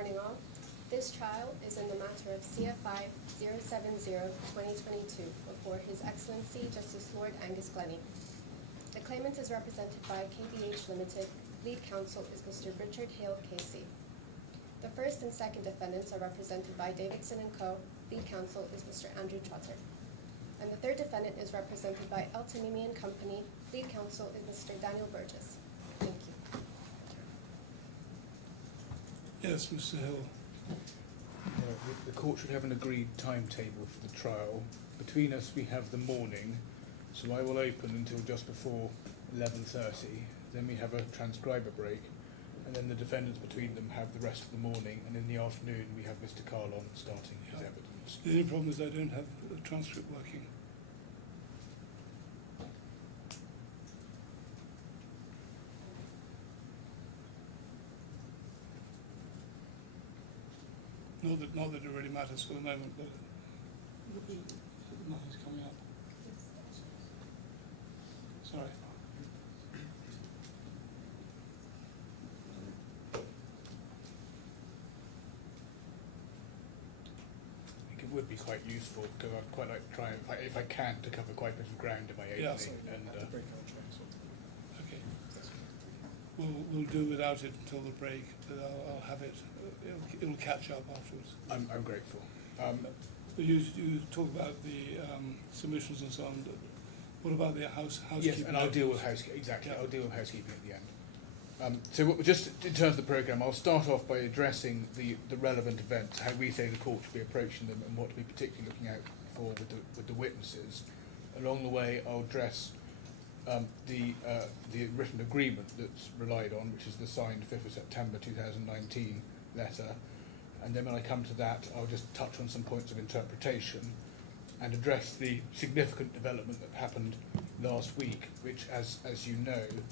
morning all. This trial is in the matter of CFI 070-2022 before His Excellency Justice Lord Angus Glennie. The claimant is represented by KBH Limited. Lead counsel is Mr. Richard Hale KC. The first and second defendants are represented by Davidson & Co. Lead counsel is Mr. Andrew Trotter. And the third defendant is represented by Eltonimi & Company. Lead counsel is Mr. Daniel Burgess. Thank you. Yes, Mr. Hill. The court should have an agreed timetable for the trial. Between us we have the morning, so I will open until just before 11:30. Then we have a transcriber break, and then the defendants between them have the rest of the morning, and in the afternoon we have Mr. Kahlon starting his evidence. The only problem is I don't have the transcript working. Not that it really matters for the moment, but nothing's coming up. Sorry. I think it would be quite useful because I'd quite like to try, if I can, to cover quite a bit of ground in my opening. Yeah, sorry. Okay. We'll do without it until the break, but I'll have it. It'll catch up afterwards. I'm grateful. You talk about the submissions and so on. What about the housekeeping? Yes, and I'll deal with housekeeping. Exactly, yeah. I'll deal with housekeeping at the end. Just in terms of the programme, I'll start off by addressing the relevant events, how we say the court should be approaching them, and what to be particularly looking out for with the witnesses. Along the way, I'll address the written agreement that's relied on, which is the signed 5th of September 2019 letter, and then when I come to that, I'll just touch on some points of interpretation and address the significant development that happened last week, which, as you know, the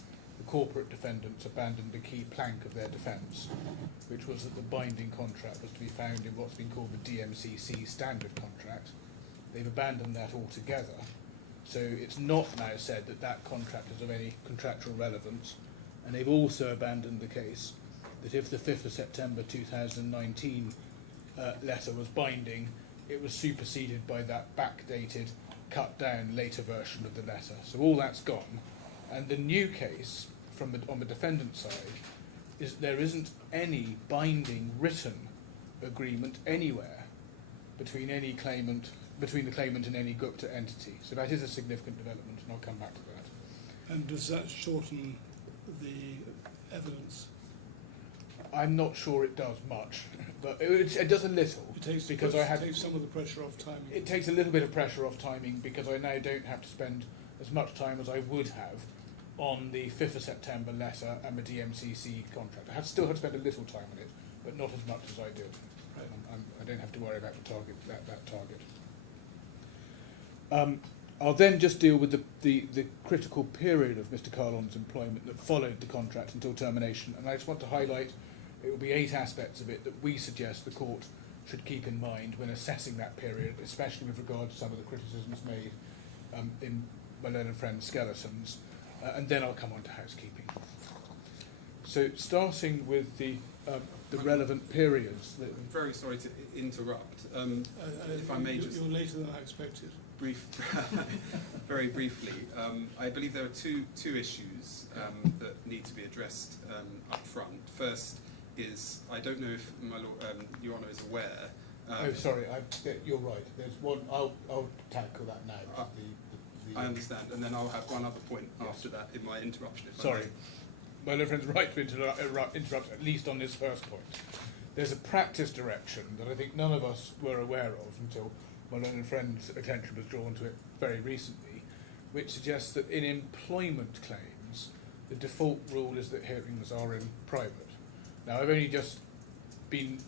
corporate defendants abandoned a key plank of their defence, which was that the binding contract was to be found in what's been called the DMCC standard contract. They've abandoned that altogether, so it's not now said that that contract is of any contractual relevance, and they've also abandoned the case that if the 5th of September 2019 letter was binding, it was superseded by that backdated, cut down later version of the letter. So all that's gone. And the new case on the defendant's side is there isn't any binding written agreement anywhere between the claimant and any Gupta entity. So that is a significant development, and I'll come back to that. And does that shorten the evidence? I'm not sure it does much, but it does a little. It takes some of the pressure off timing. It takes a little bit of pressure off timing because I now don't have to spend as much time as I would have on the 5th of September letter and the DMCC contract. I still have to spend a little time on it, but not as much as I did. Right. I don't have to worry about the target. That target. I'll then just deal with the critical period of Mr. Kahlon's employment that followed the contract until termination, and I just want to highlight it will be 8 aspects of it that we suggest the court should keep in mind when assessing that period, especially with regard to some of the criticisms made in my learned friend Skeletons, and then I'll come on to housekeeping. So starting with the relevant periods. I'm very sorry to interrupt. If I may just... You're later than I expected. Very briefly, I believe there are two issues that need to be addressed up front. First is, I don't know if Your Honour is aware. Sorry, you're right. There's one. I'll tackle that now. I understand, and then I'll have one other point after that in my interruption. Sorry, my little friend's right to interrupt at least on this first point. There's a practice direction that I think none of us were aware of until my learned friend's attention was drawn to it very recently, which suggests that in employment claims, the default rule is that hearings are in private. Now, I've only just been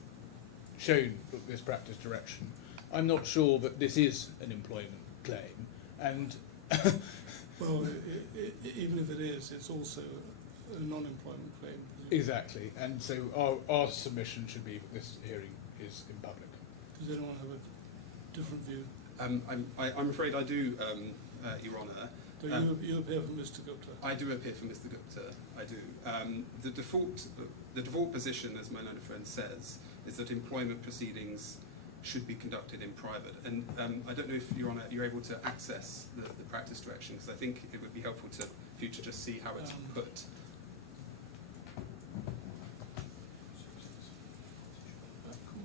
shown this practice direction. I'm not sure that this is an employment claim, and well, even if it is, it's also a non-employment claim. Exactly, and so our submission should be that this hearing is in public. Does anyone have a different view? I'm afraid I do, Your Honour. So you appear for Mr. Gupta? I do appear for Mr. Gupta, I do. The default position, as my learned friend says, is that employment proceedings should be conducted in private. And I don't know if you're able to access the practice direction, because I think it would be helpful to future just see how it's put.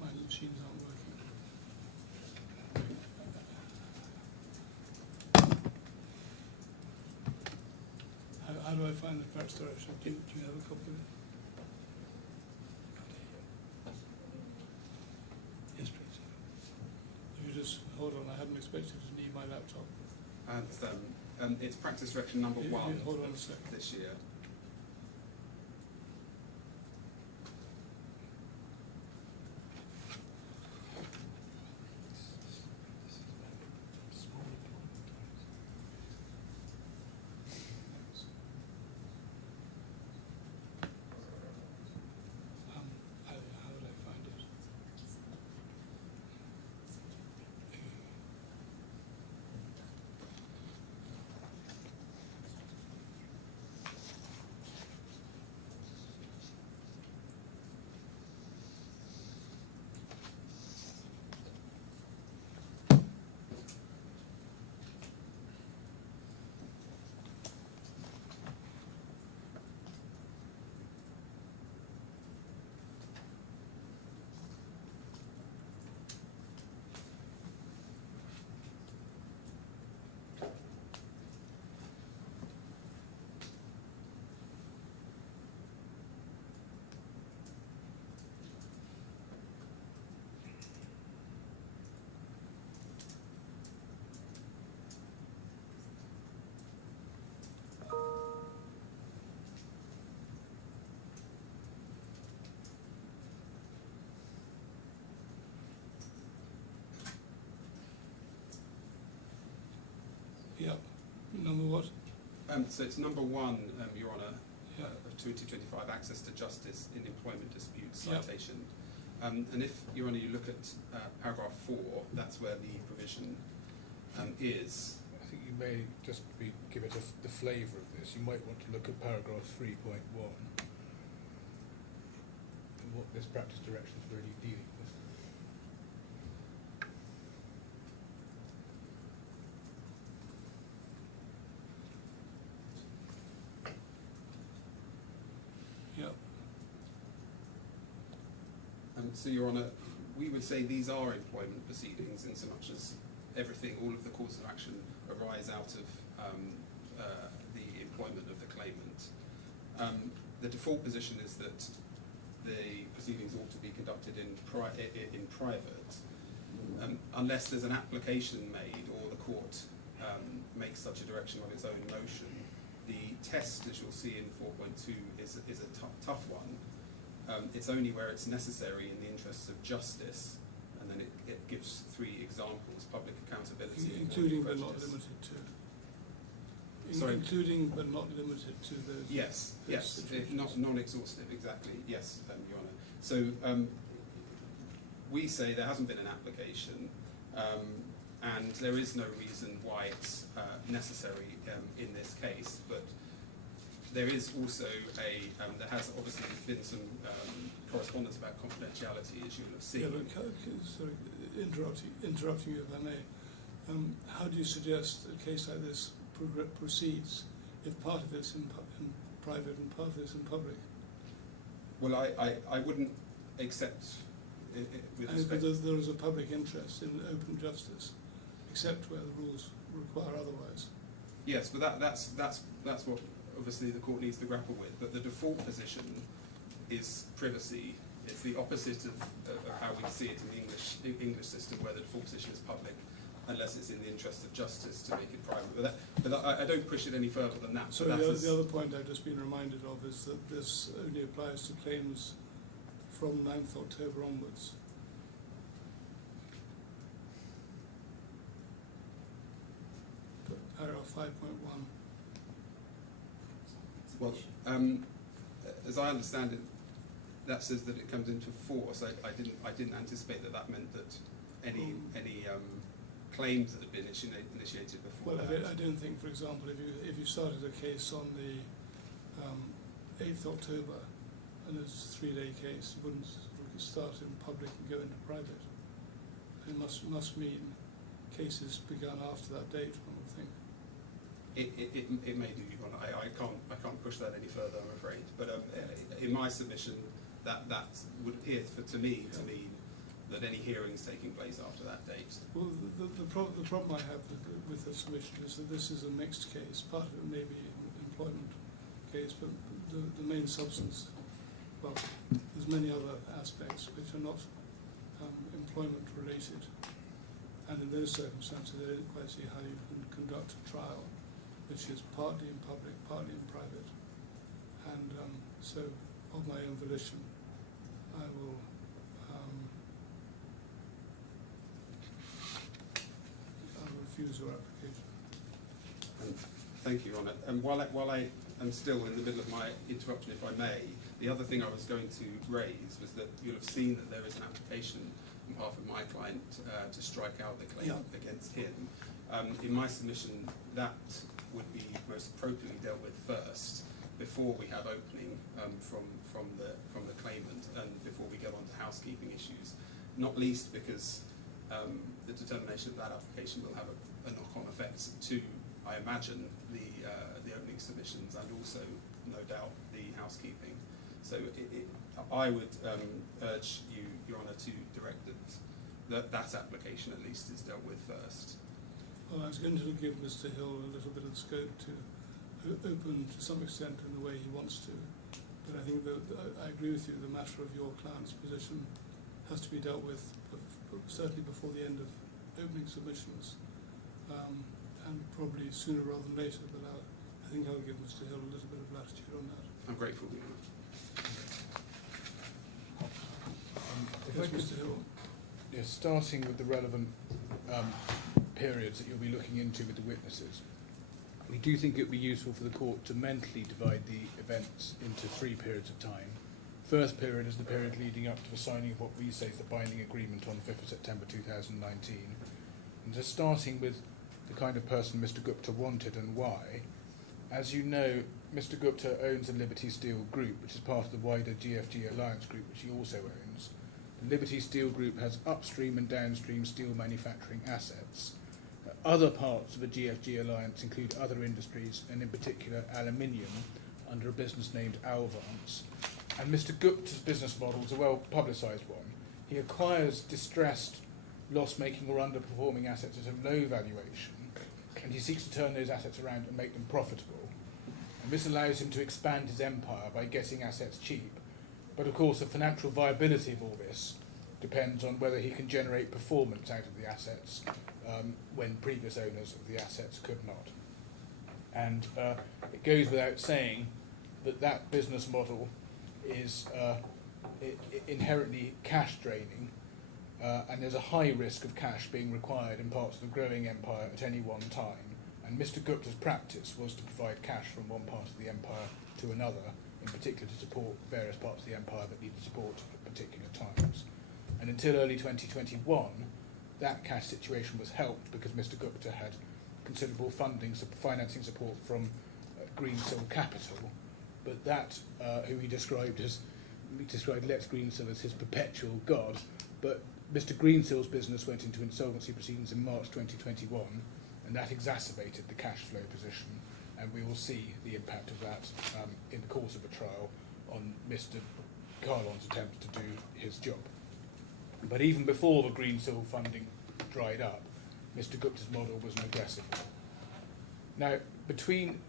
My machines aren't working. How do I find the practice direction? Do you have a copy of it? Yes, please. If you just hold on, I hadn't expected to need my laptop. I understand. It's practice direction number You- 1 you hold on a second. this year. How would I find it? Yep. Number what? So it's number 1, Your Honour, Yeah. of 2025, access to justice in employment disputes Yep. citation. And if, Your Honour, you look at paragraph 4, that's where the provision is. I think you may just give it the flavour of this. You might want to look at paragraph 3.1 and what this practice direction is really dealing with. Yep. So, Your Honour, we would say these are employment proceedings in so much as everything, all of the causes of action arise out of the employment of the claimant. The default position is that the proceedings ought to be conducted in private, unless there's an application made or the court makes such a direction on its own motion. The test, as you'll see in 4.2, is a tough one. It's only where it's necessary in the interests of justice, and then it gives 3 examples: public accountability, Including but prejudice. not limited to. Sorry? Including but not limited to those. Yes, those yes, situations. non-exhaustive, exactly. Yes, Your Honour. So we say there hasn't been an application, and there is no reason why it's necessary in this case. But there is also there has obviously been some correspondence about confidentiality, as you will have seen. Yeah, but sorry, interrupting you if I may. How do you suggest a case like this proceeds if part of it's in private and part of it's in public? Well, I wouldn't accept it with respect. Because there is a public interest in open justice, except where the rules require otherwise. Yes, but that's what obviously the court needs to grapple with. But the default position is privacy. It's the opposite of how we see it in the English system, where the default position is public, unless it's in the interest of justice to make it private. But I don't push it any further than that. So but the other point I've just been reminded of is that this only applies to claims from 9th October onwards. Paragraph 5.1. Well, as I understand it, that says that it comes into force. I didn't anticipate that meant that any claims that had been initiated before. Well, that. I don't think, for example, if you started a case on the 8th October, and it's a 3-day case. It wouldn't start in public and go into private. It must mean cases begun after that date, one would think. It may do, Your Honour. I can't push that any further, I'm afraid. But in my submission, that would appear to me to mean that any hearings taking place after that date. Well, the problem I have with the submission is that this is a mixed case. Part of it may be an employment case, but the main substance, well, there's many other aspects which are not employment related. And in those circumstances, I don't quite see how you can conduct a trial which is partly in public, partly in private. And so, of my own volition, I will refuse your application. Thank you, Your Honour. And while I am still in the middle of my interruption, if I may, the other thing I was going to raise was that you'll have seen that there is an application on behalf of my client to strike out the claim against him. In my submission, that would be most appropriately dealt with first, before we have opening from the claimant, and before we get on to housekeeping issues. Not least because the determination of that application will have a knock-on effect to, I imagine, the opening submissions, and also, no doubt, the housekeeping. So I would urge you, Your Honour, to direct that application at least is dealt with first. Well, I was going to give Mr. Hill a little bit of scope to open to some extent in the way he wants to, but I think that I agree with you, the matter of your client's position has to be dealt with certainly before the end of opening submissions, and probably sooner rather than later, but I think I'll give Mr. Hill a little bit of latitude on that. I'm grateful, Your Honour. Yes, Mr. Hill. Yes, starting with the relevant periods that you'll be looking into with the witnesses. We do think it would be useful for the court to mentally divide the events into 3 periods of time. First period is the period leading up to the signing of what we say is the binding agreement on 5th of September 2019. And just starting with the kind of person Mr. Gupta wanted and why. As you know, Mr. Gupta owns the Liberty Steel Group, which is part of the wider GFG Alliance Group, which he also owns. The Liberty Steel Group has upstream and downstream steel manufacturing assets. Other parts of the GFG Alliance include other industries, and in particular aluminium, under a business named Alvance. And Mr. Gupta's business model is a well-publicised one. He acquires distressed, loss-making or underperforming assets at a low valuation, and he seeks to turn those assets around and make them profitable. And this allows him to expand his empire by getting assets cheap. But of course, the financial viability of all this depends on whether he can generate performance out of the assets when previous owners of the assets could not. And it goes without saying that that business model is inherently cash draining, and there's a high risk of cash being required in parts of the growing empire at any one time. And Mr. Gupta's practice was to provide cash from one part of the empire to another, in particular to support various parts of the empire that needed support at particular times. And until early 2021, that cash situation was helped because Mr. Gupta had considerable financing support from Greensill Capital, but that, who he described Lex Greensill as his perpetual god, but Mr. Greensill's business went into insolvency proceedings in March 2021, and that exacerbated the cash flow position, and we will see the impact of that in the course of a trial on Mr. Kahlon's attempt to do his job. But even before the Greensill funding dried up, Mr. Gupta's model was an aggressive one. Now, between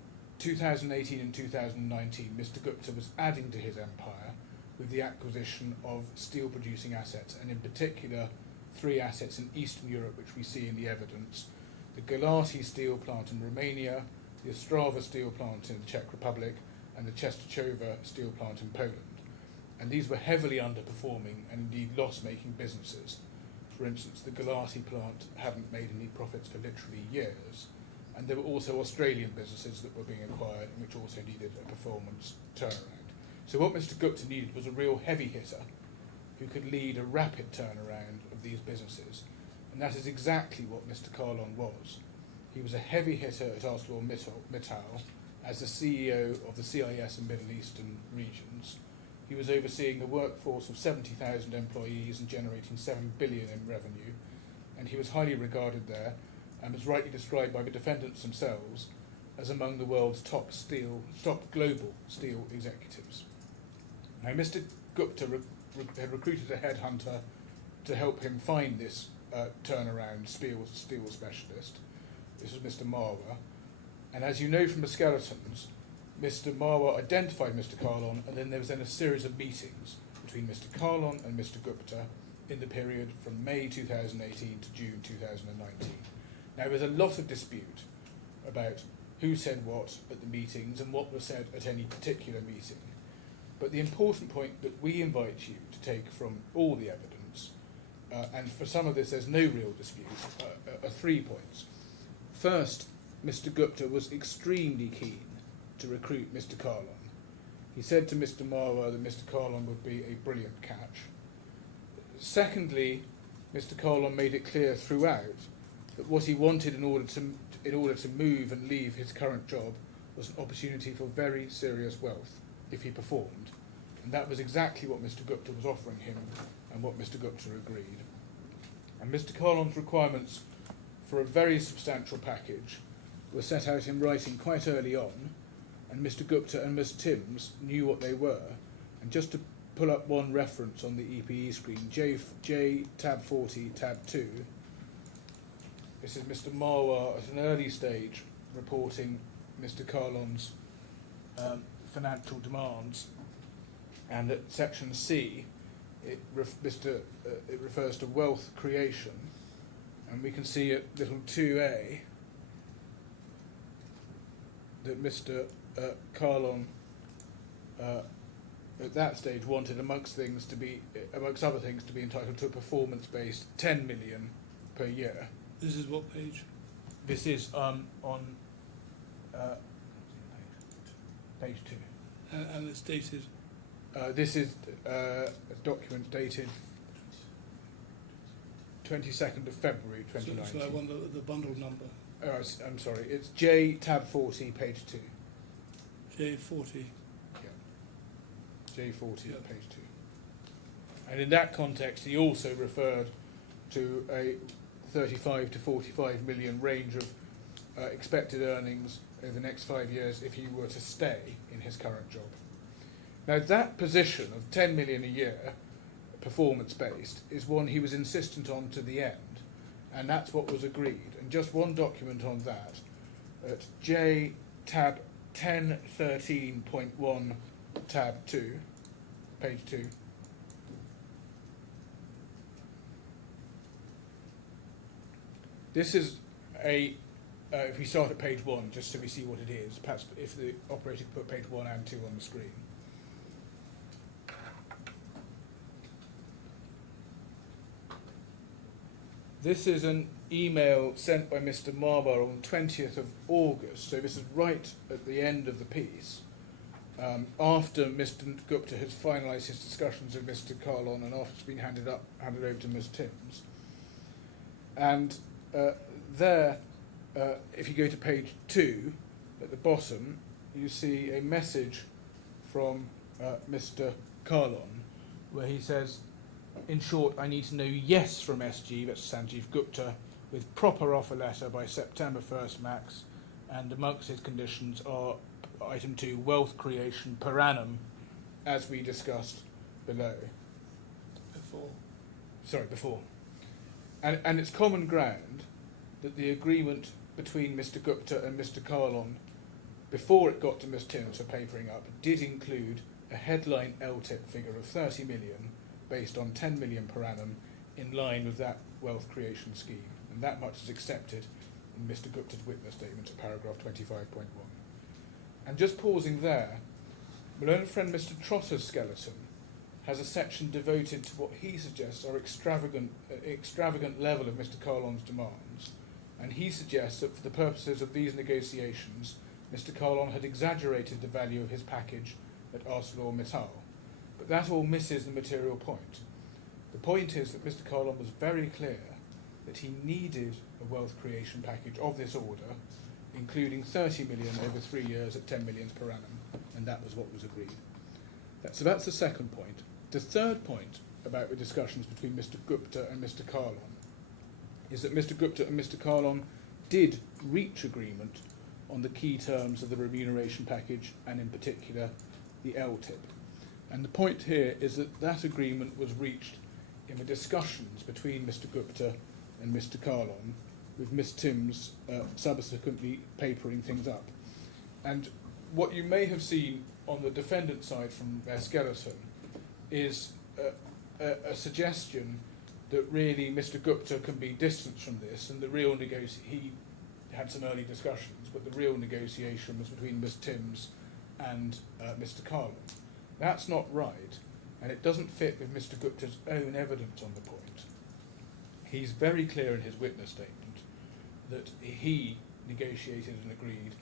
2018 and 2019, Mr. Gupta was adding to his empire with the acquisition of steel-producing assets, and in particular 3 assets in Eastern Europe, which we see in the evidence: the Galati steel plant in Romania, the Ostrava steel plant in the Czech Republic, and the Czestochowa steel plant in Poland. And these were heavily underperforming and indeed loss-making businesses. For instance, the Galati plant hadn't made any profits for literally years, and there were also Australian businesses that were being acquired and which also needed a performance turnaround. So what Mr. Gupta needed was a real heavy hitter who could lead a rapid turnaround of these businesses, and that is exactly what Mr. Kahlon was. He was a heavy hitter at ArcelorMittal as the CEO of the CIS and Middle Eastern regions. He was overseeing a workforce of 70,000 employees and generating 7 billion in revenue, and he was highly regarded there and was rightly described by the defendants themselves as among the world's top global steel executives. Now, Mr. Gupta had recruited a headhunter to help him find this turnaround steel specialist. This was Mr. Marwa, and as you know from the skeletons, Mr. Marwa identified Mr. Kahlon, and then there was a series of meetings between Mr. Kahlon and Mr. Gupta in the period from May 2018 to June 2019. Now, there was a lot of dispute about who said what at the meetings and what was said at any particular meeting. But the important point that we invite you to take from all the evidence, and for some of this there's no real dispute, are 3 points. First, Mr. Gupta was extremely keen to recruit Mr. Kahlon. He said to Mr. Marwa that Mr. Kahlon would be a brilliant catch. Secondly, Mr. Kahlon made it clear throughout that what he wanted in order to move and leave his current job was an opportunity for very serious wealth if he performed, and that was exactly what Mr. Gupta was offering him and what Mr. Gupta agreed. And Mr. Kahlon's requirements for a very substantial package were set out in writing quite early on, and Mr. Gupta and Ms. Timms knew what they were. And just to pull up one reference on the EPE screen, J tab 40, tab 2, this is Mr. Marwa at an early stage reporting Mr. Kahlon's financial demands, and at section C it refers to wealth creation, and we can see at little 2a that Mr. Kahlon at that stage wanted amongst other things to be entitled to a performance-based 10 million per year. This is what page? This is on page 2. And it's dated? This is a document dated 22nd of February 2019. So I want the bundle number. I'm sorry, it's J tab 40, page 2. J40. Yeah. J40, Yeah. page 2. And in that context, he also referred to a 35 to 45 million range of expected earnings over the next 5 years if he were to stay in his current job. Now, that position of 10 million a year, performance-based, is one he was insistent on to the end, and that's what was agreed. And just one document on that, at J tab 1013.1 tab 2, page 2. This is if we start at page 1, just so we see what it is, perhaps if the operator could put page 1 and 2 on the screen. This is an email sent by Mr. Marwa on the 20th of August, so this is right at the end of the piece, after Mr. Gupta has finalised his discussions with Mr. Kahlon and after it's been handed over to Ms. Timms. And there, if you go to page 2, at the bottom, you see a message from Mr. Kahlon, where he says, in short, I need to know yes from SG, that's Sanjeev Gupta, with proper offer letter by September 1st max, and amongst his conditions are item 2, wealth creation per annum, as we discussed below. Before. And it's common ground that the agreement between Mr. Gupta and Mr. Kahlon, before it got to Ms. Timms for papering up, did include a headline LTIP figure of 30 million, based on 10 million per annum, in line with that wealth creation scheme. And that much is accepted in Mr. Gupta's witness statement at paragraph 25.1. And just pausing there, my own friend Mr. Trotter's skeleton has a section devoted to what he suggests are extravagant level of Mr. Kahlon's demands. And he suggests that for the purposes of these negotiations, Mr. Kahlon had exaggerated the value of his package at ArcelorMittal. But that all misses the material point. The point is that Mr. Kahlon was very clear that he needed a wealth creation package of this order including 30 million over 3 years at 10 million per annum, and that was what was agreed. So that's the second point. The third point about the discussions between Mr. Gupta and Mr. Kahlon is that Mr. Gupta and Mr. Kahlon did reach agreement on the key terms of the remuneration package, and in particular the LTIP. And the point here is that that agreement was reached in the discussions between Mr. Gupta and Mr. Kahlon, with Miss Timms subsequently papering things up. And what you may have seen on the defendant side from their skeleton is a suggestion that really Mr. Gupta can be distanced from this, and the real he had some early discussions, but the real negotiation was between Miss Timms and Mr. Kahlon. That's not right, and it doesn't fit with Mr. Gupta's own evidence on the point. He's very clear in his witness statement that he negotiated and agreed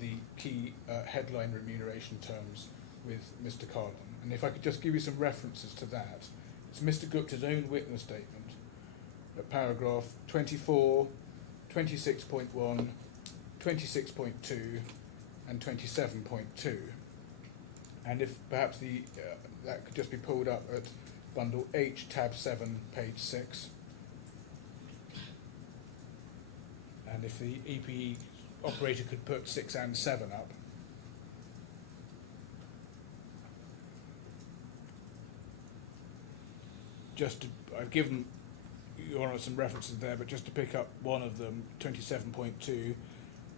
the key headline remuneration terms with Mr. Kahlon. And if I could just give you some references to that, it's Mr. Gupta's own witness statement at paragraph 24, 26.1, 26.2 and 27.2. And if perhaps that could just be pulled up at bundle H, tab 7, page 6. And if the EPE operator could put 6 and 7 up. I've given Your Honour some references there, but just to pick up one of them, 27.2,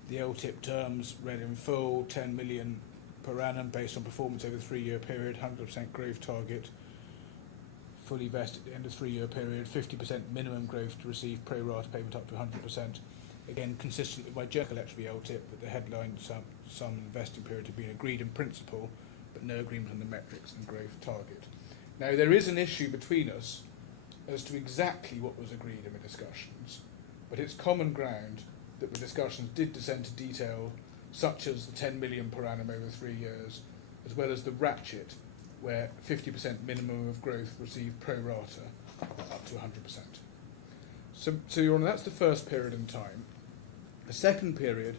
the LTIP terms read in full, 10 million per annum based on performance over the 3-year period, 100% growth target, fully vested at the end of 3-year period, 50% minimum growth to receive pro rata payment up to 100%. Again, consistent with my general collection of the LTIP, that the headline sum investing period had been agreed in principle, but no agreement on the metrics and growth target. Now, there is an issue between us as to exactly what was agreed in the discussions, but it's common ground that the discussions did descend to detail, such as the 10 million per annum over 3 years, as well as the ratchet, where 50% minimum of growth received pro rata up to 100%. So Your Honour, that's the first period in time. The second period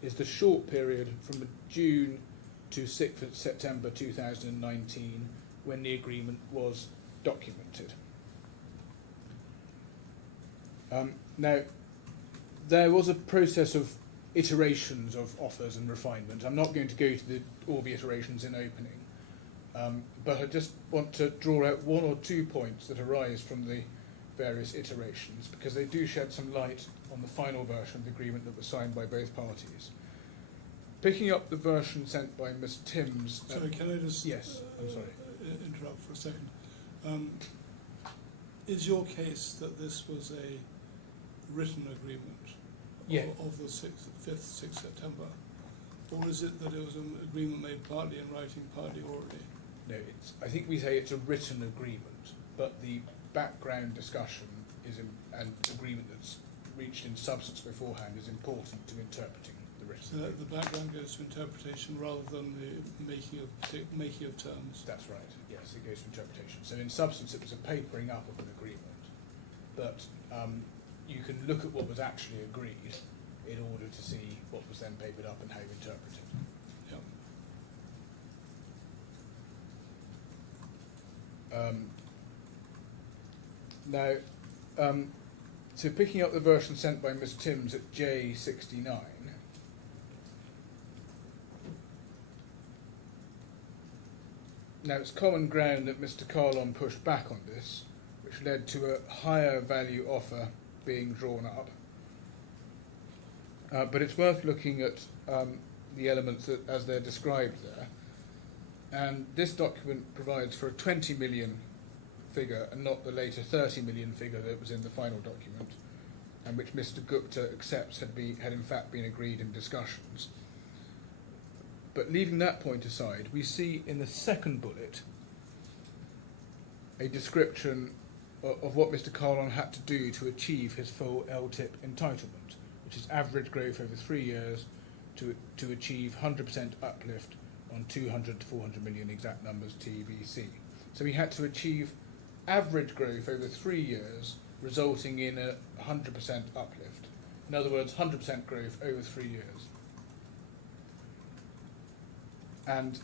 is the short period from June to 6th of September 2019, when the agreement was documented. Now, there was a process of iterations of offers and refinement. I'm not going to go to all the iterations in opening, but I just want to draw out 1 or 2 points that arise from the various iterations, because they do shed some light on the final version of the agreement that was signed by both parties. Picking up the version sent by Miss Timms... Sorry, can I just yes, I'm sorry. Interrupt for a second? Is your case that this was a written agreement of the 5th, 6th September, or is it that it was an agreement made partly in writing, partly orally? No, I think we say it's a written agreement, but the background discussion and agreement that's reached in substance beforehand is important to interpreting the written So agreement. the background goes to interpretation rather than the making of terms. That's right, yes, it goes to interpretation. So in substance it was a papering up of an agreement, but you can look at what was actually agreed in order to see what was then papered up and how you interpret it. Yeah. So picking up the version sent by Miss Timms at J69, now it's common ground that Mr. Kahlon pushed back on this, which led to a higher value offer being drawn up. But it's worth looking at the elements as they're described there. And this document provides for a 20 million figure and not the later 30 million figure that was in the final document, and which Mr. Gupta accepts had in fact been agreed in discussions. But leaving that point aside, we see in the second bullet a description of what Mr. Kahlon had to do to achieve his full LTIP entitlement, which is average growth over 3 years to achieve 100% uplift on 200 to 400 million, exact numbers TBC. So he had to achieve average growth over 3 years, resulting in a 100% uplift. In other words, 100% growth over 3 years. And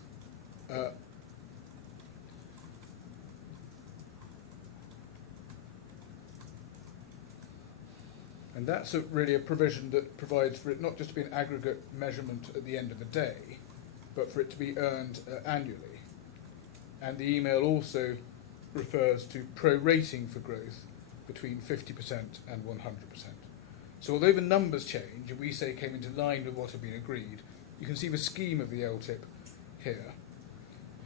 that's really a provision that provides for it not just to be an aggregate measurement at the end of the day, but for it to be earned annually. And the email also refers to prorating for growth between 50% and 100%. So although the numbers change, and we say came into line with what had been agreed, you can see the scheme of the LTIP here.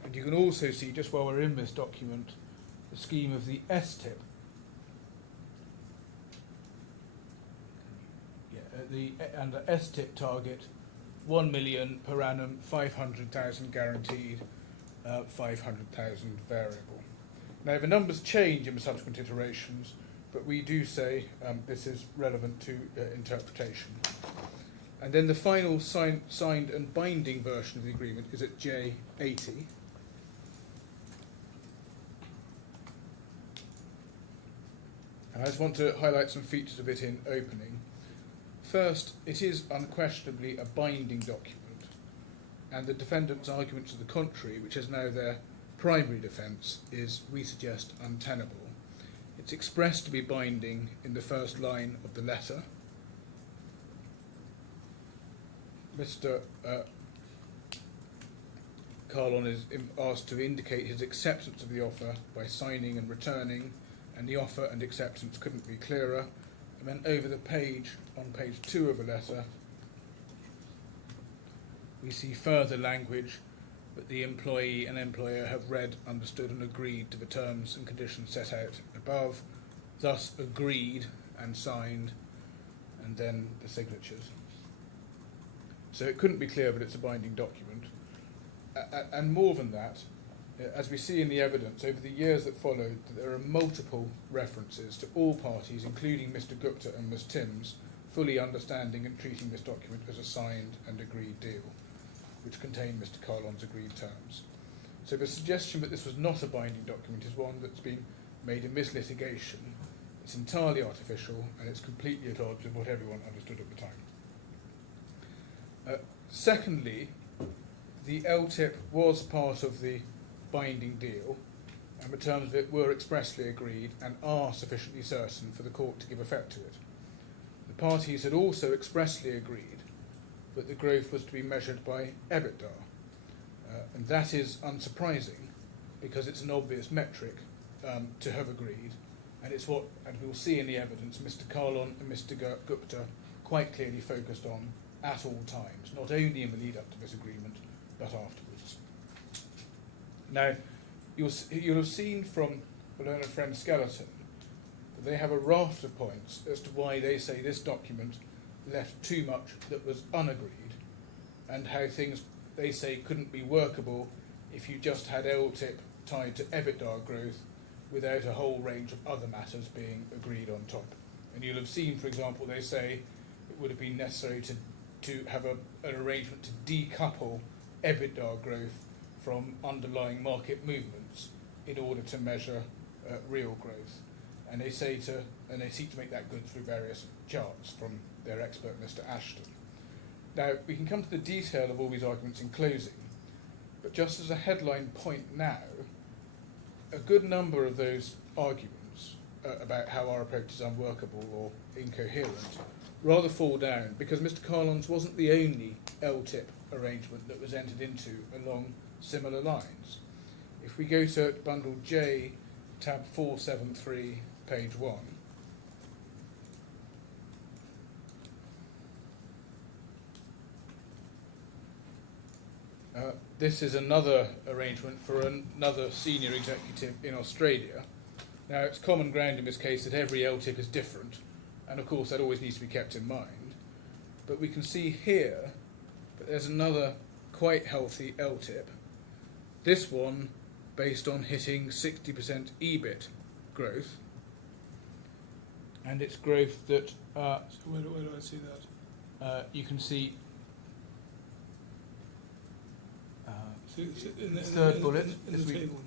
And you can also see, just while we're in this document, the scheme of the STIP. And the STIP target, 1 million per annum, 500,000 guaranteed, 500,000 variable. Now the numbers change in the subsequent iterations, but we do say this is relevant to interpretation. And then the final signed and binding version of the agreement is at J80. And I just want to highlight some features of it in opening. First, it is unquestionably a binding document, and the defendant's argument to the contrary, which is now their primary defence, is, we suggest, untenable. It's expressed to be binding in the first line of the letter. Mr. Kahlon is asked to indicate his acceptance of the offer by signing and returning, and the offer and acceptance couldn't be clearer. And then over the page, on page 2 of the letter, we see further language that the employee and employer have read, understood and agreed to the terms and conditions set out above, thus agreed and signed, and then the signatures. So it couldn't be clear that it's a binding document. And more than that, as we see in the evidence, over the years that followed, there are multiple references to all parties, including Mr. Gupta and Ms. Timms, fully understanding and treating this document as a signed and agreed deal, which contained Mr. Kahlon's agreed terms. So the suggestion that this was not a binding document is one that's been made in this litigation. It's entirely artificial, and it's completely at odds with what everyone understood at the time. Secondly, the LTIP was part of the binding deal, and the terms of it were expressly agreed and are sufficiently certain for the court to give effect to it. The parties had also expressly agreed that the growth was to be measured by EBITDA, and that is unsurprising because it's an obvious metric to have agreed, and it's what, and we'll see in the evidence, Mr. Kahlon and Mr. Gupta quite clearly focused on at all times, not only in the lead up to this agreement, but afterwards. Now, you'll have seen from the learned friend Skeleton that they have a raft of points as to why they say this document left too much that was unagreed, and how things, they say, couldn't be workable if you just had LTIP tied to EBITDA growth without a whole range of other matters being agreed on top. And you'll have seen, for example, they say it would have been necessary to have an arrangement to decouple EBITDA growth from underlying market movements in order to measure real growth. And they seek to make that good through various charts from their expert, Mr. Ashton. Now, we can come to the detail of all these arguments in closing, but just as a headline point now, a good number of those arguments about how our approach is unworkable or incoherent rather fall down because Mr. Kahlon's wasn't the only LTIP arrangement that was entered into along similar lines. If we go to bundle J, tab 473, page 1, this is another arrangement for another senior executive in Australia. Now, it's common ground in this case that every LTIP is different, and of course that always needs to be kept in mind. But we can see here that there's another quite healthy LTIP. This one based on hitting 60% EBIT growth, and it's growth that So where do I see that? you can see In the third bullet, in this the week. table.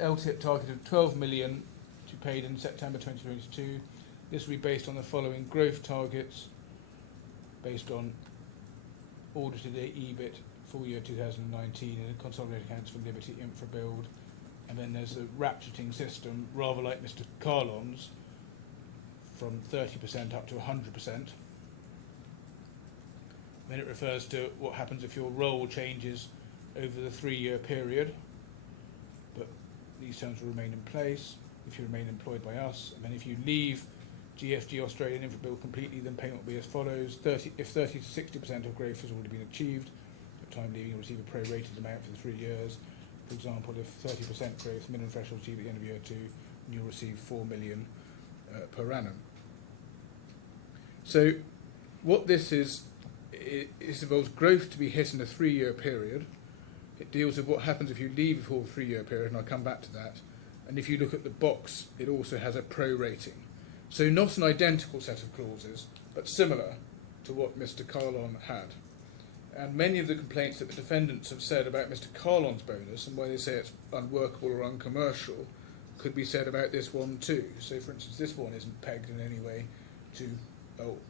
LTIP target of 12 million to be paid in September 2022. This will be based on the following growth targets: based on audited EBIT full year 2019 and consolidated accounts for Liberty Infra Build. And then there's a ratcheting system, rather like Mr. Kahlon's, from 30% up to 100%. Then it refers to what happens if your role changes over the 3-year period, but these terms will remain in place if you remain employed by us. And then if you leave GFG Australian Infrabuild completely, then payment will be as follows. If 30 to 60% of growth has already been achieved, at the time leaving you'll receive a prorated amount for the 3 years. For example, if 30% growth, minimum threshold achieved at the end of year 2, you'll receive 4 million per annum. So what this is, it involves growth to be hit in a 3-year period. It deals with what happens if you leave before the 3-year period, and I'll come back to that. And if you look at the box, it also has a pro-rating. So not an identical set of clauses, but similar to what Mr. Kahlon had. And many of the complaints that the defendants have said about Mr. Kahlon's bonus and why they say it's unworkable or uncommercial could be said about this one too. So, for instance, this one isn't pegged in any way to,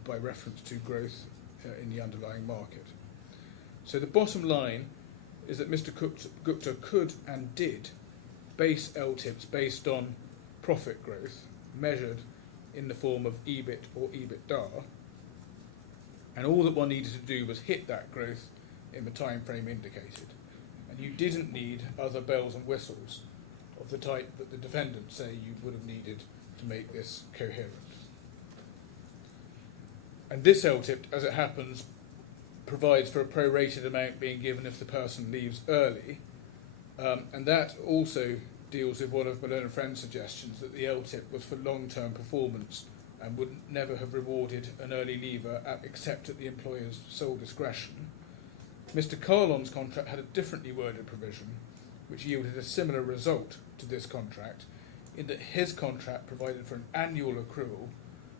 by reference to growth in the underlying market. So the bottom line is that Mr. Gupta could and did base LTIPs based on profit growth measured in the form of EBIT or EBITDA, and all that one needed to do was hit that growth in the time frame indicated. And you didn't need other bells and whistles of the type that the defendants say you would have needed to make this coherent. And this LTIP, as it happens, provides for a prorated amount being given if the person leaves early, and that also deals with one of Malone and Friend's suggestions that the LTIP was for long-term performance and would never have rewarded an early leaver except at the employer's sole discretion. Mr. Kahlon's contract had a differently worded provision which yielded a similar result to this contract, in that his contract provided for an annual accrual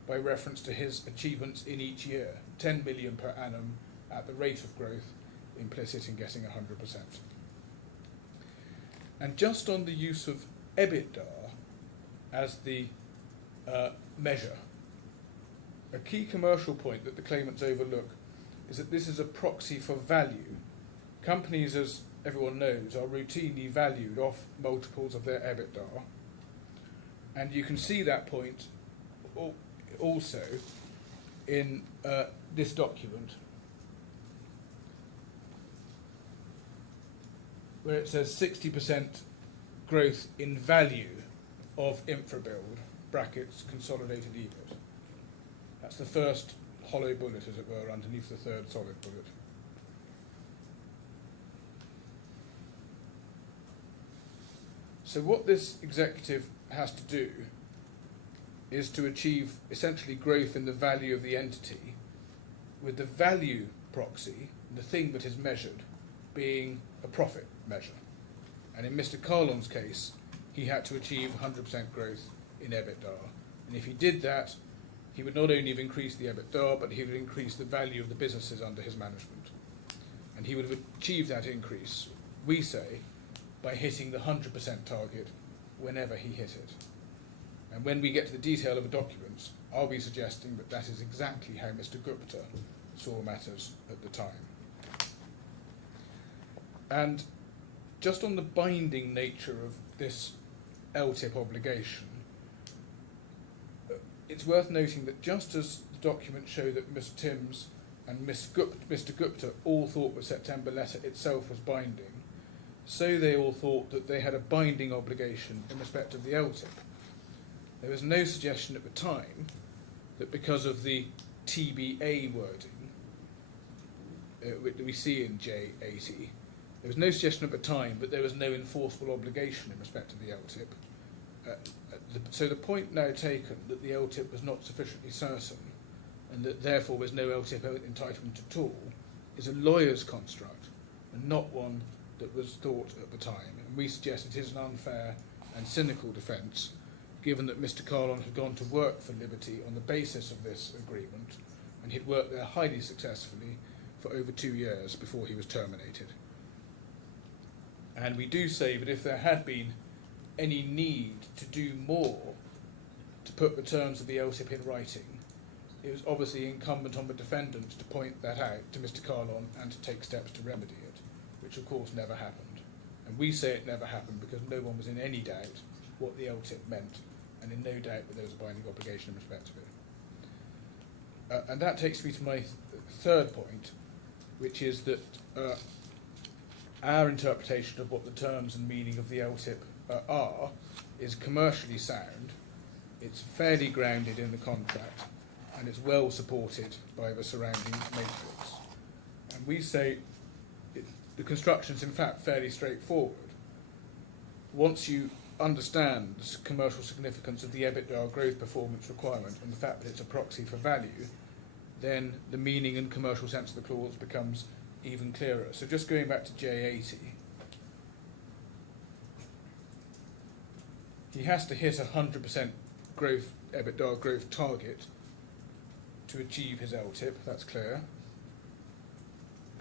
by reference to his achievements in each year, 10 million per annum at the rate of growth implicit in getting 100%. And just on the use of EBITDA as the measure, a key commercial point that the claimants overlook is that this is a proxy for value. Companies, as everyone knows, are routinely valued off multiples of their EBITDA, and you can see that point also in this document, where it says 60% growth in value of InfraBuild, brackets, consolidated EBIT. That's the first hollow bullet, as it were, underneath the third solid bullet. So what this executive has to do is to achieve essentially growth in the value of the entity, with the value proxy, the thing that is measured, being a profit measure. And in Mr. Kahlon's case, he had to achieve 100% growth in EBITDA. And if he did that, he would not only have increased the EBITDA, but he would increase the value of the businesses under his management. And he would have achieved that increase, we say, by hitting the 100% target whenever he hit it. And when we get to the detail of the documents, I'll be suggesting that that is exactly how Mr. Gupta saw matters at the time. And just on the binding nature of this LTIP obligation, it's worth noting that just as the documents show that Ms. Timms and Mr. Gupta all thought the September letter itself was binding, so they all thought that they had a binding obligation in respect of the LTIP. There was no suggestion at the time that because of the TBA wording that we see in J80, there was no suggestion at the time that there was no enforceable obligation in respect of the LTIP. So the point now taken that the LTIP was not sufficiently certain and that therefore there's no LTIP entitlement at all is a lawyer's construct and not one that was thought at the time. And we suggest it is an unfair and cynical defence, given that Mr. Kahlon had gone to work for Liberty on the basis of this agreement, and he'd worked there highly successfully for over 2 years before he was terminated. And we do say that if there had been any need to do more to put the terms of the LTIP in writing, it was obviously incumbent on the defendant to point that out to Mr. Kahlon and to take steps to remedy it, which of course never happened. And we say it never happened because no one was in any doubt what the LTIP meant, and in no doubt that there was a binding obligation in respect of it. And that takes me to my third point, which is that our interpretation of what the terms and meaning of the LTIP are is commercially sound, it's fairly grounded in the contract, and it's well supported by the surrounding matrix. And we say the construction is in fact fairly straightforward. Once you understand the commercial significance of the EBITDA growth performance requirement and the fact that it's a proxy for value, then the meaning and commercial sense of the clause becomes even clearer. So just going back to J80, he has to hit 100% growth, EBITDA growth target to achieve his LTIP, that's clear.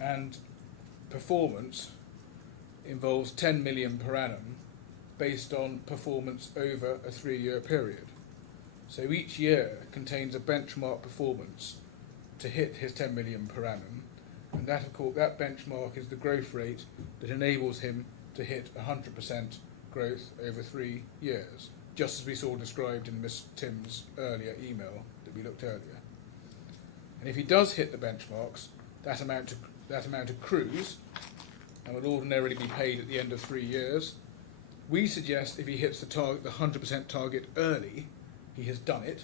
And performance involves 10 million per annum based on performance over a 3-year period. So each year contains a benchmark performance to hit his 10 million per annum, and that benchmark is the growth rate that enables him to hit 100% growth over 3 years, just as we saw described in Ms. Tim's earlier email that we looked earlier. And if he does hit the benchmarks, that amount accrues and will ordinarily be paid at the end of 3 years. We suggest if he hits the 100% target early, he has done it.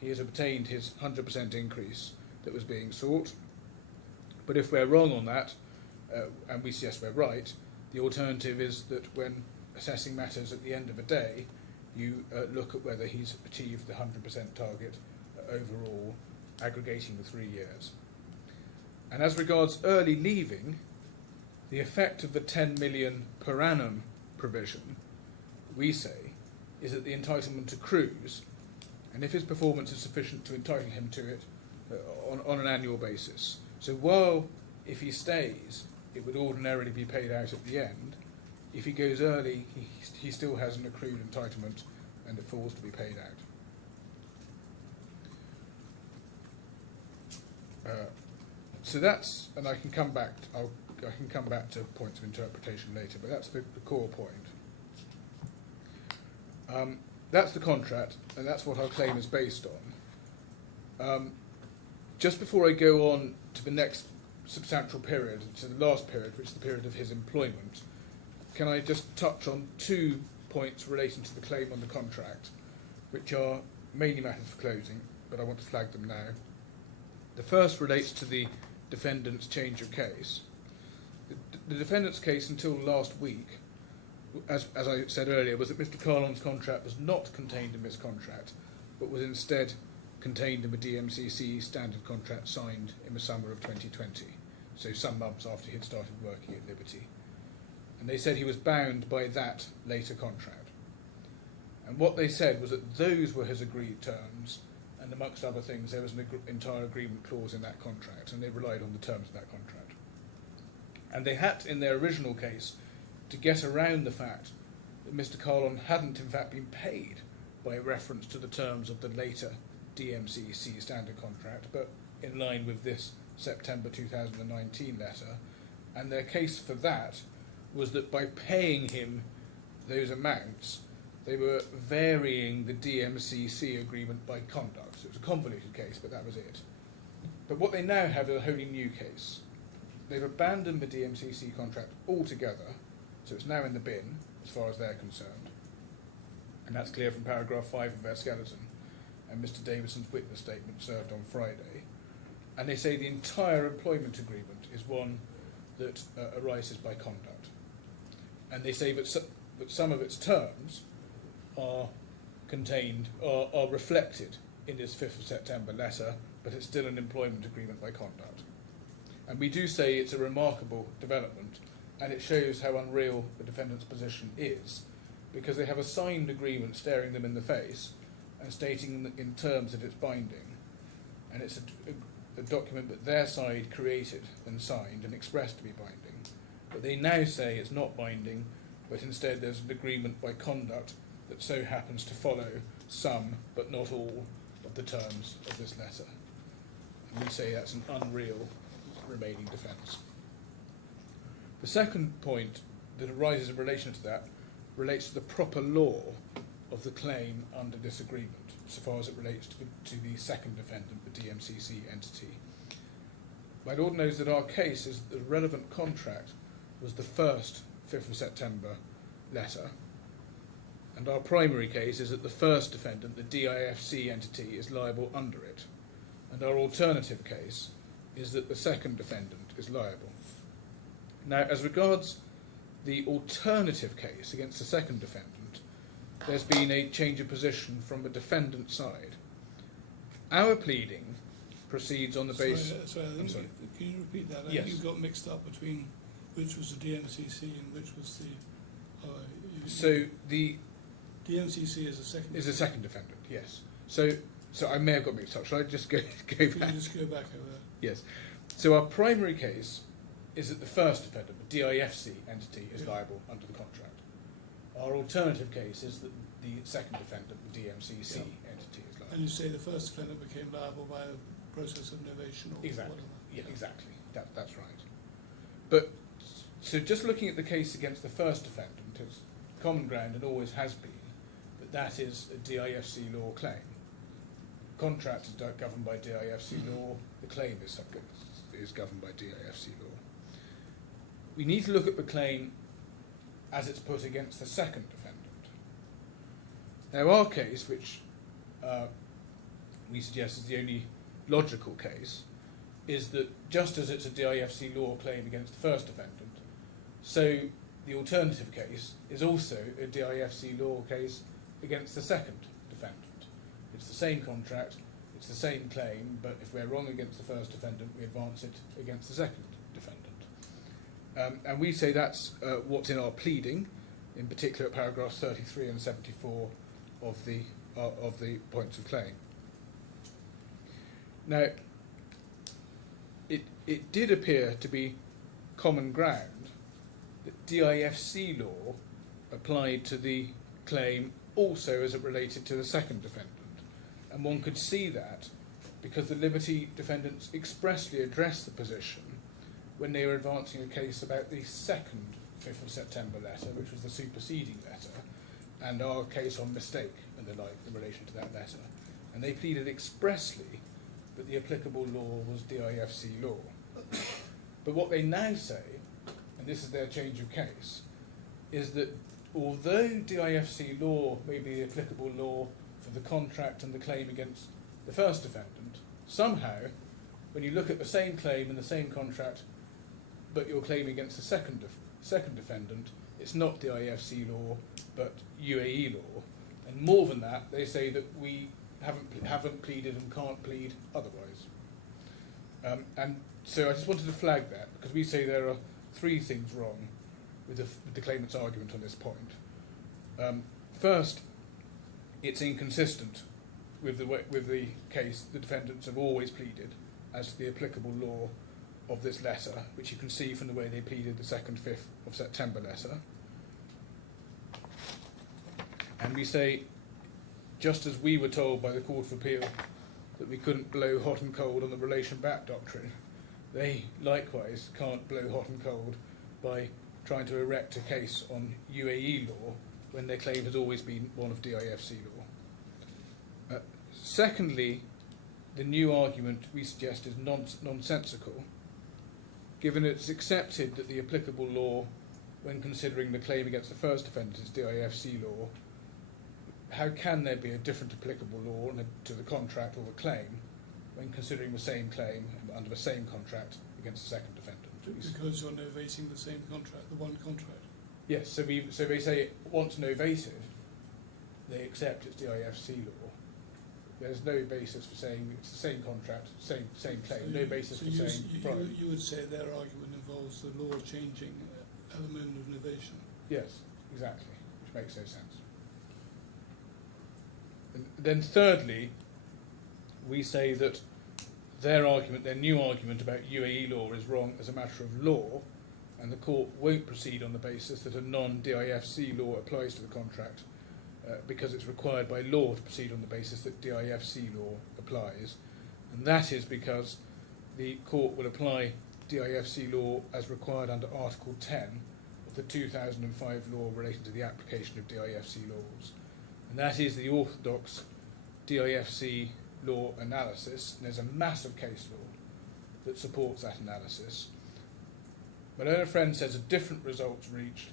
He has obtained his 100% increase that was being sought. But if we're wrong on that, and we suggest we're right, the alternative is that when assessing matters at the end of a day, you look at whether he's achieved the 100% target overall, aggregating the 3 years. And as regards early leaving, the effect of the 10 million per annum provision, we say, is that the entitlement accrues, and if his performance is sufficient to entitle him to it on an annual basis. So while if he stays, it would ordinarily be paid out at the end, if he goes early, he still has an accrued entitlement and it falls to be paid out. So that's, and I can come back to points of interpretation later, but that's the core point. That's the contract, and that's what our claim is based on. Just before I go on to the next substantial period, to the last period, which is the period of his employment, can I just touch on 2 points relating to the claim on the contract, which are mainly matters for closing, but I want to flag them now. The first relates to the defendant's change of case. The defendant's case until last week, as I said earlier, was that Mr. Kahlon's contract was not contained in this contract, but was instead contained in the DMCC standard contract signed in the summer of 2020, so some months after he had started working at Liberty. And they said he was bound by that later contract. And what they said was that those were his agreed terms, and amongst other things, there was an entire agreement clause in that contract, and they relied on the terms of that contract. And they had, in their original case, to get around the fact that Mr. Kahlon hadn't in fact been paid by reference to the terms of the later DMCC standard contract, but in line with this September 2019 letter. And their case for that was that by paying him those amounts, they were varying the DMCC agreement by conduct. So it was a convoluted case, but that was it. But what they now have is a wholly new case. They've abandoned the DMCC contract altogether, so it's now in the bin, as far as they're concerned. And that's clear from paragraph 5 of their skeleton, and Mr. Davison's witness statement served on Friday. And they say the entire employment agreement is one that arises by conduct. And they say that some of its terms are contained, are reflected in this 5th of September letter, but it's still an employment agreement by conduct. And we do say it's a remarkable development, and it shows how unreal the defendant's position is, because they have a signed agreement staring them in the face and stating in terms that it's binding. And it's a document that their side created and signed and expressed to be binding. But they now say it's not binding, but instead there's an agreement by conduct that so happens to follow some, but not all, of the terms of this letter. And we say that's an unreal remaining defence. The second point that arises in relation to that relates to the proper law of the claim under this agreement, so far as it relates to the second defendant, the DMCC entity. My Lord knows that our case is that the relevant contract was the first 5th of September letter, and our primary case is that the first defendant, the DIFC entity, is liable under it, and our alternative case is that the second defendant is liable. Now, as regards the alternative case against the second defendant, there's been a change of position from the defendant side. Our pleading proceeds on the basis... Sorry, I think can you repeat that? I Yes. think you got mixed up between which was the DMCC and which was the... So the DMCC is the second... is the second defendant, yes. So I may have got mixed up. Shall I just go Can you back? just go back over that? Yes. So our primary case is that the first defendant, the DIFC entity, is Yeah. liable under the contract. Our alternative case is that the second defendant, the DMCC entity, is liable. And you say the first defendant became liable by a process of novation or Exactly. whatever. Yeah, exactly. That's right. But so just looking at the case against the first defendant, it's common ground and always has been that is a DIFC law claim. Contract is governed by DIFC law. The claim is governed by DIFC law. We need to look at the claim as it's put against the second defendant. Now, our case, which we suggest is the only logical case, is that just as it's a DIFC law claim against the first defendant, so the alternative case is also a DIFC law case against the second defendant. It's the same contract, it's the same claim, but if we're wrong against the first defendant, we advance it against the second defendant. And we say that's what's in our pleading, in particular at paragraphs 33 and 74 of the points of claim. Now, it did appear to be common ground that DIFC law applied to the claim also as it related to the second defendant. And one could see that because the Liberty defendants expressly addressed the position when they were advancing a case about the second 5th of September letter, which was the superseding letter, and our case on mistake and the like in relation to that letter. And they pleaded expressly that the applicable law was DIFC law. But what they now say, and this is their change of case, is that although DIFC law may be the applicable law for the contract and the claim against the first defendant, somehow, when you look at the same claim and the same contract, but you're claiming against the second defendant, it's not DIFC law, but UAE law. And more than that, they say that we haven't pleaded and can't plead otherwise. And so I just wanted to flag that, because we say there are three things wrong with the claimant's argument on this point. First, it's inconsistent with the case the defendants have always pleaded as to the applicable law of this letter, which you can see from the way they pleaded the 2nd 5th of September letter. And we say, just as we were told by the Court of Appeal that we couldn't blow hot and cold on the relation back doctrine, they likewise can't blow hot and cold by trying to erect a case on UAE law when their claim has always been one of DIFC law. Secondly, the new argument we suggest is nonsensical, given it's accepted that the applicable law, when considering the claim against the first defendant, is DIFC law. How can there be a different applicable law to the contract or the claim when considering the same claim under the same contract against the second defendant? Because you're novating the same contract, the one contract. Yes, so they say once novated, they accept it's DIFC law. There's no basis for saying it's the same contract, same claim. So no basis for saying you would say their argument involves the law changing element of novation. Yes, exactly, which makes no sense. And then thirdly, we say that their new argument about UAE law is wrong as a matter of law, and the court won't proceed on the basis that a non-DIFC law applies to the contract because it's required by law to proceed on the basis that DIFC law applies, and that is because the court will apply DIFC law as required under Article 10 of the 2005 law relating to the application of DIFC laws, and that is the orthodox DIFC law analysis. And there's a massive case law that supports that analysis. My learned friend says a different result's reached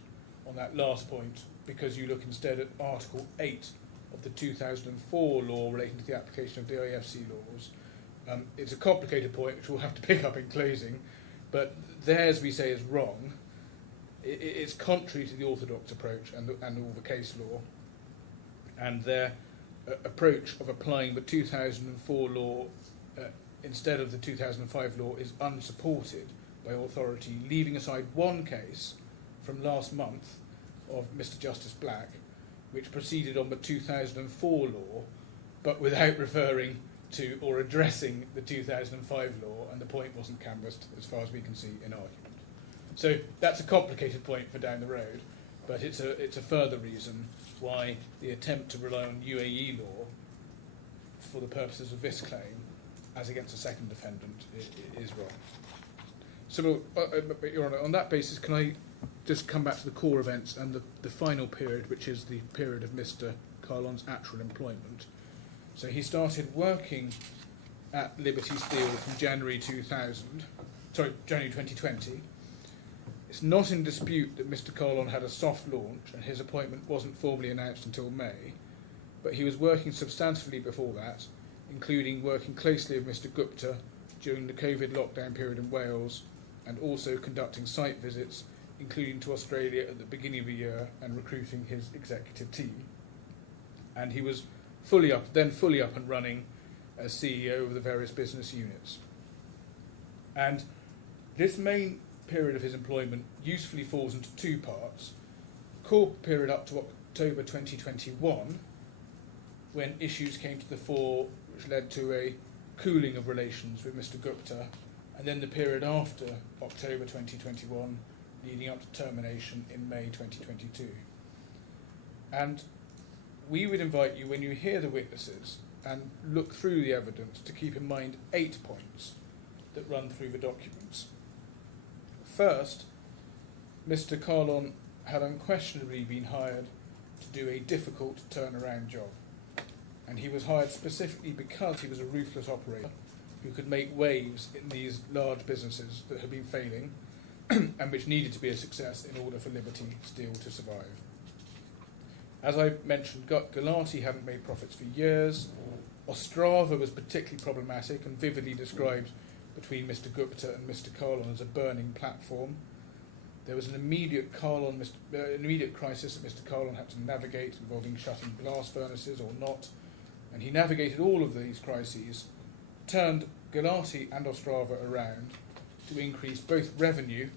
on that last point because you look instead at Article 8 of the 2004 law relating to the application of DIFC laws. It's a complicated point which we'll have to pick up in closing, but theirs, we say, is wrong. It's contrary to the orthodox approach and all the case law, and their approach of applying the 2004 law instead of the 2005 law is unsupported by authority, leaving aside one case from last month of Mr. Justice Black, which proceeded on the 2004 law, but without referring to or addressing the 2005 law, and the point wasn't canvassed as far as we can see in argument. So that's a complicated point for down the road, but it's a further reason why the attempt to rely on UAE law for the purposes of this claim, as against a second defendant, is wrong. So, Your Honour, on that basis, can I just come back to the core events and the final period, which is the period of Mr. Kahlon's actual employment. So he started working at Liberty Steel from January 2020. It's not in dispute that Mr. Kahlon had a soft launch and his appointment wasn't formally announced until May, but he was working substantively before that, including working closely with Mr. Gupta during the COVID lockdown period in Wales, and also conducting site visits, including to Australia at the beginning of the year, and recruiting his executive team. And he was fully up and running as CEO of the various business units. And this main period of his employment usefully falls into two parts. Core period up to October 2021, when issues came to the fore which led to a cooling of relations with Mr. Gupta, and then the period after October 2021, leading up to termination in May 2022. And we would invite you, when you hear the witnesses and look through the evidence, to keep in mind 8 points that run through the documents. First, Mr. Kahlon had unquestionably been hired to do a difficult turnaround job, and he was hired specifically because he was a ruthless operator who could make waves in these large businesses that had been failing and which needed to be a success in order for Liberty Steel to survive. As I mentioned, Glennie hadn't made profits for years. Ostrava was particularly problematic and vividly described between Mr. Gupta and Mr. Kahlon as a burning platform. There was an immediate crisis that Mr. Kahlon had to navigate, involving shutting blast furnaces or not, and he navigated all of these crises, turned Glennie and Ostrava around to increase both revenue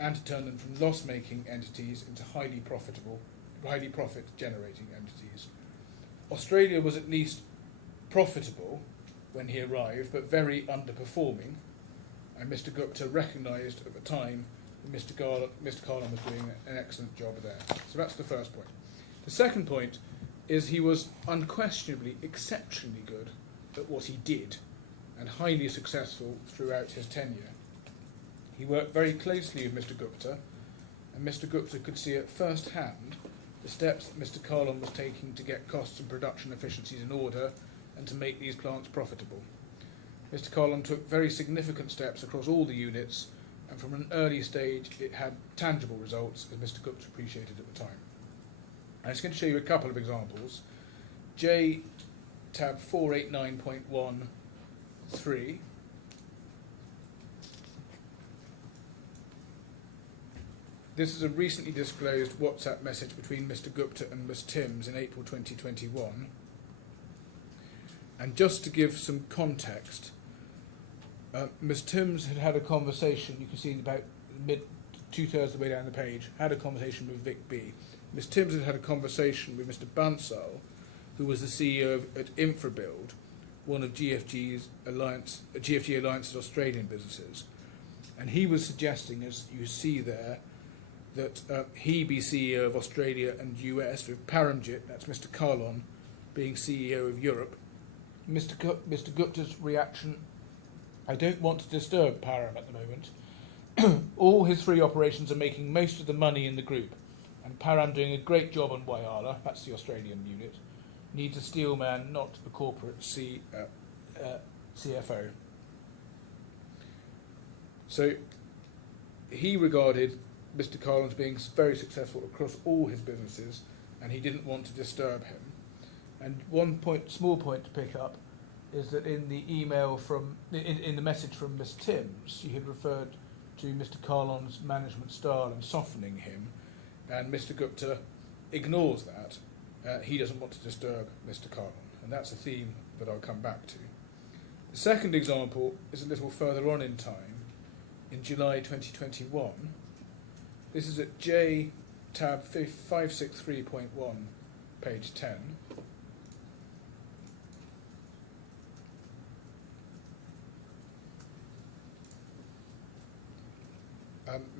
and to turn them from loss-making entities into highly profit-generating entities. Australia was at least profitable when he arrived, but very underperforming, and Mr. Gupta recognised at the time that Mr. Kahlon was doing an excellent job there. So that's the first point. The second point is he was unquestionably exceptionally good at what he did and highly successful throughout his tenure. He worked very closely with Mr. Gupta, and Mr. Gupta could see at first hand the steps that Mr. Kahlon was taking to get costs and production efficiencies in order and to make these plants profitable. Mr. Kahlon took very significant steps across all the units, and from an early stage it had tangible results, as Mr. Gupta appreciated at the time. I'm just going to show you a couple of examples. J tab 489.13. This is a recently disclosed WhatsApp message between Mr. Gupta and Ms. Timms in April 2021. And just to give some context, Ms. Timms had a conversation, you can see about two-thirds of the way down the page, had a conversation with Vic B. Ms. Timms had a conversation with Mr. Bansal, who was the CEO at Infrabuild, one of GFG Alliance's Australian businesses. And he was suggesting, as you see there, that he be CEO of Australia and US, with Paramjit, that's Mr. Kahlon, being CEO of Europe. Mr. Gupta's reaction: I don't want to disturb Param at the moment. All his 3 operations are making most of the money in the group, and Param doing a great job on Whyalla, that's the Australian unit, needs a steel man, not a corporate CFO. So he regarded Mr. Kahlon as being very successful across all his businesses, and he didn't want to disturb him. And one small point to pick up, is that in the email in the message from Miss Timms, she had referred to Mr. Kahlon's management style and softening him, and Mr. Gupta ignores that. He doesn't want to disturb Mr. Kahlon, and that's a theme that I'll come back to. The second example is a little further on in time, in July 2021. This is at J tab 563.1, page 10.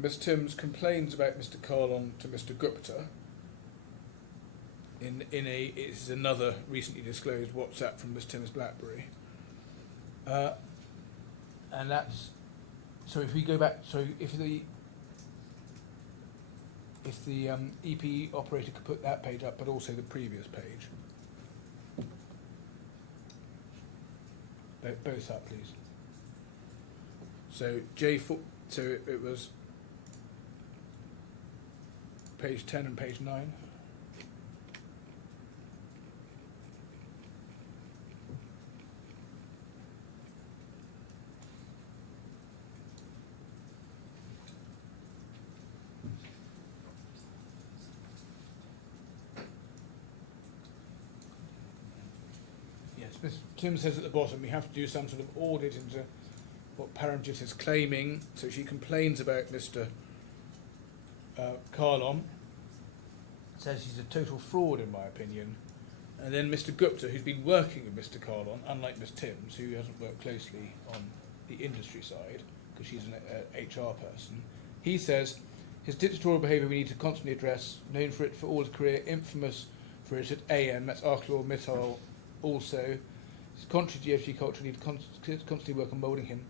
Ms. Timms complains about Mr. Kahlon to Mr. Gupta. It is another recently disclosed WhatsApp from Ms. Timms' BlackBerry, and that's so. If we go back, so if the EP operator could put that page up, but also the previous page, both up, please. So J4. So it was page 10 and page 9. Yes, Ms. Tim says at the bottom we have to do some sort of audit into what Paramjit is claiming. So she complains about Mr. Kahlon, says he's a total fraud in my opinion, and then Mr. Gupta, who's been working with Mr. Kahlon, unlike Ms. Timms, who hasn't worked closely on the industry side because she's an HR person, he says his dictatorial behaviour we need to constantly address, known for it for all his career, infamous for it at AM, that's ArcelorMittal also. His contrary to GFG culture, we need to constantly work on moulding him.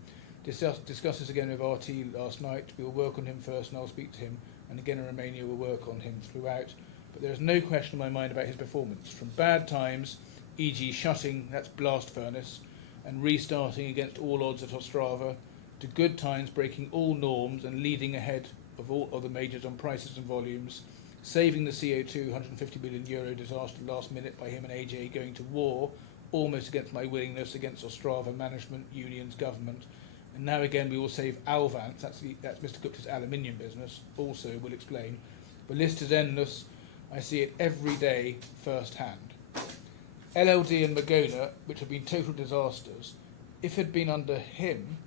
Discuss this again with RT last night. We will work on him first and I'll speak to him, and again in Romania we'll work on him throughout. But there is no question in my mind about his performance. From bad times, e.g. shutting, that's blast furnace, and restarting against all odds at Ostrava, to good times breaking all norms and leading ahead of all other majors on prices and volumes, saving the CO2 €150 million disaster last minute by him and AJ going to war, almost against my willingness, against Ostrava management, unions, government. And now again we will save Alvance, that's Mr. Gupta's aluminium business, also will explain. The list is endless. I see it every day first hand. LLD and Magona, which have been total disasters, if it had been under him,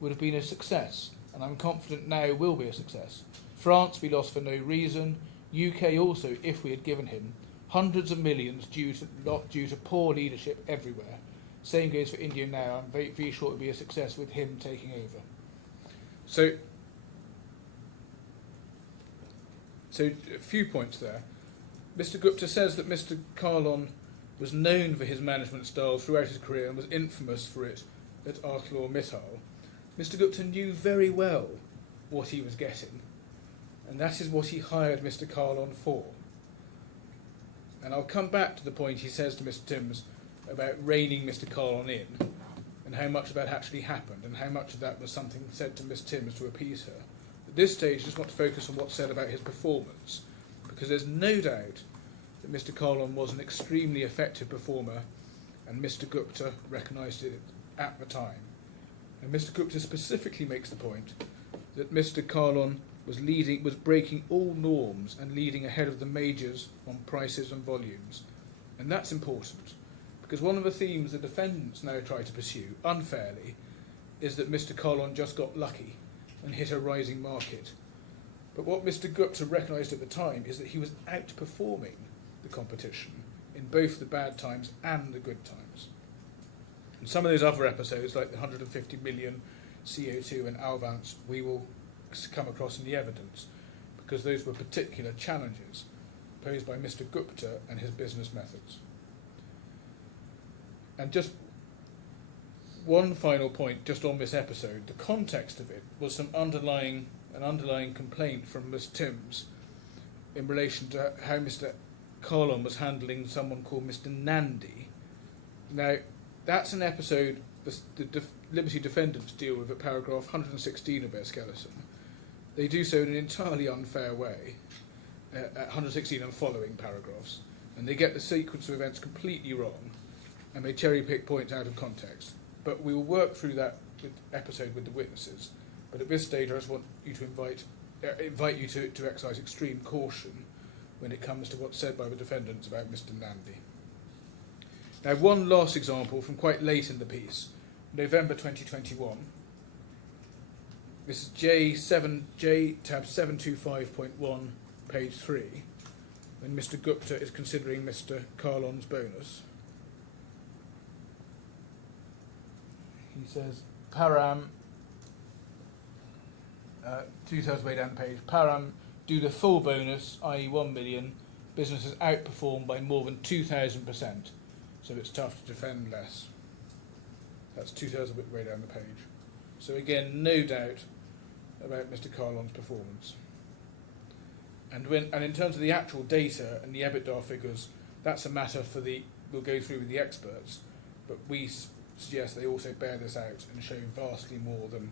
would have been a success, and I'm confident now will be a success. France we lost for no reason, UK also if we had given him, hundreds of millions due to poor leadership everywhere. Same goes for India now. I'm very sure it will be a success with him taking over. So a few points there. Mr. Gupta says that Mr. Kahlon was known for his management style throughout his career and was infamous for it at ArcelorMittal. Mr. Gupta knew very well what he was getting, and that is what he hired Mr. Kahlon for. And I'll come back to the point he says to Mr. Timms about reining Mr. Kahlon in, and how much of that actually happened, and how much of that was something said to Miss Timms to appease her. At this stage, I just want to focus on what's said about his performance, because there's no doubt that Mr. Kahlon was an extremely effective performer, and Mr. Gupta recognised it at the time. And Mr. Gupta specifically makes the point that Mr. Kahlon was breaking all norms and leading ahead of the majors on prices and volumes. And that's important, because one of the themes the defendants now try to pursue, unfairly, is that Mr. Kahlon just got lucky and hit a rising market. But what Mr. Gupta recognised at the time is that he was outperforming the competition in both the bad times and the good times. And some of those other episodes, like the 150 million CO2 and Alvance, we will come across in the evidence. because those were particular challenges posed by Mr. Gupta and his business methods. And just one final point, just on this episode, the context of it was an underlying complaint from Ms. Timms in relation to how Mr. Kahlon was handling someone called Mr. Nandi. Now, that's an episode the Liberty defendants deal with at paragraph 116 of their skeleton. They do so in an entirely unfair way, at 116 and following paragraphs, and they get the sequence of events completely wrong, and they cherry-pick points out of context. But we will work through that episode with the witnesses. But at this stage, I just want you to invite you to exercise extreme caution when it comes to what's said by the defendants about Mr. Nandi. Now, one last example from quite late in the piece, November 2021. This is J tab 725.1, page 3, when Mr. Gupta is considering Mr. Kahlon's bonus. He says, Param, 2/3 way down the page, Param do the full bonus, i.e. 1 million, business has outperformed by more than 2,000%, so it's tough to defend less. That's 2/3 of the way down the page. So again, no doubt about Mr. Kahlon's performance. And in terms of the actual data and the EBITDA figures, that's a matter we'll go through with the experts, but we suggest they also bear this out and show vastly more than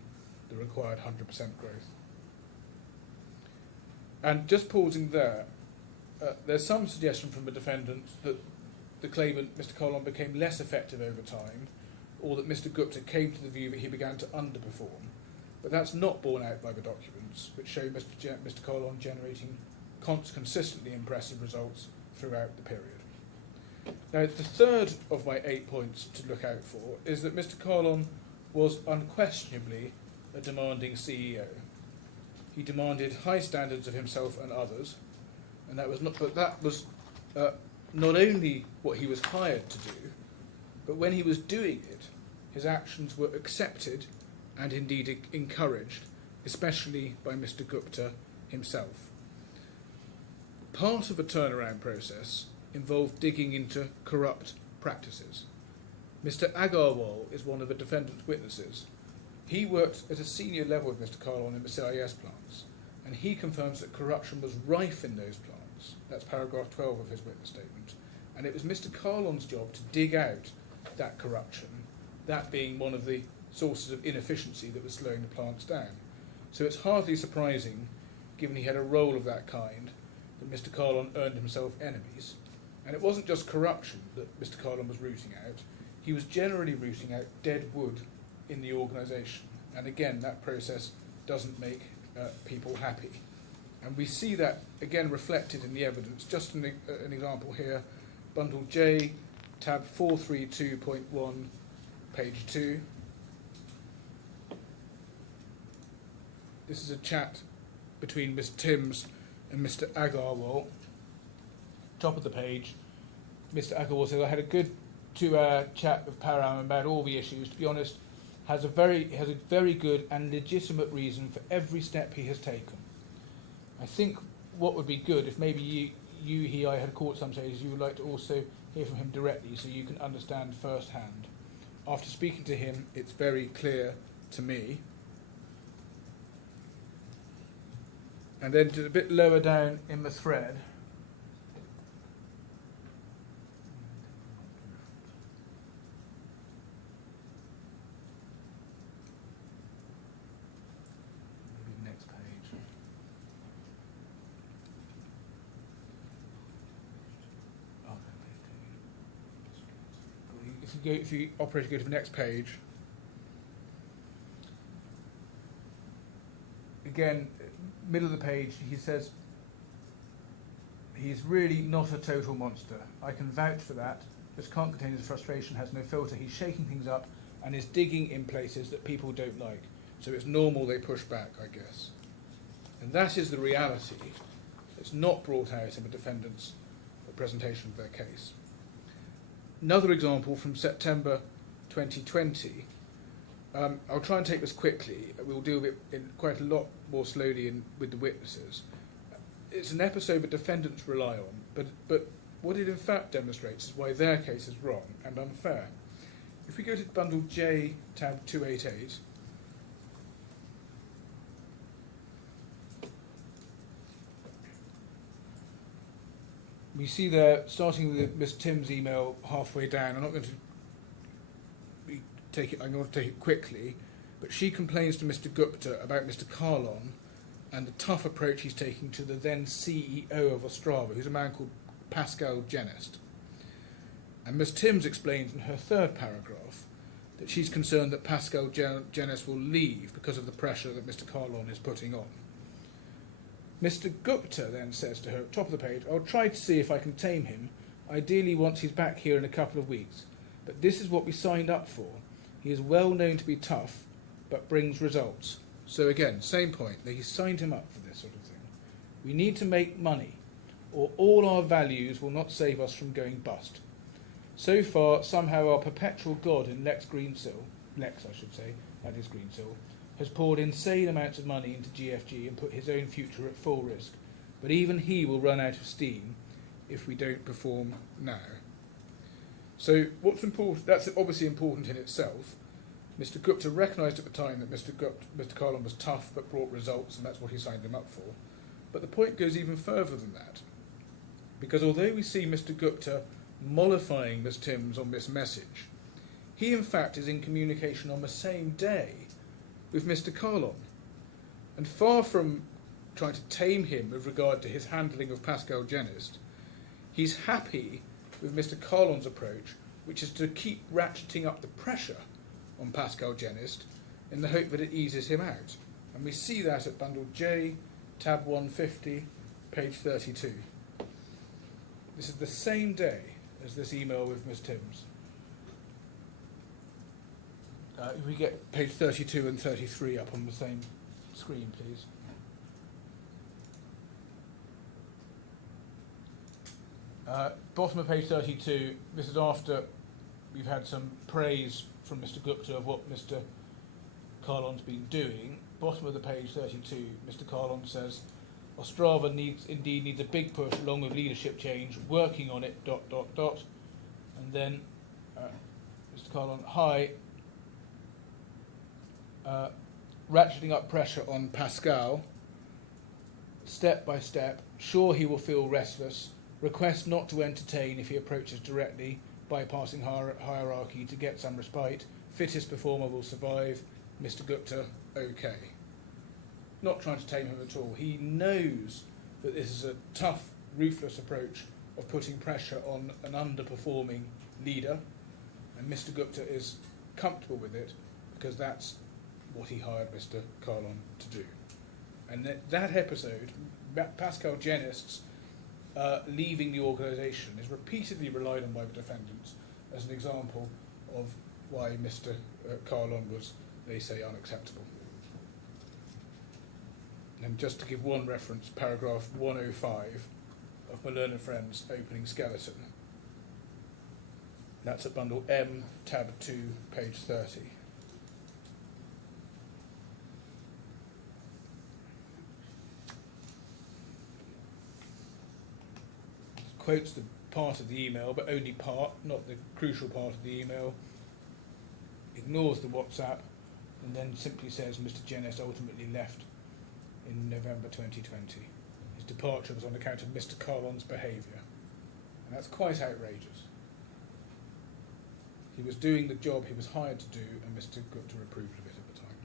the required 100% growth. And just pausing there, there's some suggestion from the defendants that the claimant, Mr. Kahlon, became less effective over time, or that Mr. Gupta came to the view that he began to underperform. But that's not borne out by the documents, which show Mr. Kahlon generating consistently impressive results throughout the period. Now, the third of my 8 points to look out for is that Mr. Kahlon was unquestionably a demanding CEO. He demanded high standards of himself and others, and that was not only what he was hired to do, but when he was doing it, his actions were accepted and indeed encouraged, especially by Mr. Gupta himself. Part of the turnaround process involved digging into corrupt practices. Mr. Agarwal is one of the defendant's witnesses. He worked at a senior level with Mr. Kahlon in the CIS plants, and he confirms that corruption was rife in those plants. That's paragraph 12 of his witness statement. And it was Mr. Kahlon's job to dig out that corruption, that being one of the sources of inefficiency that was slowing the plants down. So it's hardly surprising, given he had a role of that kind, that Mr. Kahlon earned himself enemies. And it wasn't just corruption that Mr. Kahlon was rooting out. He was generally rooting out dead wood in the organisation. And again, that process doesn't make people happy. And we see that, again, reflected in the evidence. Just an example here, bundle J, tab 432.1, page 2. This is a chat between Ms. Timms and Mr. Agarwal. Top of the page, Mr. Agarwal says, I had a good 2-hour chat with Param about all the issues. To be honest, has a very good and legitimate reason for every step he has taken. I think what would be good if maybe I had a call at some stage, you would like to also hear from him directly so you can understand firsthand. After speaking to him, it's very clear to me. And then just a bit lower down in the thread, maybe the next page. If you operator go to the next page, again, middle of the page, he says he's really not a total monster. I can vouch for that. Just can't contain his frustration, has no filter. He's shaking things up and is digging in places that people don't like. So it's normal they push back, I guess. And that is the reality. It's not brought out in the defendant's presentation of their case. Another example from September 2020. I'll try and take this quickly. We'll deal with it in quite a lot more slowly with the witnesses. it's an episode that defendants rely on, but what it in fact demonstrates is why their case is wrong and unfair. If we go to bundle J, tab 288, we see there, starting with Miss Tim's email halfway down, I'm going to take it quickly, but she complains to Mr. Gupta about Mr. Kahlon and the tough approach he's taking to the then CEO of Ostrava, who's a man called Pascal Genest. And Miss Timms explains in her third paragraph that she's concerned that Pascal Genest will leave because of the pressure that Mr. Kahlon is putting on. Mr. Gupta then says to her at the top of the page, I'll try to see if I can tame him, ideally once he's back here in a couple of weeks. But this is what we signed up for. He is well known to be tough, but brings results. So again, same point, that he signed him up for this sort of thing. We need to make money, or all our values will not save us from going bust. So far, somehow our perpetual god in Lex, that is Greensill, has poured insane amounts of money into GFG and put his own future at full risk. But even he will run out of steam if we don't perform now. So what's important, that's obviously important in itself. Mr. Gupta recognised at the time that Mr. Kahlon was tough but brought results, and that's what he signed him up for. But the point goes even further than that. Because although we see Mr. Gupta mollifying Miss Timms on this message, he in fact is in communication on the same day with Mr. Kahlon. And far from trying to tame him with regard to his handling of Pascal Genest, he's happy with Mr. Kahlon's approach, which is to keep ratcheting up the pressure on Pascal Genest in the hope that it eases him out. And we see that at bundle J, tab 150, page 32. This is the same day as this email with Miss Timms. If we get page 32 and 33 up on the same screen, please. Bottom of page 32, this is after we've had some praise from Mr. Gupta of what Mr. Kahlon's been doing. Bottom of the page 32, Mr. Kahlon says, Ostrava needs a big push along with leadership change, working on it, ... And then Mr. Kahlon, hi, ratcheting up pressure on Pascal, step by step, sure he will feel restless, request not to entertain if he approaches directly, bypassing hierarchy to get some respite, fittest performer will survive, Mr. Gupta, okay. Not trying to tame him at all. He knows that this is a tough, ruthless approach of putting pressure on an underperforming leader, and Mr. Gupta is comfortable with it because that's what he hired Mr. Kahlon to do. And that episode, Pascal Genest's leaving the organisation, is repeatedly relied on by the defendants as an example of why Mr. Kahlon was, they say, unacceptable. And just to give one reference, paragraph 105 of My Learned Friends opening skeleton. That's at bundle M, tab 2, page 30. Quotes the part of the email, but only part, not the crucial part of the email. Ignores the WhatsApp, and then simply says Mr. Genest ultimately left in November 2020. His departure was on account of Mr. Kahlon's behaviour. And that's quite outrageous. He was doing the job he was hired to do, and Mr. Gupta approved of it at the time.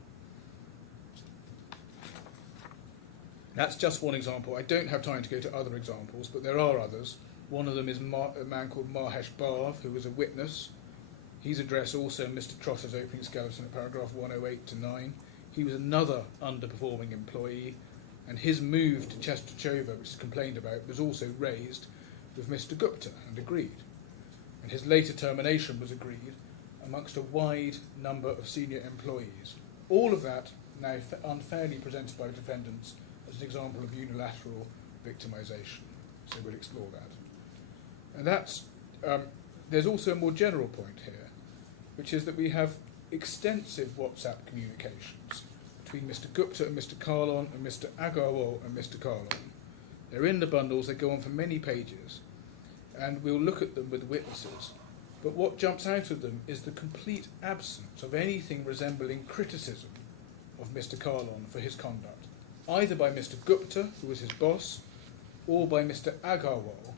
That's just one example. I don't have time to go to other examples, but there are others. One of them is a man called Mahesh Bhav, who was a witness. He's addressed also in Mr. Trosser's opening skeleton at paragraph 108 to 9. He was another underperforming employee, and his move to Chesterchova, which is complained about, was also raised with Mr. Gupta and agreed. And his later termination was agreed amongst a wide number of senior employees. All of that now unfairly presented by defendants as an example of unilateral victimisation. So we'll explore that. And that's, there's also a more general point here, which is that we have extensive WhatsApp communications between Mr. Gupta and Mr. Kahlon and Mr. Agarwal and Mr. Kahlon, They're in the bundles, they go on for many pages, and we'll look at them with witnesses. But what jumps out of them is the complete absence of anything resembling criticism of Mr. Kahlon for his conduct, either by Mr. Gupta, who was his boss, or by Mr. Agarwal,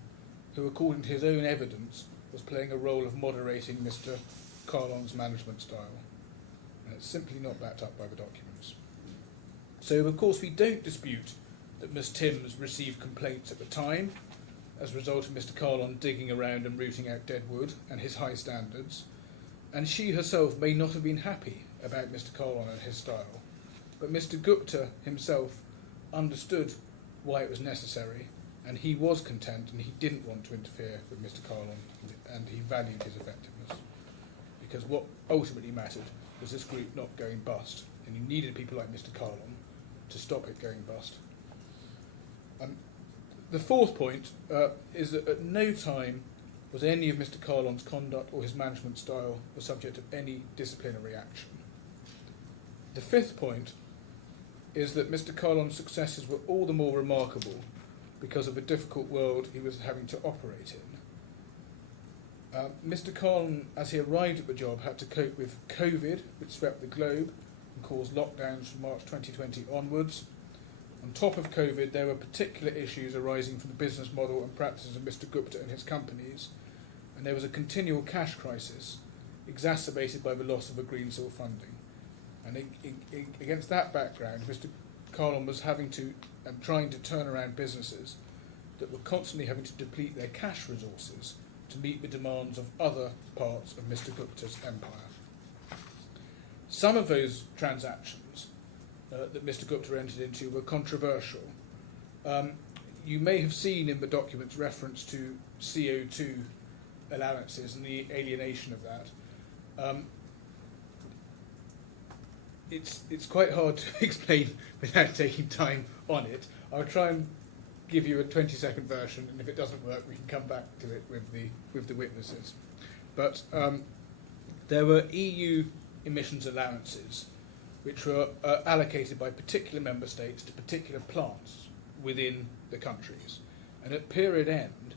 who, according to his own evidence, was playing a role of moderating Mr. Kahlon's management style. And it's simply not backed up by the documents. So, of course, we don't dispute that Ms. Timms received complaints at the time as a result of Mr. Kahlon digging around and rooting out dead wood and his high standards, and she herself may not have been happy about Mr. Kahlon and his style, but Mr. Gupta himself understood why it was necessary, and he was content and he didn't want to interfere with Mr. Kahlon, and he valued his effectiveness, because what ultimately mattered was this group not going bust, and you needed people like Mr. Kahlon to stop it going bust. The fourth point is that at no time was any of Mr. Kahlon's conduct or his management style the subject of any disciplinary action. The fifth point is that Mr. Kahlon's successes were all the more remarkable because of the difficult world he was having to operate in. Mr. Kahlon, as he arrived at the job, had to cope with COVID, which swept the globe and caused lockdowns from March 2020 onwards. On top of COVID, there were particular issues arising from the business model and practices of Mr. Gupta and his companies, and there was a continual cash crisis, exacerbated by the loss of the Greensill funding. And against that background, Mr. Kahlon was having to and trying to turn around businesses that were constantly having to deplete their cash resources to meet the demands of other parts of Mr. Gupta's empire. Some of those transactions that Mr. Gupta entered into were controversial. You may have seen in the documents reference to CO2 allowances and the alienation of that. It's quite hard to explain without taking time on it. I'll try and give you a 20-second version, and if it doesn't work, we can come back to it with the witnesses. But there were EU emissions allowances which were allocated by particular member states to particular plants within the countries. And at period end,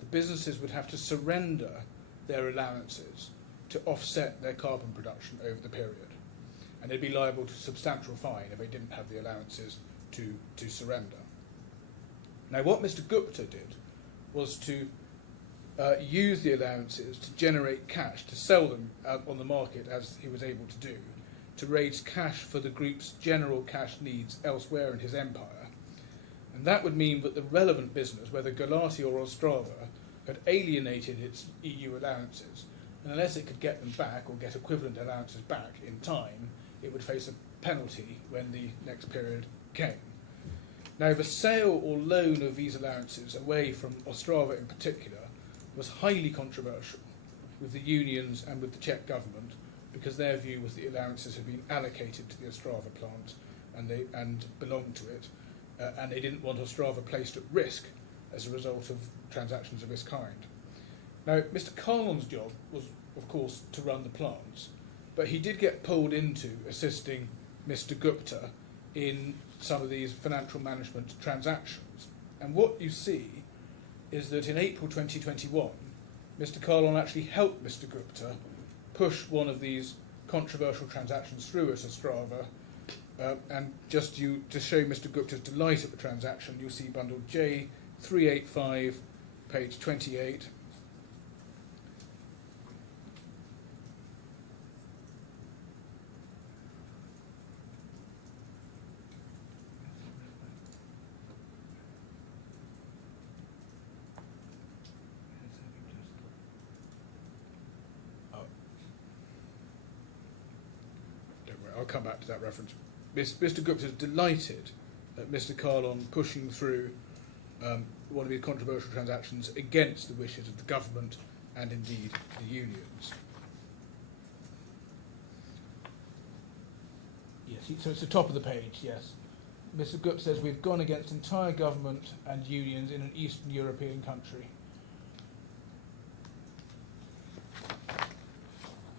the businesses would have to surrender their allowances to offset their carbon production over the period. And they'd be liable to a substantial fine if they didn't have the allowances to surrender. Now, what Mr. Gupta did was to use the allowances to generate cash, to sell them out on the market as he was able to do, to raise cash for the group's general cash needs elsewhere in his empire. And that would mean that the relevant business, whether Galati or Ostrava, had alienated its EU allowances, and unless it could get them back or get equivalent allowances back in time, it would face a penalty when the next period came. Now, the sale or loan of these allowances away from Ostrava in particular was highly controversial with the unions and with the Czech government, because their view was the allowances had been allocated to the Ostrava plant and belonged to it, and they didn't want Ostrava placed at risk as a result of transactions of this kind. Now, Mr. Kahlon's job was, of course, to run the plants, but he did get pulled into assisting Mr. Gupta in some of these financial management transactions. And what you see is that in April 2021, Mr. Kahlon actually helped Mr. Gupta push one of these controversial transactions through at Ostrava, and just to show Mr. Gupta's delight at the transaction, you'll see bundle J385, page 28. I'll come back to that reference. Mr. Gupta is delighted at Mr. Kahlon pushing through one of these controversial transactions against the wishes of the government and indeed the unions. Yes, so it's the top of the page, yes. Mr. Gupta says, we've gone against entire government and unions in an Eastern European country.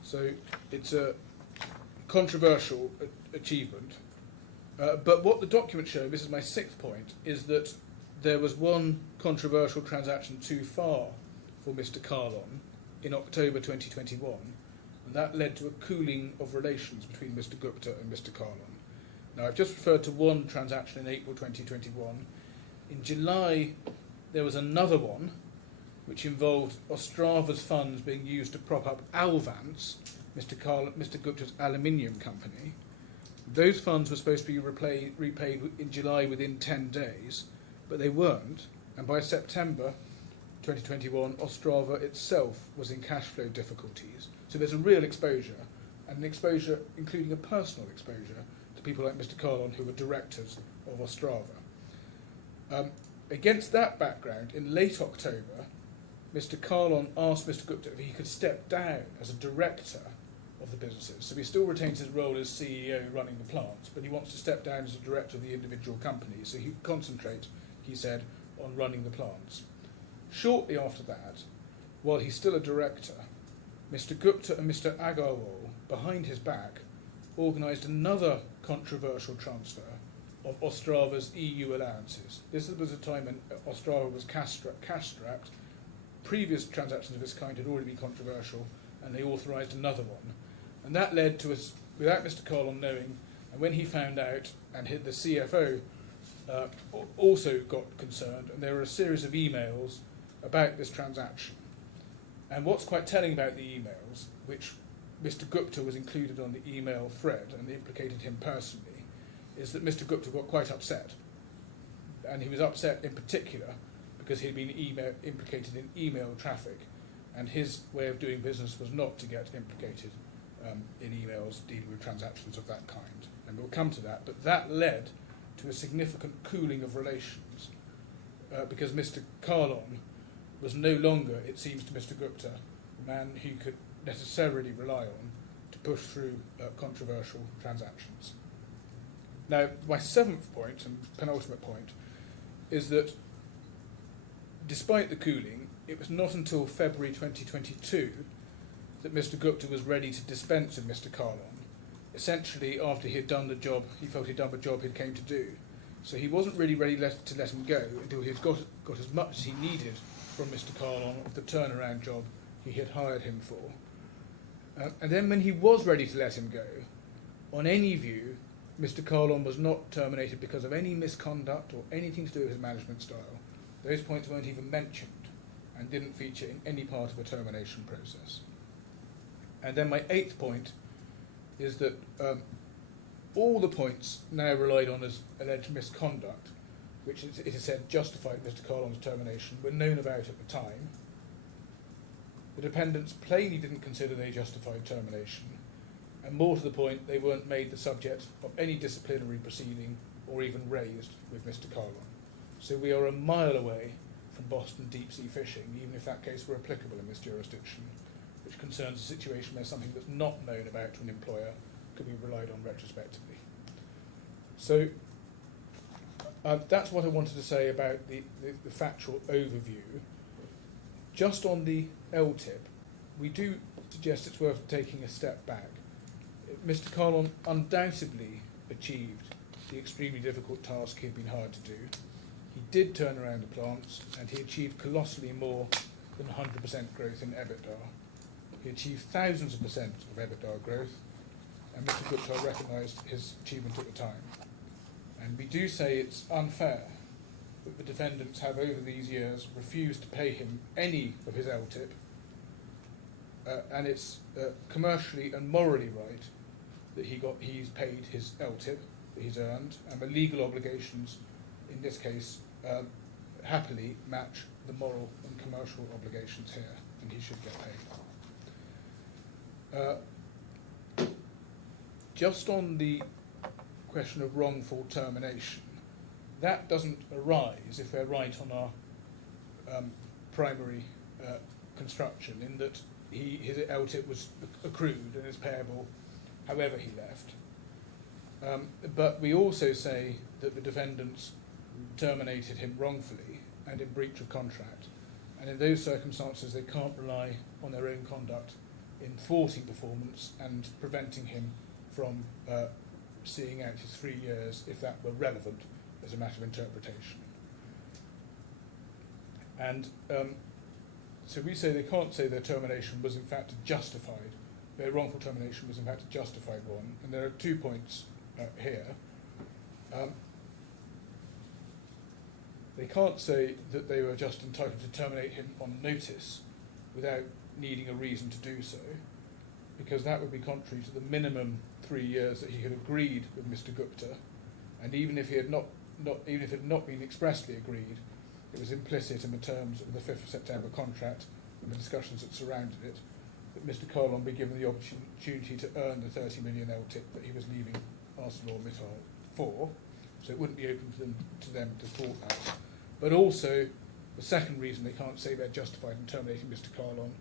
So it's a controversial achievement, but what the documents show, this is my sixth point, is that there was one controversial transaction too far for Mr. Kahlon in October 2021, and that led to a cooling of relations between Mr. Gupta and Mr. Kahlon. Now, I've just referred to one transaction in April 2021. In July, there was another one which involved Ostrava's funds being used to prop up Alvance, Mr. Gupta's aluminium company. Those funds were supposed to be repaid in July within 10 days, but they weren't, and by September 2021, Ostrava itself was in cash flow difficulties. So there's a real exposure, and an exposure including a personal exposure to people like Mr. Kahlon, who were directors of Ostrava. Against that background, in late October, Mr. Kahlon asked Mr. Gupta if he could step down as a director of the businesses. So he still retains his role as CEO running the plants, but he wants to step down as a director of the individual companies, so he could concentrate, he said, on running the plants. Shortly after that, while he's still a director, Mr. Gupta and Mr. Agarwal, behind his back, organised another controversial transfer of Ostrava's EU allowances. This was a time when Ostrava was cash-strapped. Previous transactions of this kind had already been controversial, and they authorised another one. And that led to us, without Mr. Kahlon knowing, and when he found out, and the CFO also got concerned, and there were a series of emails about this transaction. And what's quite telling about the emails, which Mr. Gupta was included on the email thread and implicated him personally, is that Mr. Gupta got quite upset. And he was upset in particular because he'd been implicated in email traffic, and his way of doing business was not to get implicated in emails dealing with transactions of that kind. And we'll come to that, but that led to a significant cooling of relations because Mr. Kahlon was no longer, it seems to Mr. Gupta, a man he could necessarily rely on to push through controversial transactions. Now, my seventh point and penultimate point is that despite the cooling, it was not until February 2022 that Mr. Gupta was ready to dispense with Mr. Kahlon, essentially after he had done the job, he felt he'd done the job he came to do. So he wasn't really ready to let him go until he had got as much as he needed from Mr. Kahlon of the turnaround job he had hired him for. And then when he was ready to let him go, on any view, Mr. Kahlon was not terminated because of any misconduct or anything to do with his management style. Those points weren't even mentioned and didn't feature in any part of the termination process. And then my eighth point is that all the points now relied on as alleged misconduct, which it is said justified Mr. Kahlon's termination, were known about at the time. The defendants plainly didn't consider they justified termination, and more to the point, they weren't made the subject of any disciplinary proceeding or even raised with Mr. Kahlon. So we are a mile away from Boston deep-sea fishing, even if that case were applicable in this jurisdiction, which concerns a situation where something that's not known about to an employer could be relied on retrospectively. So that's what I wanted to say about the factual overview. Just on the LTIP, we do suggest it's worth taking a step back. Mr. Kahlon undoubtedly achieved the extremely difficult task he'd been hired to do. He did turn around the plants, and he achieved colossally more than 100% growth in EBITDA. He achieved thousands of percent of EBITDA growth, and Mr. Gupta recognised his achievement at the time. And we do say it's unfair that the defendants have over these years refused to pay him any of his LTIP, and it's commercially and morally right that he's paid his LTIP that he's earned, and the legal obligations in this case happily match the moral and commercial obligations here, and he should get paid. Just on the question of wrongful termination, that doesn't arise if we're right on our primary construction, in that his LTIP was accrued and is payable however he left. But we also say that the defendants terminated him wrongfully and in breach of contract, and in those circumstances they can't rely on their own conduct in thwarting performance and preventing him from seeing out his 3 years if that were relevant as a matter of interpretation. And so we say they can't say their termination was in fact justified. Their wrongful termination was in fact a justified one. And there are 2 points here. They can't say that they were just entitled to terminate him on notice without needing a reason to do so, because that would be contrary to the minimum 3 years that he had agreed with Mr. Gupta, and even if he had not even if it had not been expressly agreed, it was implicit in the terms of the 5th of September contract and the discussions that surrounded it, that Mr. Kahlon be given the opportunity to earn the 30 million LTIP that he was leaving ArcelorMittal for, so it wouldn't be open to them to thwart that. But also, the second reason they can't say they're justified in terminating Mr. Kahlon,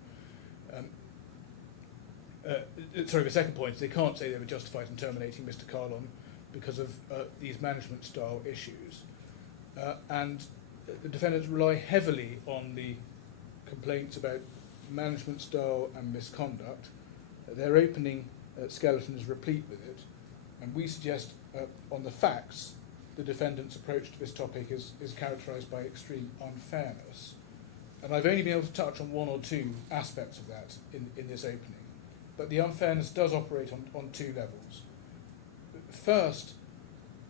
the second point is they can't say they were justified in terminating Mr. Kahlon because of these management style issues. And the defendants rely heavily on the complaints about management style and misconduct. Their opening skeleton is replete with it, and we suggest on the facts the defendant's approach to this topic is characterised by extreme unfairness. And I've only been able to touch on 1 or 2 aspects of that in this opening. But the unfairness does operate on 2 levels. First,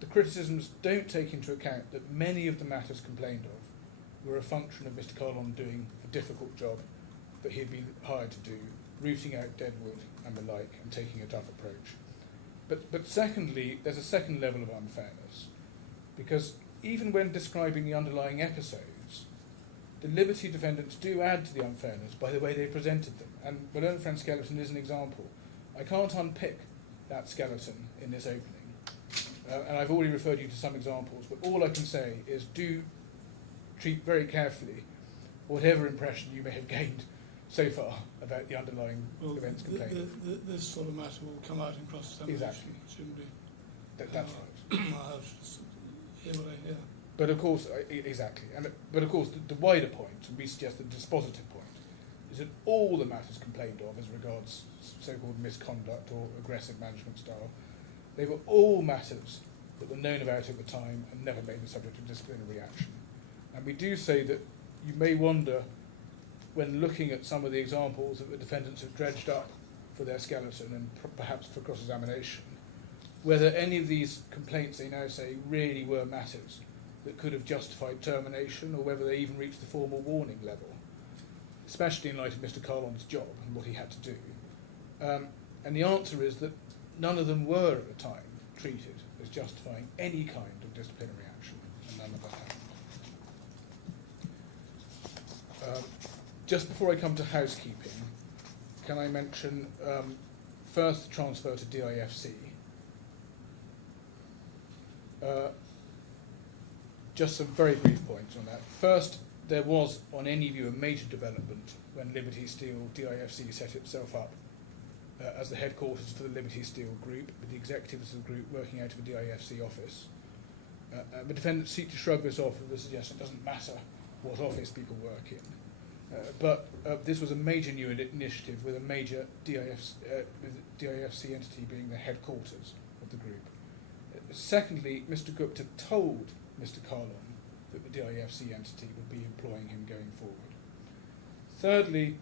the criticisms don't take into account that many of the matters complained of were a function of Mr. Kahlon doing a difficult job that he had been hired to do, rooting out deadwood and the like, and taking a tough approach. But secondly, there's a second level of unfairness, because even when describing the underlying episodes, the Liberty defendants do add to the unfairness by the way they presented them. And Malone Friend skeleton is an example. I can't unpick that skeleton in this opening. And I've already referred you to some examples, but all I can say is do treat very carefully whatever impression you may have gained so far about the underlying events complained. This sort of matter will come out in cross-examination, Exactly. presumably. That's right. I'll just hear what I hear. But of course, exactly. But of course, the wider point, and we suggest the dispositive point, is that all the matters complained of as regards so-called misconduct or aggressive management style, they were all matters that were known about at the time and never made the subject of disciplinary action. And we do say that you may wonder, when looking at some of the examples that the defendants have dredged up for their skeleton and perhaps for cross-examination, whether any of these complaints they now say really were matters that could have justified termination, or whether they even reached the formal warning level, especially in light of Mr. Kahlon's job and what he had to do. And the answer is that none of them were at the time treated as justifying any kind of disciplinary action, and none of that happened. Just before I come to housekeeping, can I mention first the transfer to DIFC. Just some very brief points on that. First, there was, on any view, a major development when Liberty Steel DIFC set itself up as the headquarters for the Liberty Steel Group, with the executives of the group working out of a DIFC office. The defendants seek to shrug this off with the suggestion it doesn't matter what office people work in. But this was a major new initiative with a major DIFC entity being the headquarters of the group. Secondly, Mr. Gupta told Mr. Kahlon that the DIFC entity would be employing him going forward. Thirdly,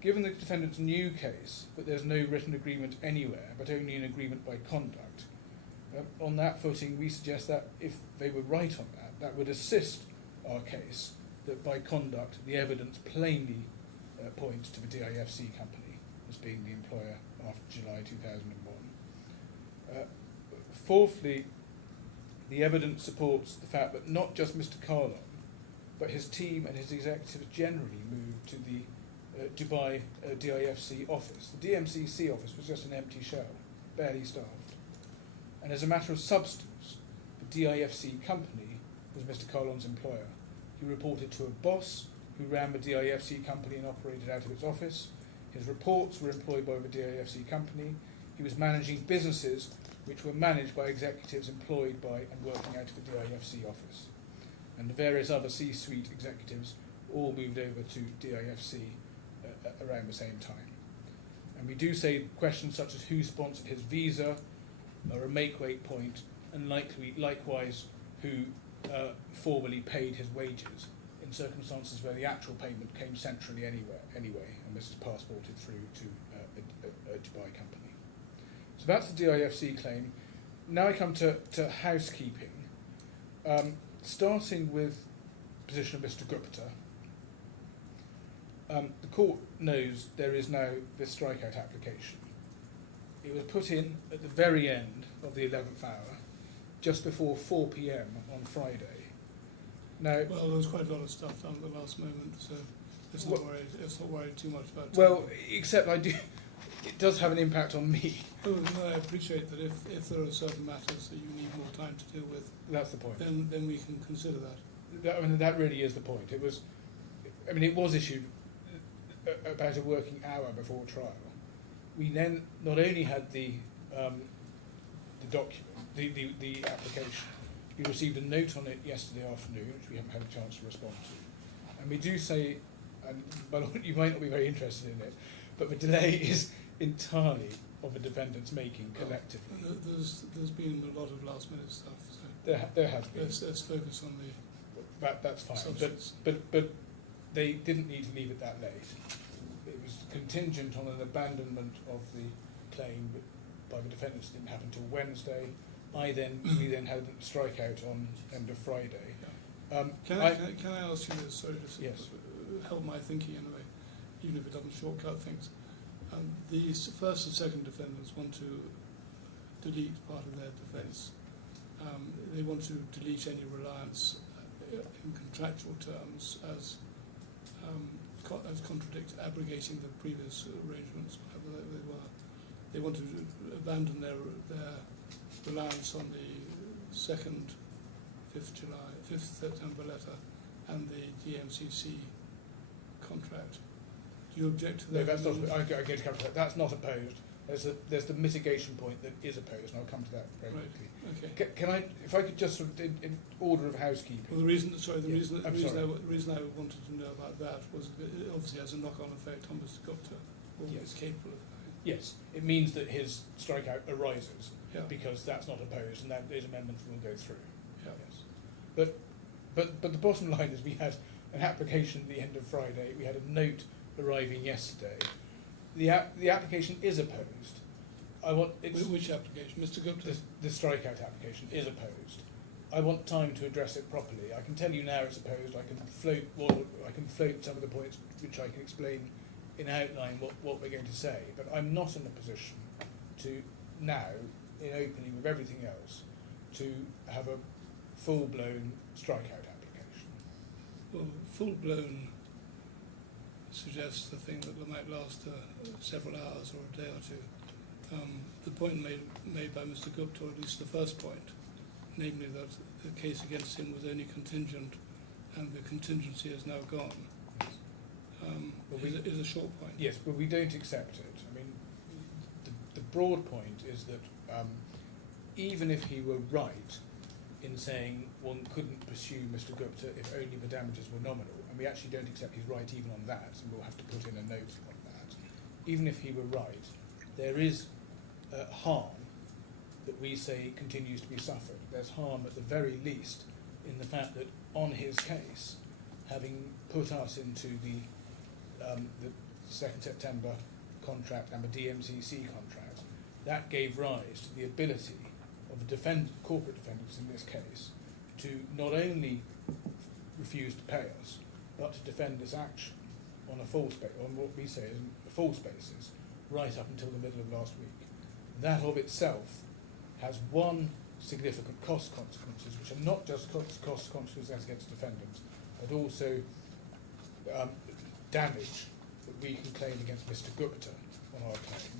given the defendant's new case that there's no written agreement anywhere, but only an agreement by conduct, on that footing we suggest that if they were right on that, that would assist our case, that by conduct the evidence plainly points to the DIFC company as being the employer after July 2001. Fourthly, the evidence supports the fact that not just Mr. Kahlon, but his team and his executives generally moved to the Dubai DIFC office. The DMCC office was just an empty shell, barely staffed. And as a matter of substance, the DIFC company was Mr. Kahlon's employer. He reported to a boss who ran the DIFC company and operated out of its office. His reports were employed by the DIFC company. He was managing businesses which were managed by executives employed by and working out of the DIFC office. And the various other C-suite executives all moved over to DIFC around the same time. And we do say questions such as who sponsored his visa are a make-weight point, and likewise who formally paid his wages in circumstances where the actual payment came centrally anyway, and this is passported through to a Dubai company. So that's the DIFC claim. Now I come to housekeeping, starting with the position of Mr. Gupta. The court knows there is now this strikeout application. It was put in at the very end of the 11th hour, just before 4 p.m. on Friday. Now, Well, there was quite a lot of stuff done at the last moment, so it's not worried too much about it. well, except it does have an impact on me. Oh, no, I appreciate that if there are certain matters that you need more time to deal with, That's the point. then we can consider that. That really is the point. It was issued about a working hour before trial. We then not only had the document, the application. We received a note on it yesterday afternoon, which we haven't had a chance to respond to. And we do say, but you might not be very interested in it, but the delay is entirely of the defendant's making collectively. There's been a lot of last minute stuff, so There has been. let's focus on the That's fine. substance. But they didn't need to leave it that late. It was contingent on an abandonment of the claim by the defendants. It didn't happen until Wednesday. We then had a strikeout on end of Friday. Can I ask you this? Sorry, just Yes. help my thinking in a way, even if it doesn't shortcut things. The first and second defendants want to delete part of their defence. They want to delete any reliance in contractual terms as abrogating the previous arrangements, whatever they were. They want to abandon their reliance on the 5th September letter and the DMCC contract. Do you object to No, that? that's not. I'm going to come to that. That's not opposed. There's the mitigation point that is opposed, and I'll come to that very Right. quickly. Okay. Can I, if I could just sort of in order of housekeeping. Well, the reason I wanted to know about that was that it obviously has a knock-on effect on Mr. Gupta, or Yes. is capable of having. Yes, it means that his strikeout arises Yeah. because that's not opposed, and that those amendments will go through. Yeah. Yes. But the bottom line is we had an application at the end of Friday. We had a note arriving yesterday. The application is opposed. Which application, Mr. Gupta? The strikeout application is opposed. I want time to address it properly. I can tell you now it's opposed. I can float some of the points which I can explain in outline what we're going to say. But I'm not in a position to now, in opening with everything else, to have a full-blown strikeout application. Well, full-blown suggests a thing that might last several hours or a day or two. The point made by Mr. Gupta, or at least the first point, namely that the case against him was only contingent and the contingency is now gone, is a short point. Yes, but we don't accept it. I mean, the broad point is that even if he were right in saying one couldn't pursue Mr. Gupta if only the damages were nominal, and we actually don't accept he's right even on that, and we'll have to put in a note on that. Even if he were right, there is harm that we say continues to be suffered. There's harm at the very least in the fact that on his case, having put us into the 2nd September contract and the DMCC contract, that gave rise to the ability of the corporate defendants in this case to not only refuse to pay us, but to defend this action on what we say is a false basis, right up until the middle of last week. That of itself has one significant cost consequences, which are not just cost consequences as against defendants, but also damage that we can claim against Mr. Gupta on our claim.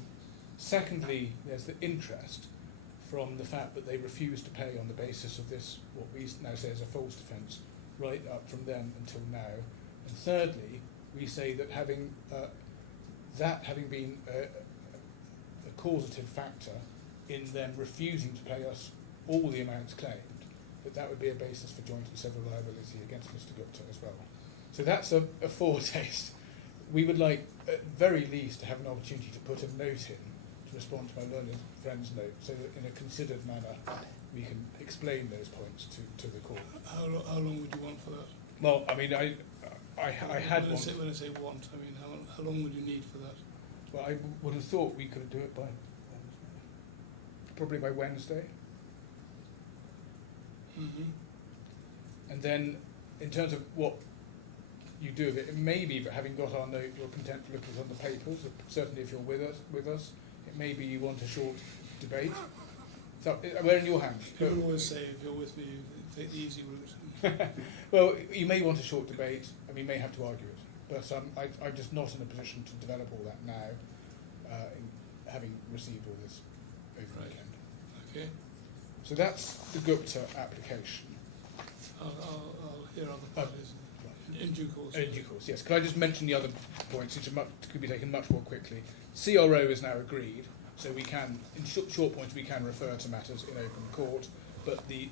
Secondly, there's the interest from the fact that they refuse to pay on the basis of this, what we now say is a false defence, right up from then until now. And thirdly, we say that having been a causative factor in them refusing to pay us all the amounts claimed, that would be a basis for joint and several liability against Mr. Gupta as well. So that's a foretaste. We would like, at very least, to have an opportunity to put a note in to respond to my learned friend's note, so that in a considered manner we can explain those points to the court. How long would you want for that? Well, I mean, I had when one. I say want, I mean how long would you need for that? Well, I would have thought we could do it by probably by Wednesday. Mm-hmm. And then, in terms of what you do with it, it may be that having got our note, you're content to look at it on the papers. Certainly, if you're with us, it may be you want a short debate. So we're in your hands. People always say, if you're with me, you take the easy route. Well, you may want a short debate, and we may have to argue it. But I'm just not in a position to develop all that now, having received all this over the Right. weekend. Okay. So that's the Gupta application. I'll hear other parties in due course. In due course, yes. Could I just mention the other points, which could be taken much more quickly? CRO is now agreed, so we can, in short points, we can refer to matters in open court. But the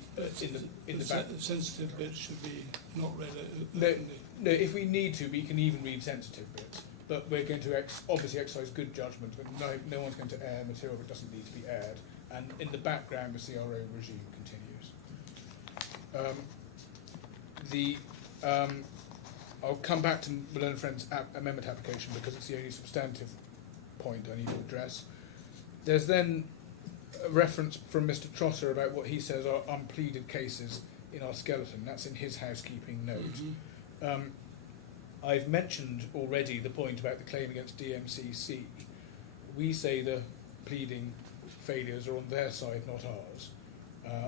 sensitive bits should be not read openly. No, if we need to, we can even read sensitive bits. But we're going to obviously exercise good judgment, and no one's going to air material that doesn't need to be aired. And in the background, the CRO regime continues. I'll come back to Malone and Friends' amendment application because it's the only substantive point I need to address. There's then a reference from Mr. Trotter about what he says are unpleaded cases in our skeleton. That's in his housekeeping note. Mm-hmm. I've mentioned already the point about the claim against DMCC. We say the pleading failures are on their side, not ours.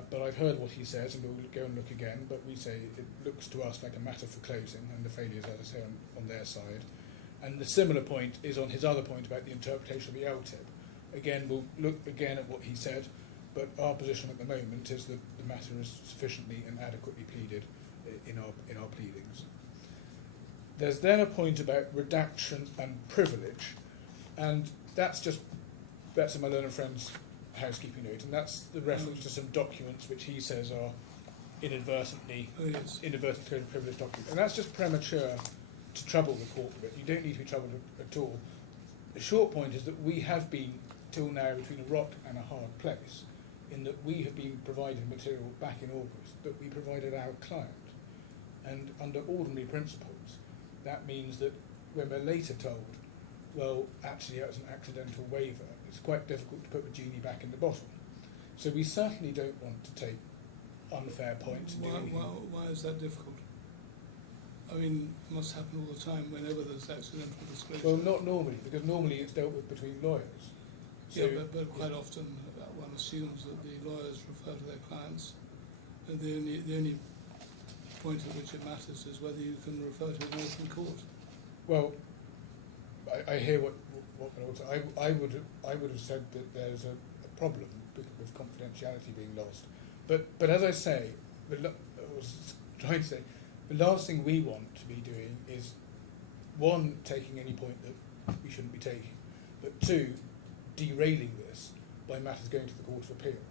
But I've heard what he says, and we'll go and look again, but we say it looks to us like a matter for closing, and the failures, as I say, on their side. And the similar point is on his other point about the interpretation of the LTIP. Again, we'll look again at what he said, but our position at the moment is that the matter is sufficiently and adequately pleaded in our pleadings. There's then a point about redaction and privilege, and that's a Malone and Friends housekeeping note, and that's the reference to some documents which he says are inadvertently privileged documents. And that's just premature to trouble the court with it. You don't need to be troubled at all. The short point is that we have been, till now, between a rock and a hard place, in that we have been providing material back in August that we provided our client. And under ordinary principles, that means that when we're later told, well, actually that's an accidental waiver, it's quite difficult to put the genie back in the bottle. So we certainly don't want to take unfair points. Why is that difficult? I mean, it must happen all the time whenever there's accidental disclosure. Well, not normally, because normally it's dealt with between lawyers. So, yeah, but quite often one assumes that the lawyers refer to their clients. And the only point at which it matters is whether you can refer to an open court. Well, I hear what I would have said that there's a problem with confidentiality being lost. But as I say, I was trying to say, the last thing we want to be doing is, one, taking any point that we shouldn't be taking, but two, derailing this by matters going to the Court of Appeal.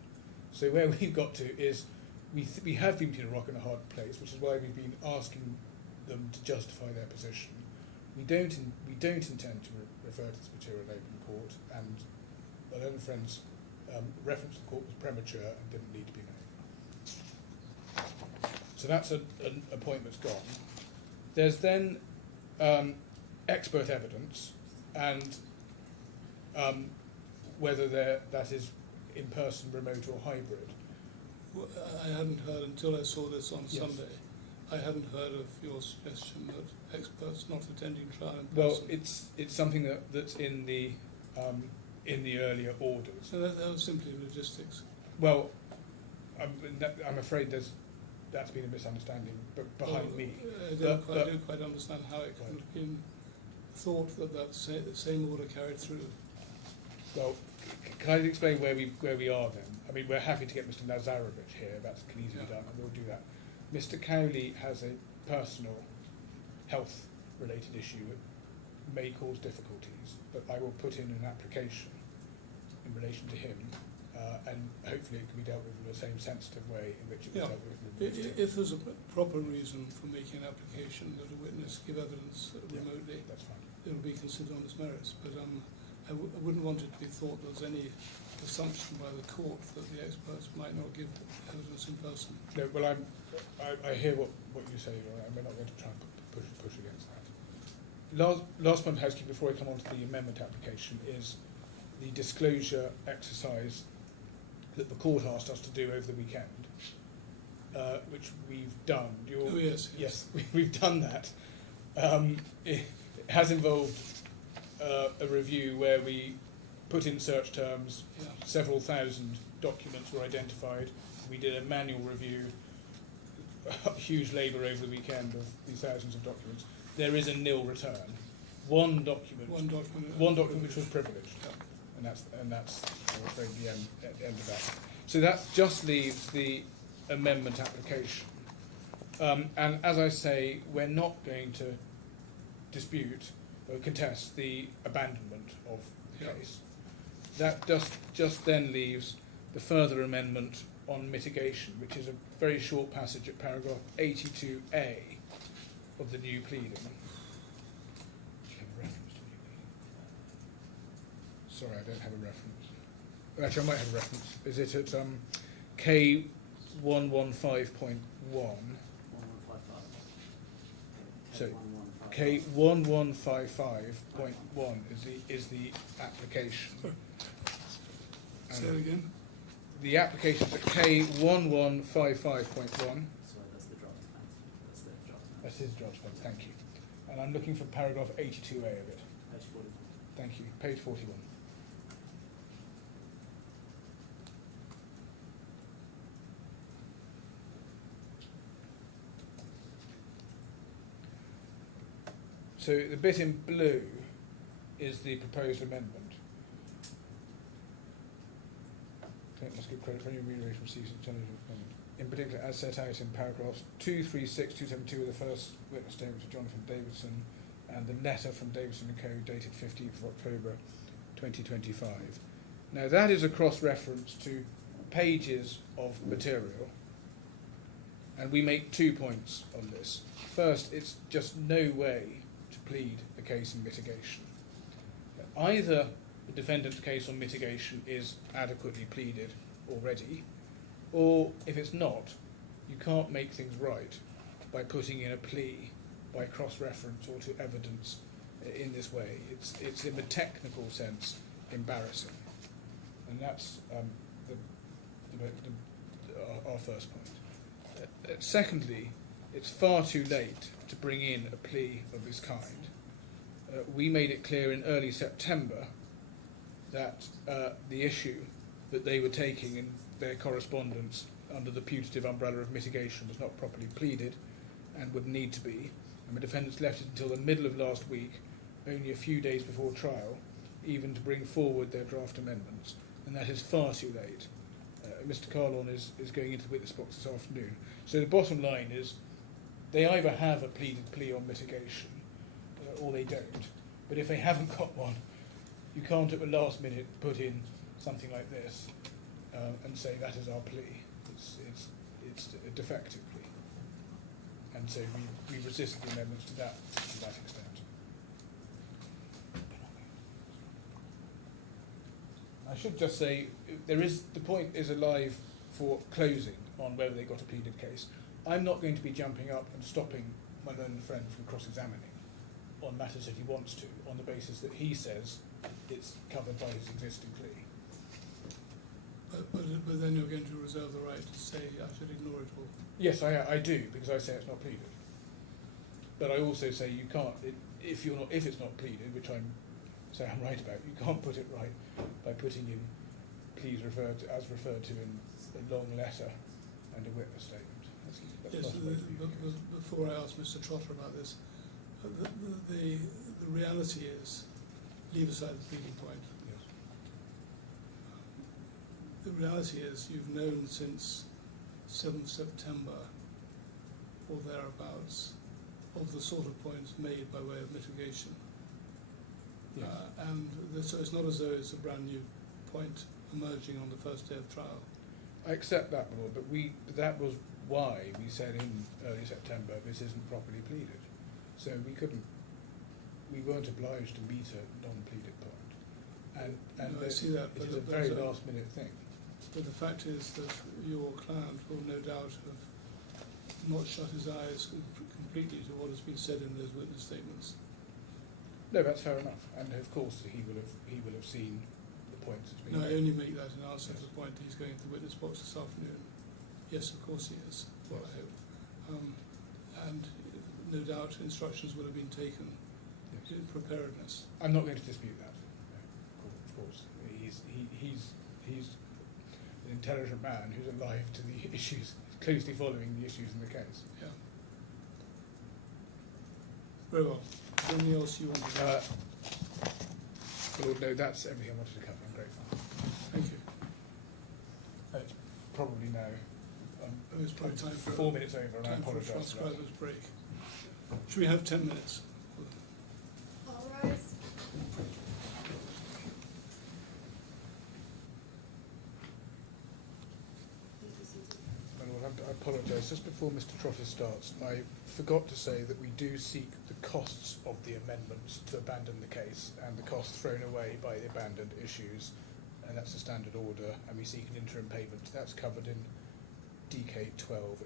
So where we've got to is, we have been between a rock and a hard place, which is why we've been asking them to justify their position. We don't intend to refer to this material in open court, and Malone and Friends' reference to the court was premature and didn't need to be made. So that's a point that's gone. There's then expert evidence, and whether that is in person, remote, or hybrid. Well, I hadn't heard until I saw this on Yes. Sunday. I hadn't heard of your suggestion that experts not attending trial in person. Well, it's something that's in the earlier orders. So that was simply logistics. Well, I'm afraid that's been a misunderstanding behind me. I don't quite understand how it could have been thought that the same order carried through. Well, can I explain where we are then? I mean, we're happy to get Mr. Nazarovich here. That can easily be done, and we'll do that. Mr. Cowley has a personal health-related issue that may cause difficulties, but I will put in an application in relation to him, and hopefully it can be dealt with in the same sensitive way in which it was dealt with. If there's a proper reason for making an application that a witness give evidence remotely, That's fine. it will be considered on its merits. But I wouldn't want it to be thought there's any assumption by the court that the experts might not give evidence in person. No, well, I hear what you say, and we're not going to try and push against that. Last point of housekeeping before I come on to the amendment application is the disclosure exercise that the court asked us to do over the weekend, which we've done. Oh, yes. Yes, we've done that. It has involved a review where we put in search terms, Yeah. several thousand documents were identified. We did a manual review, huge labour over the weekend of these thousands of documents. There is a nil return. One document which was privileged, Yeah. and that's I'm afraid the end of that. So that just leaves the amendment application. And as I say, we're not going to dispute or contest the abandonment of the Yeah. case. That just then leaves the further amendment on mitigation, which is a very short passage at paragraph 82A of the new pleading. Do you have a reference to the new pleading? Sorry, I don't have a reference. Actually, I might have a reference. Is it at K115.1? So K1155.1 is the application. Say it again. The application is at K1155.1. Sorry, that's the draft plan. That's the draft plan. That's his draft plan, thank you. And I'm looking for paragraph 82A of it. Page 41. Thank you. Page 41. So the bit in blue is the proposed amendment. It must give credit for any remuneration received in intelligence amendment. In particular, as set out in paragraphs 236, 272 of the first witness statement of Jonathan Davidson and the letter from Davidson & Co. dated 15th of October 2025. Now that is a cross-reference to pages of material, and we make 2 points on this. First, it's just no way to plead a case in mitigation. Either the defendant's case on mitigation is adequately pleaded already, or if it's not, you can't make things right by putting in a plea by cross-reference or to evidence in this way. It's in the technical sense embarrassing, and that's our first point. Secondly, it's far too late to bring in a plea of this kind. We made it clear in early September that the issue that they were taking in their correspondence under the putative umbrella of mitigation was not properly pleaded and would need to be. And the defendants left it until the middle of last week, only a few days before trial, even to bring forward their draft amendments. And that is far too late. Mr. Kahlon is going into the witness box this afternoon. So the bottom line is they either have a pleaded plea on mitigation or they don't. But if they haven't got one, you can't at the last minute put in something like this and say that is our plea. It's a defective plea. And so we resist the amendments to that extent. I should just say the point is alive for closing on whether they got a pleaded case. I'm not going to be jumping up and stopping my learned friend from cross-examining on matters that he wants to, on the basis that he says it's covered by his existing plea. But then you're going to reserve the right to say I should ignore it all. Yes, I do, because I say it's not pleaded. But I also say you can't, if it's not pleaded, which I'm right about, you can't put it right by putting in pleas referred to in a long letter and a witness statement. That's Yes, not a way for you to go. before I ask Mr. Trotter about this, the reality is, leave aside the pleading point, Yes. the reality is you've known since 7th September or thereabouts of the sort of points made by way of mitigation. Yes. So it's not as though it's a brand new point emerging on the first day of trial. I accept that, my lord, but that was why we said in early September this isn't properly pleaded. So we weren't obliged to meet a non-pleaded point. And No, I see that, it but is a there's very last minute thing. But the fact is that your client will no doubt have not shut his eyes completely to what has been said in those witness statements. No, that's fair enough. And of course he will have seen the points that's been No, I made. only make that in answer to the point he's going to the witness box this afternoon. Yes, of course he is, well, I hope. And no doubt instructions will have been taken Yes. in preparedness. I'm not going to dispute that. No, of course, he's an intelligent man who's alive to the issues, closely following the issues in the case. Yeah. Very well. Is there anything else you want to add? Well, no, that's everything I wanted to cover. I'm grateful. Thank you. It's probably now It's probably time for 4 minutes over, and I time for a apologise for that. transcriber's break. Should we have 10 minutes? All rise. I apologise. Just before Mr. Trotter starts, I forgot to say that we do seek the costs of the amendments to abandon the case and the costs thrown away by the abandoned issues, and that's a standard order, and we seek an interim payment. That's covered in DK 12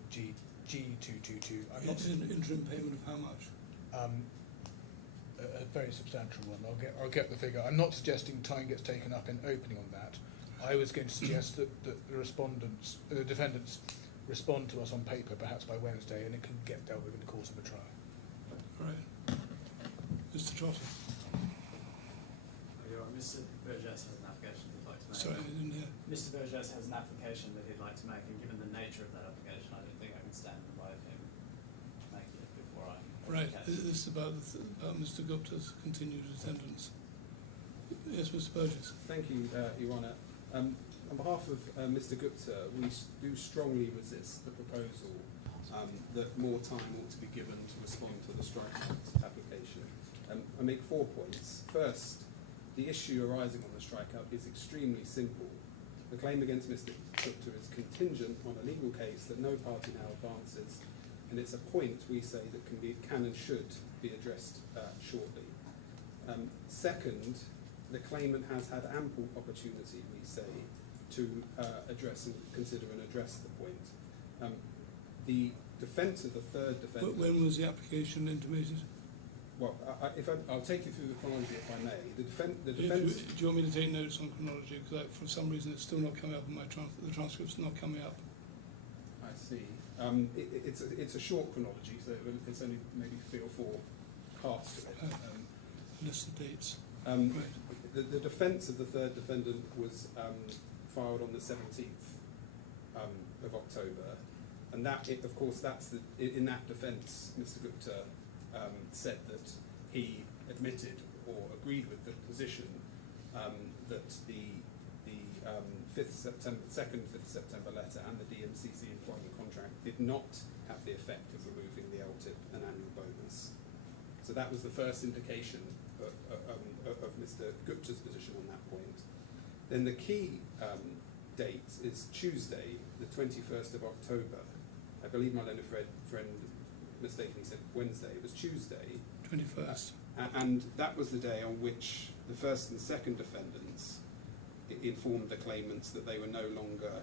G222. I'm not Interim payment of how much? a very substantial one. I'll get the figure. I'm not suggesting time gets taken up in opening on that. I was going to suggest that the defendants respond to us on paper, perhaps by Wednesday, and it can get dealt with in the course of a trial. Right. Mr. Trotter. You're right. Mr. Burgess has an application he'd like to make. Sorry, I didn't hear. Mr. Burgess has an application that he'd like to make, and given the nature of that application, I don't think I can stand in the way of him making it before I. Right. This is about Mr. Gupta's continued attendance. Yes, Mr. Burgess. Thank you, Your Honour. On behalf of Mr. Gupta, we do strongly resist the proposal that more time ought to be given to respond to the strikeout application. I make 4 points. First, the issue arising on the strikeout is extremely simple. The claim against Mr. Gupta is contingent on a legal case that no party now advances, and it's a point, we say, that can and should be addressed shortly. Second, the claimant has had ample opportunity, we say, to address and consider and address the point. The defence of the third defendant... When was the application intimated? Well, I'll take you through the chronology if I may. The defence... Do you want me to take notes on chronology? Because for some reason it's still not coming up on my the transcript's not coming up. I see. It's a short chronology, so it's only maybe 3 or 4 parts to it. List the dates. Right. Right. The defence of the third defendant was filed on the 17th of October, and that, of course, in that defence, Mr. Gupta said that he admitted or agreed with the position that the 5th September letter and the DMCC employment contract did not have the effect of removing the LTIP and annual bonus. So that was the first indication of Mr. Gupta's position on that point. Then the key date is Tuesday, the 21st of October. I believe my learned friend mistakenly said Wednesday. It was Tuesday. 21st. And that was the day on which the first and second defendants informed the claimants that they were no longer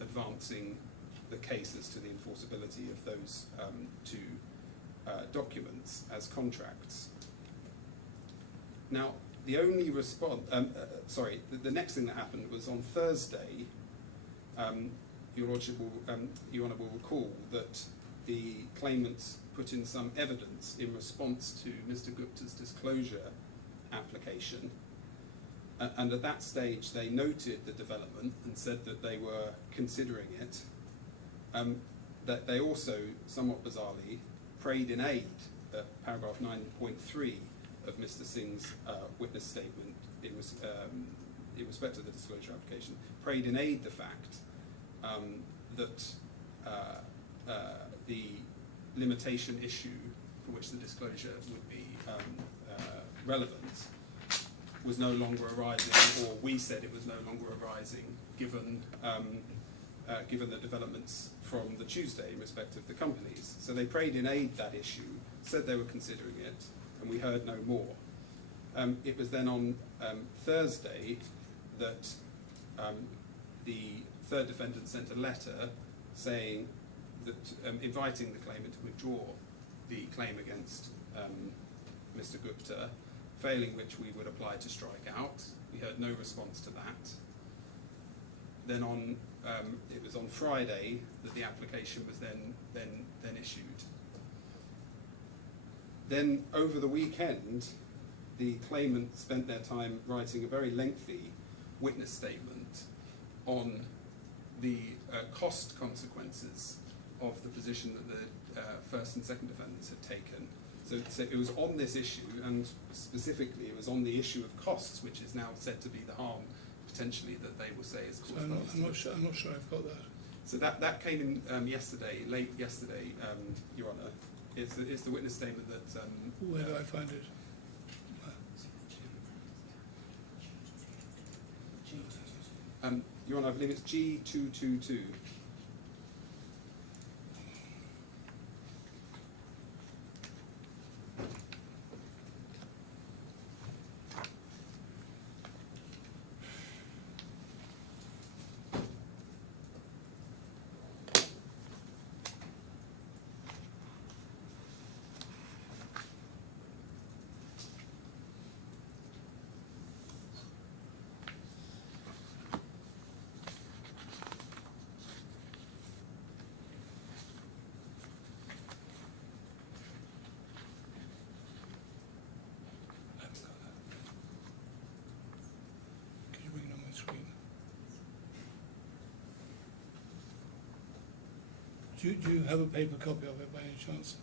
advancing the cases to the enforceability of those 2 documents as contracts. Now, the only response, the next thing that happened was on Thursday, Your Honour will recall that the claimants put in some evidence in response to Mr. Gupta's disclosure application, and at that stage they noted the development and said that they were considering it. That they also, somewhat bizarrely, prayed in aid at paragraph 9.3 of Mr. Singh's witness statement in respect to the disclosure application, prayed in aid the fact that the limitation issue for which the disclosure would be relevant was no longer arising, or we said it was no longer arising, given the developments from the Tuesday in respect of the companies. So they prayed in aid that issue, said they were considering it, and we heard no more. It was then on Thursday that the third defendant sent a letter saying that inviting the claimant to withdraw the claim against Mr. Gupta, failing which we would apply to strike out. We heard no response to that. Then it was on Friday that the application was then issued. Then over the weekend, the claimant spent their time writing a very lengthy witness statement on the cost consequences of the position that the first and second defendants had taken. So it was on this issue, and specifically it was on the issue of costs, which is now said to be the harm potentially that they will say is caused. So I'm not sure I've got that. So that came in yesterday, late yesterday, Your Honour. It's the witness statement that. Where do I find it? Your Honour, I believe it's G222. Can you bring it on my screen? Do you have a paper copy of it by any chance?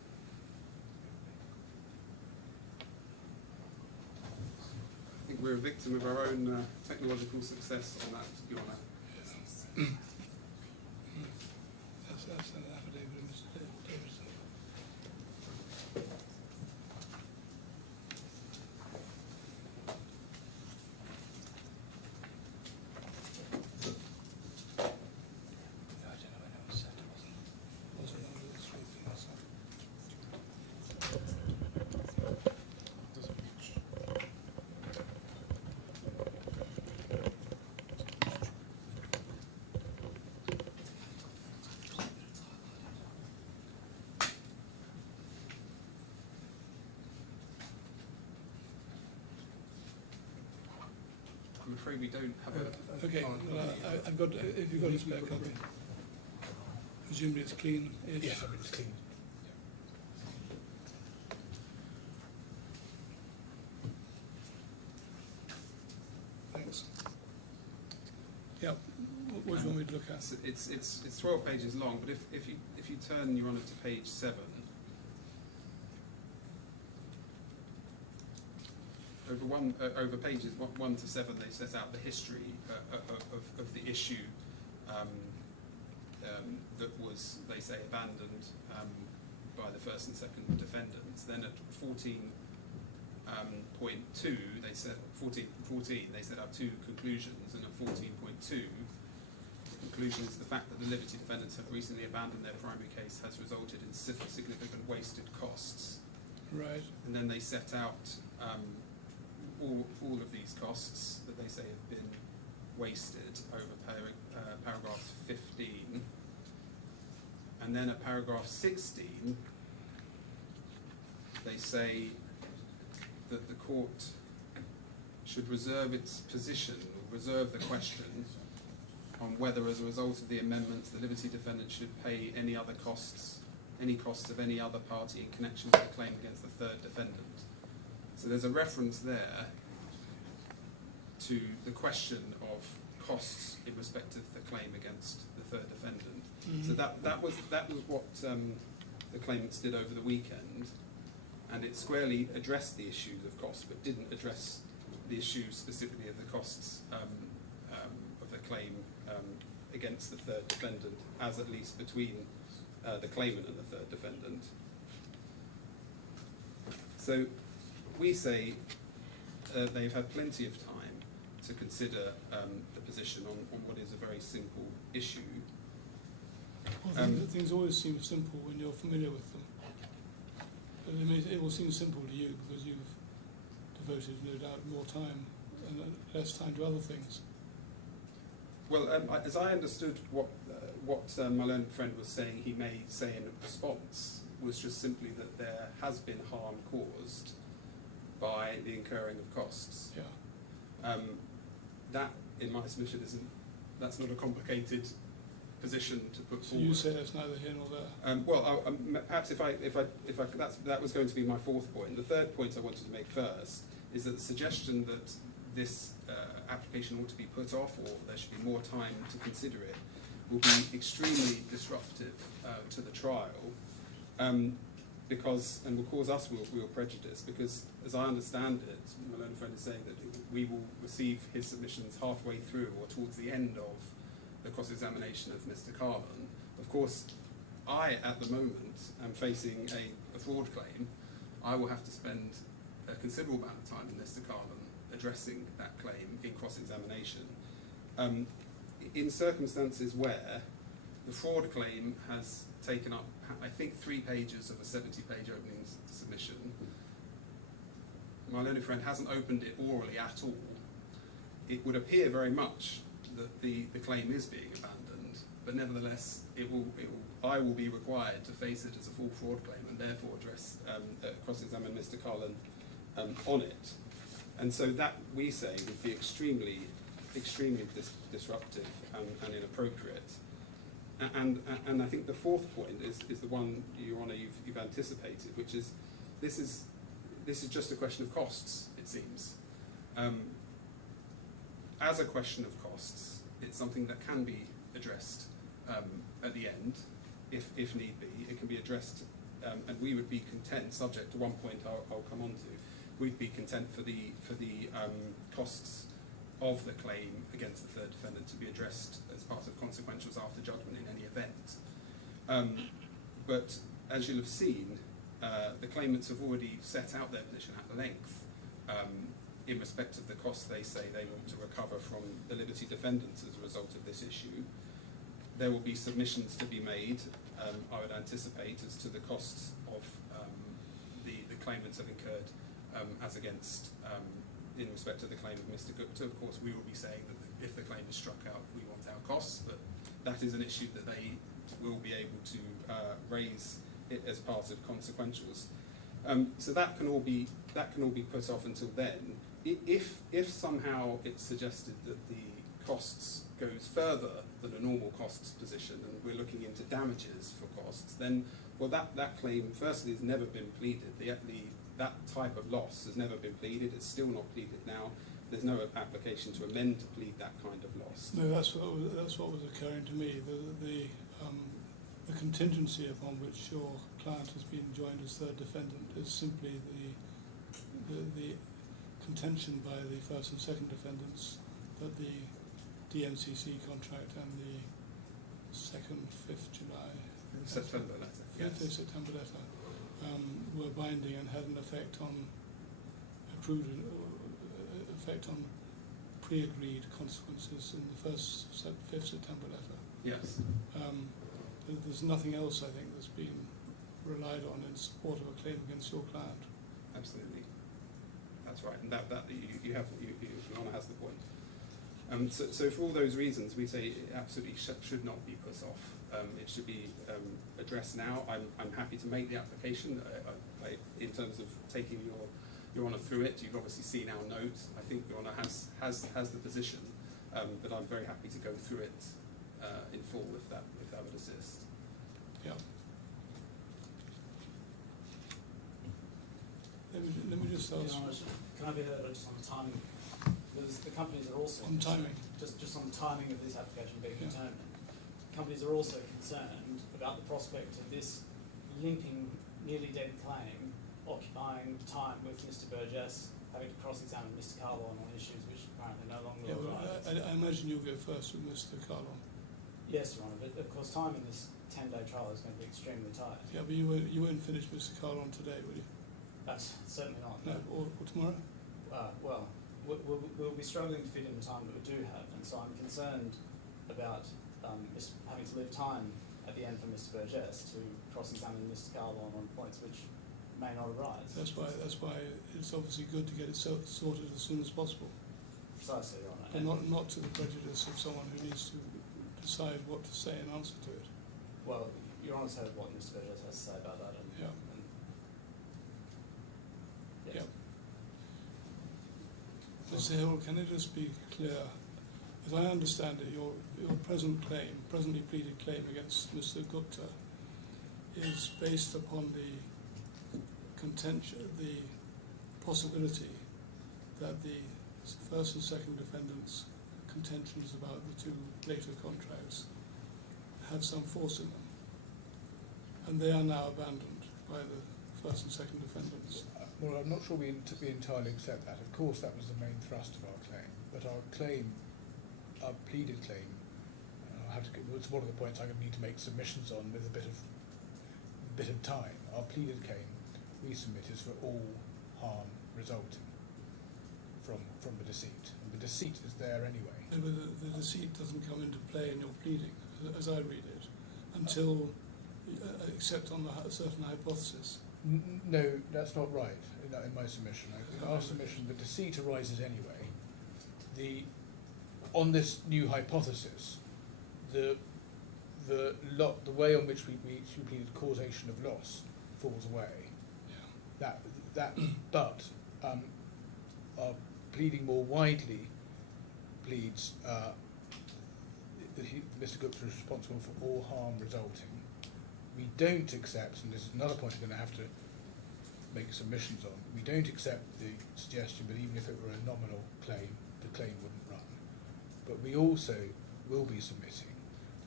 I think we're a victim of our own technological success on that, Your Honour. That's an affidavit of Mr. Davidson. I don't know, I never said it wasn't one of the three things. I'm afraid we don't have a. Okay, well, I've got, if you've got a spare copy. Presumably it's clean-ish. Yes, I mean, it's clean. Thanks. Yeah, what do you want me to look at? It's 12 pages long, but if you turn, Your Honour, to page 7, over pages 1 to 7, they set out the history of the issue that was, they say, abandoned by the first and second defendants. Then at 14.2, they set 14, they set out two conclusions, and at 14.2, the conclusion is the fact that the liberty defendants have recently abandoned their primary case has resulted in significant wasted costs. Right. And then they set out all of these costs that they say have been wasted over paragraph 15. And then at paragraph 16, they say that the court should reserve its position, or reserve the question on whether, as a result of the amendments, the liberty defendant should pay any other costs, any costs of any other party in connection with the claim against the third defendant. So there's a reference there to the question of costs in respect of the claim against the third defendant. Mm-hmm. So that was what the claimants did over the weekend, and it squarely addressed the issues of costs, but didn't address the issue specifically of the costs of the claim against the third defendant, as at least between the claimant and the third defendant. So we say they've had plenty of time to consider the position on what is a very simple issue. Well, things always seem simple when you're familiar with them. But it will seem simple to you because you've devoted, no doubt, more time and less time to other things. Well, as I understood what my learned friend was saying, he may say in response, was just simply that there has been harm caused by the incurring of costs. Yeah. That, in my submission, that's not a complicated position to put So forward. you say that's neither here nor there. Well, perhaps if I that was going to be my fourth point. The third point I wanted to make first is that the suggestion that this application ought to be put off, or there should be more time to consider it, will be extremely disruptive to the trial, because, and will cause us real prejudice, because as I understand it, my learned friend is saying that we will receive his submissions halfway through or towards the end of the cross-examination of Mr. Kahlon. Of course, I, at the moment, am facing a fraud claim. I will have to spend a considerable amount of time with Mr. Kahlon addressing that claim in cross-examination. In circumstances where the fraud claim has taken up, I think, 3 pages of a 70-page opening submission, my learned friend hasn't opened it orally at all, it would appear very much that the claim is being abandoned, but nevertheless I will be required to face it as a full fraud claim and therefore address cross-examine Mr. Kahlon on it. And so that, we say, would be extremely disruptive and inappropriate. And I think the fourth point is the one, Your Honour, you've anticipated, which is this is just a question of costs, it seems. As a question of costs, it's something that can be addressed at the end, if need be. It can be addressed, and we would be content, subject to one point I'll come on to, we'd be content for the costs of the claim against the third defendant to be addressed as part of consequentials after judgment in any event. But as you'll have seen, the claimants have already set out their position at length in respect of the costs they say they want to recover from the Liberty defendants as a result of this issue. There will be submissions to be made, I would anticipate, as to the costs of the claimants have incurred as against, in respect of the claim of Mr. Gupta. Of course, we will be saying that if the claim is struck out, we want our costs, but that is an issue that they will be able to raise it as part of consequentials. So that can all be put off until then. If somehow it's suggested that the costs goes further than a normal costs position, and we're looking into damages for costs, then that claim firstly has never been pleaded. That type of loss has never been pleaded. It's still not pleaded now. There's no application to amend to plead that kind of loss. No, that's what was occurring to me. The contingency upon which your client has been joined as third defendant is simply the contention by the first and second defendants that the DMCC contract and the 2nd, 5th July September letter. 5th September letter were binding and had an effect on pre-agreed consequences in the 5th September letter. Yes. There's nothing else, I think, that's been relied on in support of a claim against your client. Absolutely. That's right, and that Your Honour has the point. So for all those reasons, we say it absolutely should not be put off. It should be addressed now. I'm happy to make the application. In terms of taking Your Honour through it, you've obviously seen our note. I think Your Honour has the position, but I'm very happy to go through it in full if that would assist. Yeah. Let me just ask. Can I be heard just on the timing? Because the companies are also On timing. Just on the timing of this application being Yeah. determined. Companies are also concerned about the prospect of this limping, nearly dead claim occupying time with Mr. Burgess having to cross-examine Mr. Kahlon on issues which apparently no longer Yeah, well, arise. I imagine you'll go first with Mr. Kahlon. Yes, Your Honour, but of course time in this 10-day trial is going to be extremely tight. Yeah, but you won't finish Mr. Kahlon today, will you? That's certainly not. No, or tomorrow? Well, we'll be struggling to fit in the time that we do have, and so I'm concerned about having to leave time at the end for Mr. Burgess to cross-examine Mr. Kahlon on points which may not arise. That's why it's obviously good to get it sorted as soon as possible, Precisely, Your Honour. but And- not to the prejudice of someone who needs to decide what to say in answer to it. Well, Your Honour's heard what Mr. Burgess has to say about that. And, Yeah. and yes. Yep. Mr. Hill, can I just be clear? As I understand it, your presently pleaded claim against Mr. Gupta is based upon the contention, the possibility that the first and second defendants' contentions about the two later contracts have some force in them, and they are now abandoned by the first and second defendants. Well, I'm not sure we entirely accept that. Of course, that was the main thrust of our claim, but our pleaded claim, it's one of the points I'm going to need to make submissions on with a bit of time. Our pleaded claim we submit is for all harm resulting from the deceit, and the deceit is there anyway. But the deceit doesn't come into play in your pleading, as I read it, until, except on a certain hypothesis. No, that's not right. In my submission, in our submission, the deceit arises anyway. On this new hypothesis, the way on which we pleaded causation of loss falls away. Yeah. But our pleading more widely pleads that Mr. Gupta is responsible for all harm resulting. We don't accept, and this is another point I'm going to have to make submissions on, we don't accept the suggestion that even if it were a nominal claim, the claim wouldn't run. But we also will be submitting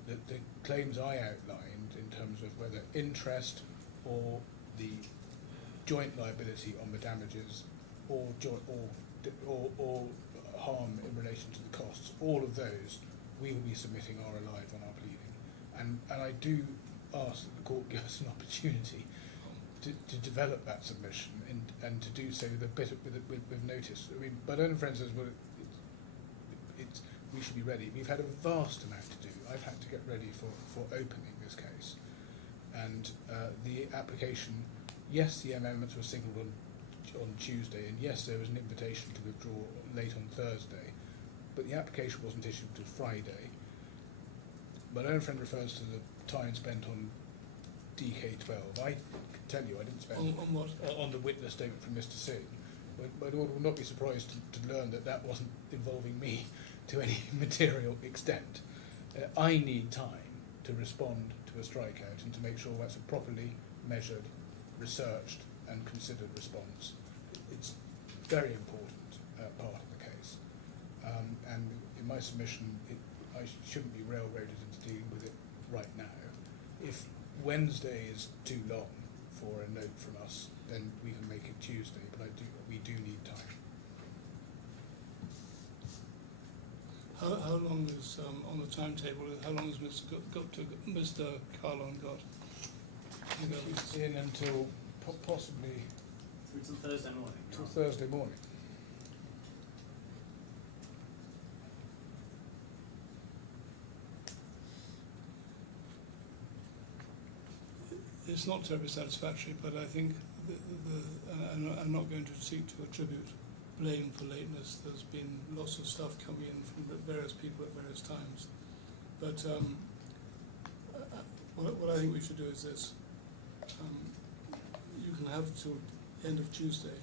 that the claims I outlined in terms of whether interest or the joint liability on the damages or harm in relation to the costs, all of those we will be submitting are alive on our pleading. And I do ask that the court give us an opportunity to develop that submission and to do so with a bit with notice. I mean, my own friend says, well, we should be ready. We've had a vast amount to do. I've had to get ready for opening this case, and the application. Yes, the amendments were signalled on Tuesday, and yes, there was an invitation to withdraw late on Thursday, but the application wasn't issued until Friday. My own friend refers to the time spent on DK12. I can tell you I didn't spend On what? on the witness statement from Mr. Singh. My lord will not be surprised to learn that wasn't involving me to any material extent. I need time to respond to a strikeout and to make sure that's a properly measured, researched and considered response. It's very important part of the case. And in my submission, I shouldn't be railroaded into dealing with it right now. If Wednesday is too long for a note from us, then we can make it Tuesday, but we do need time. How long is on the timetable? How long has Mr. Kahlon got? He's in until possibly Until Thursday morning. till Thursday morning. It's not terribly satisfactory, but I think I'm not going to seek to attribute blame for lateness. There's been lots of stuff coming in from various people at various times. But what I think we should do is this. You can have till end of Tuesday.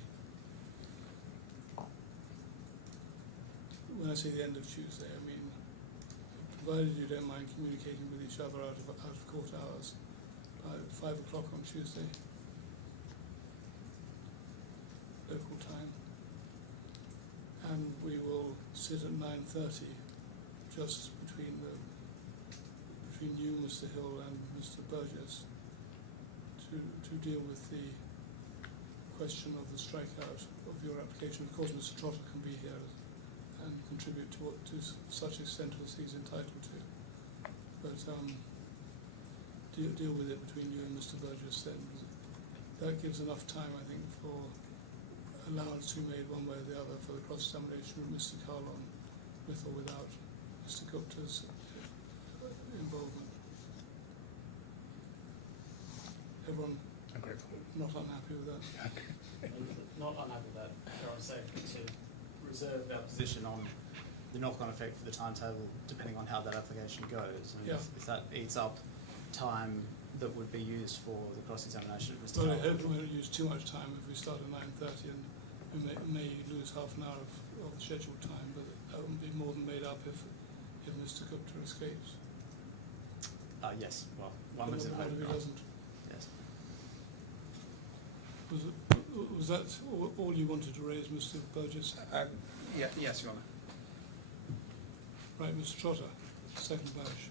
When I say the end of Tuesday, I mean, provided you don't mind communicating with each other out of court hours, 5 o'clock on Tuesday, local time, and we will sit at 9:30, just between you, Mr. Hill, and Mr. Burgess, to deal with the question of the strikeout of your application. Of course, Mr. Trotter can be here and contribute to such extent as he's entitled to, but deal with it between you and Mr. Burgess then. That gives enough time, I think, for allowance to be made one way or the other for the cross-examination of Mr. Kahlon, with or without Mr. Gupta's involvement. Everyone? I'm grateful. not unhappy with that. Not unhappy with that. I would say to reserve our position on the knock-on effect for the timetable, depending on how that application goes. And Yeah. if that eats up time that would be used for the cross-examination of Mr. Well, I Kahlon. hope we won't use too much time if we start at 9:30, and we may lose half an hour of scheduled time, but that will be more than made up if Mr. Gupta escapes. Yes, well, one was in What if he hope. doesn't? Yes. Was that all you wanted to raise, Mr. Burgess? Yes, Your Honour. Right, Mr. Trotter, second batch.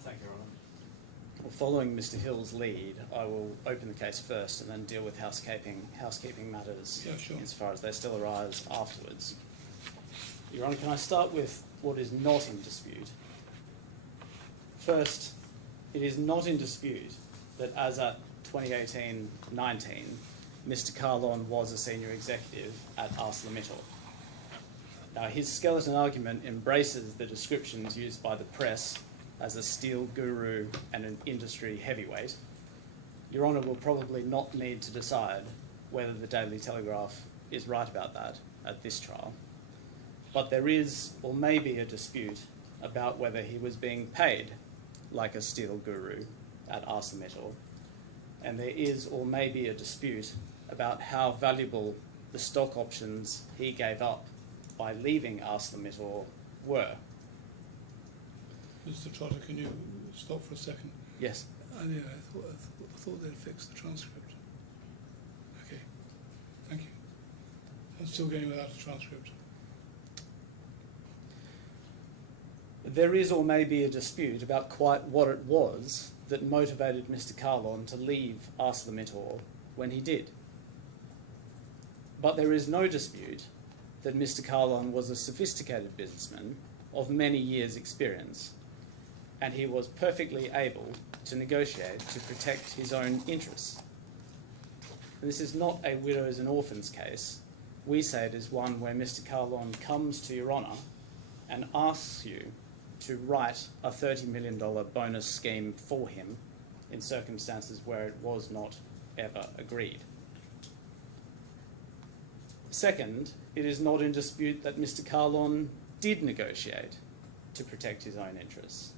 Thank you, Your Honour. Well, following Mr. Hill's lead, I will open the case first and then deal with housekeeping matters Yeah, sure. insofar as they still arise afterwards. Your Honour, can I start with what is not in dispute? First, it is not in dispute that as at 2018-19, Mr. Kahlon was a senior executive at ArcelorMittal. Now, his skeleton argument embraces the descriptions used by the press as a steel guru and an industry heavyweight. Your Honour will probably not need to decide whether the Daily Telegraph is right about that at this trial. But there is, or may be, a dispute about whether he was being paid like a steel guru at ArcelorMittal. And there is, or may be, a dispute about how valuable the stock options he gave up by leaving ArcelorMittal were. Mr. Trotter, can you stop for a second? Yes. Anyway, I thought they'd fixed the transcript. Okay, thank you. I'm still going without a transcript. There is, or may be, a dispute about quite what it was that motivated Mr. Kahlon to leave ArcelorMittal when he did. But there is no dispute that Mr. Kahlon was a sophisticated businessman of many years' experience, and he was perfectly able to negotiate to protect his own interests. And this is not a widows and orphans case. We say it is one where Mr. Kahlon comes to Your Honour and asks you to write a $30 million bonus scheme for him in circumstances where it was not ever agreed. Second, it is not in dispute that Mr. Kahlon did negotiate to protect his own interests.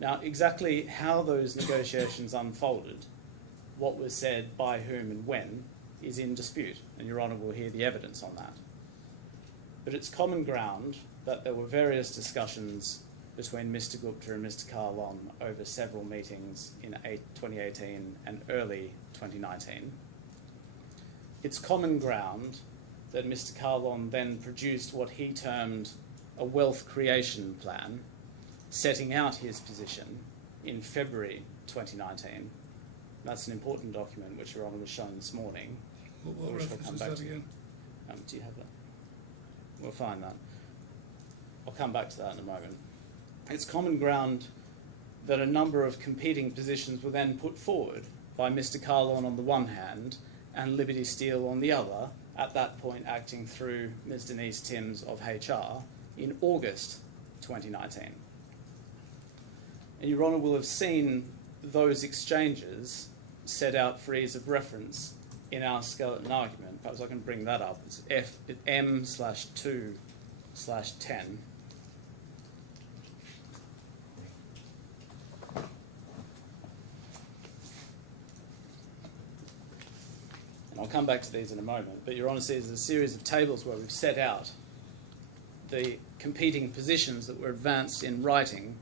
Now, exactly how those negotiations unfolded, what was said by whom and when, is in dispute, and Your Honour will hear the evidence on that. But it's common ground that there were various discussions between Mr. Gupta and Mr. Kahlon over several meetings in 2018 and early 2019. It's common ground that Mr. Kahlon then produced what he termed a wealth creation plan, setting out his position in February 2019. That's an important document which Your Honour was shown this morning. What which we'll reference come is back that to. again? Do you have that? We'll find that. I'll come back to that in a moment. It's common ground that a number of competing positions were then put forward by Mr. Kahlon on the one hand and Liberty Steel on the other, at that point acting through Ms. Denise Timms of HR in August 2019. And Your Honour will have seen those exchanges set out for ease of reference in our skeleton argument. Perhaps I can bring that up. It's M/2/10. And I'll come back to these in a moment, but Your Honour sees a series of tables where we've set out the competing positions that were advanced in writing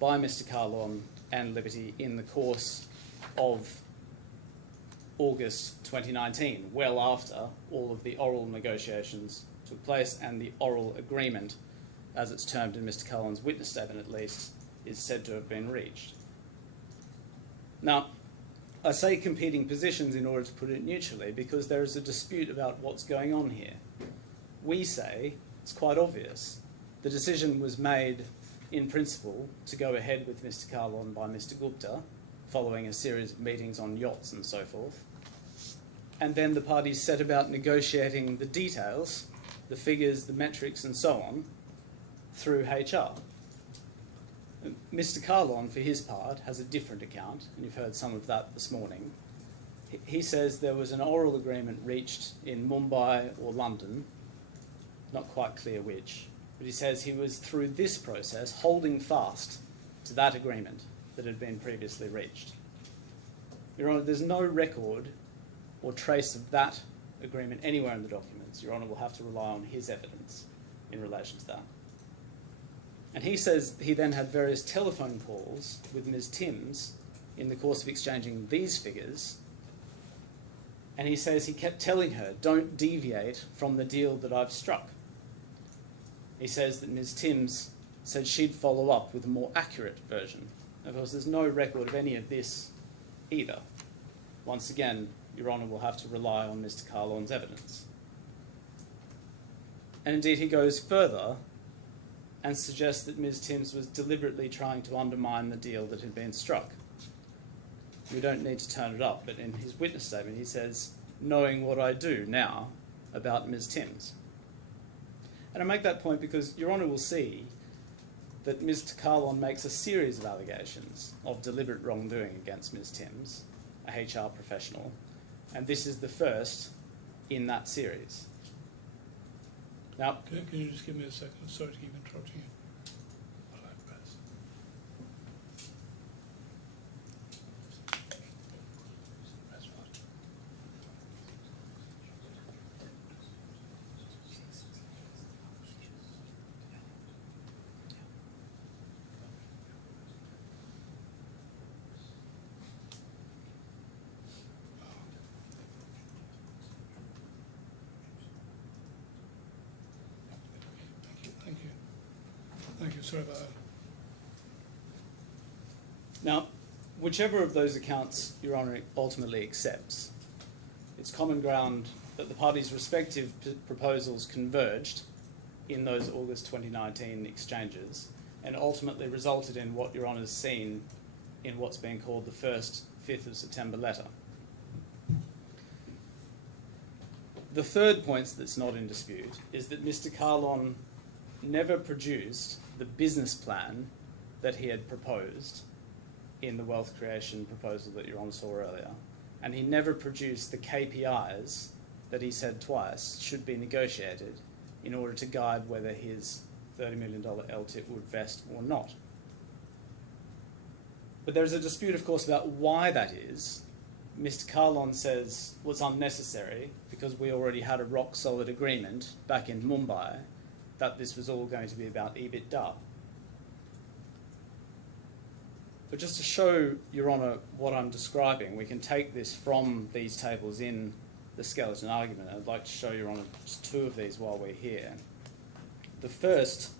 by Mr. Kahlon and Liberty in the course of August 2019, well after all of the oral negotiations took place and the oral agreement, as it's termed in Mr. Kahlon's witness statement at least, is said to have been reached. Now, I say competing positions in order to put it neutrally because there is a dispute about what's going on here. We say it's quite obvious. The decision was made in principle to go ahead with Mr. Kahlon by Mr. Gupta, following a series of meetings on yachts and so forth. And then the parties set about negotiating the details, the figures, the metrics and so on, through HR. Mr. Kahlon, for his part, has a different account, and you've heard some of that this morning. He says there was an oral agreement reached in Mumbai or London, not quite clear which, but he says he was through this process holding fast to that agreement that had been previously reached. Your Honour, there's no record or trace of that agreement anywhere in the documents. Your Honour will have to rely on his evidence in relation to that. And he says he then had various telephone calls with Ms. Timms in the course of exchanging these figures, and he says he kept telling her, don't deviate from the deal that I've struck. He says that Ms. Timms said she'd follow up with a more accurate version. Of course, there's no record of any of this either. Once again, Your Honour will have to rely on Mr. Kahlon's evidence. And indeed, he goes further and suggests that Ms. Timms was deliberately trying to undermine the deal that had been struck. We don't need to turn it up, but in his witness statement he says, knowing what I do now about Ms. Timms. And I make that point because Your Honour will see that Mr. Kahlon makes a series of allegations of deliberate wrongdoing against Ms. Timms, a HR professional, and this is the first in that series. Now, Can you just give me a second? Sorry to keep interrupting you. Thank you. Sorry about that. Now, whichever of those accounts Your Honour ultimately accepts, it's common ground that the parties' respective proposals converged in those August 2019 exchanges and ultimately resulted in what Your Honour's seen in what's being called the first 5th of September letter. The third point that's not in dispute is that Mr. Kahlon never produced the business plan that he had proposed in the wealth creation proposal that Your Honour saw earlier, and he never produced the KPIs that he said twice should be negotiated in order to guide whether his $30 million LTIP would vest or not. But there's a dispute, of course, about why that is. Mr. Kahlon says was unnecessary because we already had a rock-solid agreement back in Mumbai that this was all going to be about EBITDA. But just to show Your Honour what I'm describing, we can take this from these tables in the skeleton argument. I'd like to show Your Honour just two of these while we're here. The first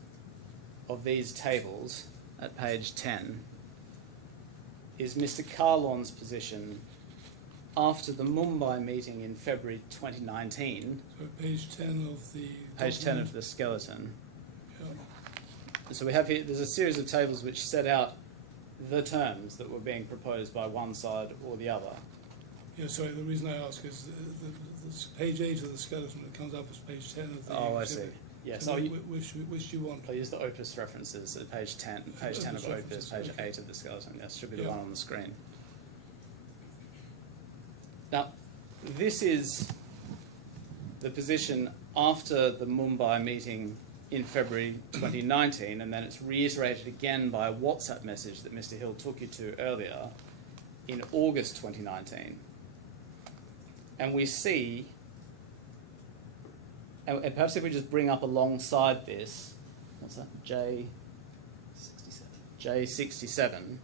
of these tables, at page 10, is Mr. Kahlon's position after the Mumbai meeting in February 2019. So page 10 of the... Page 10 of the skeleton. Yeah. So we have here, there's a series of tables which set out the terms that were being proposed by one side or the other. Yeah, sorry, the reason I ask is the page 8 of the skeleton that comes up as page 10 of the... Oh, I see. Yes. So Oh, which do you want? I'll use the Opus references at page 10 of Opus Opus, references, page okay. 8 of the skeleton. Yes, should be the Yeah. one on the screen. Now, this is the position after the Mumbai meeting in February 2019, and then it's reiterated again by a WhatsApp message that Mr. Hill took you to earlier in August 2019. And we see, and perhaps if we just bring up alongside this, what's that, J67.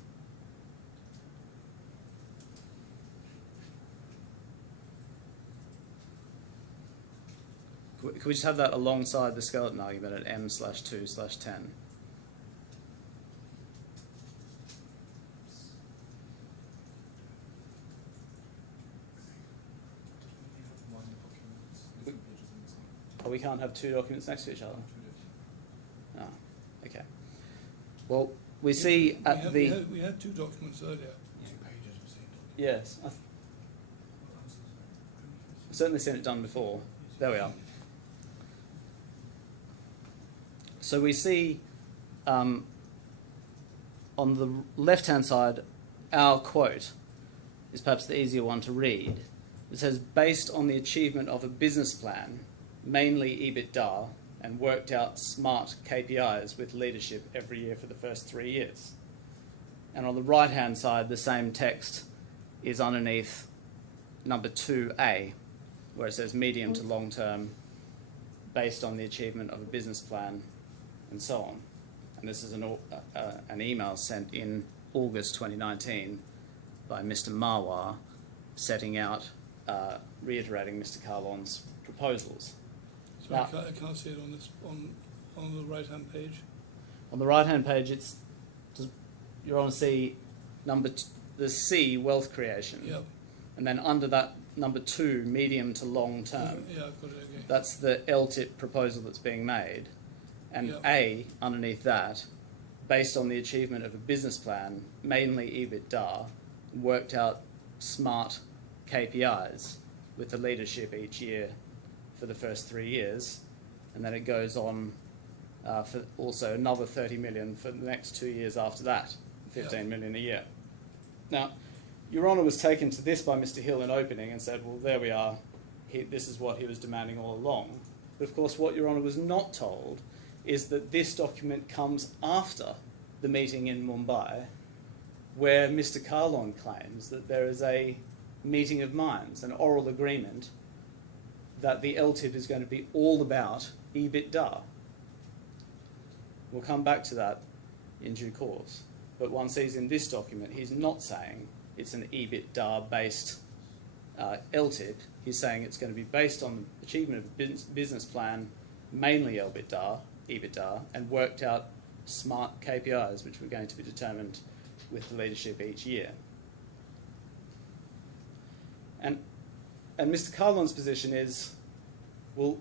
Could we just have that alongside the skeleton argument at M/2/10? Oh, we can't have two documents next to each other? Oh, okay. Well, we see at the... We had two documents earlier. Yes. I've certainly seen it done before. There we are. So we see on the left-hand side, our quote is perhaps the easier one to read. It says, based on the achievement of a business plan, mainly EBITDA, and worked out smart KPIs with leadership every year for the first 3 years. And on the right-hand side, the same text is underneath number 2A, where it says medium to long term, based on the achievement of a business plan, and so on. And this is an email sent in August 2019 by Mr. Marwar, setting out, reiterating Mr. Kahlon's proposals. So Now, I can't see it on this on the right-hand page. on the right-hand page, you're on see the C, wealth creation. Yep. And then under that, number 2, medium to long term. Yeah, I've got it again. That's the LTIP proposal that's being made. And Yep. A, underneath that, based on the achievement of a business plan, mainly EBITDA, worked out smart KPIs with the leadership each year for the first 3 years. And then it goes on for also another 30 million for the next 2 years after that, 15 million a year. Now, Your Honour was taken to this by Mr. Hill in opening and said, well, there we are, this is what he was demanding all along. But of course, what Your Honour was not told is that this document comes after the meeting in Mumbai, where Mr. Kahlon claims that there is a meeting of minds, an oral agreement, that the LTIP is going to be all about EBITDA. We'll come back to that in due course. But one sees in this document, he's not saying it's an EBITDA-based LTIP. He's saying it's going to be based on the achievement of a business plan, mainly EBITDA, and worked out smart KPIs, which were going to be determined with the leadership each year. And Mr. Kahlon's position is, well,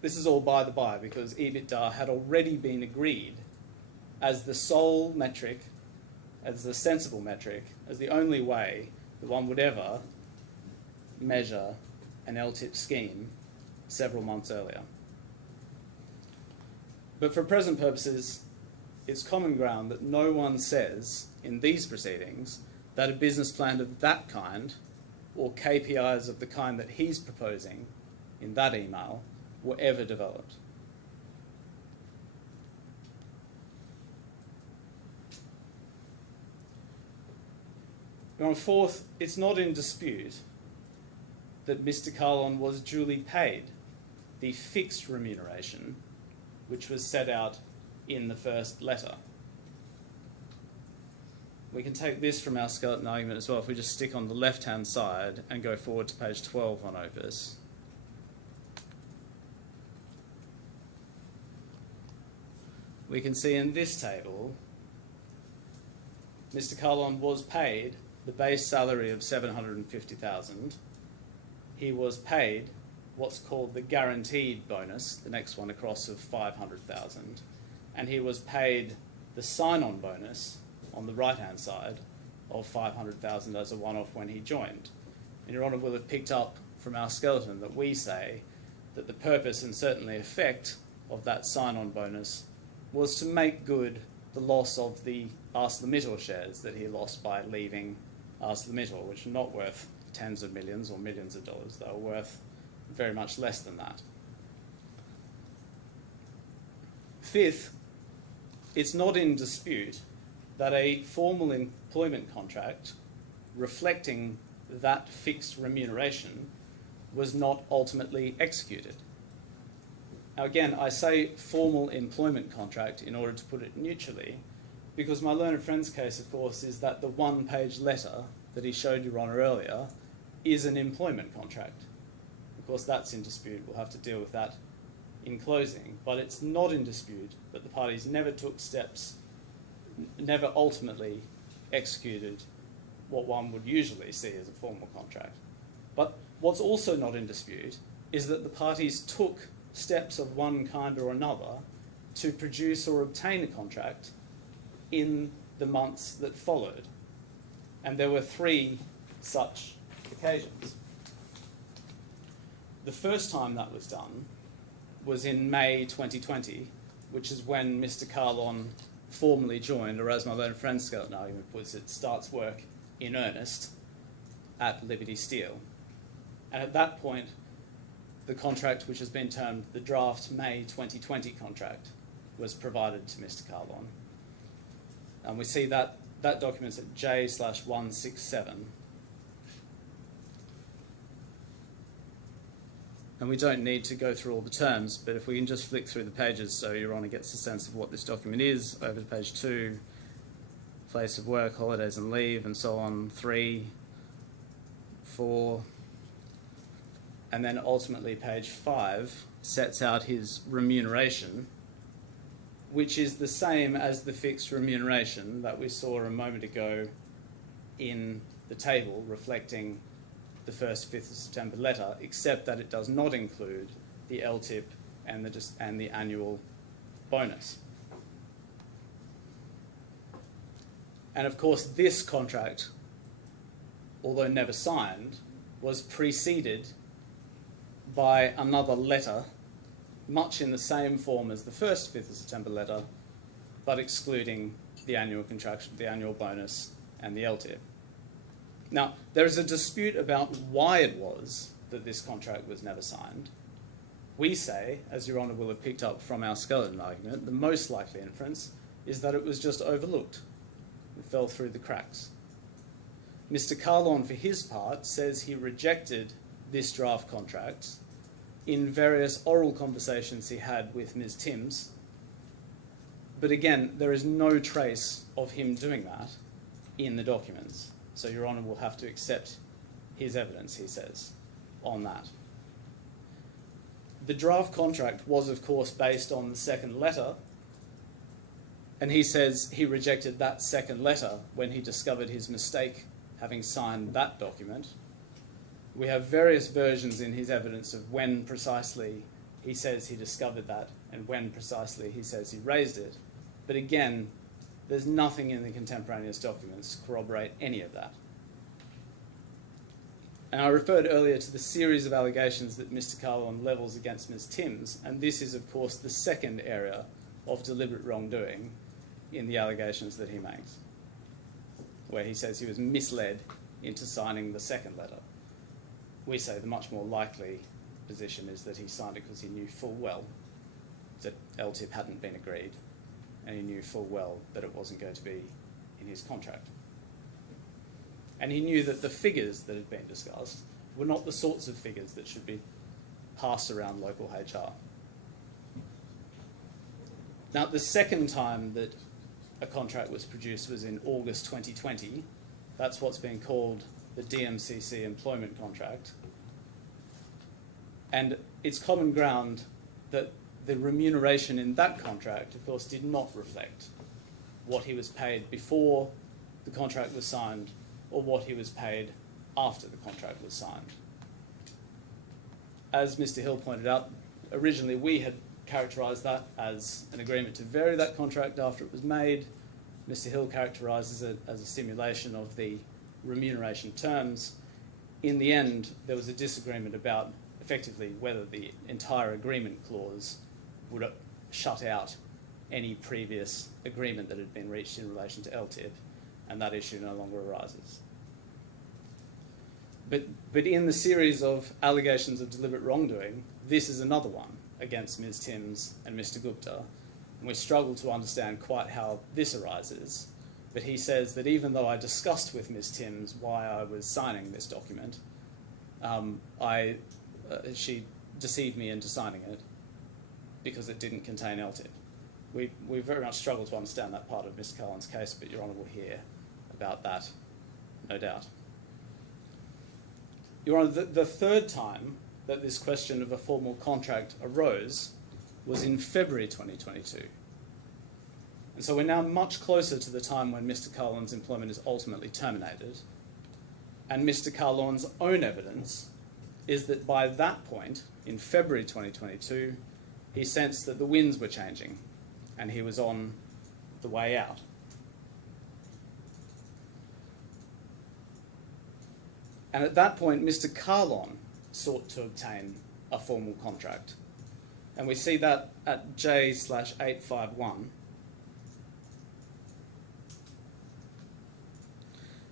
this is all by the by, because EBITDA had already been agreed as the sole metric, as the sensible metric, as the only way that one would ever measure an LTIP scheme several months earlier. But for present purposes, it's common ground that no one says in these proceedings that a business plan of that kind, or KPIs of the kind that he's proposing in that email, were ever developed. And fourth, it's not in dispute that Mr. Kahlon was duly paid the fixed remuneration which was set out in the first letter. We can take this from our skeleton argument as well if we just stick on the left-hand side and go forward to page 12 on Opus. We can see in this table, Mr. Kahlon was paid the base salary of $750,000. He was paid what's called the guaranteed bonus, the next one across, of $500,000, and he was paid the sign-on bonus on the right-hand side of $500,000 as a one-off when he joined. And Your Honour will have picked up from our skeleton that we say that the purpose and certainly effect of that sign-on bonus was to make good the loss of the ArcelorMittal shares that he lost by leaving ArcelorMittal, which are not worth tens of millions or millions of dollars. They were worth very much less than that. Fifth, it's not in dispute that a formal employment contract reflecting that fixed remuneration was not ultimately executed. Now again, I say formal employment contract in order to put it neutrally, because my learned friend's case, of course, is that the one-page letter that he showed Your Honour earlier is an employment contract. Of course, that's in dispute. We'll have to deal with that in closing. But it's not in dispute that the parties never took steps, never ultimately executed what one would usually see as a formal contract. But what's also not in dispute is that the parties took steps of one kind or another to produce or obtain a contract in the months that followed. And there were 3 such occasions. The first time that was done was in May 2020, which is when Mr. Kahlon formally joined, or as my learned friend skeleton argument puts it, starts work in earnest at Liberty Steel. And at that point, the contract, which has been termed the draft May 2020 contract, was provided to Mr. Kahlon. And we see that document's at J/167. And we don't need to go through all the terms, but if we can just flick through the pages so Your Honour gets a sense of what this document is, over to page 2, place of work, holidays and leave, and so on, 3, 4, and then ultimately page 5 sets out his remuneration, which is the same as the fixed remuneration that we saw a moment ago in the table reflecting the first 5th of September letter, except that it does not include the LTIP and the annual bonus. And of course, this contract, although never signed, was preceded by another letter, much in the same form as the first 5th of September letter, but excluding the annual contraction, the annual bonus, and the LTIP. Now, there is a dispute about why it was that this contract was never signed. We say, as Your Honour will have picked up from our skeleton argument, the most likely inference is that it was just overlooked. It fell through the cracks. Mr. Kahlon, for his part, says he rejected this draft contract in various oral conversations he had with Ms. Timms. But again, there is no trace of him doing that in the documents. So Your Honour will have to accept his evidence, he says, on that. The draft contract was, of course, based on the second letter, and he says he rejected that second letter when he discovered his mistake having signed that document. We have various versions in his evidence of when precisely he says he discovered that and when precisely he says he raised it. But again, there's nothing in the contemporaneous documents to corroborate any of that. And I referred earlier to the series of allegations that Mr. Kahlon levels against Ms. Timms, and this is, of course, the second area of deliberate wrongdoing in the allegations that he makes, where he says he was misled into signing the second letter. We say the much more likely position is that he signed it because he knew full well that LTIP hadn't been agreed, and he knew full well that it wasn't going to be in his contract. And he knew that the figures that had been discussed were not the sorts of figures that should be passed around local HR. Now, the second time that a contract was produced was in August 2020. That's what's been called the DMCC employment contract. And it's common ground that the remuneration in that contract, of course, did not reflect what he was paid before the contract was signed or what he was paid after the contract was signed. As Mr. Hill pointed out, originally we had characterised that as an agreement to vary that contract after it was made. Mr. Hill characterises it as a simulation of the remuneration terms. In the end, there was a disagreement about effectively whether the entire agreement clause would shut out any previous agreement that had been reached in relation to LTIP, and that issue no longer arises. But in the series of allegations of deliberate wrongdoing, this is another one against Ms. Timms and Mr. Gupta, and we struggle to understand quite how this arises. But he says that even though I discussed with Ms. Timms why I was signing this document, she deceived me into signing it because it didn't contain LTIP. We very much struggle to understand that part of Mr. Kahlon's case, but Your Honour will hear about that, no doubt. Your Honour, the third time that this question of a formal contract arose was in February 2022. And so we're now much closer to the time when Mr. Kahlon's employment is ultimately terminated. And Mr. Kahlon's own evidence is that by that point, in February 2022, he sensed that the winds were changing and he was on the way out. And at that point, Mr. Kahlon sought to obtain a formal contract. And we see that at J/851.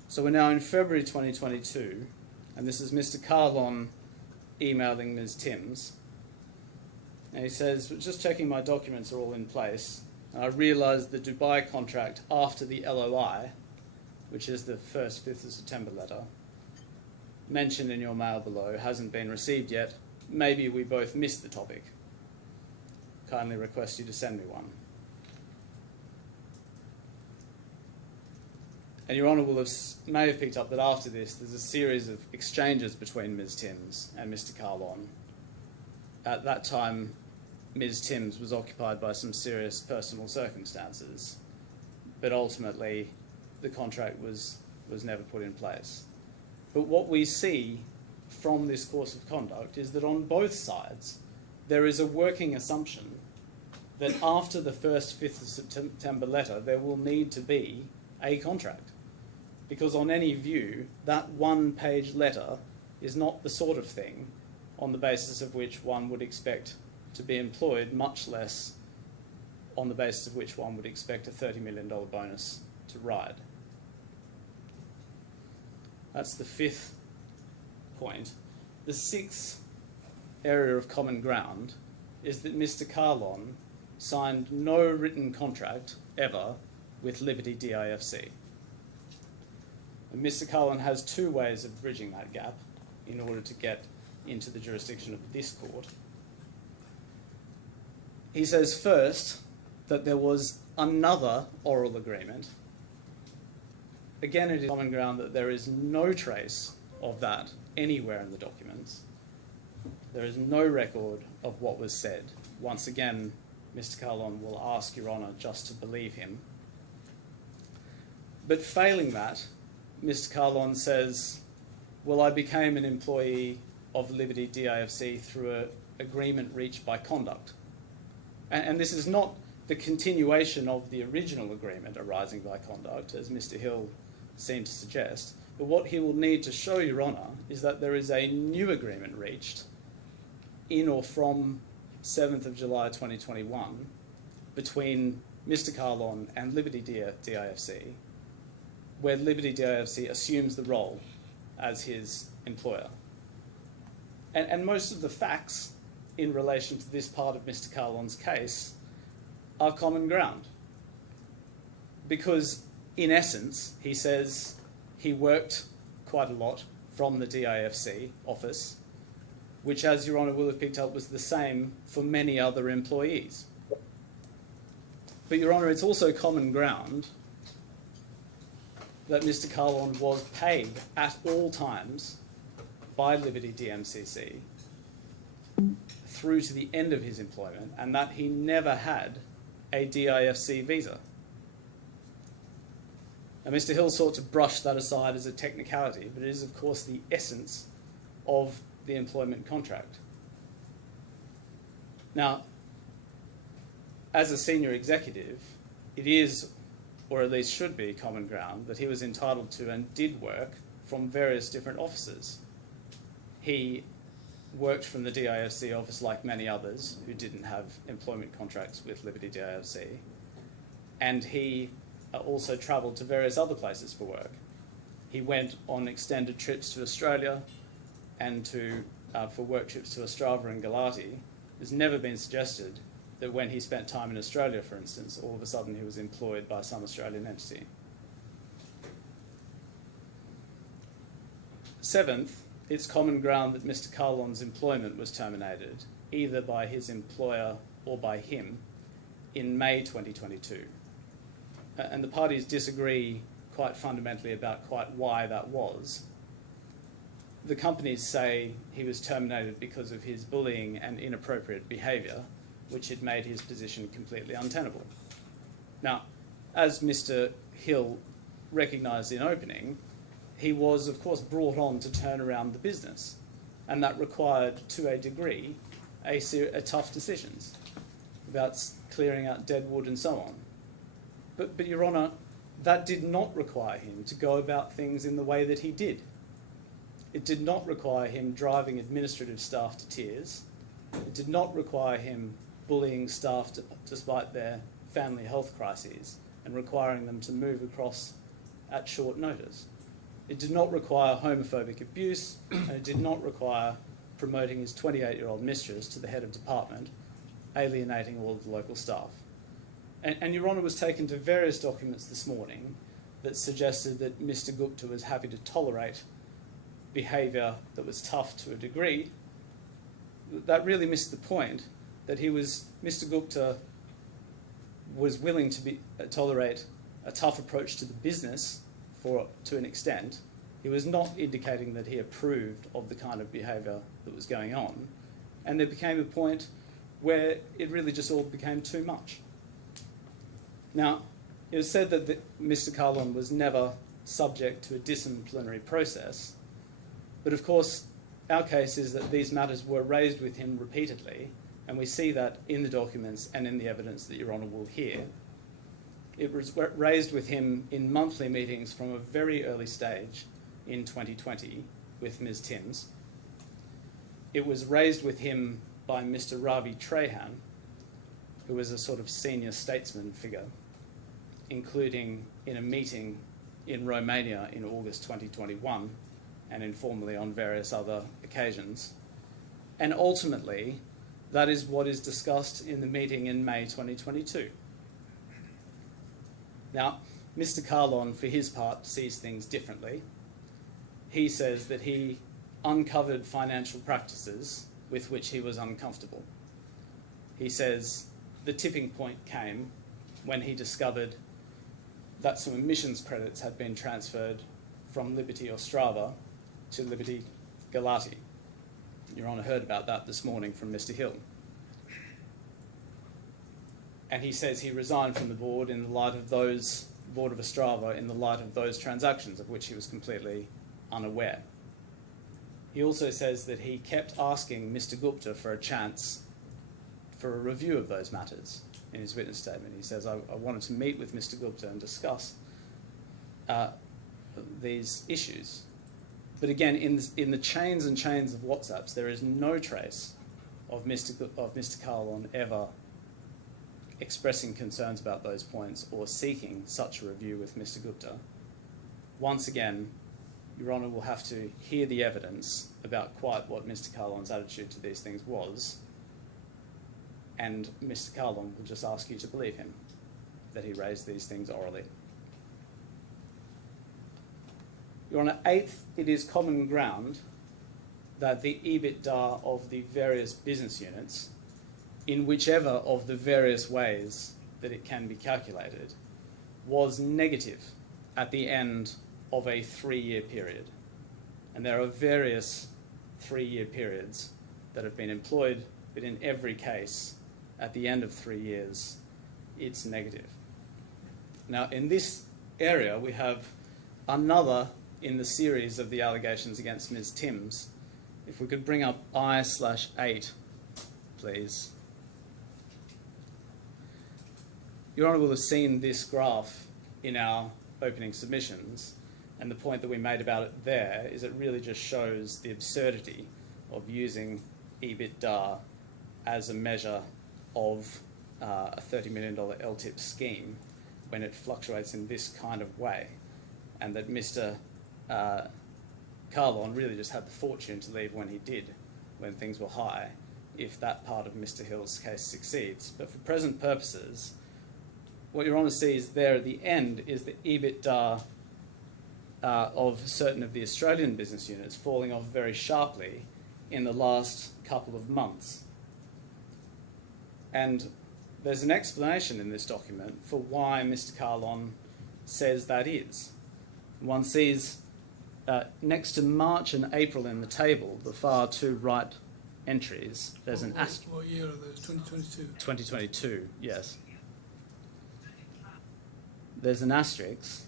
So we're now in February 2022, and this is Mr. Kahlon emailing Ms. Timms. And he says, just checking my documents are all in place, and I realised the Dubai contract after the LOI, which is the first 5th of September letter, mentioned in your mail below, hasn't been received yet. Maybe we both missed the topic. Kindly request you to send me one. And Your Honour may have picked up that after this, there's a series of exchanges between Ms. Timms and Mr. Kahlon. At that time, Ms. Timms was occupied by some serious personal circumstances, but ultimately the contract was never put in place. But what we see from this course of conduct is that on both sides, there is a working assumption that after the first 5th of September letter, there will need to be a contract. Because on any view, that one-page letter is not the sort of thing on the basis of which one would expect to be employed, much less on the basis of which one would expect a $30 million bonus to ride. That's the 5th point. The 6th area of common ground is that Mr. Kahlon signed no written contract ever with Liberty DIFC. And Mr. Kahlon has two ways of bridging that gap in order to get into the jurisdiction of this court. He says first that there was another oral agreement. Again, it is common ground that there is no trace of that anywhere in the documents. There is no record of what was said. Once again, Mr. Kahlon will ask Your Honour just to believe him. But failing that, Mr. Kahlon says, well, I became an employee of Liberty DIFC through an agreement reached by conduct. And this is not the continuation of the original agreement arising by conduct, as Mr. Hill seemed to suggest. But what he will need to show Your Honour is that there is a new agreement reached in or from 7th of July 2021 between Mr. Kahlon and Liberty DIFC, where Liberty DIFC assumes the role as his employer. And most of the facts in relation to this part of Mr. Kahlon's case are common ground. Because, in essence, he says he worked quite a lot from the DIFC office, which, as Your Honour will have picked up, was the same for many other employees. But, Your Honour, it's also common ground that Mr. Kahlon was paid at all times by Liberty DMCC through to the end of his employment, and that he never had a DIFC visa. Now, Mr. Hill sought to brush that aside as a technicality, but it is, of course, the essence of the employment contract. Now, as a senior executive, it is, or at least should be, common ground that he was entitled to and did work from various different offices. He worked from the DIFC office like many others who didn't have employment contracts with Liberty DIFC, and he also travelled to various other places for work. He went on extended trips to Australia and for work trips to Ostrava and Galati. It's never been suggested that when he spent time in Australia, for instance, all of a sudden he was employed by some Australian entity. 7th, it's common ground that Mr. Kahlon's employment was terminated, either by his employer or by him, in May 2022. And the parties disagree quite fundamentally about quite why that was. The companies say he was terminated because of his bullying and inappropriate behaviour, which had made his position completely untenable. Now, as Mr. Hill recognised in opening, he was, of course, brought on to turn around the business, and that required, to a degree, tough decisions about clearing out dead wood and so on. But Your Honour, that did not require him to go about things in the way that he did. It did not require him driving administrative staff to tears. It did not require him bullying staff despite their family health crises and requiring them to move across at short notice. It did not require homophobic abuse, and it did not require promoting his 28-year-old mistress to the head of department, alienating all of the local staff. And Your Honour was taken to various documents this morning that suggested that Mr Gupta was happy to tolerate behaviour that was tough to a degree. That really missed the point, that Mr Gupta was willing to tolerate a tough approach to the business to an extent. He was not indicating that he approved of the kind of behaviour that was going on. And there became a point where it really just all became too much. Now, it was said that Mr Kahlon was never subject to a disciplinary process, but of course our case is that these matters were raised with him repeatedly, and we see that in the documents and in the evidence that Your Honour will hear. It was raised with him in monthly meetings from a very early stage in 2020 with Ms Timms. It was raised with him by Mr Ravi Trehan, who was a sort of senior statesman figure, including in a meeting in Romania in August 2021 and informally on various other occasions. And ultimately, that is what is discussed in the meeting in May 2022. Now, Mr Kahlon, for his part, sees things differently. He says that he uncovered financial practices with which he was uncomfortable. He says the tipping point came when he discovered that some emissions credits had been transferred from Liberty Ostrava to Liberty Galati. Your Honour heard about that this morning from Mr Hill. And he says he resigned from the board in the light of those, Board of Ostrava, in the light of those transactions of which he was completely unaware. He also says that he kept asking Mr Gupta for a chance for a review of those matters in his witness statement. He says, I wanted to meet with Mr Gupta and discuss these issues. But again, in the chains and chains of WhatsApps, there is no trace of Mr Kahlon ever expressing concerns about those points or seeking such a review with Mr Gupta. Once again, Your Honour will have to hear the evidence about quite what Mr Kahlon's attitude to these things was, and Mr Kahlon will just ask you to believe him, that he raised these things orally. Your Honour, eighth, it is common ground that the EBITDA of the various business units, in whichever of the various ways that it can be calculated, was negative at the end of a 3-year period. And there are various 3-year periods that have been employed, but in every case, at the end of 3 years, it's negative. Now, in this area, we have another in the series of the allegations against Ms Timms. If we could bring up I/8, please. Your Honour will have seen this graph in our opening submissions, and the point that we made about it there is it really just shows the absurdity of using EBITDA as a measure of a $30 million LTIP scheme when it fluctuates in this kind of way, and that Mr Kahlon really just had the fortune to leave when he did, when things were high, if that part of Mr Hill's case succeeds. But for present purposes, what Your Honour sees there at the end is the EBITDA of certain of the Australian business units falling off very sharply in the last couple of months. And there's an explanation in this document for why Mr Kahlon says that is. One sees next to March and April in the table, the far to right entries, there's an asterisk. What year are those? 2022? 2022, yes. There's an asterisk,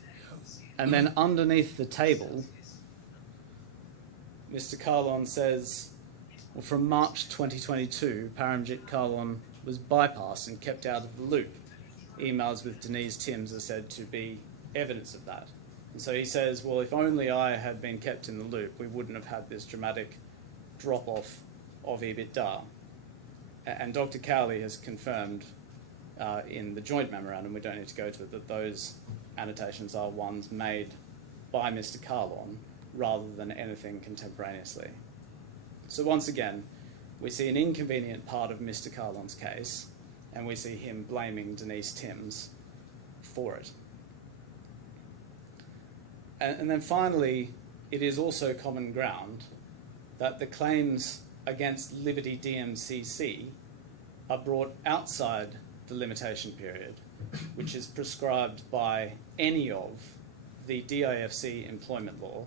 and then underneath the table, Mr Kahlon says, well, from March 2022, Paramjit Kahlon was bypassed and kept out of the loop. Emails with Denise Timms are said to be evidence of that. And so he says, well, if only I had been kept in the loop, we wouldn't have had this dramatic drop-off of EBITDA. And Dr. Cowley has confirmed in the joint memorandum, we don't need to go to it, that those annotations are ones made by Mr. Kahlon rather than anything contemporaneously. So once again, we see an inconvenient part of Mr. Kahlon's case, and we see him blaming Denise Timms for it. And then finally, it is also common ground that the claims against Liberty DMCC are brought outside the limitation period, which is prescribed by any of the DIFC employment law,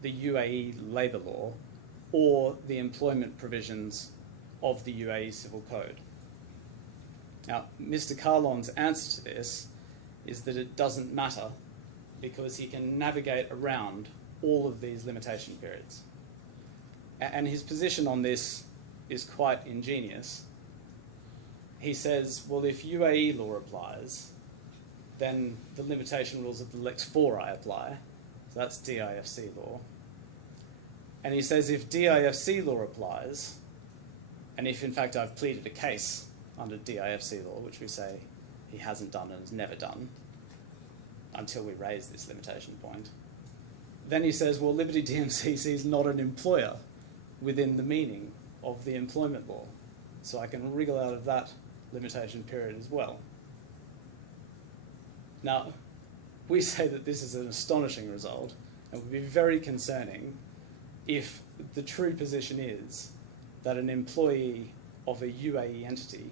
the UAE labour law, or the employment provisions of the UAE Civil Code. Now, Mr. Kahlon's answer to this is that it doesn't matter because he can navigate around all of these limitation periods. And his position on this is quite ingenious. He says, well, if UAE law applies, then the limitation rules of the Lex 4I apply. So that's DIFC law. And he says if DIFC law applies, and if in fact I've pleaded a case under DIFC law, which we say he hasn't done and has never done, until we raise this limitation point, then he says, well, Liberty DMCC is not an employer within the meaning of the employment law. So I can wriggle out of that limitation period as well. Now, we say that this is an astonishing result and would be very concerning if the true position is that an employee of a UAE entity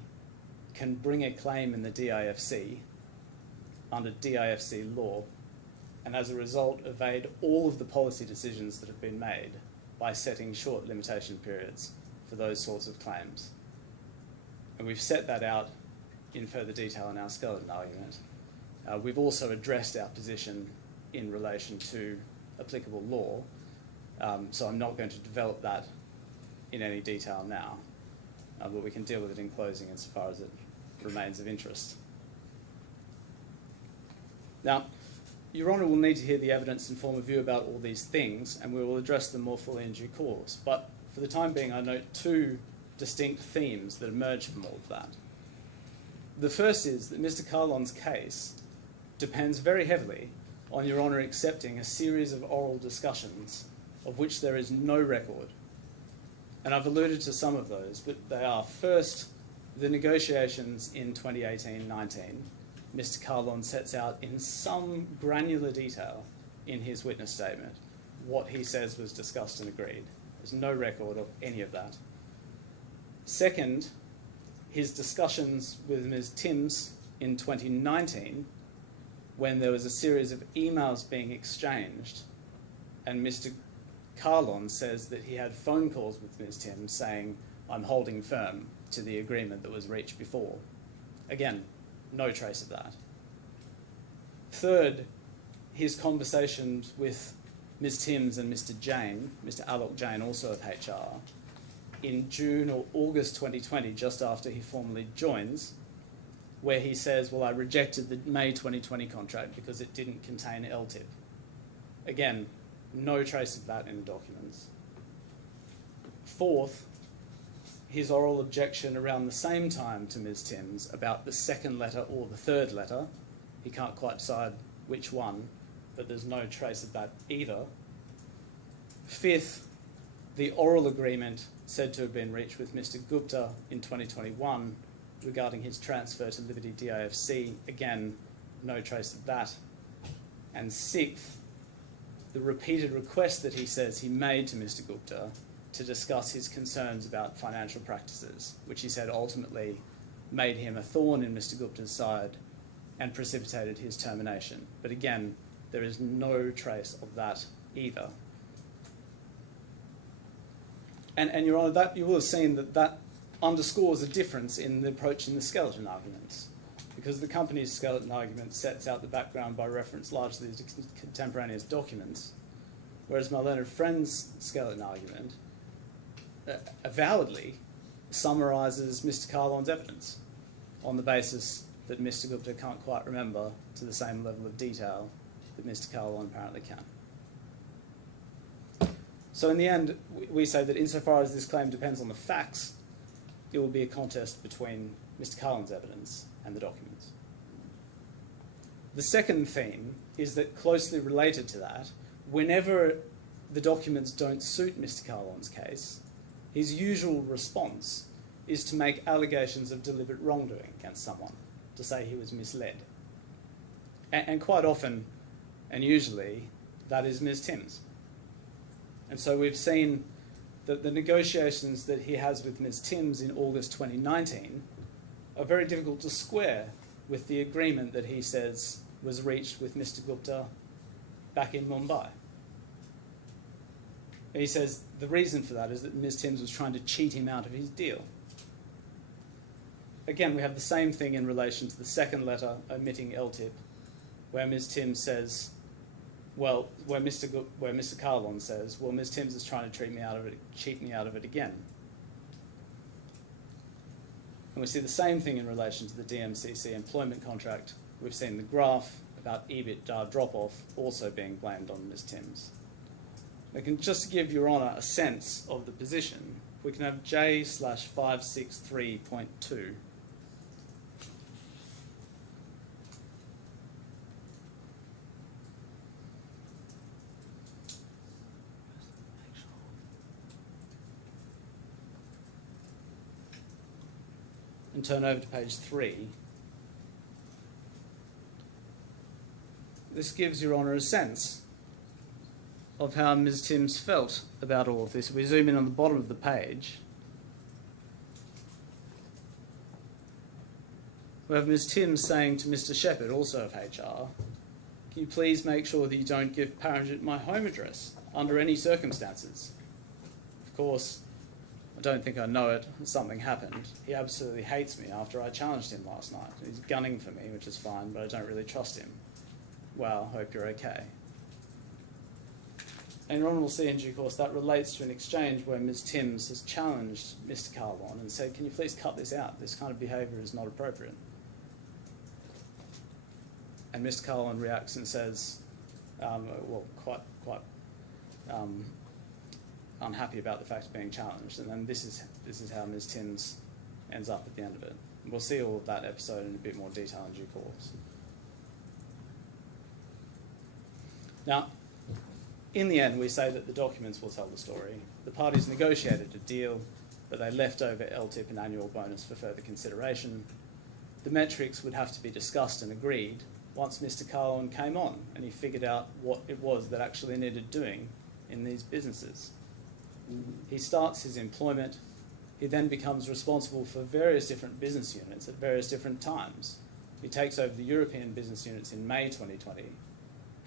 can bring a claim in the DIFC under DIFC law and as a result evade all of the policy decisions that have been made by setting short limitation periods for those sorts of claims. And we've set that out in further detail in our skeleton argument. We've also addressed our position in relation to applicable law, so I'm not going to develop that in any detail now, but we can deal with it in closing insofar as it remains of interest. Now, Your Honour will need to hear the evidence and form a view about all these things, and we will address them more fully in due course. But for the time being, I note two distinct themes that emerge from all of that. The first is that Mr. Kahlon's case depends very heavily on Your Honour accepting a series of oral discussions of which there is no record. And I've alluded to some of those, but they are first, the negotiations in 2018-19. Mr. Kahlon sets out in some granular detail in his witness statement what he says was discussed and agreed. There's no record of any of that. Second, his discussions with Ms. Timms in 2019, when there was a series of emails being exchanged, and Mr. Kahlon says that he had phone calls with Ms. Timms saying, I'm holding firm to the agreement that was reached before. Again, no trace of that. Third, his conversations with Ms. Timms and Mr. Jain, Mr. Alok Jain, also of HR, in June or August 2020, just after he formally joins, where he says, well, I rejected the May 2020 contract because it didn't contain LTIP. Again, no trace of that in the documents. Fourth, his oral objection around the same time to Ms. Timms about the second letter or the third letter. He can't quite decide which one, but there's no trace of that either. Fifth, the oral agreement said to have been reached with Mr. Gupta in 2021 regarding his transfer to Liberty DIFC. Again, no trace of that. And sixth, the repeated request that he says he made to Mr. Gupta to discuss his concerns about financial practices, which he said ultimately made him a thorn in Mr. Gupta's side and precipitated his termination. But again, there is no trace of that either. And Your Honour, that you will have seen that underscores a difference in the approach in the skeleton arguments, because the company's skeleton argument sets out the background by reference largely to contemporaneous documents, whereas my learned friend's skeleton argument avowedly summarises Mr. Kahlon's evidence on the basis that Mr. Gupta can't quite remember to the same level of detail that Mr. Kahlon apparently can. So in the end, we say that insofar as this claim depends on the facts, it will be a contest between Mr. Kahlon's evidence and the documents. The second theme is that, closely related to that, whenever the documents don't suit Mr. Kahlon's case, his usual response is to make allegations of deliberate wrongdoing against someone, to say he was misled. And quite often, and usually, that is Ms. Timms. And so we've seen that the negotiations that he has with Ms. Timms in August 2019 are very difficult to square with the agreement that he says was reached with Mr. Gupta back in Mumbai. He says the reason for that is that Ms. Timms was trying to cheat him out of his deal. Again, we have the same thing in relation to the second letter omitting LTIP, where Ms. Timms says, well, where Mr. Kahlon says, well, Ms. Timms is trying to cheat me out of it again. And we see the same thing in relation to the DMCC employment contract. We've seen the graph about EBITDA drop-off also being blamed on Ms. Timms. I can just give Your Honour a sense of the position. We can have J/563.2. And turn over to page 3. This gives Your Honour a sense of how Ms. Timms felt about all of this. If we zoom in on the bottom of the page, we have Ms. Timms saying to Mr. Shepherd, also of HR, can you please make sure that you don't give Paramjit my home address under any circumstances? Of course, I don't think I know it. Something happened. He absolutely hates me after I challenged him last night. He's gunning for me, which is fine, but I don't really trust him. Well, hope you're okay. And Your Honour will see in due course that relates to an exchange where Ms. Timms has challenged Mr. Kahlon and said, can you please cut this out? This kind of behaviour is not appropriate. And Mr. Kahlon reacts and says, quite unhappy about the fact of being challenged. And then this is how Ms. Timms ends up at the end of it. And we'll see all of that episode in a bit more detail in due course. Now, in the end, we say that the documents will tell the story. The parties negotiated a deal, but they left over LTIP and annual bonus for further consideration. The metrics would have to be discussed and agreed once Mr. Kahlon came on and he figured out what it was that actually needed doing in these businesses. He starts his employment. He then becomes responsible for various different business units at various different times. He takes over the European business units in May 2020,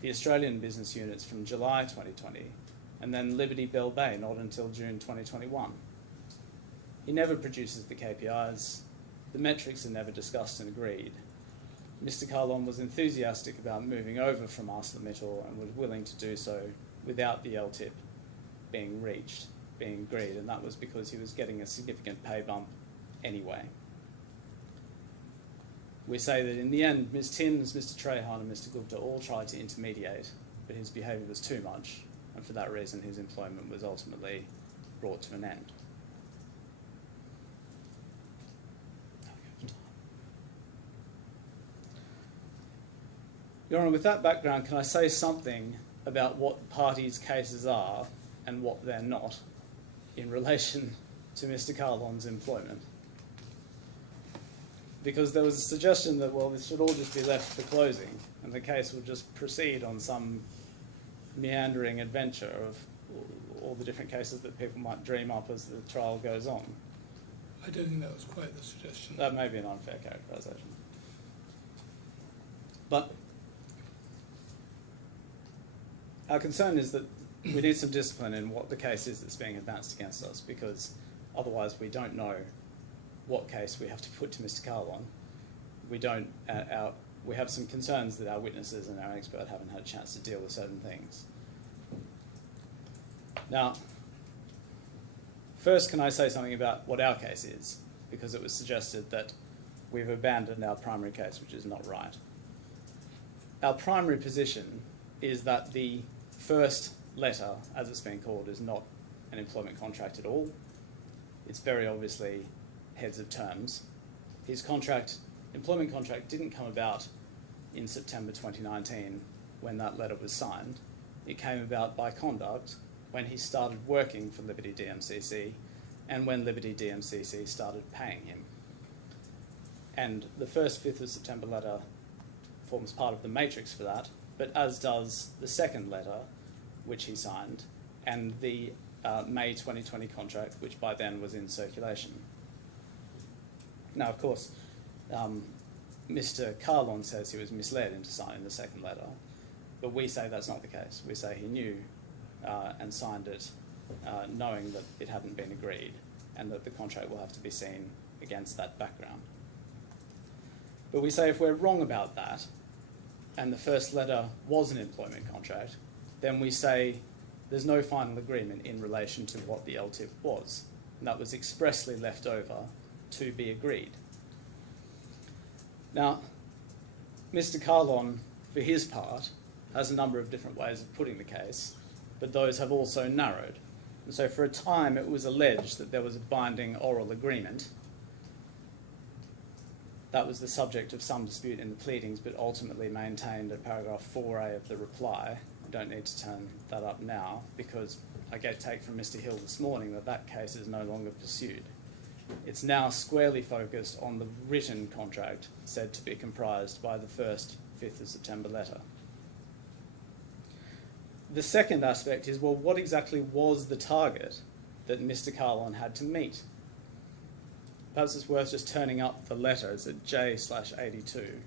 the Australian business units from July 2020, and then Liberty Bell Bay not until June 2021. He never produces the KPIs. The metrics are never discussed and agreed. Mr. Kahlon was enthusiastic about moving over from ArcelorMittal and was willing to do so without the LTIP being reached, being agreed, and that was because he was getting a significant pay bump anyway. We say that in the end, Ms. Timms, Mr. Trehan and Mr. Gupta all tried to intermediate, but his behaviour was too much, and for that reason his employment was ultimately brought to an end. Your Honour, with that background, can I say something about what parties' cases are and what they're not in relation to Mr. Kahlon's employment? Because there was a suggestion that, well, this should all just be left for closing and the case will just proceed on some meandering adventure of all the different cases that people might dream up as the trial goes on. I don't think that was quite the suggestion. That may be an unfair characterisation. But our concern is that we need some discipline in what the case is that's being advanced against us, because otherwise we don't know what case we have to put to Mr. Kahlon. We have some concerns that our witnesses and our expert haven't had a chance to deal with certain things. Now, first, can I say something about what our case is? Because it was suggested that we've abandoned our primary case, which is not right. Our primary position is that the first letter, as it's been called, is not an employment contract at all. It's very obviously heads of terms. His employment contract didn't come about in September 2019 when that letter was signed. It came about by conduct when he started working for Liberty DMCC and when Liberty DMCC started paying him. And the first 5th of September letter forms part of the matrix for that, but as does the second letter, which he signed, and the May 2020 contract, which by then was in circulation. Now, of course, Mr. Kahlon says he was misled into signing the second letter, but we say that's not the case. We say he knew and signed it knowing that it hadn't been agreed and that the contract will have to be seen against that background. But we say if we're wrong about that, and the first letter was an employment contract, then we say there's no final agreement in relation to what the LTIP was. And that was expressly left over to be agreed. Now, Mr. Kahlon, for his part, has a number of different ways of putting the case, but those have also narrowed. And so for a time it was alleged that there was a binding oral agreement. That was the subject of some dispute in the pleadings, but ultimately maintained at paragraph 4A of the reply. I don't need to turn that up now because I get take from Mr. Hill this morning that that case is no longer pursued. It's now squarely focused on the written contract said to be comprised by the first 5th of September letter. The second aspect is, well, what exactly was the target that Mr. Kahlon had to meet? Perhaps it's worth just turning up the letters at J/82.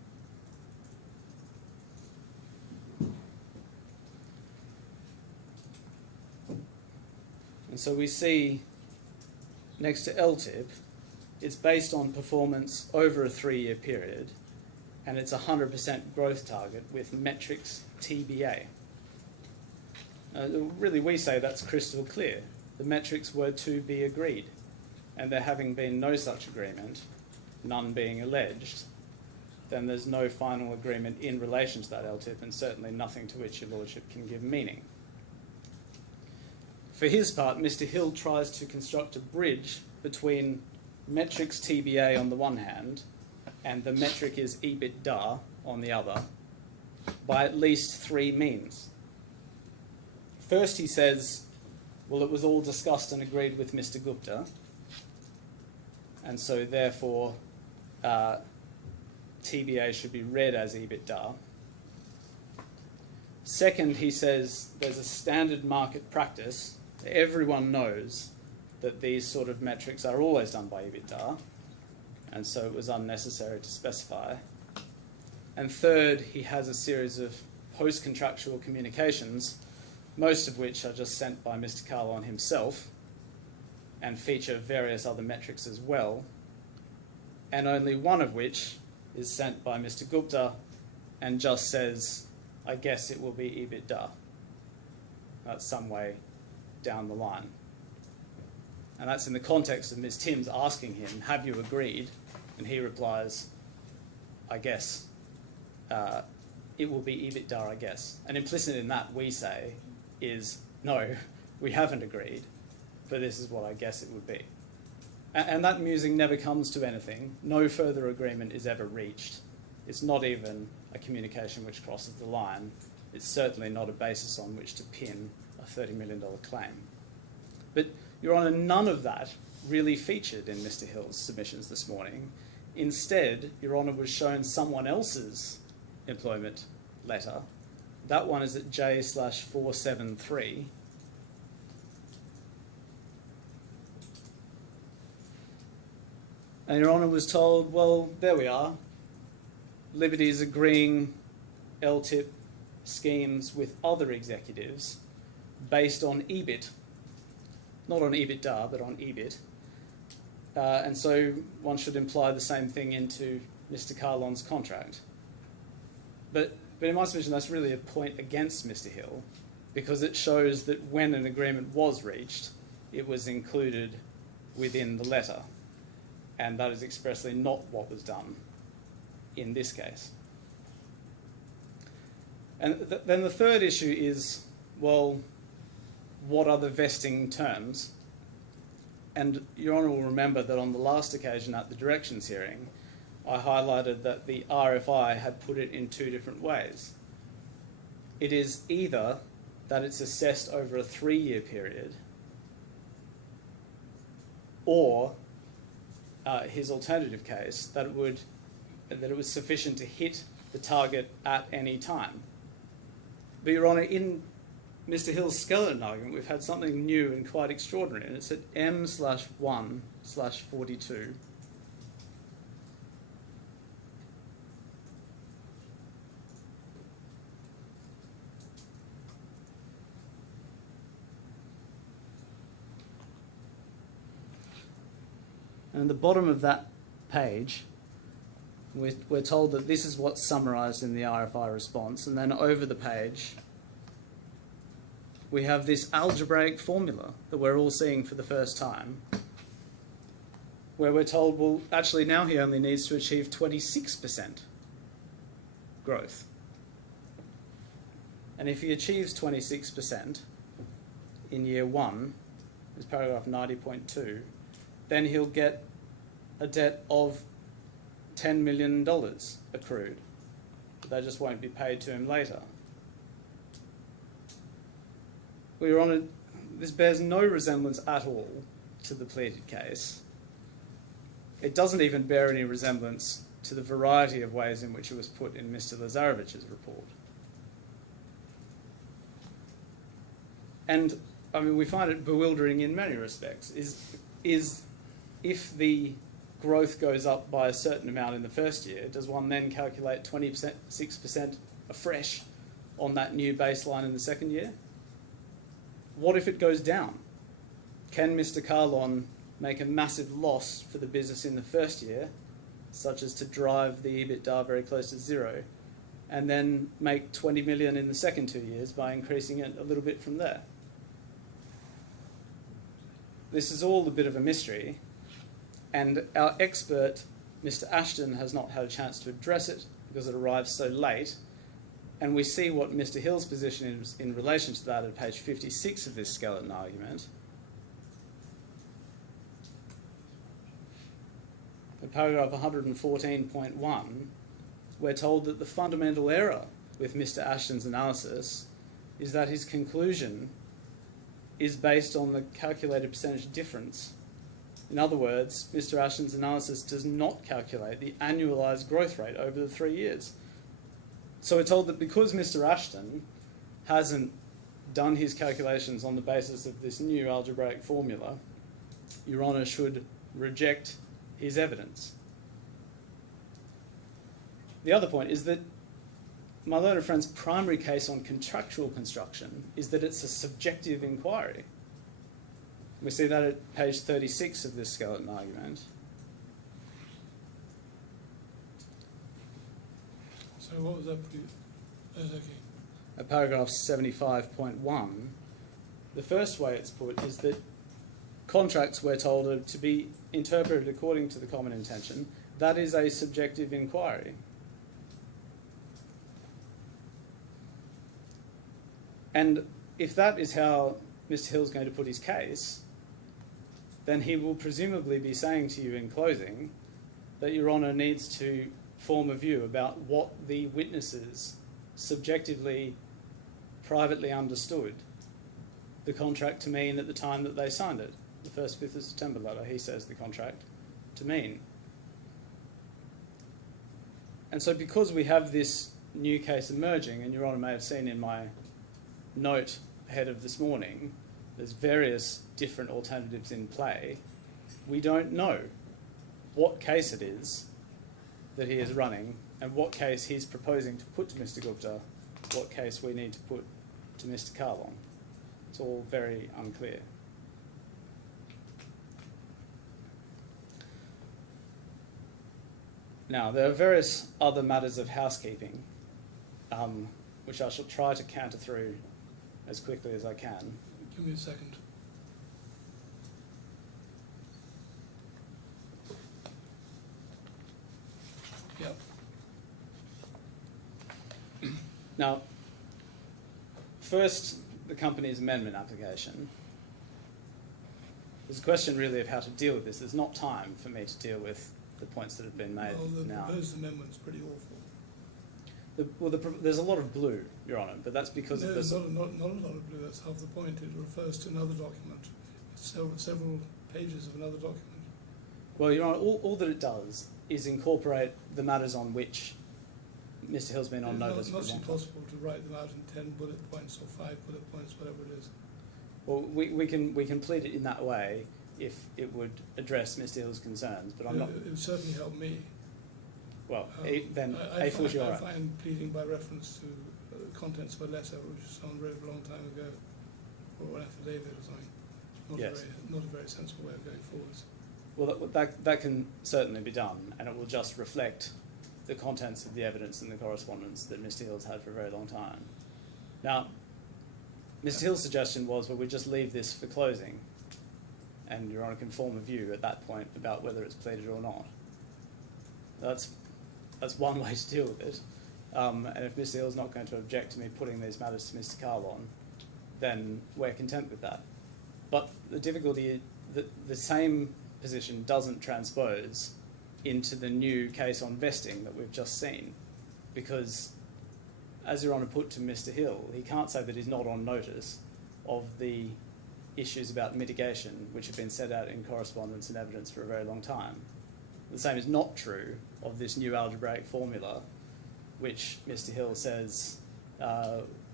And so we see next to LTIP, it's based on performance over a 3-year period, and it's a 100% growth target with metrics TBA. Really, we say that's crystal clear. The metrics were to be agreed. And there having been no such agreement, none being alleged, then there's no final agreement in relation to that LTIP and certainly nothing to which your lordship can give meaning. For his part, Mr. Hill tries to construct a bridge between metrics TBA on the one hand and the metric is EBITDA on the other by at least 3 means. First he says, well, it was all discussed and agreed with Mr. Gupta, and so therefore TBA should be read as EBITDA. Second, he says there's a standard market practice. Everyone knows that these sort of metrics are always done by EBITDA, and so it was unnecessary to specify. And third, he has a series of post-contractual communications, most of which are just sent by Mr. Kahlon himself, and feature various other metrics as well, and only one of which is sent by Mr. Gupta and just says, I guess it will be EBITDA. That's some way down the line. And that's in the context of Ms. Timms asking him, have you agreed? And he replies, I guess. It will be EBITDA, I guess. And implicit in that, we say, is, no, we haven't agreed, but this is what I guess it would be. And that musing never comes to anything. No further agreement is ever reached. It's not even a communication which crosses the line. It's certainly not a basis on which to pin a $30 million claim. But, Your Honour, none of that really featured in Mr. Hill's submissions this morning. Instead, Your Honour was shown someone else's employment letter. That one is at J/473. And Your Honour was told, well, there we are. Liberty is agreeing LTIP schemes with other executives based on EBIT. Not on EBITDA, but on EBIT. And so one should imply the same thing into Mr. Kahlon's contract. But in my submission, that's really a point against Mr. Hill, because it shows that when an agreement was reached, it was included within the letter. And that is expressly not what was done in this case. And then the third issue is, well, what are the vesting terms? And Your Honour will remember that on the last occasion at the directions hearing, I highlighted that the RFI had put it in two different ways. It is either that it's assessed over a 3-year period, or his alternative case, that it was sufficient to hit the target at any time. But Your Honour, in Mr. Hill's skeleton argument, we've had something new and quite extraordinary, and it's at M/1/42. And at the bottom of that page, we're told that this is what's summarised in the RFI response, and then over the page, we have this algebraic formula that we're all seeing for the first time, where we're told, well, actually now he only needs to achieve 26% growth. And if he achieves 26% in year 1, is paragraph 90.2, then he'll get a debt of $10 million accrued. But they just won't be paid to him later. Well, Your Honour, this bears no resemblance at all to the pleaded case. It doesn't even bear any resemblance to the variety of ways in which it was put in Mr. Lazarevich's report. And, I mean, we find it bewildering in many respects. Is if the growth goes up by a certain amount in the first year, does one then calculate 26% afresh on that new baseline in the second year? What if it goes down? Can Mr. Kahlon make a massive loss for the business in the first year, such as to drive the EBITDA very close to zero, and then make 20 million in the second 2 years by increasing it a little bit from there? This is all a bit of a mystery, and our expert, Mr. Ashton, has not had a chance to address it because it arrives so late. And we see what Mr. Hill's position is in relation to that at page 56 of this skeleton argument. In paragraph 114.1, we're told that the fundamental error with Mr. Ashton's analysis is that his conclusion is based on the calculated percentage difference. In other words, Mr. Ashton's analysis does not calculate the annualised growth rate over the 3 years. So we're told that because Mr. Ashton hasn't done his calculations on the basis of this new algebraic formula, Your Honour should reject his evidence. The other point is that my learned friend's primary case on contractual construction is that it's a subjective inquiry. We see that at page 36 of this skeleton argument. So what was that? Okay. At paragraph 75.1, the first way it's put is that contracts, we're told, are to be interpreted according to the common intention. That is a subjective inquiry. And if that is how Mr. Hill's going to put his case, then he will presumably be saying to you in closing that Your Honour needs to form a view about what the witnesses subjectively, privately understood the contract to mean at the time that they signed it. The first 5th of September letter, he says the contract to mean. And so because we have this new case emerging, and Your Honour may have seen in my note ahead of this morning, there's various different alternatives in play, we don't know what case it is that he is running and what case he's proposing to put to Mr. Gupta, what case we need to put to Mr. Kahlon. It's all very unclear. Now, there are various other matters of housekeeping, which I shall try to canter through as quickly as I can. Give me a second. Yep. Now, first, the company's amendment application. There's a question really of how to deal with this. There's not time for me to deal with the points that have been made Well, the now. proposed amendment's pretty awful. There's a lot of blue, Your Honour, but that's because No, of there's this. not a lot of blue, that's half the point. It refers to another document, several pages of another document. Well, Your Honour, all that it does is incorporate the matters on which Mr Hill's been on notice It's for a not long time. possible to write them out in 10 bullet points or 5 bullet points, whatever it is. Well, we can plead it in that way if it would address Mr Hill's concerns, but I'm not. It would certainly help me. Well, I A fortiori. find pleading by reference to contents of a letter which someone wrote a long time ago, or an affidavit or something, Yes. not a very sensible way of going forwards. Well, that can certainly be done, and it will just reflect the contents of the evidence and the correspondence that Mr Hill's had for a very long time. Now, Mr Hill's suggestion was, well, we just leave this for closing, and Your Honour can form a view at that point about whether it's pleaded or not. That's one way to deal with it. And if Mr Hill's not going to object to me putting these matters to Mr Kahlon, then we're content with that. But the difficulty is that the same position doesn't transpose into the new case on vesting that we've just seen, because, as Your Honour put to Mr Hill, he can't say that he's not on notice of the issues about mitigation which have been set out in correspondence and evidence for a very long time. The same is not true of this new algebraic formula, which Mr Hill says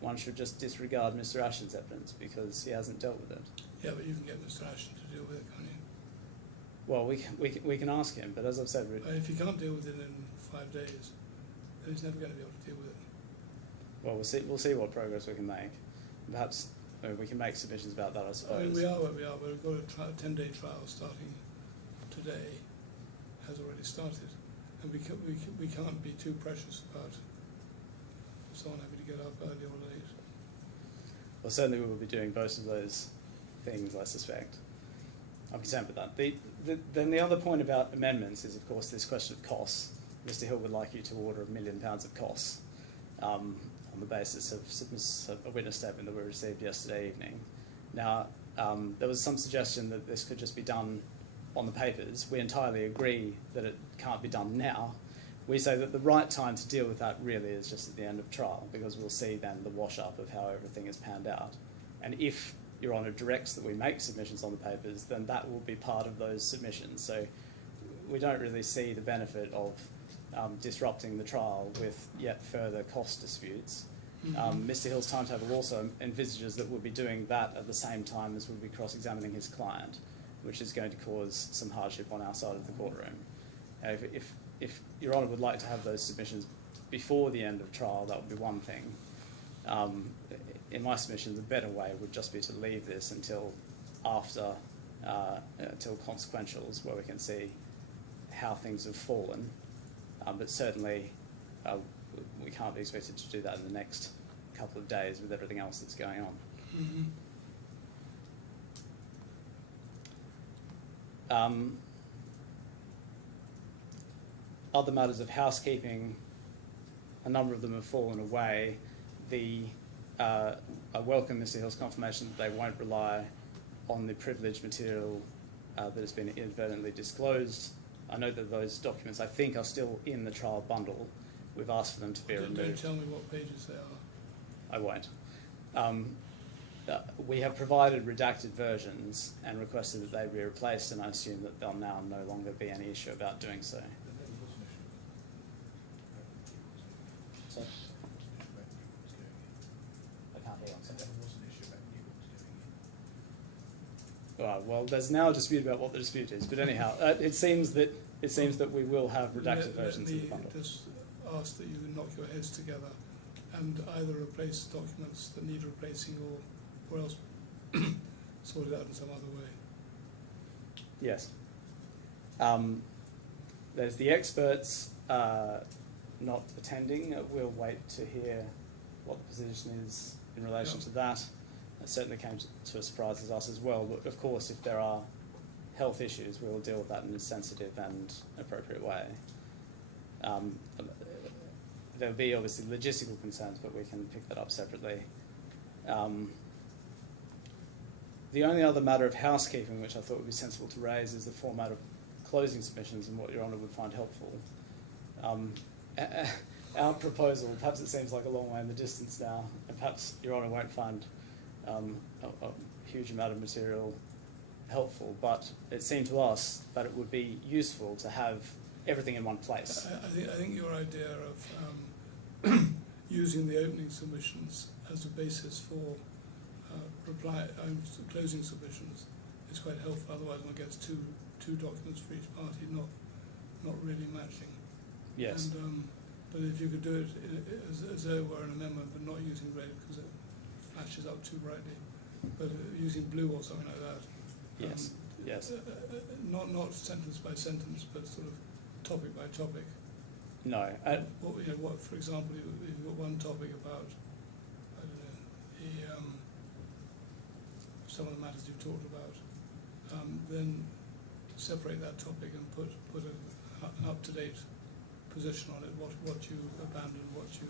one should just disregard Mr Ashton's evidence because he hasn't dealt with it. Yeah, but you can get Mr Ashton to deal with it, can't you? Well, we can ask him, but as I've said, If you can't deal with it in 5 days, then he's never going to be able to deal with it. well, we'll see what progress we can make. Perhaps we can make submissions about that, I suppose. I mean, we are where we are. We've got a 10-day trial starting today, has already started, and we can't be too precious about someone having to get up early or late. Well, certainly we will be doing both of those things, I suspect. I'm concerned with that. Then the other point about amendments is, of course, this question of costs. Mr Hill would like you to order £1 million of costs on the basis of a witness statement that we received yesterday evening. Now, there was some suggestion that this could just be done on the papers. We entirely agree that it can't be done now. We say that the right time to deal with that really is just at the end of trial, because we'll see then the wash-up of how everything is panned out. And if Your Honour directs that we make submissions on the papers, then that will be part of those submissions. So we don't really see the benefit of disrupting the trial with yet further cost disputes. Mr Hill's timetable also envisages that we'll be doing that at the same time as we'll be cross-examining his client, which is going to cause some hardship on our side of the courtroom. If Your Honour would like to have those submissions before the end of trial, that would be one thing. In my submission, the better way would just be to leave this until after, until consequentials, where we can see how things have fallen. But certainly, we can't be expected to do that in the next couple of days with everything else that's going on. Other matters of housekeeping, a number of them have fallen away. I welcome Mr Hill's confirmation that they won't rely on the privileged material that has been inadvertently disclosed. I know that those documents, I think, are still in the trial bundle. We've asked for them to be removed. Don't tell me what pages they are. I won't. We have provided redacted versions and requested that they be replaced, and I assume that there'll now no longer be any issue about doing so. Sorry? I can't hear what I'm saying. Well, there's now a dispute about what the dispute is, but anyhow, it seems that we will have redacted versions of the bundle. Let me just ask that you knock your heads together and either replace documents that need replacing or else sort it out in some other way. Yes. There's the experts not attending. We'll wait to hear what the position is in relation to that. It certainly came to a surprise as us as well. But of course, if there are health issues, we will deal with that in a sensitive and appropriate way. There'll be obviously logistical concerns, but we can pick that up separately. The only other matter of housekeeping which I thought would be sensible to raise is the format of closing submissions and what Your Honour would find helpful. Our proposal, perhaps it seems like a long way in the distance now, and perhaps Your Honour won't find a huge amount of material helpful, but it seemed to us that it would be useful to have everything in one place. I think your idea of using the opening submissions as a basis for closing submissions is quite helpful. Otherwise, one gets two documents for each party, not really matching. Yes. And, but if you could do it as though it were an amendment, but not using red because it flashes up too brightly, but using blue or something like that. Yes. Yes. Not sentence by sentence, but sort of topic by topic. No. What, for example, if you've got one topic about, I don't know, some of the matters you've talked about, then separate that topic and put an up-to-date position on it, what you abandon, what you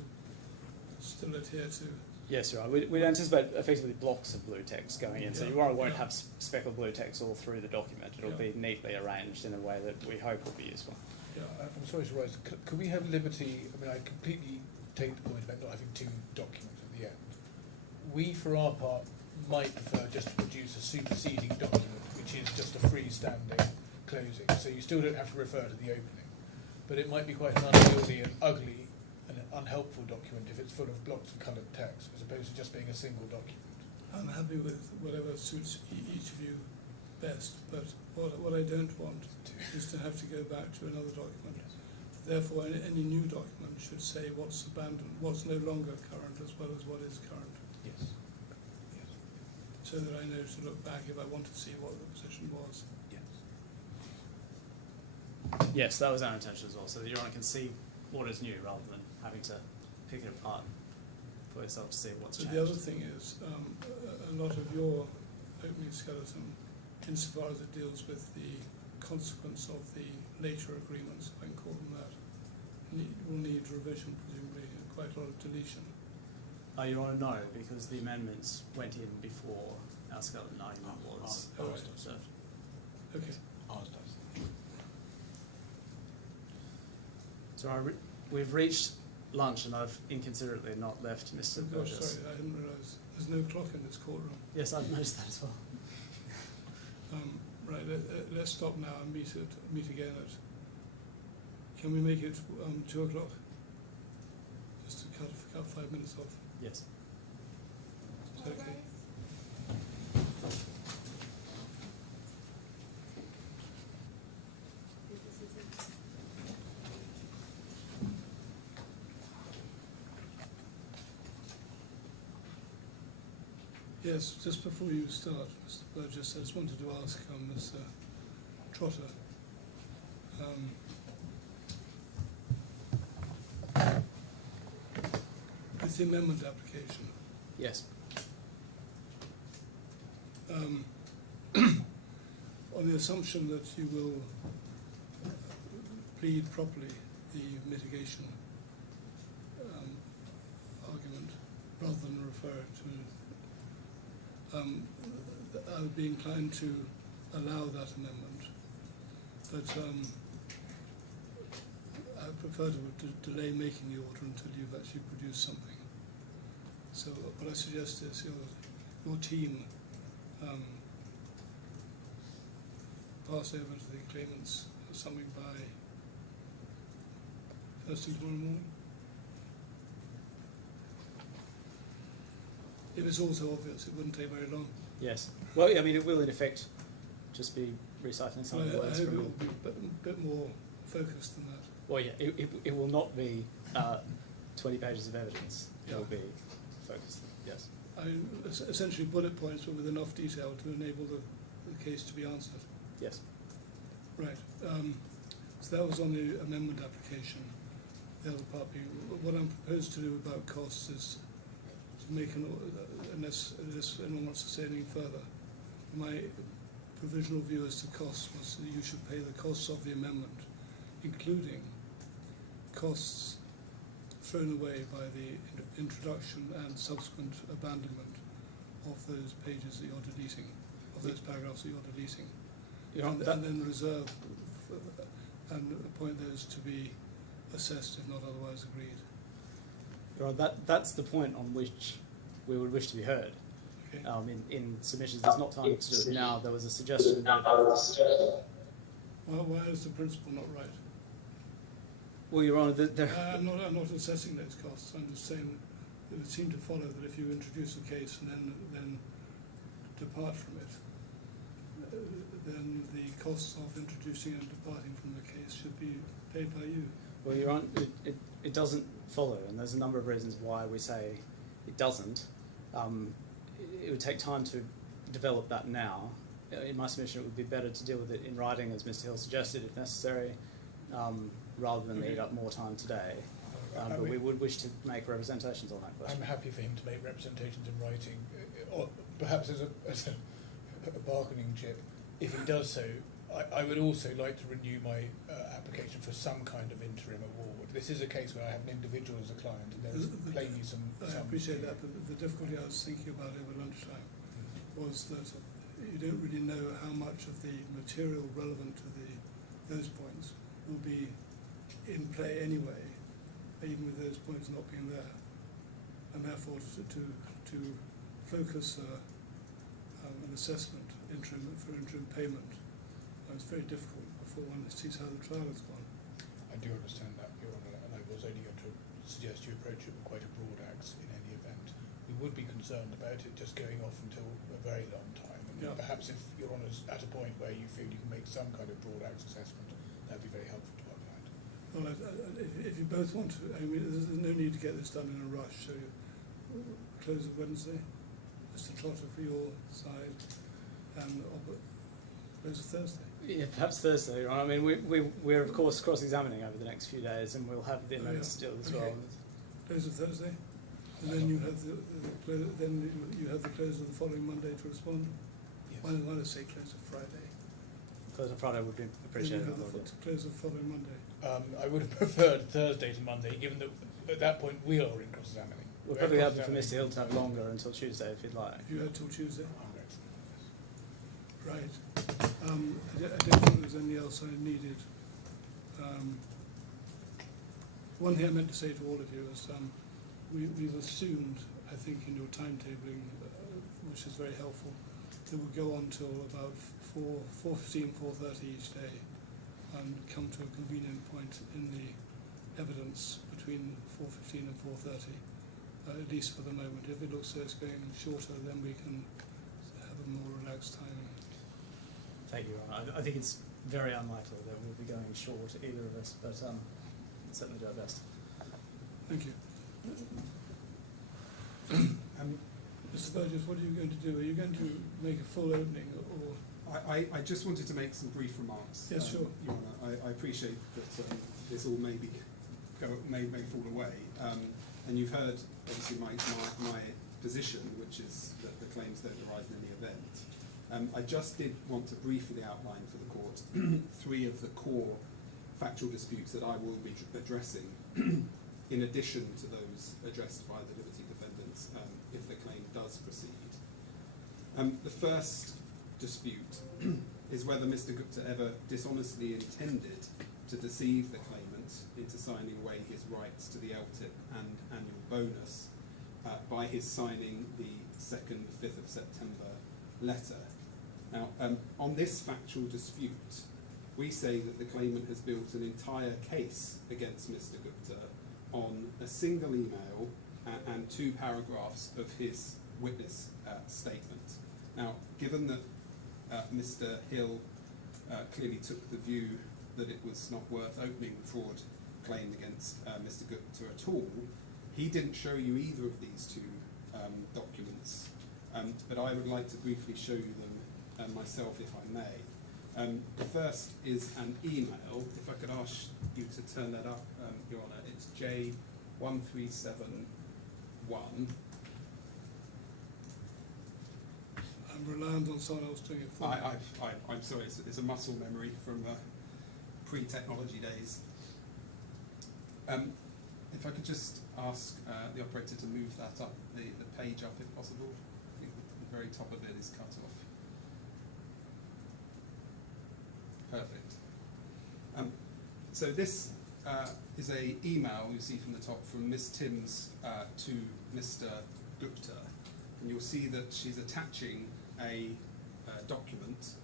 still adhere to. Yes, you're right. We'd anticipate effectively blocks of blue text going in, so you won't have speckled blue text all through the document. It'll be neatly arranged in a way that we hope will be useful. Yeah. I'm sorry to rise. Could we have liberty? I mean, I completely take the point about not having two documents at the end. We, for our part, might prefer just to produce a superseding document, which is just a freestanding closing. So you still don't have to refer to the opening. But it might be quite an unwieldy and ugly and an unhelpful document if it's full of blocks of coloured text, as opposed to just being a single document. I'm happy with whatever suits each of you best, but what I don't want is to have to go back to another document. Yes. Therefore, any new document should say what's abandoned, what's no longer current, as well as what is current. Yes. Yes. So that I know to look back if I want to see what the position was. Yes. Yes, that was our intention as well, so that Your Honour can see what is new rather than having to pick it apart for yourself to see what's But changed. the other thing is, a lot of your opening skeleton, insofar as it deals with the consequence of the later agreements, if I can call them that, will need revision, presumably, and quite a lot of deletion. Your Honour, no, because the amendments went in before our skeleton argument was observed. Okay. Ours does. So we've reached lunch and I've inconsiderately not left Mr. Oh, Burgess. sorry, I didn't realise. There's no clock in this courtroom. Yes, I've noticed that as well. Right, let's stop now and meet again at, can we make it 2 o'clock? Just to cut 5 minutes off. Yes. Is that okay? Yes, just before you start, Mr. Burgess, I just wanted to ask Mr. Trotter, with the amendment application, Yes. on the assumption that you will plead properly the mitigation argument rather than refer it to, I would be inclined to allow that amendment, but I prefer to delay making the order until you've actually produced something. So what I suggest is your team pass over to the claimants something by first thing tomorrow morning. If it's all so obvious, it wouldn't take very long. Yes. Well, I mean, it will in effect just be recycling some of the I words hope it from. will be a bit more focused than that. Well, yeah, it will not be 20 pages of evidence. It will be focused. Yes. Essentially bullet points, but with enough detail to enable the case to be answered. Yes. Right. So that was on the amendment application. The other part being, what I'm proposed to do about costs is to make unless anyone wants to say anything further, my provisional view as to costs was that you should pay the costs of the amendment, including costs thrown away by the introduction and subsequent abandonment of those pages that you're deleting. of those paragraphs that you're deleting. Your Honour, And then reserve and appoint those to be assessed if not otherwise agreed. Your Honour, that's the point on which we would wish to be heard. Okay. In submissions, there's not time to do it now. There was a suggestion that, Well, why is the principle not right? well, Your Honour, I'm not assessing those costs. I'm just saying it would seem to follow that if you introduce a case and then depart from it, then the costs of introducing and departing from the case should be paid by you. well, Your Honour, it doesn't follow, and there's a number of reasons why we say it doesn't. It would take time to develop that now. In my submission, it would be better to deal with it in writing, as Mr. Hill suggested, if necessary, rather than eat up more time today. But we would wish to make representations on that question. I'm happy for him to make representations in writing, or perhaps as a bargaining chip. If he does so, I would also like to renew my application for some kind of interim award. This is a case where I have an individual as a client, and there's plainly some. I appreciate that, but the difficulty I was thinking about over lunchtime was that you don't really know how much of the material relevant to those points will be in play anyway, even with those points not being there, and therefore to focus an assessment for interim payment, it's very difficult before one sees how the trial has gone. I do understand that, Your Honour, and I was only going to suggest you approach it with quite a broad axe in any event. We would be concerned about it just going off until a very long time, and Yeah. perhaps if Your Honour's at a point where you feel you can make some kind of broad axe assessment, that would be very helpful to our client. Well, if you both want to, I mean, there's no need to get this done in a rush, so close of Wednesday, Mr. Trotter for your side, and close of Thursday. Yeah, perhaps Thursday, Your Honour. I mean, we're of course cross-examining over the next few days, and we'll have the amendments to deal with as well. Okay. Close of Thursday, and then you have you have the close of the following Monday to respond. Yes. Why don't I say close of Friday? Close on Friday would be Then appreciated. you have the close of the following Monday. I would have preferred Thursday to Monday, given that at that point we are in cross-examining. We're probably happy for Mr. Hill to have longer until Tuesday if he'd like. If you had till Tuesday, I'm grateful. right. I don't think there's anything else I needed. One thing I meant to say to all of you is we've assumed, I think, in your timetabling, which is very helpful, that we'll go on till about 4:15, 4:30 each day, and come to a convenient point in the evidence between 4:15 and 4:30, at least for the moment. If it looks like it's going shorter, then we can have a more relaxed timing. Thank you, Your Honour. I think it's very unlikely that we'll be going short, either of us, but we'll certainly do our best. Thank you. Mr. Burgess, what are you going to do? Are you going to make a full opening, or I just wanted to make some brief remarks. Yes, sure. Your Honour, I appreciate that this all may fall away, and you've heard obviously my position, which is that the claims don't arise in any event. I just did want to briefly outline for the court three of the core factual disputes that I will be addressing, in addition to those addressed by the Liberty defendants, if the claim does proceed. The first dispute is whether Mr. Gupta ever dishonestly intended to deceive the claimant into signing away his rights to the LTIP and annual bonus by his signing the 2nd, 5th of September letter. Now, on this factual dispute, we say that the claimant has built an entire case against Mr. Gupta on a single email and 2 paragraphs of his witness statement. Now, given that Mr. Hill clearly took the view that it was not worth opening the fraud claim against Mr. Gupta at all, he didn't show you either of these 2 documents, but I would like to briefly show you them myself, if I may. The first is an email. If I could ask you to turn that up, Your Honour, it's J1371. I'm reliant on someone else doing it for me? I'm sorry, it's a muscle memory from pre-technology days. If I could just ask the operator to move that up, the page up if possible. I think the very top of it is cut off. Perfect. So this is a email you see from the top from Miss Timms to Mr. Gupta, and you'll see that she's attaching a document,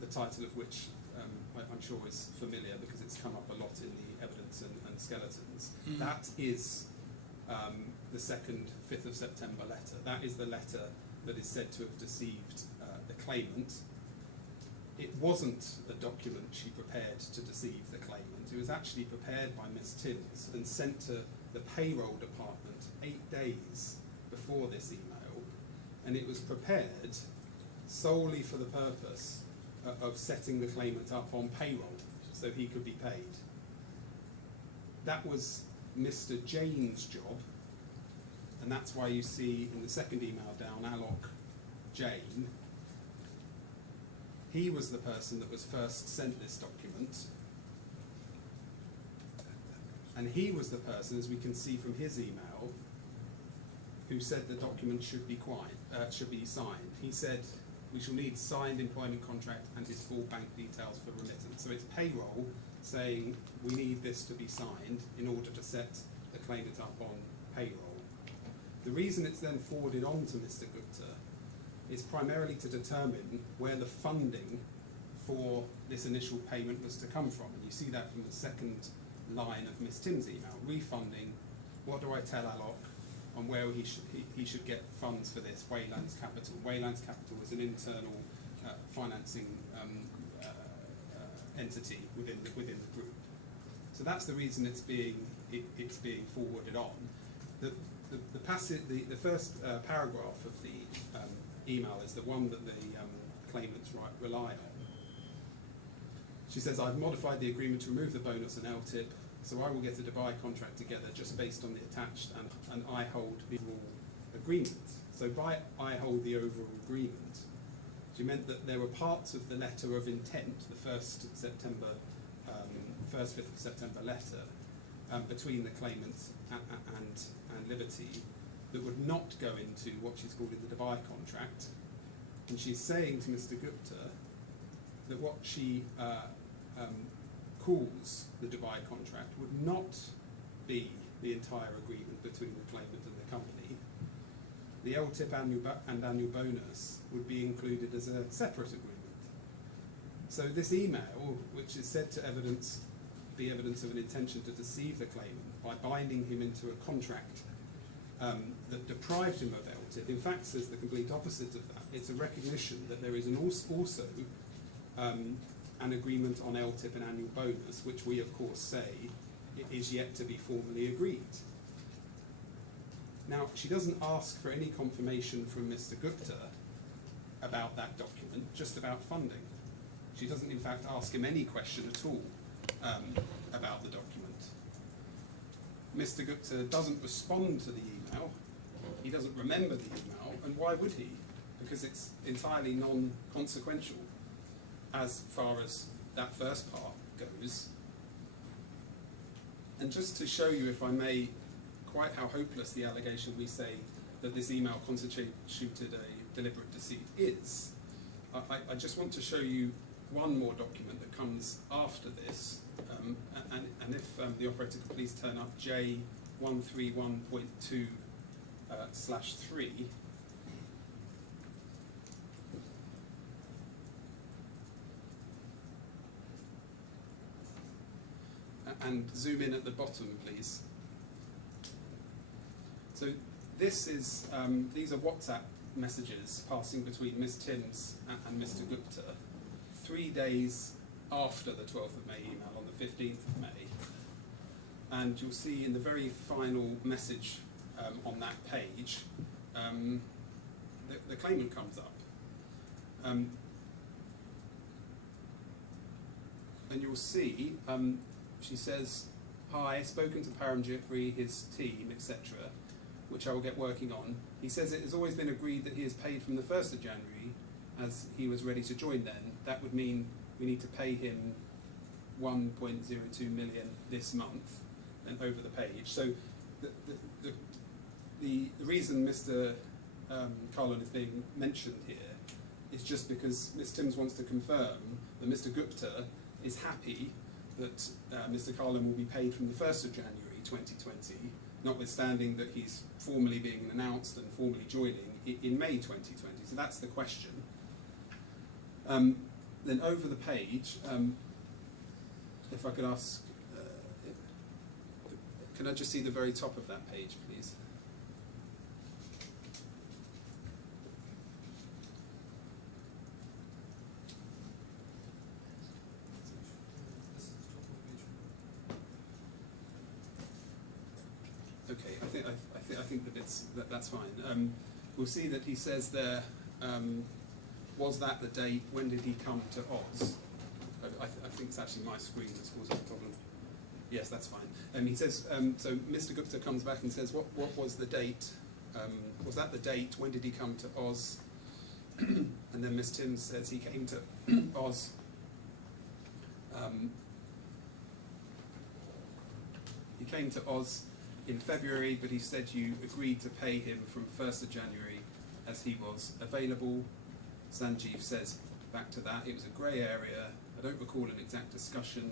the title of which I'm sure is familiar because it's come up a lot in the evidence and skeletons. Mm. That is the second 5th of September letter. That is the letter that is said to have deceived the claimant. It wasn't a document she prepared to deceive the claimant. It was actually prepared by Miss Timms and sent to the payroll department 8 days before this email, and it was prepared solely for the purpose of setting the claimant up on payroll so he could be paid. That was Mr. Jane's job, and that's why you see in the second email down, Alok Jane. He was the person that was first sent this document, and he was the person, as we can see from his email, who said the document should be signed. He said, we shall need signed employment contract and his full bank details for remittance. So it's payroll saying we need this to be signed in order to set the claimant up on payroll. The reason it's then forwarded on to Mr. Gupta is primarily to determine where the funding for this initial payment was to come from. And you see that from the second line of Ms. Tim's email, refunding, what do I tell Alok on where he should get funds for this, Waylands Capital. Waylands Capital is an internal financing entity within the group. So that's the reason it's being forwarded on. The first paragraph of the email is the one that the claimants rely on. She says, I've modified the agreement to remove the bonus and LTIP, so I will get a Dubai contract together just based on the attached, and I hold the overall agreement. So by I hold the overall agreement, she meant that there were parts of the letter of intent, the 5th of September letter, between the claimant and Liberty, that would not go into what she's called in the Dubai contract. And she's saying to Mr. Gupta that what she calls the Dubai contract would not be the entire agreement between the claimant and the company. The LTIP and annual bonus would be included as a separate agreement. So this email, which is said to be evidence of an intention to deceive the claimant by binding him into a contract that deprived him of LTIP, in fact says the complete opposite of that. It's a recognition that there is also an agreement on LTIP and annual bonus, which we of course say is yet to be formally agreed. Now, she doesn't ask for any confirmation from Mr. Gupta about that document, just about funding. She doesn't in fact ask him any question at all about the document. Mr. Gupta doesn't respond to the email, he doesn't remember the email, and why would he? Because it's entirely non-consequential as far as that first part goes. And just to show you, if I may, quite how hopeless the allegation we say that this email constituted a deliberate deceit is, I just want to show you one more document that comes after this, and if the operator could please turn up J131.2/3. And zoom in at the bottom, please. So this is these are WhatsApp messages passing between Ms. Timms and Mr. Gupta 3 days after the 12th of May email, on the 15th of May. And you'll see in the very final message on that page, the claimant comes up. And you'll see, she says, hi, spoken to Paramjit, his team, etc., which I will get working on. He says it has always been agreed that he is paid from the 1st of January, as he was ready to join then. That would mean we need to pay him 1.02 million this month, and over the page. So the reason Mr. Kahlon is being mentioned here is just because Ms. Timms wants to confirm that Mr. Gupta is happy that Mr. Kahlon will be paid from the 1st of January 2020, notwithstanding that he's formally being announced and formally joining in May 2020. So that's the question. Then over the page, if I could ask, can I just see the very top of that page, please? Okay, I think that's fine. We'll see that he says there, was that the date? When did he come to Oz? I think it's actually my screen that's causing the problem. Yes, that's fine. He says, so Mr. Gupta comes back and says, what was the date? Was that the date? When did he come to Oz? And then Ms. Timms says he came to Oz. He came to Oz in February, but he said you agreed to pay him from 1st of January as he was available. Sanjeev says back to that, it was a grey area. I don't recall an exact discussion.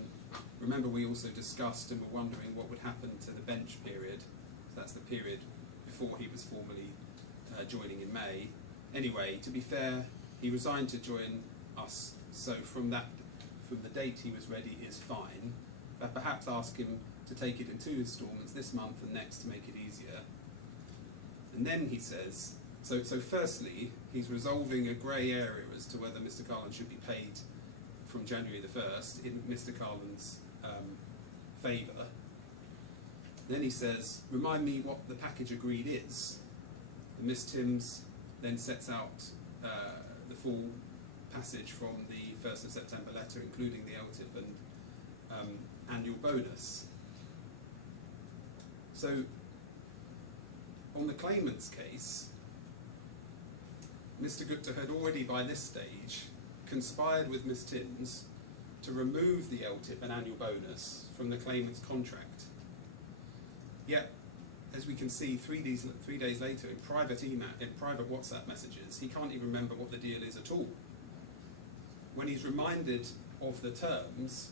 Remember, we also discussed and were wondering what would happen to the bench period. So that's the period before he was formally joining in May. Anyway, to be fair, he resigned to join us. So from the date he was ready is fine. But perhaps ask him to take it in 2 instalments this month and next to make it easier. And then he says, so firstly, he's resolving a grey area as to whether Mr. Kahlon should be paid from January the 1st in Mr. Kahlon's favour. Then he says, remind me what the package agreed is. And Ms. Timms then sets out the full passage from the 1st of September letter, including the LTIP and annual bonus. So, on the claimant's case, Mr. Gupta had already by this stage conspired with Ms. Timms to remove the LTIP and annual bonus from the claimant's contract. Yet, as we can see 3 days later in private email, in private WhatsApp messages, he can't even remember what the deal is at all. When he's reminded of the terms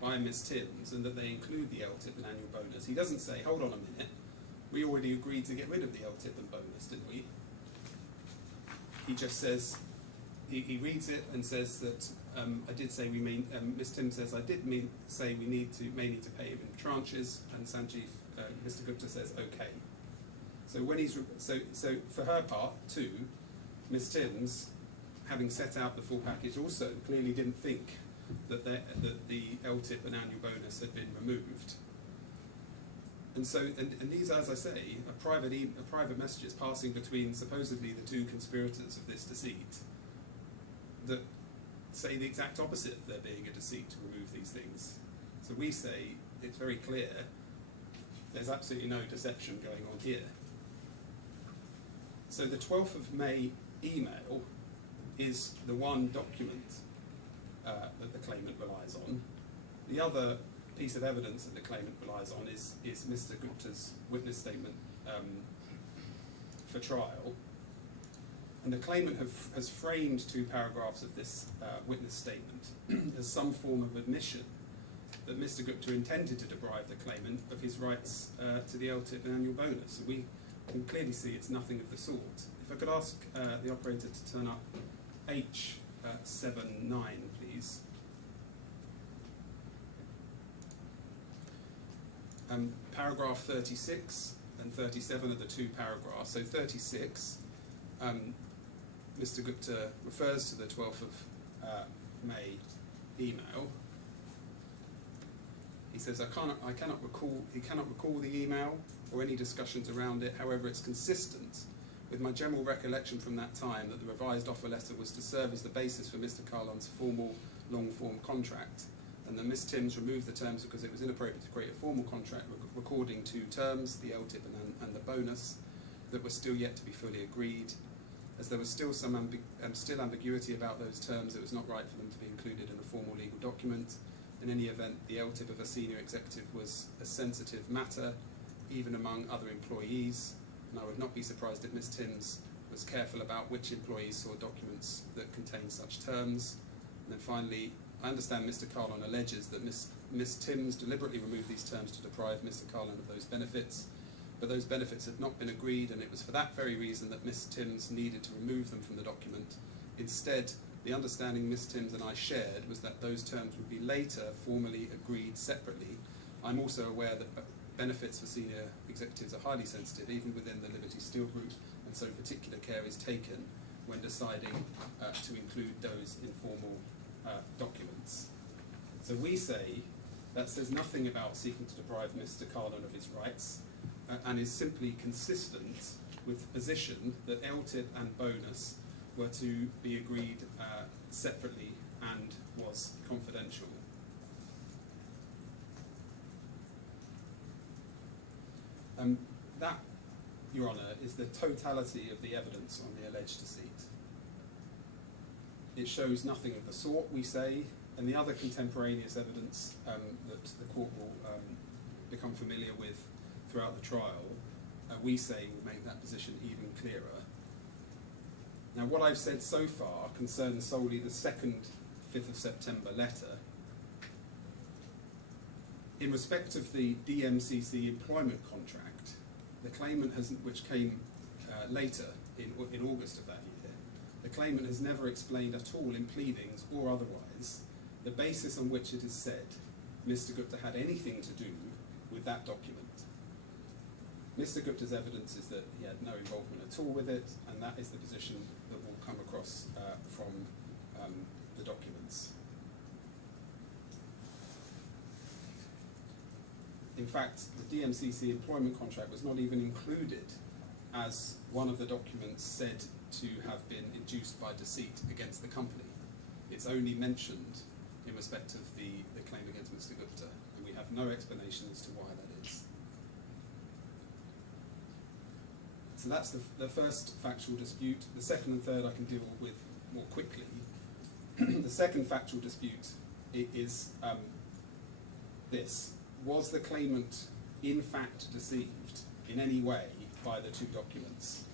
by Ms. Timms and that they include the LTIP and annual bonus, he doesn't say, hold on a minute, we already agreed to get rid of the LTIP and bonus, didn't we? He just says, he reads it and says that I did say we may. Ms. Timms says I did say we may need to pay him in tranches, and Sanjeev, Mr. Gupta says okay. So when he's so for her part too, Ms. Timms, having set out the full package, also clearly didn't think that the LTIP and annual bonus had been removed. And so, and these, as I say, are private messages passing between supposedly the 2 conspirators of this deceit that say the exact opposite of there being a deceit to remove these things. So we say it's very clear there's absolutely no deception going on here. So the 12th of May email is the one document that the claimant relies on. The other piece of evidence that the claimant relies on is Mr. Gupta's witness statement for trial. And the claimant has framed 2 paragraphs of this witness statement as some form of admission that Mr. Gupta intended to deprive the claimant of his rights to the LTIP and annual bonus. So we can clearly see it's nothing of the sort. If I could ask the operator to turn up H79, please. Paragraph 36 and 37 are the 2 paragraphs. So 36, Mr. Gupta refers to the 12th of May email. He says, he cannot recall the email or any discussions around it. However, it's consistent with my general recollection from that time that the revised offer letter was to serve as the basis for Mr. Kahlon's formal long-form contract, and that Ms. Timms removed the terms because it was inappropriate to create a formal contract recording 2 terms, the LTIP and the bonus, that were still yet to be fully agreed. As there was still some ambiguity about those terms, it was not right for them to be included in a formal legal document. In any event, the LTIP of a senior executive was a sensitive matter, even among other employees, and I would not be surprised if Ms. Timms was careful about which employees saw documents that contained such terms. And then finally, I understand Mr. Kahlon alleges that Ms. Timms deliberately removed these terms to deprive Mr. Kahlon of those benefits, but those benefits had not been agreed, and it was for that very reason that Ms. Timms needed to remove them from the document. Instead, the understanding Ms. Timms and I shared was that those terms would be later formally agreed separately. I'm also aware that benefits for senior executives are highly sensitive, even within the Liberty Steel Group, and so particular care is taken when deciding to include those informal documents. So we say that says nothing about seeking to deprive Mr. Kahlon of his rights, and is simply consistent with the position that LTIP and bonus were to be agreed separately and was confidential. That, Your Honour, is the totality of the evidence on the alleged deceit. It shows nothing of the sort, we say, and the other contemporaneous evidence that the court will become familiar with throughout the trial, we say will make that position even clearer. Now, what I've said so far concerns solely the second 5th of September letter. In respect of the DMCC employment contract, the claimant has, which came later in August of that year, the claimant has never explained at all in pleadings or otherwise the basis on which it is said Mr. Gupta had anything to do with that document. Mr. Gupta's evidence is that he had no involvement at all with it, and that is the position that will come across from the documents. In fact, the DMCC employment contract was not even included as one of the documents said to have been induced by deceit against the company. It's only mentioned in respect of the claim against Mr. Gupta, and we have no explanation as to why that is. So that's the first factual dispute. The second and third I can deal with more quickly. The second factual dispute is this. Was the claimant in fact deceived in any way by the two documents?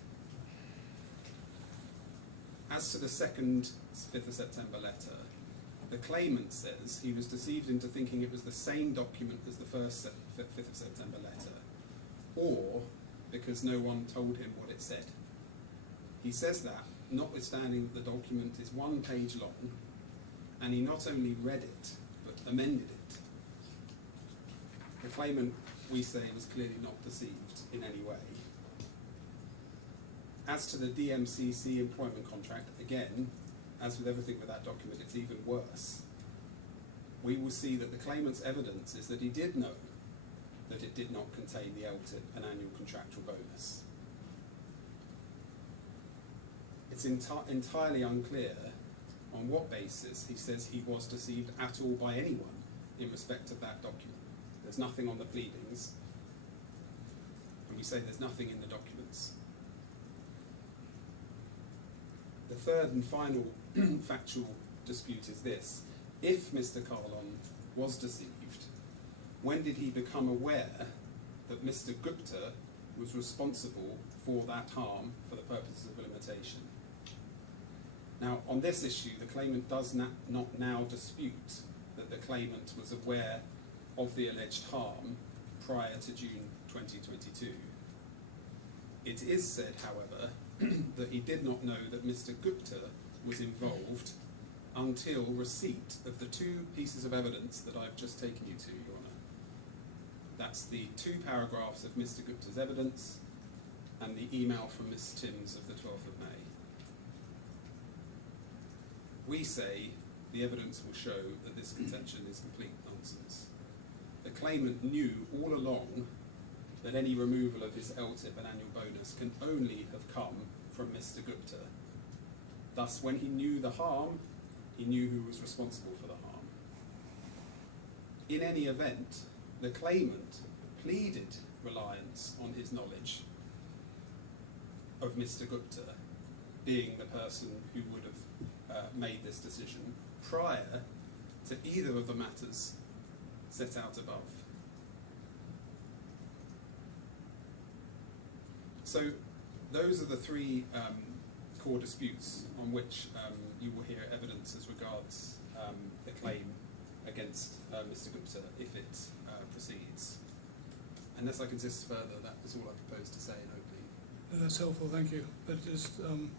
As to the second 5th of September letter, the claimant says he was deceived into thinking it was the same document as the first 5th of September letter, or because no one told him what it said. He says that, notwithstanding that the document is 1 page long, and he not only read it, but amended it. The claimant, we say, was clearly not deceived in any way. As to the DMCC employment contract, again, as with everything with that document, it's even worse. We will see that the claimant's evidence is that he did know that it did not contain the LTIP, an annual contractual bonus. It's entirely unclear on what basis he says he was deceived at all by anyone in respect of that document. There's nothing on the pleadings, and we say there's nothing in the documents. The third and final factual dispute is this. If Mr. Kahlon was deceived, when did he become aware that Mr. Gupta was responsible for that harm for the purposes of limitation? Now, on this issue, the claimant does not now dispute that the claimant was aware of the alleged harm prior to June 2022. It is said, however, that he did not know that Mr. Gupta was involved until receipt of the two pieces of evidence that I've just taken you to, Your Honour. That's the 2 paragraphs of Mr. Gupta's evidence and the email from Ms. Timms of the 12th of May. We say the evidence will show that this contention is complete nonsense. The claimant knew all along that any removal of his LTIP and annual bonus can only have come from Mr. Gupta. Thus, when he knew the harm, he knew who was responsible for the harm. In any event, the claimant pleaded reliance on his knowledge of Mr. Gupta being the person who would have made this decision prior to either of the matters set out above. So those are the three core disputes on which you will hear evidence as regards the claim against Mr. Gupta if it proceeds. Unless I can insist further, that is all I propose to say in opening. That's helpful, thank you. But just one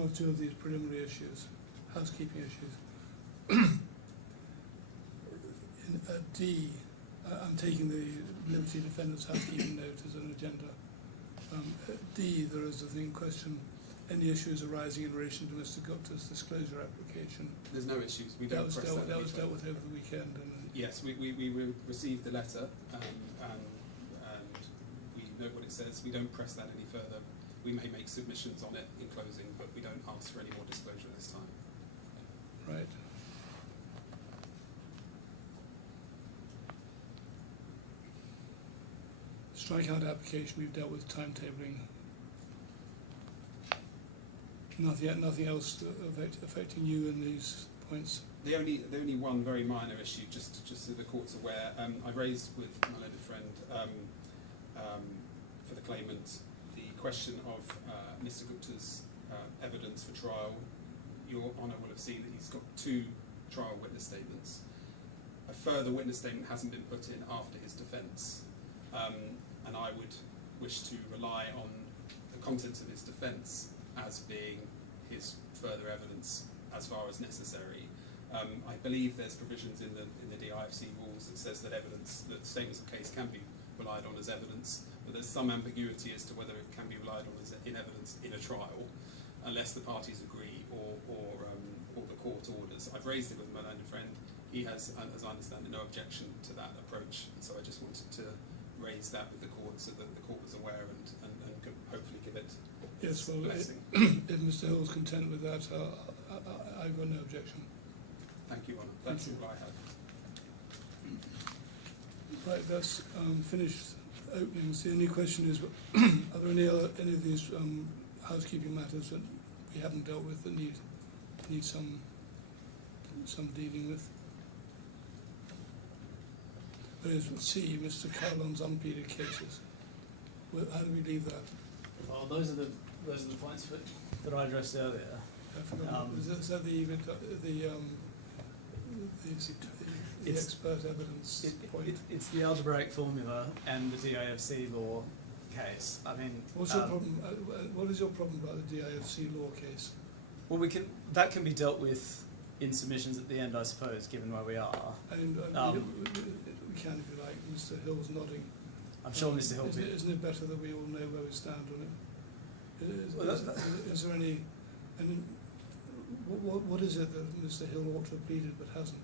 or two of these preliminary issues, housekeeping issues. In D, I'm taking the Liberty Defendants housekeeping note as an agenda. At D, there is, I think, question, any issues arising in relation to Mr. Gupta's disclosure application. There's no issues. We don't press that. That was dealt with over the weekend. And yes, we received the letter and we know what it says. We don't press that any further. We may make submissions on it in closing, but we don't ask for any more disclosure this time. right. Strikeout application, we've dealt with timetabling. Nothing else affecting you in these points? The only one very minor issue, just so the court's aware, I raised with my learned friend for the claimant the question of Mr. Gupta's evidence for trial. Your Honour will have seen that he's got 2 trial witness statements. A further witness statement hasn't been put in after his defence, and I would wish to rely on the contents of his defence as being his further evidence as far as necessary. I believe there's provisions in the DIFC rules that says that statements of case can be relied on as evidence, but there's some ambiguity as to whether it can be relied on as in evidence in a trial, unless the parties agree or the court orders. I've raised it with my learned friend. He has, as I understand it, no objection to that approach, so I just wanted to raise that with the court so that the court was aware and could hopefully give it Yes, well, blessing. if Mr. Hill's content with that, I've got no objection. Thank you, Honour. That's Thank you. all I have. Right, that's finished openings. The only question is, are there any of these housekeeping matters that we haven't dealt with that need some dealing with? There is C, Mr. Kahlon's unpleaded cases. Well, how do we leave that? Well, those are the points that I addressed earlier. I forgot. Is that the expert evidence point? It's the algebraic formula and the DIFC law case. I mean, What's your problem? What is your problem about the DIFC law case? well, that can be dealt with in submissions at the end, I suppose, given where we are. And we can, if you like. Mr. Hill's nodding. I'm sure Mr. Hill. Isn't it better that we all know where we stand on it? Is there any? And what is it that Mr. Hill ought to have pleaded but hasn't?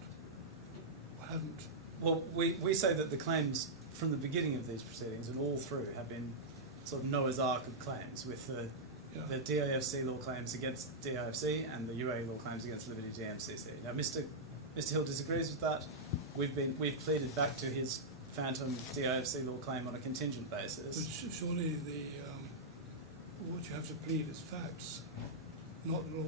Or haven't? Well, we say that the claims from the beginning of these proceedings and all through have been sort of Noah's Ark of claims, with the DIFC law claims against DIFC and the UA law claims against Liberty DMCC. Now, Mr. Hill disagrees with that. We've pleaded back to his phantom DIFC law claim on a contingent basis. But surely what you have to plead is facts, not law.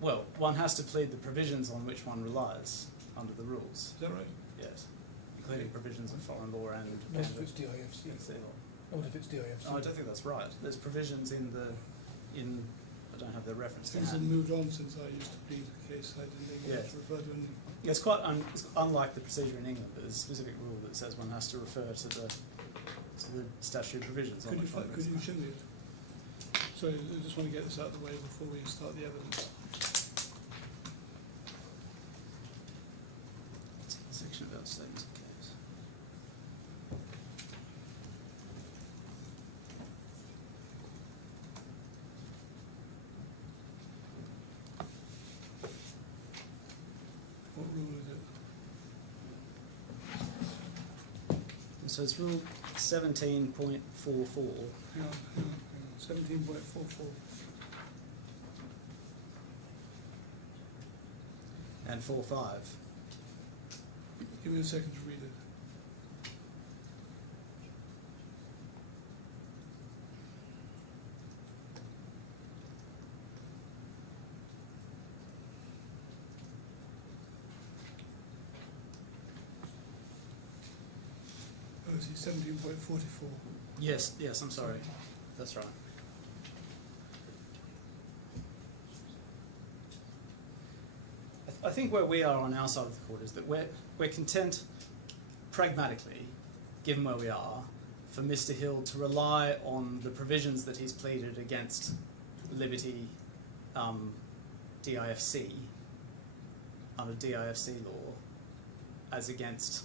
Well, one has to plead the provisions on which one relies under the rules. Is that right? Yes, including provisions of foreign law and Not if it's DIFC. law. Not if it's DIFC. No, I don't think that's right. There's provisions in I don't have the reference to Things have hand. moved on since I used to plead a case. I didn't think I had to refer to anything. Yeah, it's it's unlike the procedure in England. There's a specific rule that says one has to refer to the statutory provisions. Could you show me it? Sorry, I just want to get this out of the way before we start the evidence. Section about statements of case. What rule is it? So it's rule 17.44. Hang on. 17.44. And 4.5. Give me a second to read it. Oh, see, 17.44. Yes, I'm sorry. That's right. I think where we are on our side of the court is that we're content, pragmatically, given where we are, for Mr. Hill to rely on the provisions that he's pleaded against Liberty DIFC, under DIFC law, as against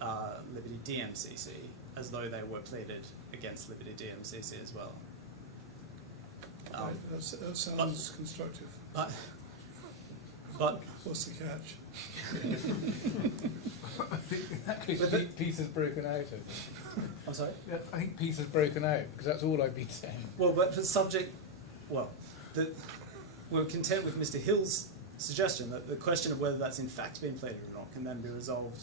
Liberty DMCC, as though they were pleaded against Liberty DMCC as well. Right, that sounds constructive. But What's the catch? I think that piece has broken out. I'm sorry? Yeah, I think piece has broken out, because that's all I've been saying. Well, but the subject, we're content with Mr. Hill's suggestion that the question of whether that's in fact been pleaded or not can then be resolved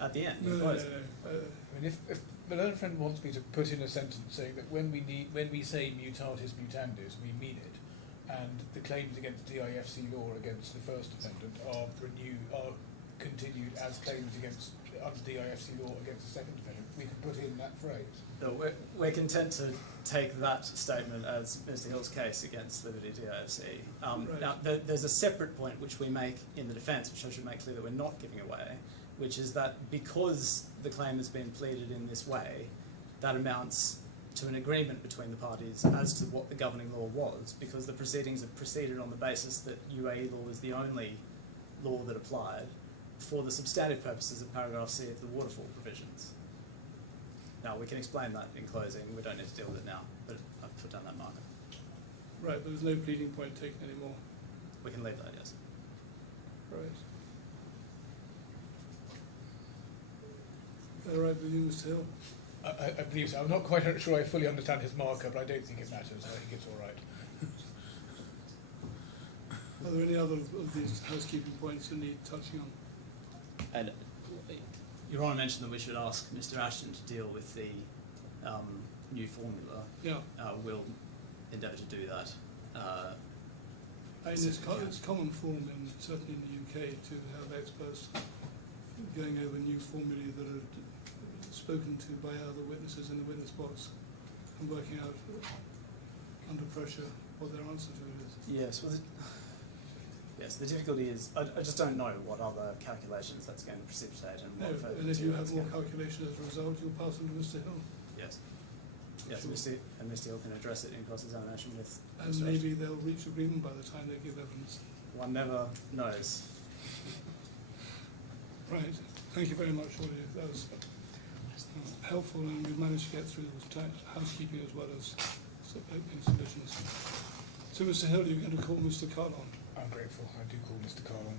at the end. No. I mean, if my learned friend wants me to put in a sentence saying that when we say mutatis mutandis, we mean it, and the claims against DIFC law against the first defendant are continued as claims against under DIFC law against the second defendant, we can put in that phrase. No, we're content to take that statement as Mr. Hill's case against Liberty DIFC. Right. Now, there's a separate point which we make in the defence, which I should make clear that we're not giving away, which is that because the claim has been pleaded in this way, that amounts to an agreement between the parties as to what the governing law was, because the proceedings have proceeded on the basis that UAE law was the only law that applied for the substantive purposes of paragraph C of the waterfall provisions. Now, we can explain that in closing. We don't need to deal with it now, but I've put down that marker. Right, but there's no pleading point taken anymore. We can leave that, yes. Right. Is that right with you, Mr. Hill? I believe so. I'm not quite sure I fully understand his marker, but I don't think it matters. I think it's all right. Are there any other of these housekeeping points that need touching on? And Your Honour mentioned that we should ask Mr. Ashton to deal with the new formula. Yeah. We'll endeavour to do that. I mean, it's common form, certainly in the UK, to have experts going over new formulae that are spoken to by other witnesses in the witness box and working out under pressure what their answer to it is. Yes, well, the difficulty is I just don't know what other calculations that's going to precipitate and what further And if you have material more that's calculation as a result, you'll pass them to Mr. Hill. Yes. Yes, Sure. Mr. Hill can address it in cross-examination with And Mr. maybe they'll reach agreement by the time they give evidence. Ashton. One never knows. Right, thank you very much, all of you. That was helpful, and we've managed to get through housekeeping as well as opening submissions. So, Mr. Hill, you're going to call Mr. Kahlon. I'm grateful. I do call Mr. Kahlon.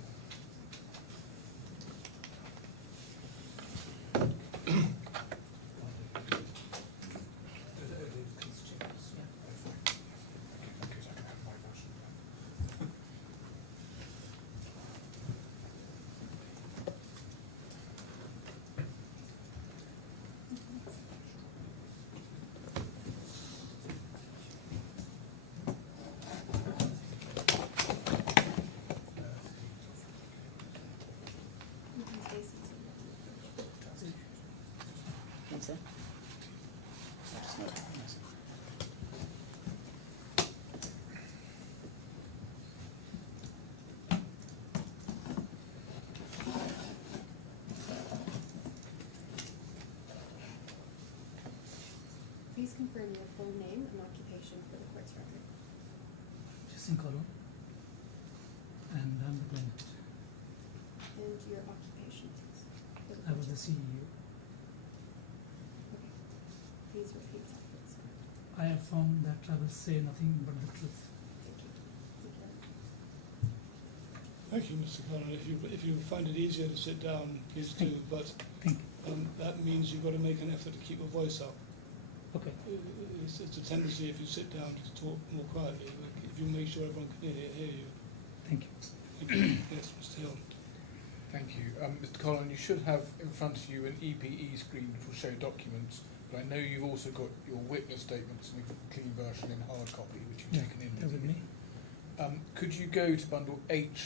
What's that? Please confirm your full name and occupation for the court's record. Jason Kahlon, and I'm the client. And your occupation, please. for the I was court's the CEO. record. Okay. Please repeat that, please. I have found that I will say nothing but the truth. Thank you. Thank you, Mr. Kahlon. If you find it easier to sit down, please do, but Thank you. that means you've got to make an effort to keep your voice up. Okay. It's a tendency if you sit down to talk more quietly. If you make sure everyone can hear you. Thank you. Thank you. Yes, Mr. Hill. Thank you. Mr. Kahlon, you should have in front of you an EPE screen which will show documents, but I know you've also got your witness statements and a clean version in hard copy, which you've taken in Bear with me. Could you go to bundle H11?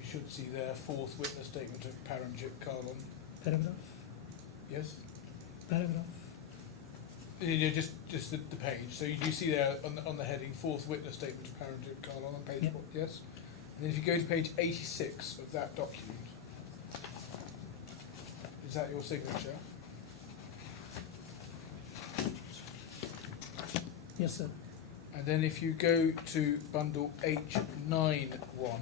You should see there fourth witness statement of Paramjit Kahlon. Paragraph. Yes? Paragraph. Just the page. So you do see there on the heading, fourth witness statement of Paramjit Kahlon on page Yep. four, yes? And then if you go to page 86 of that document, is that your signature? Yes, sir. And then if you go to bundle H91,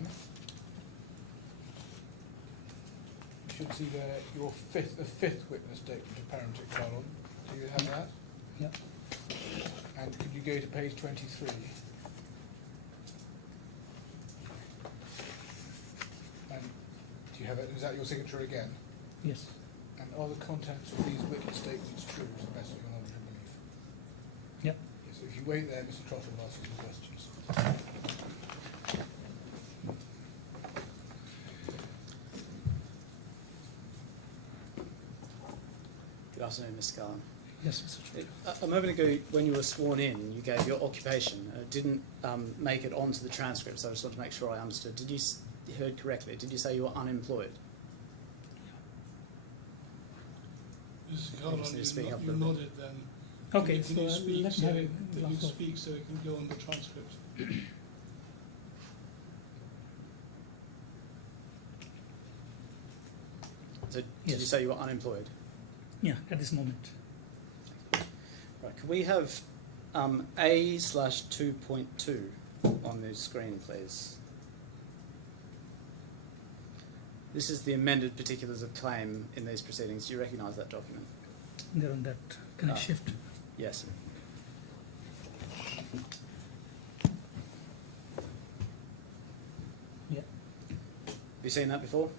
you should see there your fifth witness statement of Paramjit Kahlon. Do you have that? Yep. And could you go to page 23? And do you have it? Is that your signature again? Yes. And are the contents of these witness statements true to the best of your knowledge and belief? Yep. Yes, if you wait there, Mr. Trotter will ask you some questions. Good afternoon, Mr. Kahlon. Yes, Mr. Chair. A moment ago, when you were sworn in, you gave your occupation. It didn't make it onto the transcript, so I just want to make sure I understood. Did you heard correctly? Did you say you were unemployed? Mr. just Kahlon, need to speak up a you little bit. nodded then. Okay, Can so you speak let so me have a that you glass of. speak so it can go on the transcript? So did Yes. you say you were unemployed? Yeah, at this moment. Right. Can we have A/2.2 on the screen, please? This is the amended particulars of claim in these proceedings. Do you recognise that document? They're on that. Can I Ah. shift? Yes. Yeah. Have you seen that before?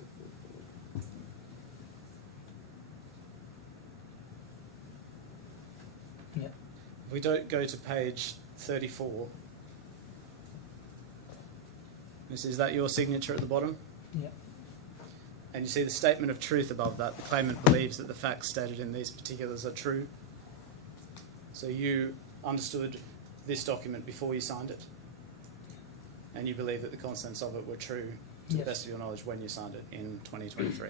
Yeah. If we don't go to page 34, is that your signature at the bottom? Yeah. And you see the statement of truth above that. The claimant believes that the facts stated in these particulars are true. So you understood this document before you signed it, and you believe that the contents of it were true to the Yes. best of your knowledge when you signed it in 2023.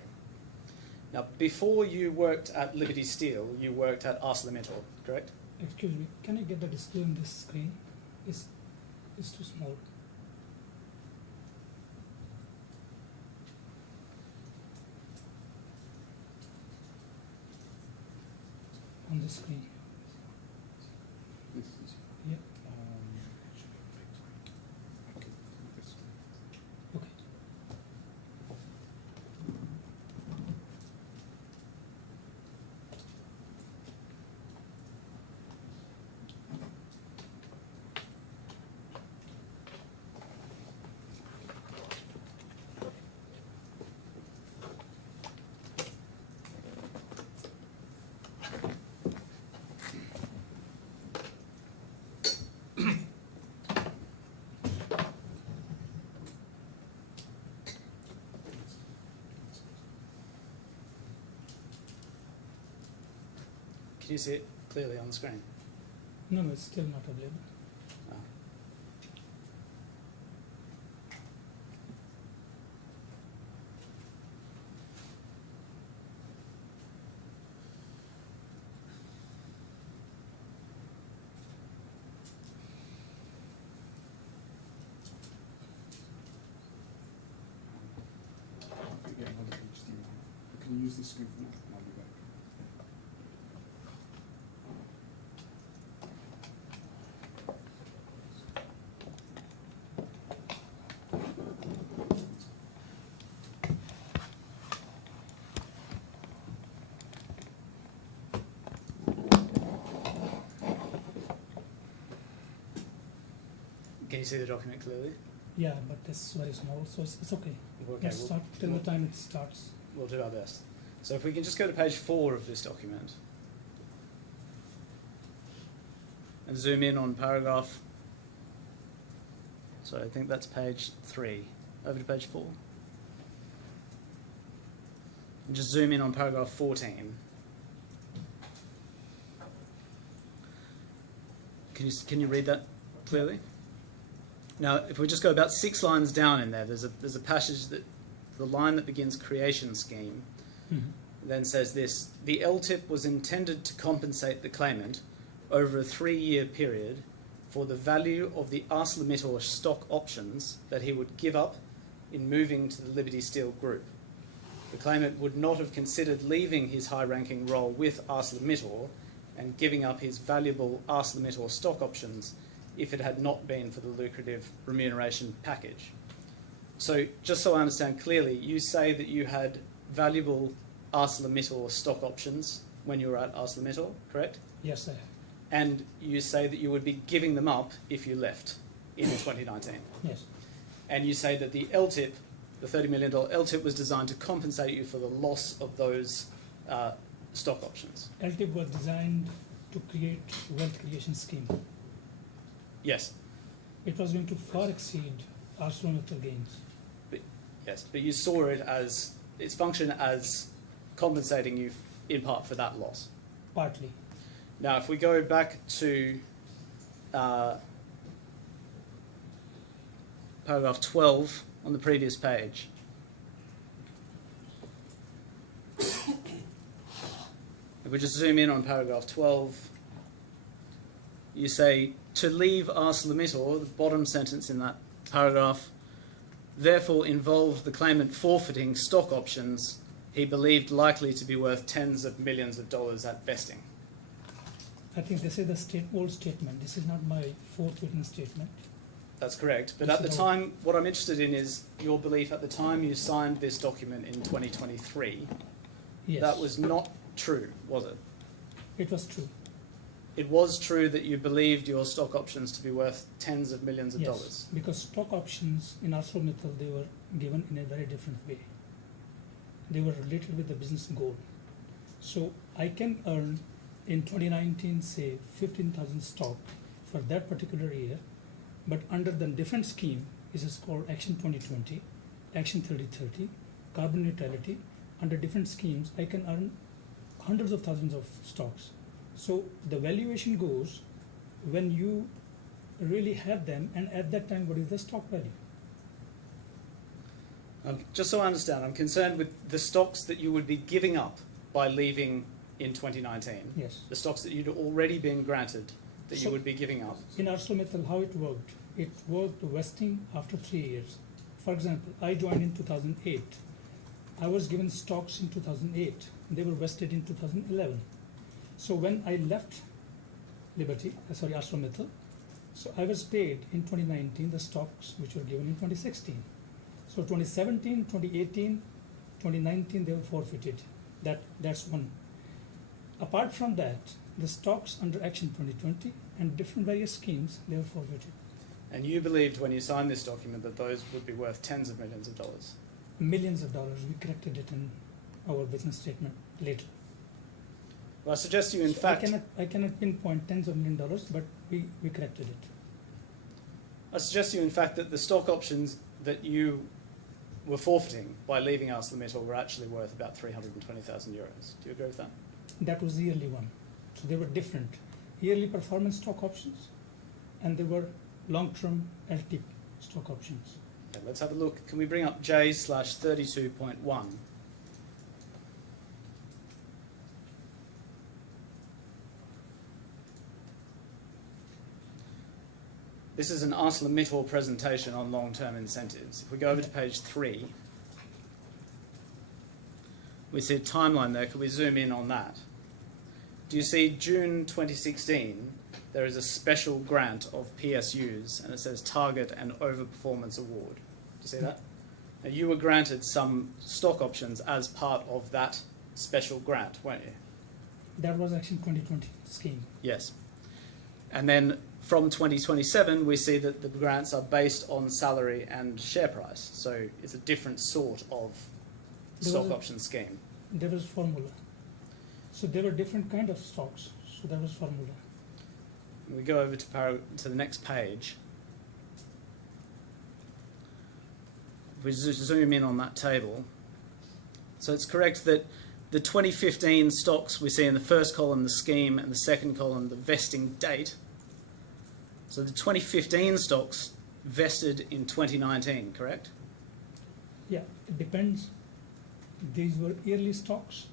Now, before you worked at Liberty Steel, you worked at ArcelorMittal, correct? Excuse me. Can I get the display on this screen? It's too small. On the screen. Yeah. Okay. Can you see it clearly on the screen? No, it's still not available. Oh. Can you use this screen for now? And I'll be back. Can you see the document clearly? Yeah, but it's very small, so it's okay. Okay, Let's start till the time it starts. We'll do our best. So if we can just go to page 4 of this document and zoom in on paragraph, sorry, I think that's page 3. Over to page 4. And just zoom in on paragraph 14. Can you read that clearly? Now, if we just go about 6 lines down in there, there's a passage that the line that begins creation scheme then says this: the LTIP was intended to compensate the claimant over a 3-year period for the value of the ArcelorMittal stock options that he would give up in moving to the Liberty Steel Group. The claimant would not have considered leaving his high-ranking role with ArcelorMittal and giving up his valuable ArcelorMittal stock options if it had not been for the lucrative remuneration package. So, just so I understand clearly, you say that you had valuable ArcelorMittal stock options when you were at ArcelorMittal, correct? Yes, I have. And you say that you would be giving them up if you left in 2019. Yes. And you say that the LTIP, the $30 million LTIP, was designed to compensate you for the loss of those stock options. LTIP was designed to create wealth creation scheme. Yes. It was going to far exceed ArcelorMittal gains. Yes, but you saw it as its function as compensating you in part for that loss. Partly. Now, if we go back to paragraph 12 on the previous page, if we just zoom in on paragraph 12, you say, to leave ArcelorMittal, the bottom sentence in that paragraph, therefore involved the claimant forfeiting stock options he believed likely to be worth tens of millions of dollars at vesting. I think this is the old statement. This is not my fourth witness statement. That's correct. But at the time, what I'm interested in is your belief at the time you signed this document in 2023. Yes. That was not true, was it? It was true. It was true that you believed your stock options to be worth tens of millions of dollars. Because stock options in ArcelorMittal, they were given in a very different way. They were related with the business goal. So I can earn in 2019, say 15,000 stock for that particular year, but under the different scheme, which is called Action 2020, Action 3030, carbon neutrality, under different schemes, I can earn hundreds of thousands of stocks. So the valuation goes when you really have them, and at that time, what is the stock value? Just so I understand, I'm concerned with the stocks that you would be giving up by leaving in 2019. Yes. The stocks that you'd already been granted that you would be giving up. In ArcelorMittal, how it worked vesting after 3 years. For example, I joined in 2008. I was given stocks in 2008. They were vested in 2011. So when I left ArcelorMittal, so I was paid in 2019 the stocks which were given in 2016. So 2017, 2018, 2019 they were forfeited. That's one. Apart from that, the stocks under Action 2020 and different various schemes, they were forfeited. And you believed when you signed this document that those would be worth tens of millions of dollars? Millions of dollars. We corrected it in our business statement later. Well, I suggest to you, in So fact... I cannot pinpoint tens of millions of dollars, but we corrected it. I suggest to you, in fact, that the stock options that you were forfeiting by leaving ArcelorMittal were actually worth about 320,000 euros. Do you agree with that? That was the yearly one. So they were different. Yearly performance stock options, and they were long-term LTIP stock options. Okay, let's have a look. Can we bring up J/32.1? This is an ArcelorMittal presentation on long-term incentives. If we go over to page 3, we see a timeline there. Could we zoom in on that? Do you see June 2016, there is a special grant of PSUs, and it says Target and Overperformance Award. Do you see that? Now, you were granted some stock options as part of that special grant, weren't you? That was Action 2020 scheme. Yes. And then from 2027, we see that the grants are based on salary and share price. So it's a different sort of stock option scheme. There was formula. So there were different kind of stocks. So there was formula. We go over to the next page. If we zoom in on that table. So it's correct that the 2015 stocks we see in the first column, the scheme, and the second column, the vesting date. So the 2015 stocks vested in 2019, correct? Yeah, it depends. These were yearly stocks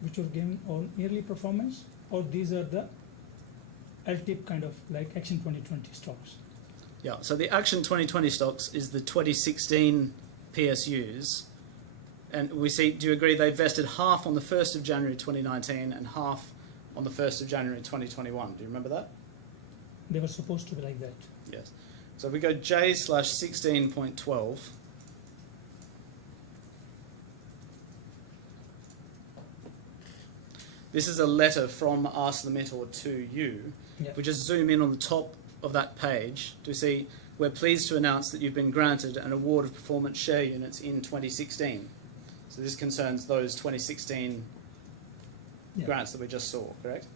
which were given on yearly performance, or these are the LTIP kind of like Action 2020 stocks. Yeah, so the Action 2020 stocks is the 2016 PSUs. And we see, do you agree they vested half on the 1st of January 2019 and half on the 1st of January 2021? Do you remember that? They were supposed to be like that. Yes. So if we go J/16.12, this is a letter from ArcelorMittal to you. Yeah. If we just zoom in on the top of that page, do we see, we're pleased to announce that you've been granted an award of performance share units in 2016. So this concerns those 2016 Yeah. grants that we just saw, correct?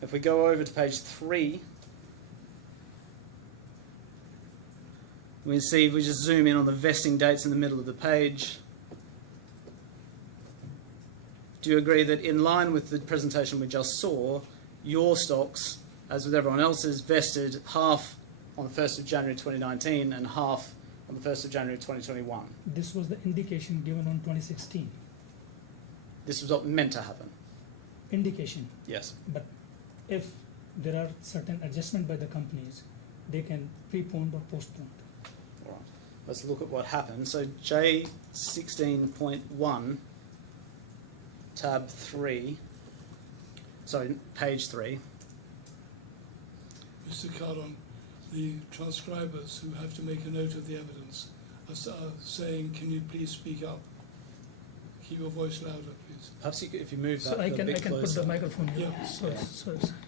If we go over to page 3, we see, if we just zoom in on the vesting dates in the middle of the page, do you agree that in line with the presentation we just saw, your stocks, as with everyone else's, vested half on the 1st of January 2019 and half on the 1st of January 2021? This was the indication given on 2016. This was what meant to happen. Indication. Yes. But if there are certain adjustments by the companies, they can prepone or postpone. All right. Let's look at what happened. So J16.1, tab 3, sorry, page 3. Mr. Kahlon, the transcribers who have to make a note of the evidence are saying, can you please speak up? Keep your voice louder, please. Perhaps you could, if you move that So I a can bit put closer. the microphone here. Yeah. So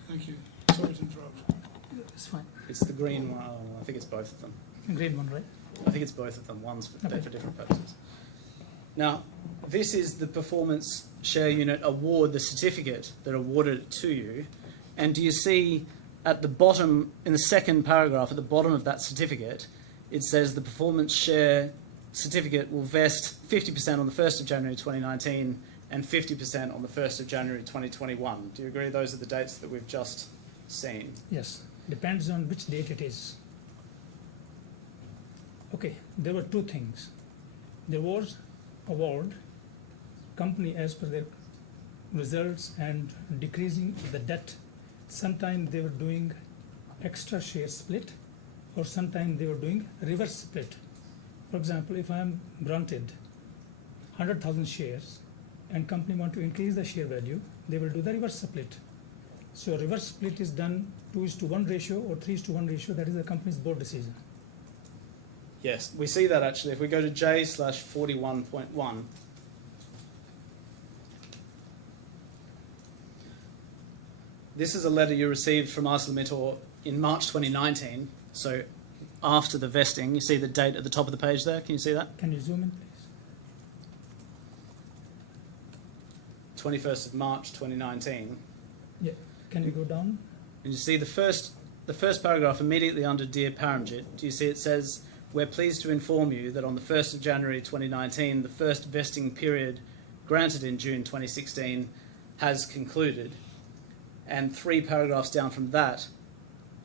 Thank you. Sorry to interrupt. it's fine. It's the green one. Oh, I think it's both of them. Grade one, right? I think it's both of them. One's for, Okay. for different purposes. Now, this is the performance share unit award, the certificate that awarded it to you. And do you see at the bottom, in the second paragraph, at the bottom of that certificate, it says the performance share certificate will vest 50% on the 1st of January 2019 and 50% on the 1st of January 2021. Do you agree those are the dates that we've just seen? Yes. Depends on which date it is. Okay, there were two things. There was award, company as per their results and decreasing the debt. Sometimes they were doing extra share split, or sometimes they were doing reverse split. For example, if I am granted 100,000 shares and company want to increase the share value, they will do the reverse split. So reverse split is done 2:1 ratio or 3:1 ratio. That is the company's board decision. Yes, we see that actually. If we go to J/41.1, this is a letter you received from ArcelorMittal in March 2019, so after the vesting. You see the date at the top of the page there? Can you see that? Can you zoom in, please? 21st of March 2019. Yeah. Can you go down? And you see the first paragraph immediately under Dear Paramjit. Do you see it says, we're pleased to inform you that on the 1st of January 2019, the first vesting period granted in June 2016 has concluded. And 3 paragraphs down from that,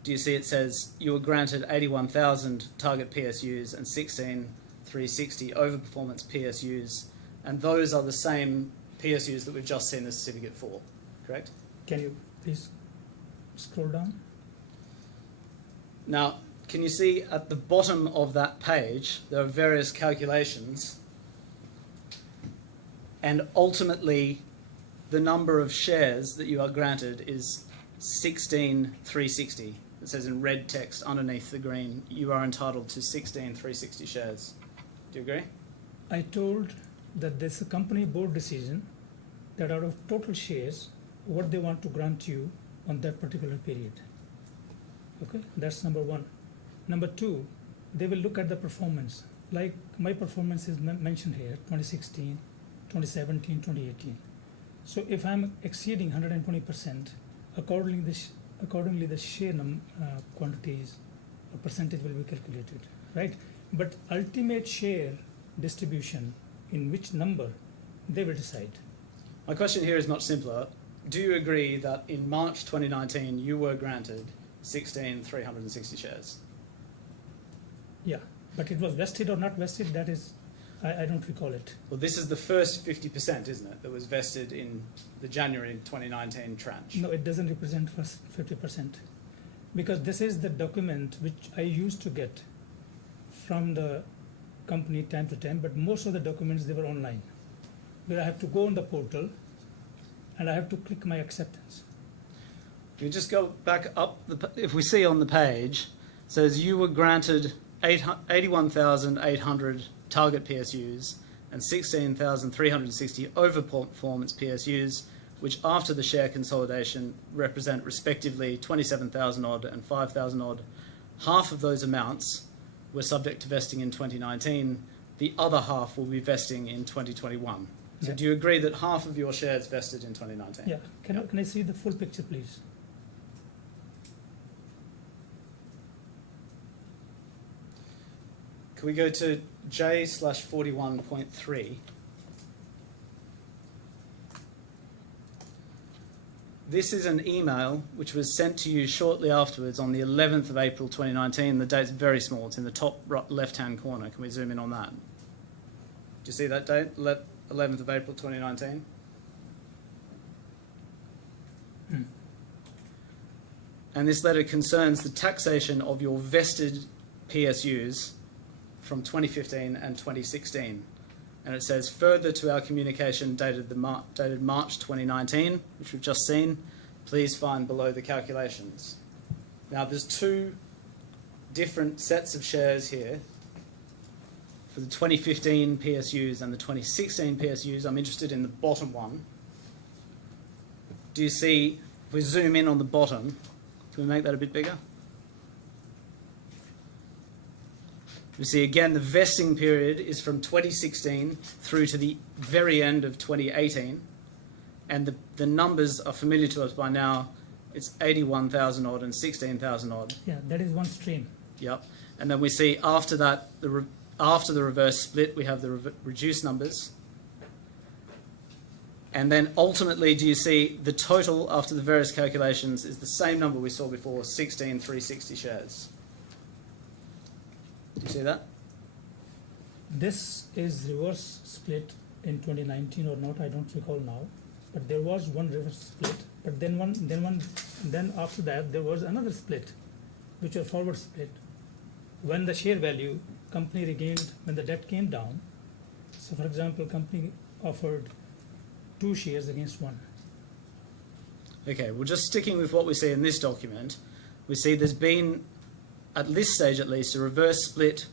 do you see it says you were granted 81,000 target PSUs and 16,360 overperformance PSUs, and those are the same PSUs that we've just seen the certificate for, correct? Can you please scroll down? Now, can you see at the bottom of that page, there are various calculations, and ultimately the number of shares that you are granted is 16,360. It says in red text underneath the green, you are entitled to 16,360 shares. Do you agree? I told that there's a company board decision that out of total shares, what they want to grant you on that particular period. Okay, that's number one. Number two, they will look at the performance. Like my performance is mentioned here, 2016, 2017, 2018. So if I'm exceeding 120%, accordingly the share quantities or percentage will be calculated, right? But ultimate share distribution, in which number, they will decide. My question here is much simpler. Do you agree that in March 2019 you were granted 16,360 shares? Yeah, but it was vested or not vested, that is I don't recall it. Well, this is the first 50%, isn't it, that was vested in the January 2019 tranche? No, it doesn't represent first 50%. Because this is the document which I used to get from the company time to time, but most of the documents, they were online, where I have to go on the portal and I have to click my acceptance. You just go back up, if we see on the page, it says you were granted 81,800 target PSUs and 16,360 overperformance PSUs, which after the share consolidation represent respectively 27,000 odd and 5,000 odd. Half of those amounts were subject to vesting in 2019. The other half will be vesting in 2021. So Yeah. do you agree that half of your shares vested in 2019? Yeah, can I see the full picture, please? Can we go to J/41.3? This is an email which was sent to you shortly afterwards on the 11th of April 2019. The date's very small. It's in the top left-hand corner. Can we zoom in on that? Do you see that date? 11th of April 2019? And this letter concerns the taxation of your vested PSUs from 2015 and 2016. And it says, further to our communication dated March 2019, which we've just seen, please find below the calculations. Now, there's two different sets of shares here. For the 2015 PSUs and the 2016 PSUs, I'm interested in the bottom one. Do you see, if we zoom in on the bottom, can we make that a bit bigger? We see again the vesting period is from 2016 through to the very end of 2018, and the numbers are familiar to us by now. It's 81,000 odd and 16,000 odd. Yeah, that is one stream. Yep. And then we see after that, after the reverse split, we have the reduced numbers. And then ultimately, do you see the total after the various calculations is the same number we saw before, 16,360 shares. Do you see that? This is reverse split in 2019 or not, I don't recall now. But there was one reverse split, but then after that there was another split, which was forward split. When the share value company regained, when the debt came down, so for example, company offered 2 shares against 1. Okay, well, just sticking with what we see in this document, we see there's been, at this stage at least, a reverse split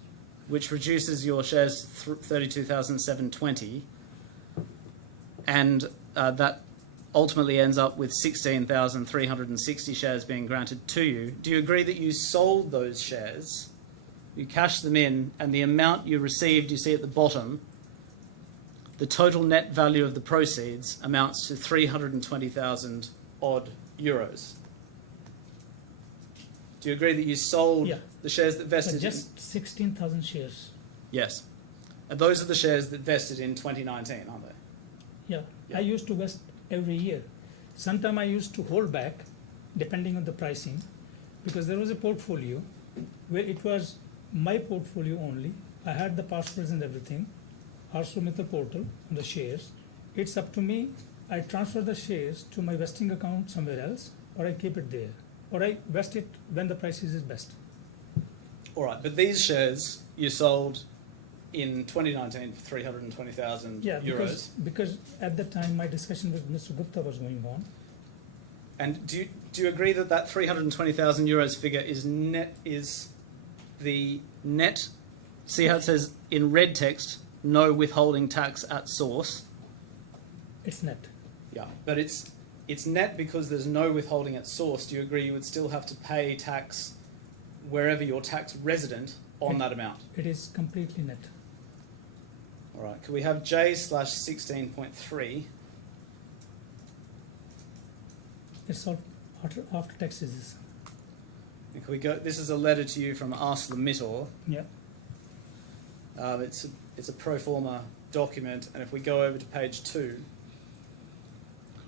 which reduces your shares to 32,720, and that ultimately ends up with 16,360 shares being granted to you. Do you agree that you sold those shares, you cashed them in, and the amount you received, you see at the bottom, the total net value of the proceeds amounts to 320,000 odd euros? Do you agree that you sold the shares that vested? But just 16,000 shares. Yes. And those are the shares that vested in 2019, aren't they? Yeah, I used to vest every year. Sometime I used to hold back, depending on the pricing, because there was a portfolio where it was my portfolio only. I had the passwords and everything, ArcelorMittal portal and the shares. It's up to me. I transfer the shares to my vesting account somewhere else, or I keep it there, or I vest it when the price is best. All right, but these shares you sold in 2019 for 320,000 euros. Because at the time my discussion with Mr. Gupta was going on. And do you agree that that 320,000 euros figure is the net? See how it says in red text, no withholding tax at source. It's net. Yeah, but it's net because there's no withholding at source. Do you agree you would still have to pay tax wherever you're tax resident on that amount? It is completely net. All right, could we have J/16.3? It's all after taxes. And could we go? This is a letter to you from ArcelorMittal. Yeah. It's a pro forma document, and if we go over to page 2,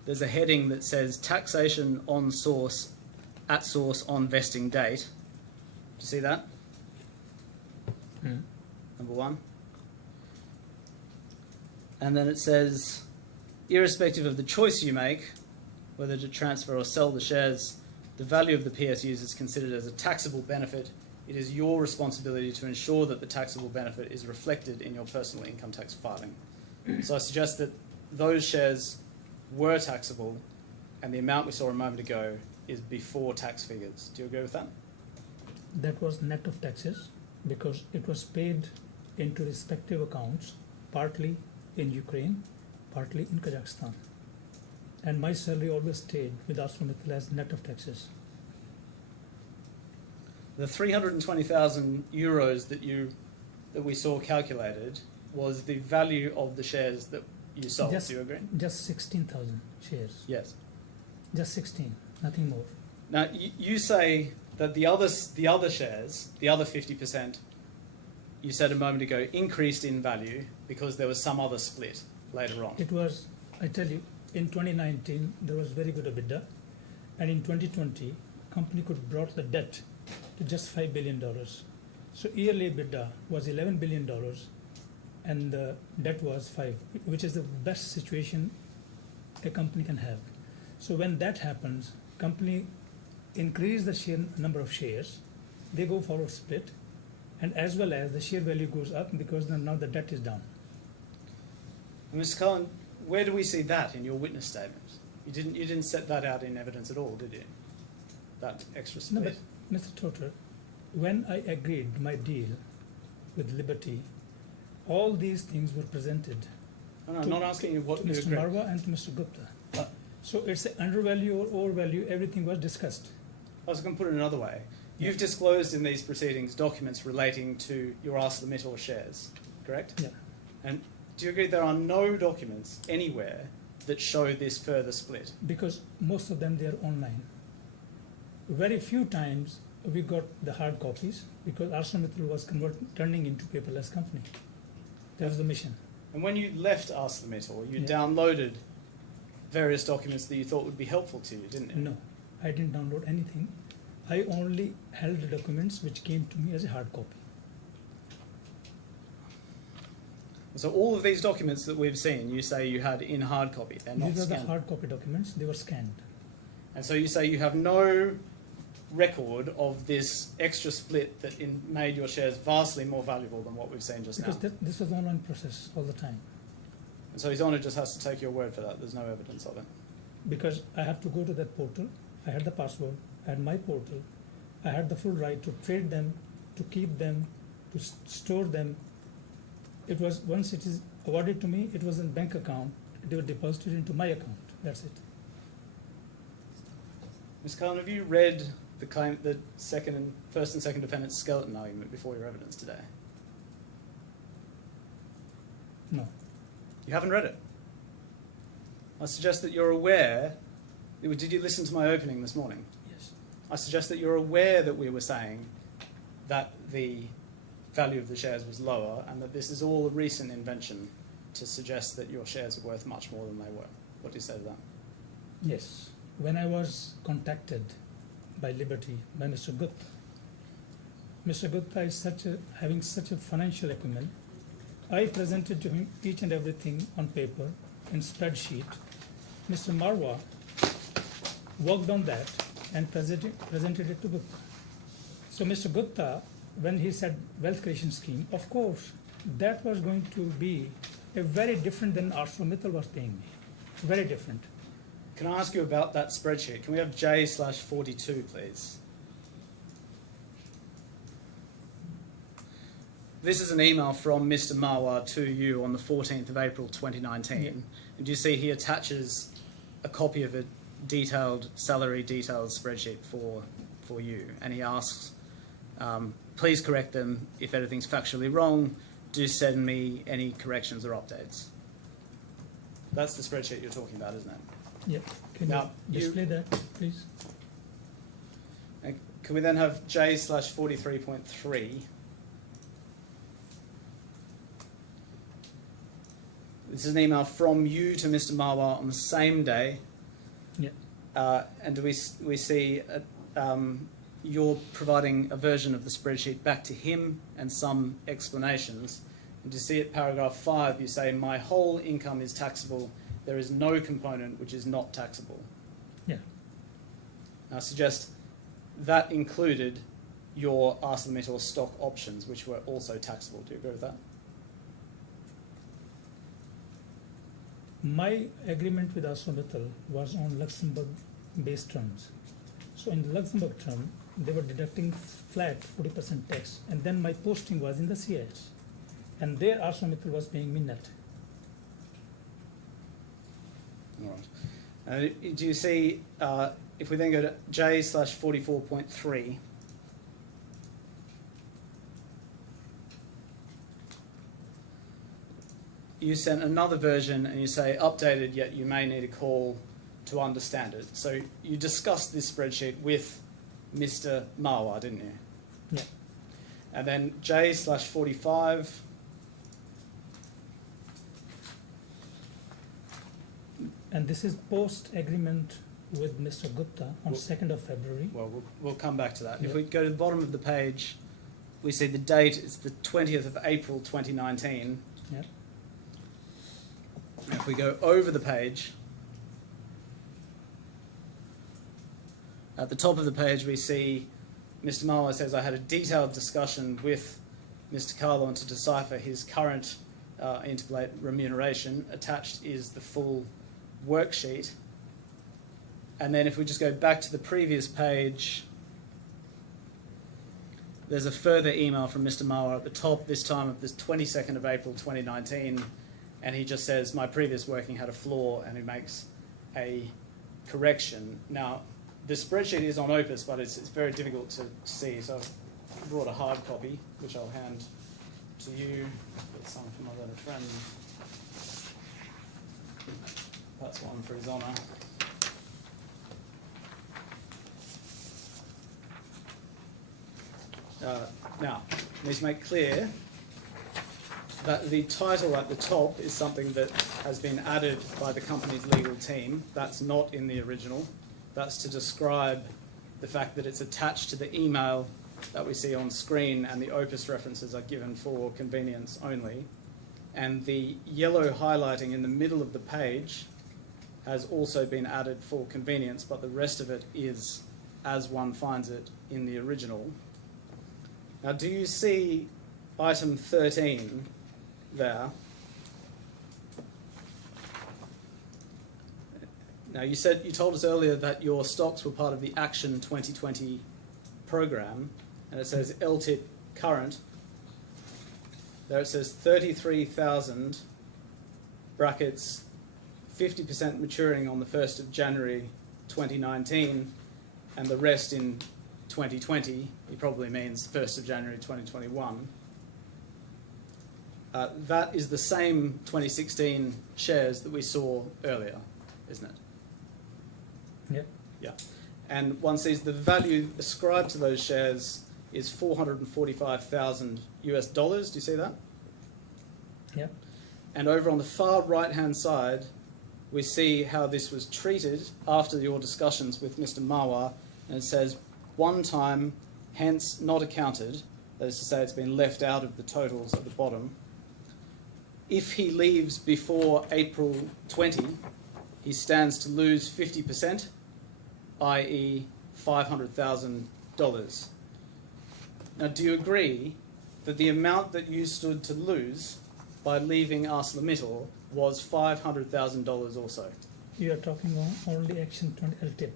there's a heading that says taxation on source, at source on vesting date. Do you see that? Number 1. And then it says, irrespective of the choice you make, whether to transfer or sell the shares, the value of the PSUs is considered as a taxable benefit. It is your responsibility to ensure that the taxable benefit is reflected in your personal income tax filing. So I suggest that those shares were taxable, and the amount we saw a moment ago is before tax figures. Do you agree with that? That was net of taxes because it was paid into respective accounts, partly in Ukraine, partly in Kazakhstan. And my salary always stayed with ArcelorMittal as net of taxes. The 320,000 euros that we saw calculated was the value of the shares that you sold. Do you agree? Just 16,000 shares. Yes. Just 16, nothing more. Now you say that the other shares, the other 50%, you said a moment ago, increased in value because there was some other split later on. It was, I tell you, in 2019 there was very good EBITDA, and in 2020 company could brought the debt to just $5 billion. So yearly EBITDA was $11 billion, and the debt was 5, which is the best situation a company can have. So when that happens, company increase the number of shares, they go forward split, and as well as the share value goes up because now the debt is down. Mr. Kahlon, where do we see that in your witness statement? You didn't set that out in evidence at all, did you? That extra split. No, but Mr. Totter, when I agreed my deal with Liberty, all these things were presented. No, I'm not asking you what to you Mr. agree. Marwa and to Mr. Gupta. So it's an undervalue or overvalue, everything was discussed. I was going to put it another way. You've disclosed in these proceedings documents relating to your ArcelorMittal shares, correct? Yeah. And do you agree there are no documents anywhere that show this further split? Because most of them, they are online. Very few times we got the hard copies because ArcelorMittal was turning into paperless company. That was the mission. And when you left ArcelorMittal, you Yeah. downloaded various documents that you thought would be helpful to you, didn't you? No, I didn't download anything. I only held the documents which came to me as a hard copy. So all of these documents that we've seen, you say you had in hard copy. They're not These are the scanned. hard copy documents, they were scanned. And so you say you have no record of this extra split that made your shares vastly more valuable than what we've seen just Because now. this was an online process all the time. And so His Honour just has to take your word for that. There's no evidence of it. Because I have to go to that portal, I had the password, I had my portal, I had the full right to trade them, to keep them, to store them. It was, once it is awarded to me, it was in bank account, they were deposited into my account, that's it. Ms. Kahlon, have you read the claim, the first and second defendant's skeleton argument before your evidence today? No, You haven't read it? I suggest that you're aware. Did you listen to my opening this morning? yes. I suggest that you're aware that we were saying that the value of the shares was lower and that this is all a recent invention to suggest that your shares are worth much more than they were. What do you say to that? Yes, when I was contacted by Liberty, by Mr. Gupta is having such a financial acumen. I presented to him each and everything on paper, in spreadsheet. Mr. Marwa worked on that and presented it to Gupta. So Mr. Gupta, when he said wealth creation scheme, of course, that was going to be a very different than ArcelorMittal was paying me. Very different. Can I ask you about that spreadsheet? Can we have J/42, please? This is an email from Mr. Marwa to you on the 14th of April 2019. Yeah. And you see he attaches a copy of a detailed salary detailed spreadsheet for you. And he asks, please correct them if anything's factually wrong. Do send me any corrections or updates. That's the spreadsheet you're talking about, isn't it? Yeah, can Now, you display that, please? And can we then have J/43.3? This is an email from you to Mr. Marwa on the same day. Yeah. And we see you're providing a version of the spreadsheet back to him and some explanations. And you see at paragraph 5, you say, my whole income is taxable. There is no component which is not taxable. Yeah. I suggest that included your ArcelorMittal stock options, which were also taxable. Do you agree with that? My agreement with ArcelorMittal was on Luxembourg-based terms. So in the Luxembourg term, they were deducting flat 40% tax, and then my posting was in the CIS, and there ArcelorMittal was paying me net. All right. Do you see, if we then go to J/44.3, you sent another version and you say updated, yet you may need a call to understand it. So you discussed this spreadsheet with Mr. Marwa, didn't you? Yeah. And then J/45. And this is post-agreement with Mr. Gupta on 2nd of February. Well, we'll come back to that. Yeah. If we go to the bottom of the page, we see the date is the 20th of April 2019. Yeah. And if we go over the page, at the top of the page we see Mr. Marwa says, I had a detailed discussion with Mr. Kahlon to decipher his current interpolate remuneration. Attached is the full worksheet. And then if we just go back to the previous page, there's a further email from Mr. Marwa at the top, this time of the 22nd of April 2019, and he just says, my previous working had a flaw, and he makes a correction. Now, the spreadsheet is on Opus, but it's very difficult to see, so I've brought a hard copy, which I'll hand to you. Get some from my little friend. That's one for his honour. Now, I need to make clear that the title at the top is something that has been added by the company's legal team. That's not in the original. That's to describe the fact that it's attached to the email that we see on screen, and the Opus references are given for convenience only. And the yellow highlighting in the middle of the page has also been added for convenience, but the rest of it is as one finds it in the original. Now, do you see item 13 there? Now, you told us earlier that your stocks were part of the Action 2020 program, and it says LTIP current. There it says 33,000 brackets 50% maturing on the 1st of January 2019, and the rest in 2020. He probably means 1st of January 2021. That is the same 2016 shares that we saw earlier, isn't it? Yeah. Yeah. And one sees the value ascribed to those shares is $445,000 US. Do you see that? Yeah. And over on the far right-hand side, we see how this was treated after your discussions with Mr. Marwa, and it says one time, hence not accounted. That is to say, it's been left out of the totals at the bottom. If he leaves before April 20, he stands to lose 50%, i.e. $500,000. Now, do you agree that the amount that you stood to lose by leaving ArcelorMittal was $500,000 also? You are talking on only Action 20 LTIP,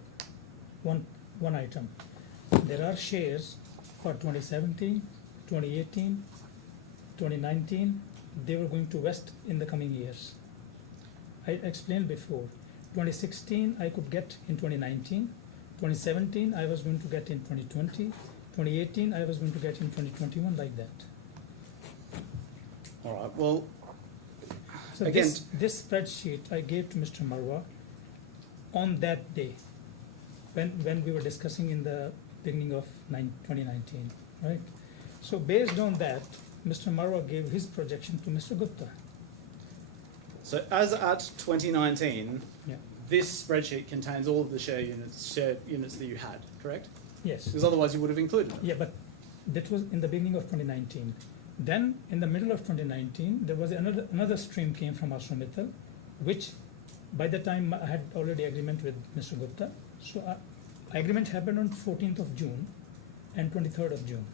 one item. There are shares for 2017, 2018, 2019. They were going to vest in the coming years. I explained before. 2016 I could get in 2019. 2017 I was going to get in 2020. 2018 I was going to get in 2021, like that. All right, well, So again, this spreadsheet I gave to Mr. Marwa on that day when we were discussing in the beginning of 2019, right? So based on that, Mr. Marwa gave his projection to Mr. Gupta. so as at 2019, Yeah. this spreadsheet contains all of the share units that you had, correct? Yes. Because otherwise you would have included them. Yeah, but that was in the beginning of 2019. Then in the middle of 2019, there was another stream came from ArcelorMittal, which by the time I had already agreement with Mr. Gupta. So agreement happened on 14th of June and 23rd of June.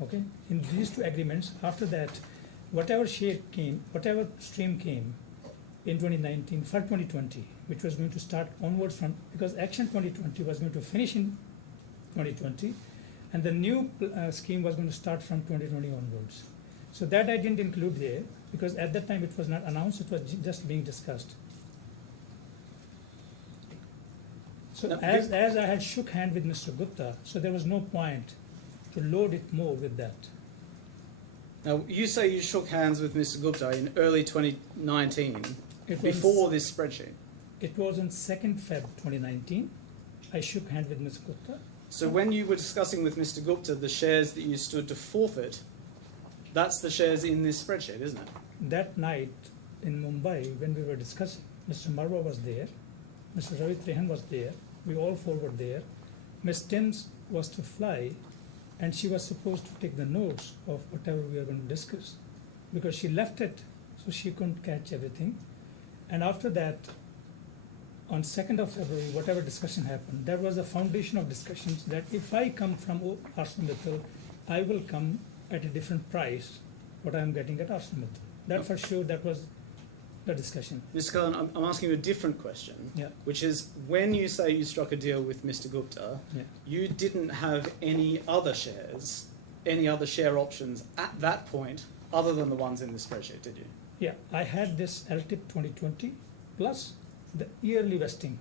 Okay, in these two agreements, after that, whatever stream came in 2019 for 2020, which was going to start onwards from, because Action 2020 was going to finish in 2020, and the new scheme was going to start from 2020 onwards. So that I didn't include there, because at that time it was not announced, it was just being discussed. So Now, as I had shook hand with Mr. Gupta, so there was no point to load it more with that. Now, you say you shook hands with Mr. Gupta in early 2019, It was- before this spreadsheet. It was on 2nd Feb 2019. I shook hand with Ms. Gupta. So when you were discussing with Mr. Gupta the shares that you stood to forfeit, that's the shares in this spreadsheet, isn't it? That night in Mumbai, when we were discussing, Mr. Marwa was there, Mr. Ravi Trehan was there, we all four were there. Ms. Timms was to fly, and she was supposed to take the notes of whatever we were going to discuss, because she left it, so she couldn't catch everything. And after that, on 2nd of February, whatever discussion happened, that was the foundation of discussions that if I come from ArcelorMittal, I will come at a different price what I am getting at ArcelorMittal. That for sure, that was the discussion. Mr. Kahlon, I'm asking you a different question, Yeah. which is when you say you struck a deal with Mr. Gupta, Yeah. you didn't have any other shares, any other share options at that point other than the ones in the spreadsheet, did you? Yeah, I had this LTIP 2020 plus the yearly vesting,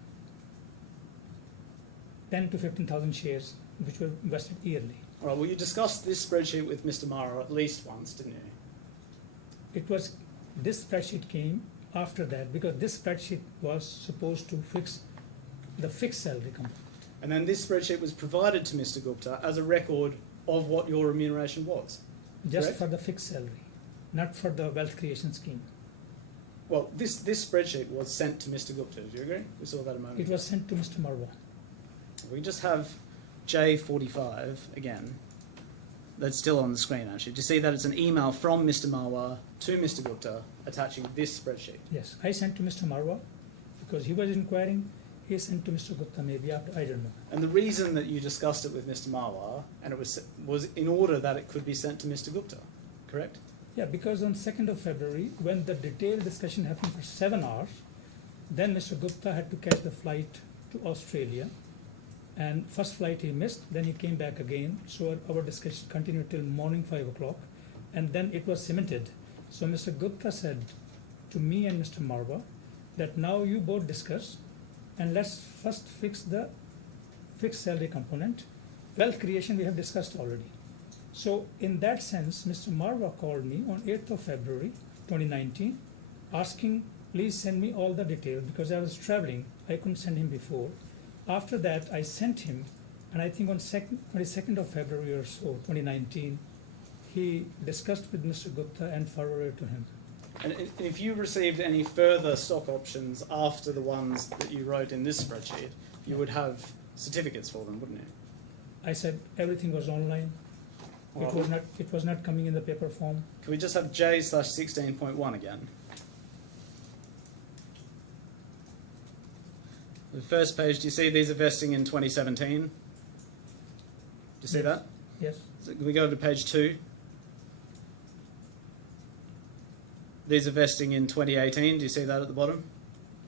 10 to 15,000 shares, which were vested yearly. All right, well, you discussed this spreadsheet with Mr. Mara at least once, didn't you? It was, this spreadsheet came after that, because this spreadsheet was supposed to fix the fixed salary component. And then this spreadsheet was provided to Mr. Gupta as a record of what your remuneration was. Just Correct. for the fixed salary, not for the wealth creation scheme. Well, this spreadsheet was sent to Mr. Gupta, do you agree? We saw that a moment It ago. was sent to Mr. Marwa. We just have J45 again. That's still on the screen, actually. Do you see that it's an email from Mr. Marwa to Mr. Gupta attaching this spreadsheet? Yes, I sent to Mr. Marwa because he was inquiring. He sent to Mr. Gupta maybe after, I don't know. And the reason that you discussed it with Mr. Marwa, and it was in order that it could be sent to Mr. Gupta, correct? Yeah, because on 2nd of February, when the detailed discussion happened for 7 hours, then Mr. Gupta had to catch the flight to Australia. And first flight he missed, then he came back again. So our discussion continued till morning 5 o'clock. And then it was cemented. So Mr. Gupta said to me and Mr. Marwa that now you both discuss and let's first fix the fixed salary component. Wealth creation we have discussed already. So in that sense, Mr. Marwa called me on 8th of February 2019 asking, please send me all the details because I was traveling. I couldn't send him before. After that, I sent him, and I think on 22nd of February or so, 2019, he discussed with Mr. Gupta and forwarded to him. And if you received any further stock options after the ones that you wrote in this spreadsheet, you would have certificates for them, wouldn't you? I said everything was online. Well, It was not coming in the paper form. Can we just have J/16.1 again? The first page, do you see these are vesting in 2017? Do you see Yes. that? Yes. So can we go to page 2? These are vesting in 2018. Do you see that at the bottom?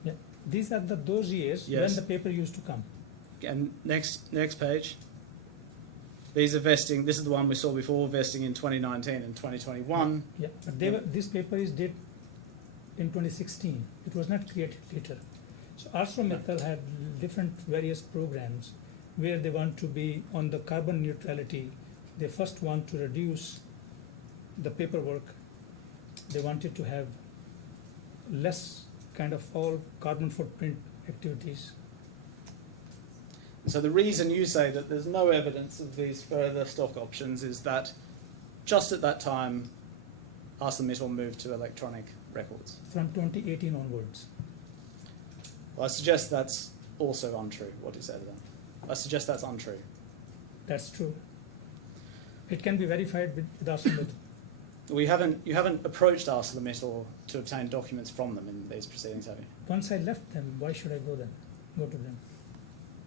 Yeah. These are those years Yes. when the paper used to come. And next page. These are vesting. This is the one we saw before, vesting in 2019 and 2021. Yeah. But this paper is dated in 2016. It was not created later. So ArcelorMittal had different various programs where they want to be on the carbon neutrality. They first want to reduce the paperwork. They wanted to have less kind of all carbon footprint activities. So the reason you say that there's no evidence of these further stock options is that just at that time, ArcelorMittal moved to electronic records. From 2018 onwards. Well, I suggest that's also untrue, what you said then. I suggest that's untrue. That's true. It can be verified with ArcelorMittal. You haven't approached ArcelorMittal to obtain documents from them in these proceedings, have you? Once I left them, why should I go to them?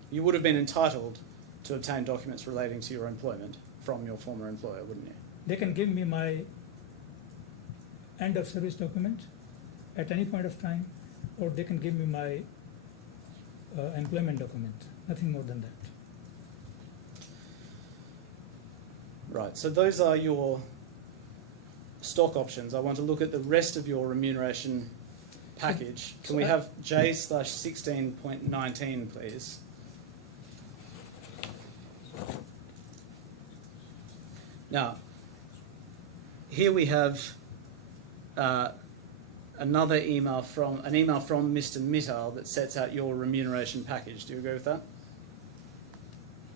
You would have been entitled to obtain documents relating to your employment from your former employer, wouldn't you? They can give me my end of service document at any point of time, or they can give me my employment document, nothing more than that. Right, so those are your stock options. I want to look at the rest of your remuneration package. Can we have J/16.19, please? Now, here we have another email from Mr. Mittal that sets out your remuneration package. Do you agree with that?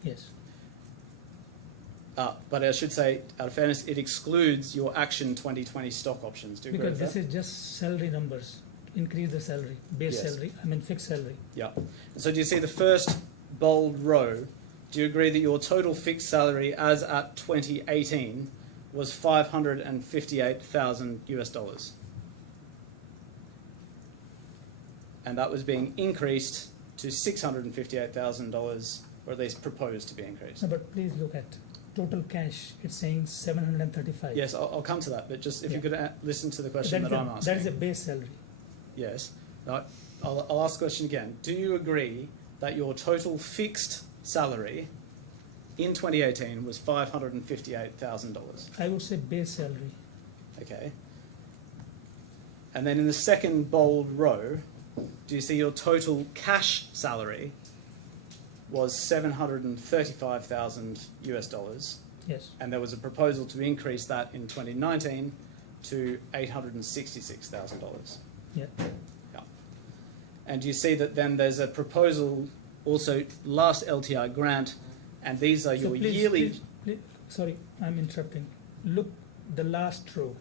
Yes. But I should say, out of fairness, it excludes your Action 2020 stock options. Do you agree Because with this that? is just salary numbers. Increase the salary, base Yes. salary, I mean fixed salary. Yeah. And so do you see the first bold row? Do you agree that your total fixed salary as at 2018 was $558,000 US? And that was being increased to $658,000, or at least proposed to be increased. No, but please look at total cash, it's saying 735. Yes, I'll come to that, but just if you Yeah. could listen to the question that I'm asking. That is a base salary. Yes. Now, I'll ask the question again. Do you agree that your total fixed salary in 2018 was $558,000? I would say base salary. Okay. And then in the second bold row, do you see your total cash salary was $735,000 US, Yes. and there was a proposal to increase that in 2019 to $866,000. Yeah. Yeah. And you see that then there's a proposal also last LTI grant, and these are your yearly. Sorry, I'm interrupting. Look, the last row,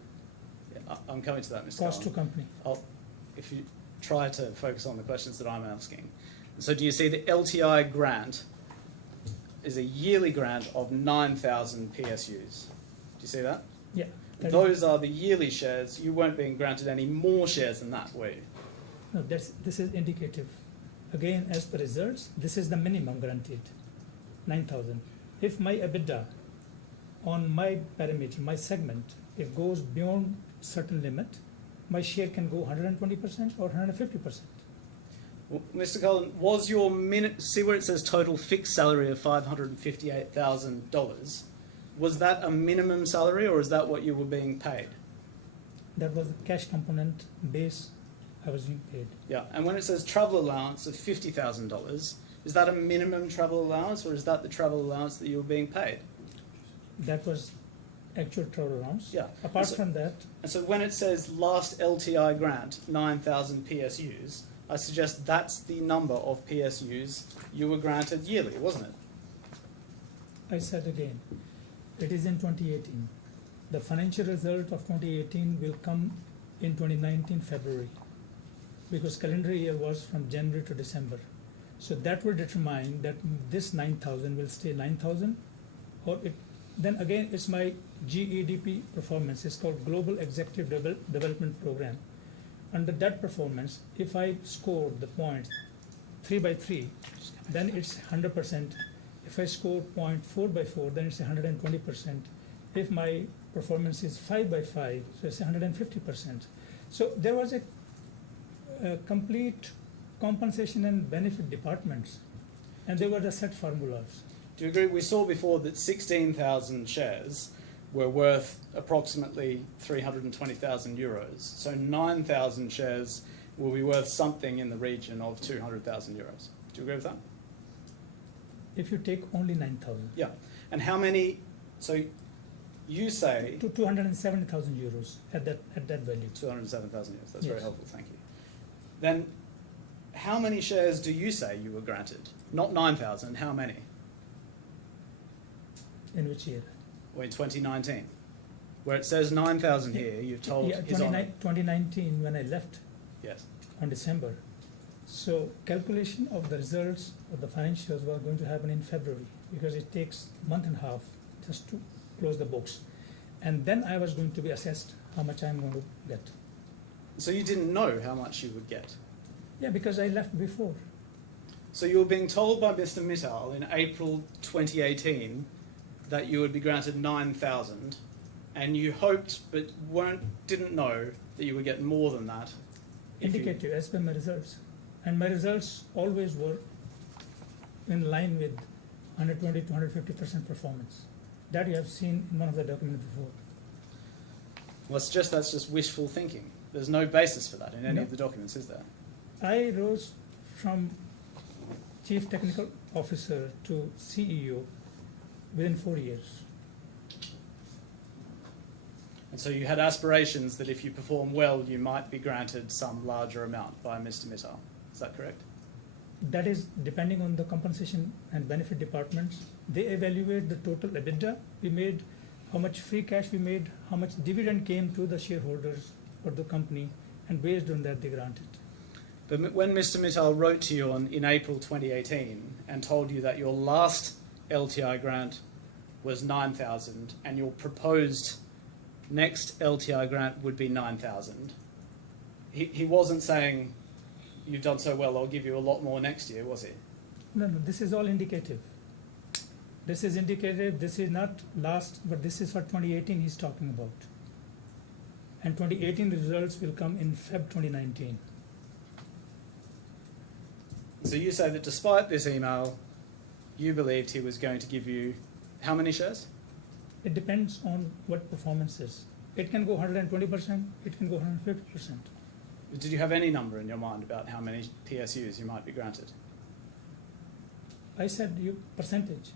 Yeah, I'm coming to that, Mr. cost to Kahlon. company. If you try to focus on the questions that I'm asking. So do you see the LTI grant is a yearly grant of 9,000 PSUs? Do you see that? Yeah. that is- Those are the yearly shares. You weren't being granted any more shares than that, were you? No, this is indicative. Again, as per results, this is the minimum guaranteed, 9,000. If my EBITDA on my parameter, my segment, if goes beyond certain limit, my share can go 120% or 150%. Well, Mr. Kahlon, was your see where it says total fixed salary of $558,000? Was that a minimum salary, or is that what you were being paid? That was the cash component base I was being paid. Yeah, and when it says travel allowance of $50,000, is that a minimum travel allowance, or is that the travel allowance that you were being paid? That was actual travel allowance. Yeah. Apart So- from that, And so when it says last LTI grant, 9,000 PSUs, I suggest that's the number of PSUs you were granted yearly, wasn't it? I said again, it is in 2018. The financial result of 2018 will come in 2019 February, because calendar year was from January to December. So that will determine that this 9,000 will stay 9,000, or it, then again it's my GEDP performance. It's called Global Executive Development Program. Under that performance, if I score the points 3 by 3, then it's 100%. If I score point 4 by 4, then it's 120%. If my performance is 5 by 5, so it's 150%. So there was a complete compensation and benefit departments, and there were the set formulas. Do you agree? We saw before that 16,000 shares were worth approximately 320,000 euros. So 9,000 shares will be worth something in the region of 200,000 euros. Do you agree with that? If you take only 9,000 Yeah. And how many? So you say to 270,000 euros at that value. 207,000 euros. That's very Yes. helpful. Thank you. Then, how many shares do you say you were granted? Not 9,000. How many? In which year? Or in 2019, where it says 9,000 here, you've told Yeah, His Honour. 2019 when I left Yes. on December. So calculation of the results of the financials were going to happen in February, because it takes a month and a half just to close the books. and then I was going to be assessed how much I'm going to get. So you didn't know how much you would get? Yeah, because I left before. So you were being told by Mr. Mittal in April 2018 that you would be granted 9,000, and you hoped but didn't know that you would get more than that. if you- Indicative as per my results. And my results always were in line with 120 to 150% performance. That you have seen in one of the documents before. Well, it's just that's just wishful thinking. There's no basis for that in any No. of the documents, is there? I rose from Chief Technical Officer to CEO within 4 years. And so you had aspirations that if you perform well, you might be granted some larger amount by Mr. Mittal. Is that correct? That is depending on the compensation and benefit departments. They evaluate the total EBITDA we made, how much free cash we made, how much dividend came to the shareholders or the company, and based on that they grant it. But when Mr. Mittal wrote to you in April 2018 and told you that your last LTI grant was 9,000 and your proposed next LTI grant would be 9,000, he wasn't saying, you've done so well, I'll give you a lot more next year, was he? No, this is all indicative. This is indicative, this is not last, but this is for 2018 he's talking about. And 2018 results will come in Feb 2019. So you say that despite this email, you believed he was going to give you how many shares? It depends on what performance is. It can go 120%, it can go 150%. Did you have any number in your mind about how many PSUs you might be granted? I said you percentage.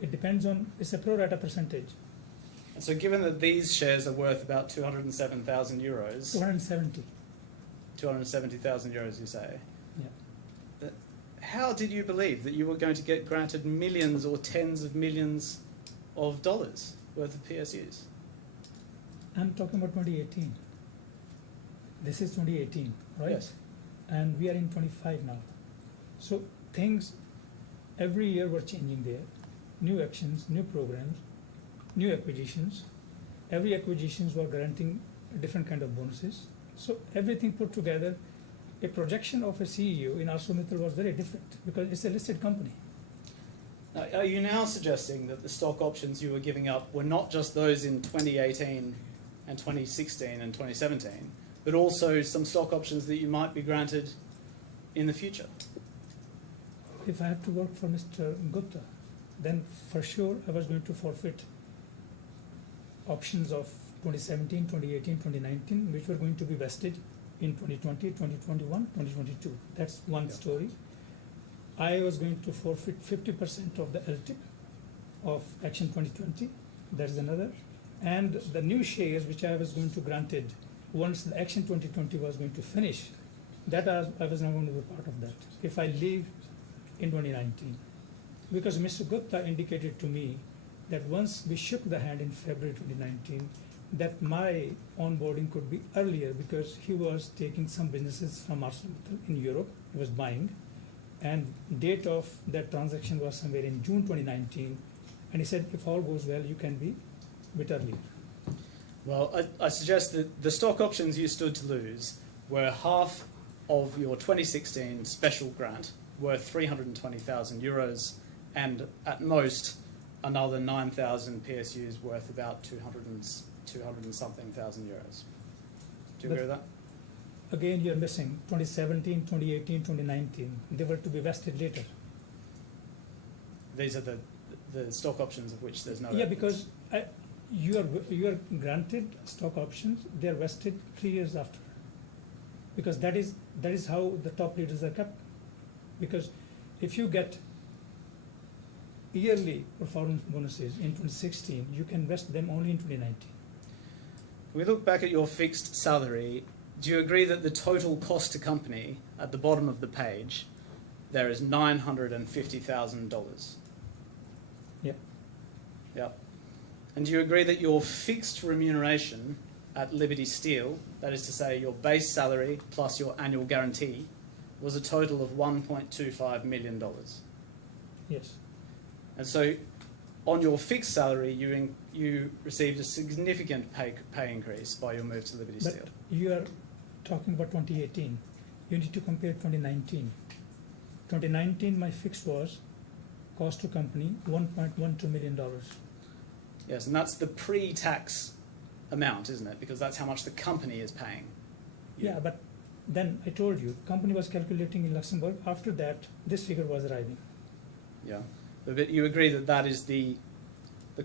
It depends on, it's a pro rata percentage, And so given that these shares are worth about 207,000 euros, 270. 270,000 euros you say, Yeah. how did you believe that you were going to get granted millions or tens of millions of dollars worth of PSUs? I'm talking about 2018. This is 2018, right? Yes. And we are in 25 now. So things every year were changing there. New actions, new programs, new acquisitions. Every acquisitions were granting a different kind of bonuses. So everything put together, a projection of a CEO in ArcelorMittal was very different because it's a listed company. Now, are you now suggesting that the stock options you were giving up were not just those in 2018 and 2016 and 2017, but also some stock options that you might be granted in the future? If I had to work for Mr. Gupta, then for sure I was going to forfeit options of 2017, 2018, 2019, which were going to be vested in 2020, 2021, 2022. That's one story. I was going to forfeit 50% of the LTIP of Action 2020. That's another. And the new shares which I was going to granted once the Action 2020 was going to finish, that I was not going to be part of that if I leave in 2019. Because Mr. Gupta indicated to me that once we shook the hand in February 2019, that my onboarding could be earlier because he was taking some businesses from ArcelorMittal in Europe, he was buying, and date of that transaction was somewhere in June 2019, and he said, if all goes well, you can be a bit earlier. Well, I suggest that the stock options you stood to lose were half of your 2016 special grant, worth 320,000 euros, and at most another 9,000 PSUs worth about 200 and something thousand euros. Do you agree with that? Again, you're missing 2017, 2018, 2019. They were to be vested later. These are the stock options of which there's no Yeah, evidence. because you are granted stock options, they are vested 3 years after. Because that is how the top leaders are kept. Because if you get yearly performance bonuses in 2016, you can vest them only in 2019. We look back at your fixed salary. Do you agree that the total cost to company at the bottom of the page there is $950,000? Yeah. Yeah. And do you agree that your fixed remuneration at Liberty Steel, that is to say your base salary plus your annual guarantee, was a total of $1.25 million? Yes. And so on your fixed salary, you received a significant pay increase by your move to Liberty But Steel. you are talking about 2018. You need to compare 2019. 2019, my fix was cost to company $1.12 million. Yes, and that's the pre-tax amount, isn't it? Because that's how much the company is paying. Yeah, but then I told you, company was calculating in Luxembourg. After that, this figure was arriving. Yeah, but you agree that that is the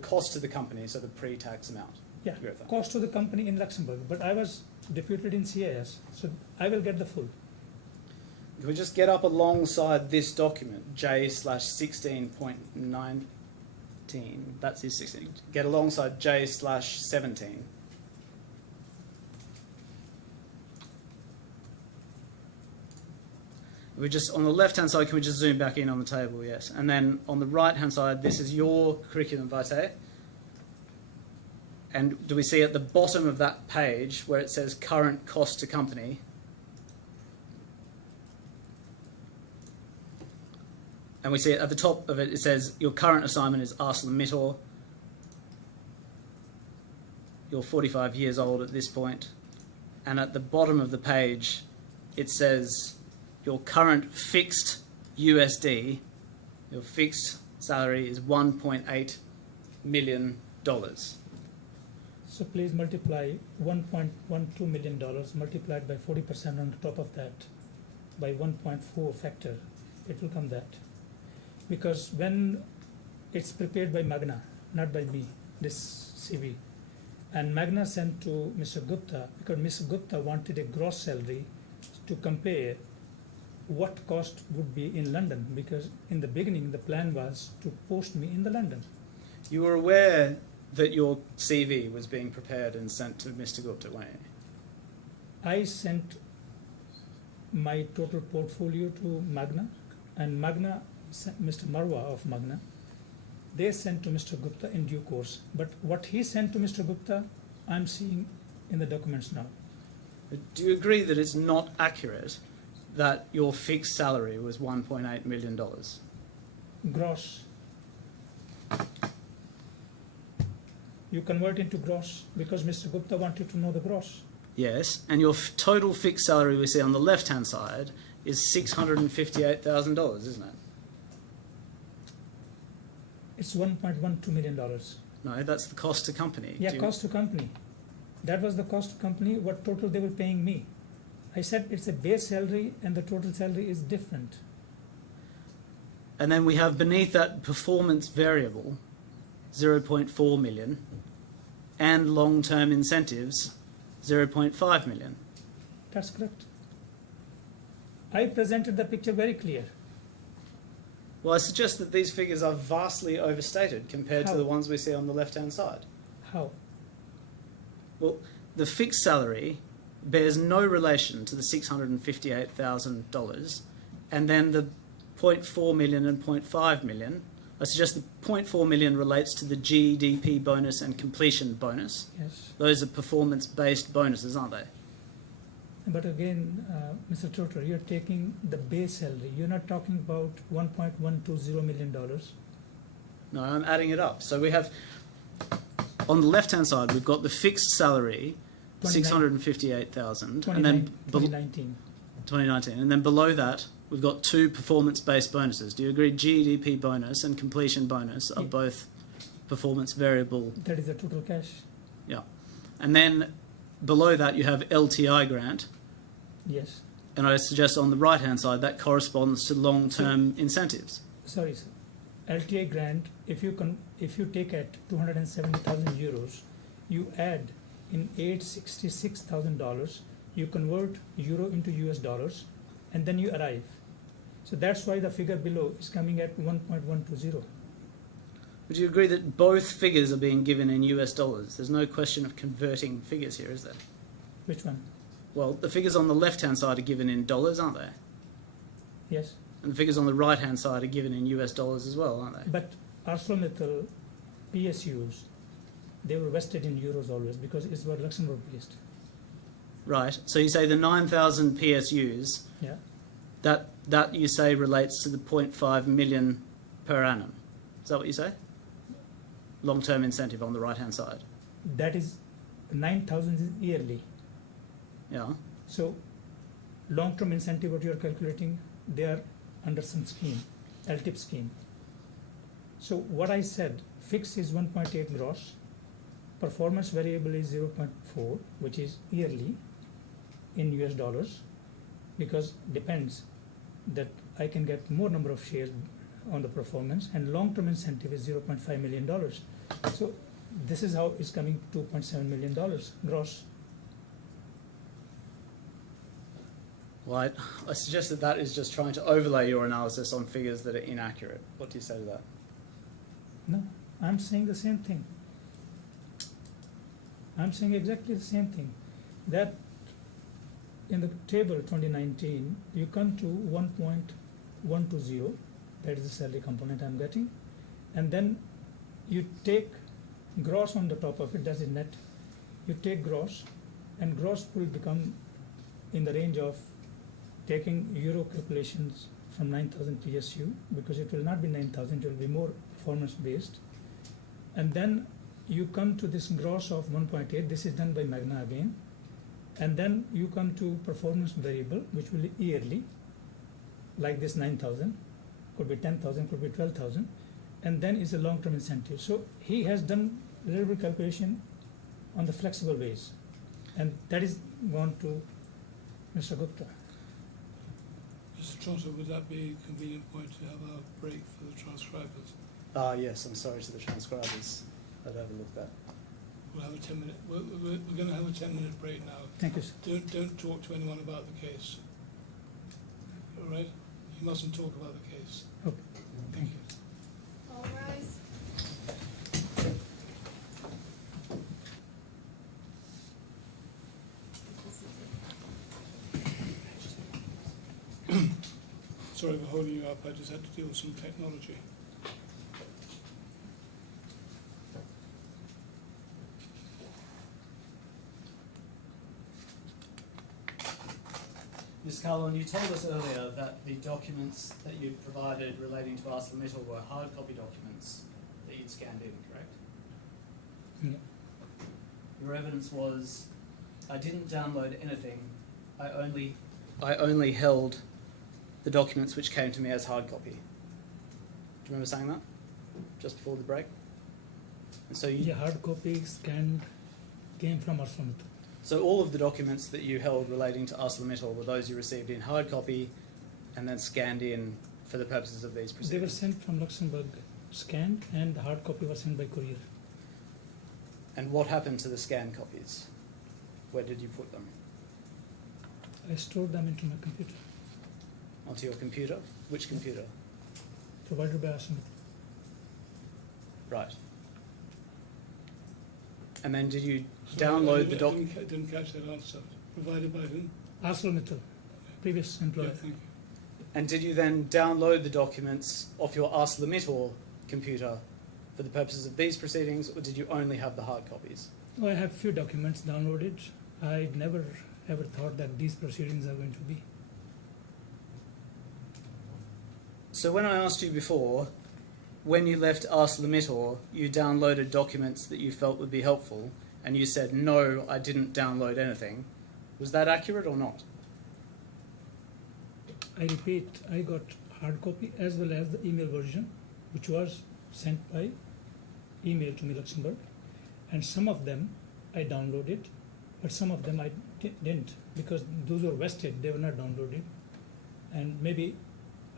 cost to the company, so the pre-tax amount. Yeah, Agree with that? cost to the company in Luxembourg. But I was deputed in CIS, so I will get the full. Can we just get up alongside this document, J/16.19? That's his 16. Get alongside J/17. We just, on the left-hand side, can we just zoom back in on the table? Yes. And then on the right-hand side, this is your curriculum vitae. And do we see at the bottom of that page where it says current cost to company? And we see at the top of it, it says your current assignment is ArcelorMittal. You're 45 years old at this point. And at the bottom of the page, it says your current fixed USD, your fixed salary is $1.8 million. So please multiply $1.12 million multiplied by 40% on the top of that by 1.4 factor. It will come that. Because when it's prepared by Magna, not by me, this CV, and Magna sent to Mr. Gupta, because Mr. Gupta wanted a gross salary to compare what cost would be in London, because in the beginning the plan was to post me in the London. You were aware that your CV was being prepared and sent to Mr. Gupta, weren't you? I sent my total portfolio to Magna, and Magna sent Mr. Marwa of Magna. They sent to Mr. Gupta in due course. But what he sent to Mr. Gupta, I'm seeing in the documents now. Do you agree that it's not accurate that your fixed salary was $1.8 million? Gross. You convert into gross because Mr. Gupta wanted to know the gross. Yes, and your total fixed salary we see on the left-hand side is $658,000, isn't it? It's $1.12 million. No, that's the cost to company. Yeah, cost to company. That was the cost to company, what total they were paying me. I said it's a base salary and the total salary is different. And then we have beneath that performance variable, 0.4 million, and long-term incentives, 0.5 million. That's correct. I presented the picture very clear. Well, I suggest that these figures are vastly overstated compared How? to the ones we see on the left-hand side. How? Well, the fixed salary bears no relation to the $658,000, and then the 0.4 million and 0.5 million, I suggest the 0.4 million relates to the GDP bonus and completion bonus. Yes. Those are performance-based bonuses, aren't they? But again, Mr. Trotter, you're taking the base salary. You're not talking about $1.120 million. No, I'm adding it up. So we have, on the left-hand side, we've got the fixed salary, 658,000, and then 2019. 2019, and then below that, we've got two performance-based bonuses. Do you agree GDP bonus and completion bonus are Yeah. both performance variable? That is the total cash. Yeah. And then below that, you have LTI grant, Yes. and I suggest on the right-hand side, that corresponds to long-term incentives. Sorry, sir. LTA grant, if you take at 270,000 euros, you add in $866,000, you convert euro into US dollars, and then you arrive. So that's why the figure below is coming at 1.120. Would you agree that both figures are being given in US dollars? There's no question of converting figures here, is there? Which one? Well, the figures on the left-hand side are given in dollars, aren't they? Yes. And the figures on the right-hand side are given in US dollars as well, aren't they? But ArcelorMittal PSUs, they were vested in euros always because it's were Luxembourg based. Right. So you say the 9,000 PSUs, Yeah. that you say relates to the 0.5 million per annum. Is that what you say? long-term incentive on the right-hand side. That is 9,000 is yearly. Yeah. So long-term incentive, what you are calculating, they are under some scheme, LTIP scheme. So what I said, fixed is 1.8 gross, performance variable is 0.4, which is yearly in US dollars, because depends that I can get more number of shares on the performance, and long-term incentive is $0.5 million. So this is how it's coming $2.7 million gross. Well, I suggest that that is just trying to overlay your analysis on figures that are inaccurate. What do you say to that? No, I'm saying the same thing. I'm saying exactly the same thing. That in the table 2019, you come to 1.120, that is the salary component I'm getting, and then you take gross on the top of it, that's the net. You take gross, and gross will become in the range of taking euro calculations from 9,000 PSU, because it will not be 9,000, it will be more performance based. And then you come to this gross of 1.8, this is done by Magna again. And then you come to performance variable, which will be yearly, like this 9,000, could be 10,000, could be 12,000, and then is a long-term incentive. So he has done a little bit calculation on the flexible ways, and that is gone to Mr. Gupta. Mr. Trotter, would that be a convenient point to have a break for the transcribers? Yes, I'm sorry to the transcribers. I'd overlooked that. We'll have a 10-minute. We're going to have a 10-minute break now. Thank you, sir. Don't talk to anyone about the case. All right? You mustn't talk about the case. Okay. Thank you. All rise. Sorry for holding you up. I just had to deal with some technology. Ms. Kahlon, you told us earlier that the documents that you provided relating to ArcelorMittal were hard copy documents that you'd scanned in, correct? Yeah. Your evidence was, I didn't download anything. I only held the documents which came to me as hard copy. Do you remember saying that just before the break? And so you, Yeah, hard copy scanned came from ArcelorMittal. so all of the documents that you held relating to ArcelorMittal were those you received in hard copy and then scanned in for the purposes of these They were proceedings. sent from Luxembourg, scanned, and the hard copy was sent by courier. And what happened to the scanned copies? Where did you put them? I stored them into my computer, Onto your computer? Which computer? provided by ArcelorMittal. Right. And then did you Sorry, download the I doc? didn't catch that answer. Provided by whom? ArcelorMittal, previous employer. Yeah, thank you. And did you then download the documents off your ArcelorMittal computer for the purposes of these proceedings, or did you only have the hard copies? Oh, I have few documents downloaded. I never ever thought that these proceedings are going to be. So when I asked you before, when you left ArcelorMittal, you downloaded documents that you felt would be helpful, and you said, no, I didn't download anything. Was that accurate or not? I repeat, I got hard copy as well as the email version, which was sent by email to me Luxembourg, and some of them I downloaded, but some of them I didn't, because those were vested, they were not downloaded, and maybe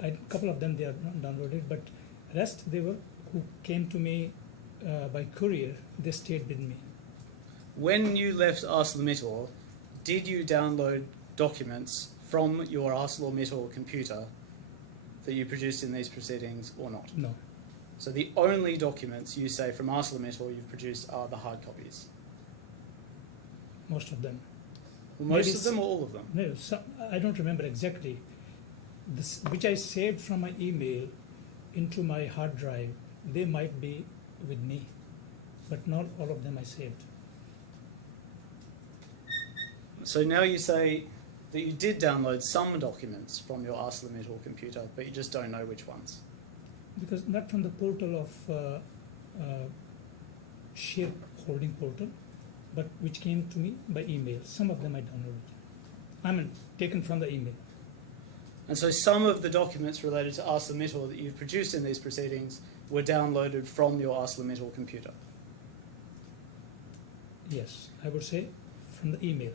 a couple of them they are not downloaded, but rest they were who came to me by courier, they stayed with me. When you left ArcelorMittal, did you download documents from your ArcelorMittal computer that you produced in these proceedings or not? No, So the only documents you say from ArcelorMittal you've produced are the hard copies? most of them. Most Maybe of them or all of them? No, some, I don't remember exactly. This, which I saved from my email into my hard drive, they might be with me, but not all of them I saved. So now you say that you did download some documents from your ArcelorMittal computer, but you just don't know which ones. Because not from the portal of shareholding portal, but which came to me by email. Some of them I downloaded. I mean, taken from the email. And so some of the documents related to ArcelorMittal that you've produced in these proceedings were downloaded from your ArcelorMittal computer. Yes, I would say from the email.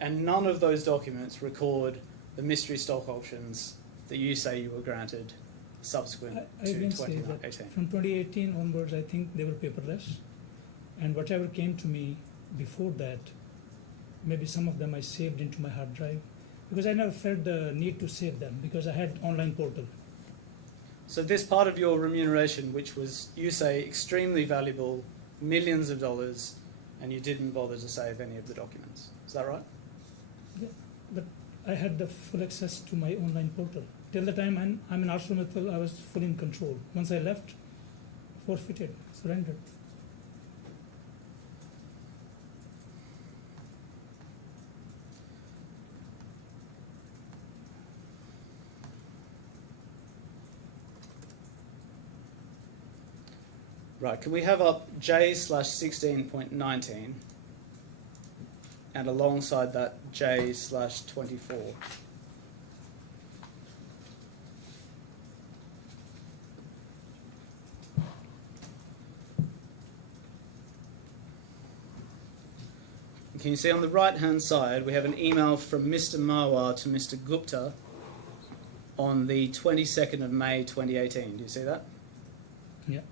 And none of those documents record the mystery stock options that you say you were granted subsequent I to can say that 2018. from 2018 onwards, I think they were paperless. And whatever came to me before that, maybe some of them I saved into my hard drive, because I never felt the need to save them because I had online portal. So this part of your remuneration, which was, you say, extremely valuable, millions of dollars, and you didn't bother to save any of the documents. Is that right? Yeah, but I had the full access to my online portal. Till the time I'm in ArcelorMittal, I was fully in control. Once I left, forfeited, surrendered. Right, can we have up J/16.19 and alongside that J/24? Can you see on the right-hand side, we have an email from Mr. Marwar to Mr. Gupta on the 22nd of May 2018. Do you see that? Yeah.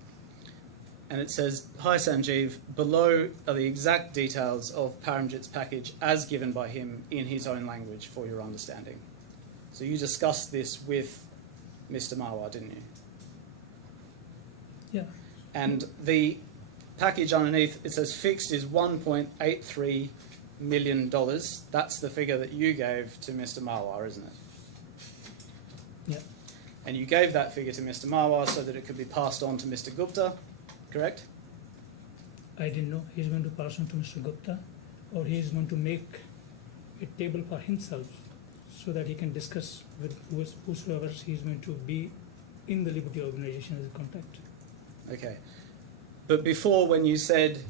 And it says, "Hi Sanjeev, below are the exact details of Paramjit's package as given by him in his own language for your understanding." So you discussed this with Mr. Marwar, didn't you? Yeah. And the package underneath, it says fixed is $1.83 million. That's the figure that you gave to Mr. Marwar, isn't it? Yeah. And you gave that figure to Mr. Marwar so that it could be passed on to Mr. Gupta, correct? I didn't know he's going to pass on to Mr. Gupta, or he's going to make a table for himself so that he can discuss with whosoever he's going to be in the Liberty Organization as a contact. Okay. But before, when you said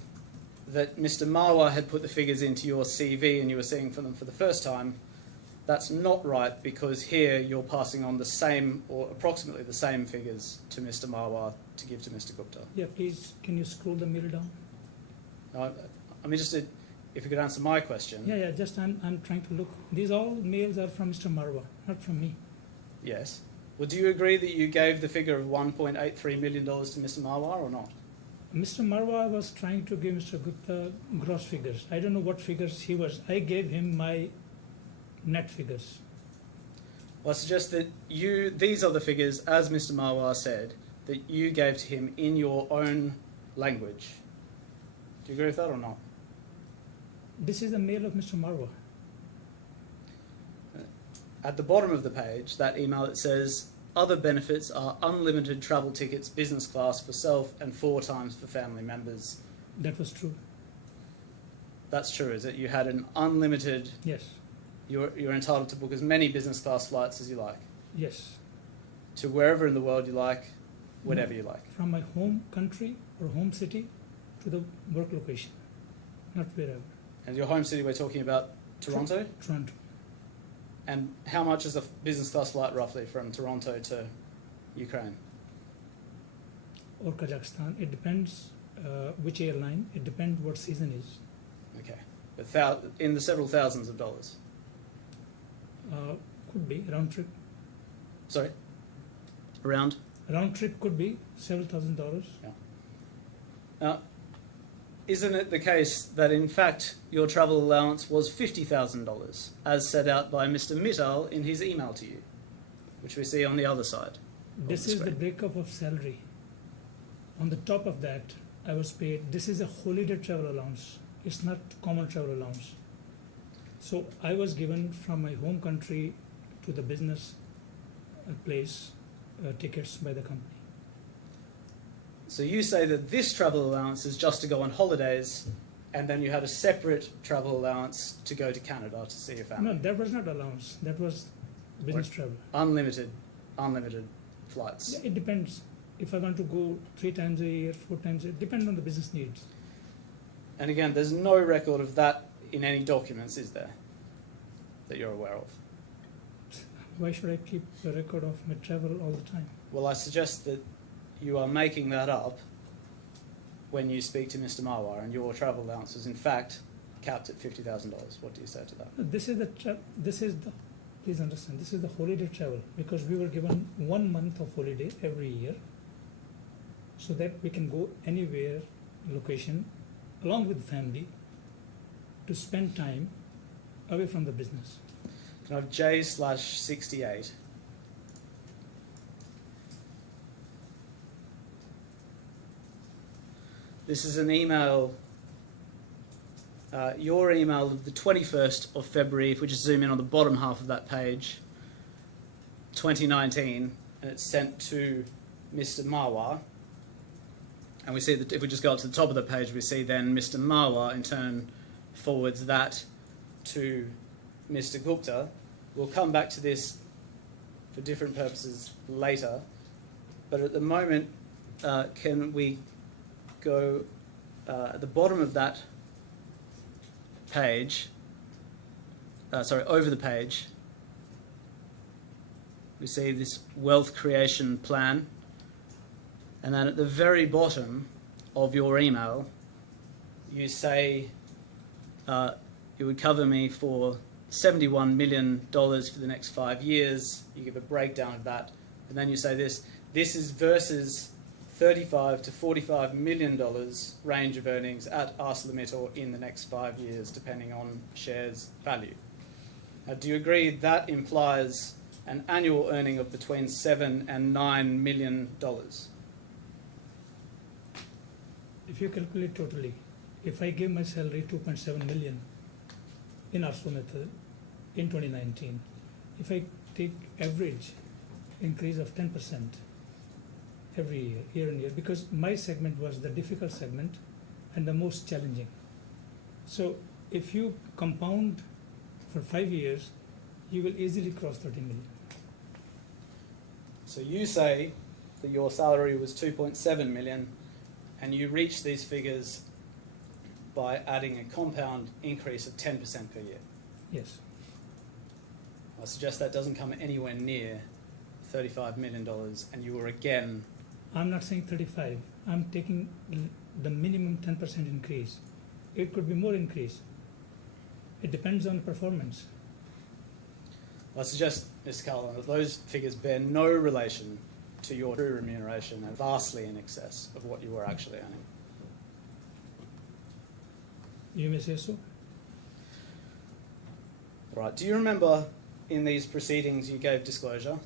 that Mr. Marwar had put the figures into your CV and you were seeing for them for the first time, that's not right, because here you're passing on the same or approximately the same figures to Mr. Marwar to give to Mr. Gupta. Yeah, please, can you scroll the mail down? I'm interested if you could answer my question. Yeah, just I'm trying to look. These all mails are from Mr. Marwa, not from me. Yes. Well, do you agree that you gave the figure of $1.83 million to Mr. Marwar or not? Mr. Marwa was trying to give Mr. Gupta gross figures. I don't know what figures he was. I gave him my net figures. Well, I suggest that these are the figures, as Mr. Marwar said, that you gave to him in your own language. Do you agree with that or not? This is the mail of Mr. Marwa. At the bottom of the page, that email, it says, "Other benefits are unlimited travel tickets, business class for self and 4 times for family members." That was true. That's true, is it? You had an unlimited... Yes, You're entitled to book as many business class flights as you like, yes. to wherever in the world you like, whenever you like. From my home country or home city to the work location, not wherever. And your home city, we're talking about Toronto? Toronto. And how much is a business class flight roughly from Toronto to Ukraine? Or Kazakhstan. It depends which airline. It depends what season is. Okay. But in the several thousands of dollars? Could be round trip. Sorry? Around? Round trip could be several $1,000s. Yeah. Now, isn't it the case that in fact your travel allowance was $50,000 as set out by Mr. Mittal in his email to you, which we see on the other side? This is the breakup of salary. On the top of that, I was paid. This is a holiday travel allowance. It's not common travel allowance. So I was given from my home country to the business place tickets by the company. So you say that this travel allowance is just to go on holidays, and then you had a separate travel allowance to go to Canada to see your family. No, that was not allowance. That was business travel. Unlimited flights. Yeah, it depends. if I want to go 3 times a year, 4 times a year, depending on the business needs. And again, there's no record of that in any documents, is there, that you're aware of? Why should I keep a record of my travel all the time? Well, I suggest that you are making that up when you speak to Mr. Marwar, and your travel allowance is in fact capped at $50,000. What do you say to that? This is the please understand, this is the holiday travel, because we were given 1 month of holiday every year, so that we can go anywhere, location, along with family, to spend time away from the business. Can I have J/68? This is an email, your email of the 21st of February, if we just zoom in on the bottom half of that page, 2019, and it's sent to Mr. Marwar. And we see that if we just go up to the top of the page, we see then Mr. Marwar in turn forwards that to Mr. Gupta. We'll come back to this for different purposes later, but at the moment, can we go at the bottom of that page, over the page, we see this wealth creation plan, and then at the very bottom of your email, you say it would cover me for $71 million for the next 5 years. You give a breakdown of that, and then you say this is versus $35 to $45 million range of earnings at ArcelorMittal in the next 5 years, depending on shares value. Now, do you agree that implies an annual earning of between $7 and $9 million? If you calculate totally, if I give my salary 2.7 million in ArcelorMittal in 2019, if I take average increase of 10% every year, year on year, because my segment was the difficult segment and the most challenging. So if you compound for 5 years, you will easily cross 30 million. So you say that your salary was 2.7 million, and you reach these figures by adding a compound increase of 10% per year. Yes. I suggest that doesn't come anywhere near $35 million, and you were again... I'm not saying 35. I'm taking the minimum 10% increase. It could be more increase. It depends on performance. I suggest, Mr. Kahlon, that those figures bear no relation to your true remuneration and vastly in excess of what you were actually earning. You may say so. All right. Do you remember in these proceedings you gave disclosure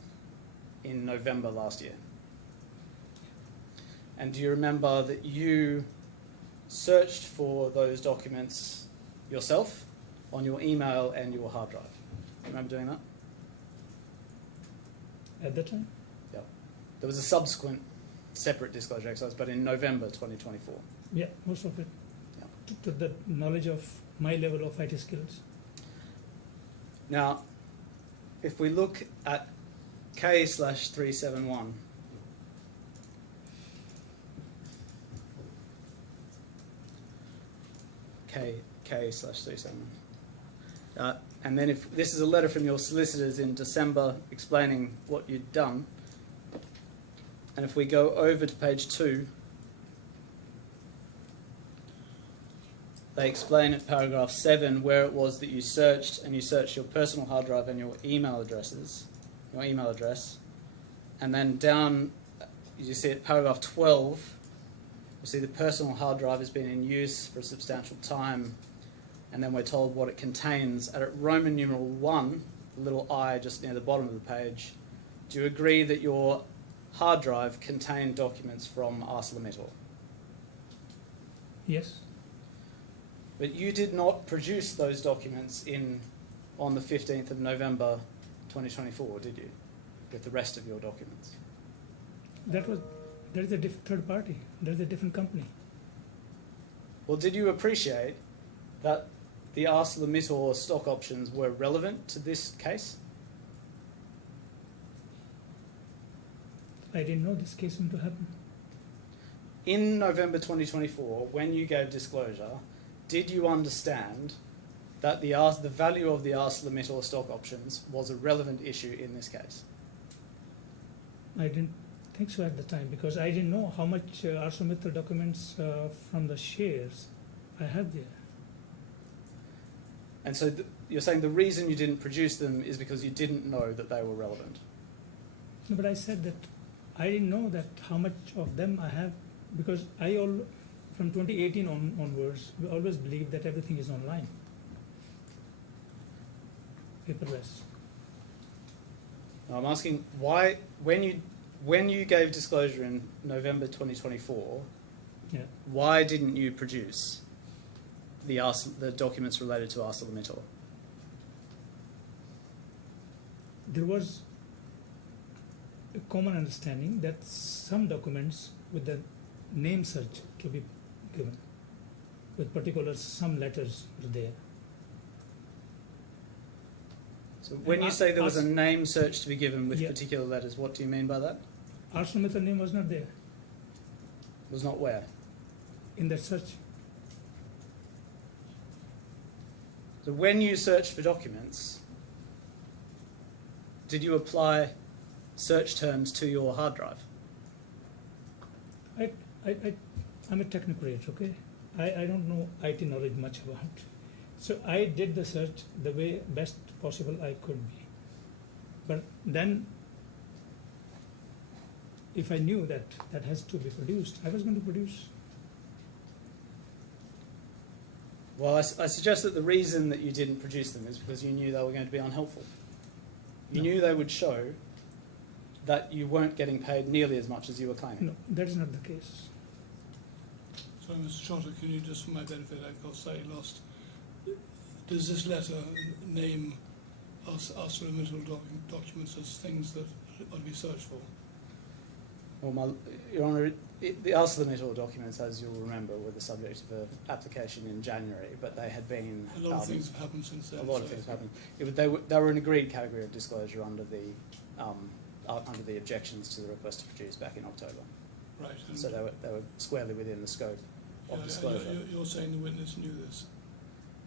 in November last year? And do you remember that you searched for those documents yourself on your email and your hard drive? Remember doing that? At that time? Yep. There was a subsequent separate disclosure exercise, but in November 2024. Yeah, most of it. Yeah. To the knowledge of my level of IT skills. Now, if we look at K/371, K/371. And then if this is a letter from your solicitors in December explaining what you'd done, and if we go over to page 2, they explain at paragraph 7 where it was that you searched, and you searched your personal hard drive and your email addresses, your email address, and then down, as you see at paragraph 12, you see the personal hard drive has been in use for a substantial time, and then we're told what it contains. At Roman numeral 1, the little I just near the bottom of the page, do you agree that your hard drive contained documents from ArcelorMittal? Yes. But you did not produce those documents on the 15th of November 2024, did you? With the rest of your documents? There is a third party. There is a different company. Well, did you appreciate that the ArcelorMittal stock options were relevant to this case? I didn't know this case going to happen. In November 2024, when you gave disclosure, did you understand that the value of the ArcelorMittal stock options was a relevant issue in this case? I didn't think so at the time because I didn't know how much ArcelorMittal documents from the shares I have there. And so you're saying the reason you didn't produce them is because you didn't know that they were relevant? No, but I said that I didn't know that how much of them I have because from 2018 onwards, we always believed that everything is online, paperless. Now I'm asking why, when you gave disclosure in November 2024, Yeah. why didn't you produce the documents related to ArcelorMittal? There was a common understanding that some documents with the name search to be given, with particular some letters were there. So when And you say there was a Ars- name search to be given with Yeah. particular letters, what do you mean by that? ArcelorMittal name was not there Was not where? in that search. So when you searched for documents, did you apply search terms to your hard drive? I'm a technocrat, okay? I don't know IT knowledge much about. So I did the search the way best possible I could be. But then, if I knew that that has to be produced, I was going to produce. Well, I suggest that the reason that you didn't produce them is because you knew they were going to be unhelpful. You No. knew they would show that you weren't getting paid nearly as much as you were claiming. No, that is not the case. So, Mr. Trotter, can you just, for my benefit, I got slightly lost. Does this letter name ArcelorMittal documents as things that are to be searched for? Well, Your Honour, the ArcelorMittal documents, as you'll remember, were the subject of an application in January, but they had been... A lot of things have happened since then. A lot of things have happened. They were an agreed category of disclosure under the objections to the request to produce back in October. Right. And So they were squarely within the scope of disclosure. You're saying the witness knew this?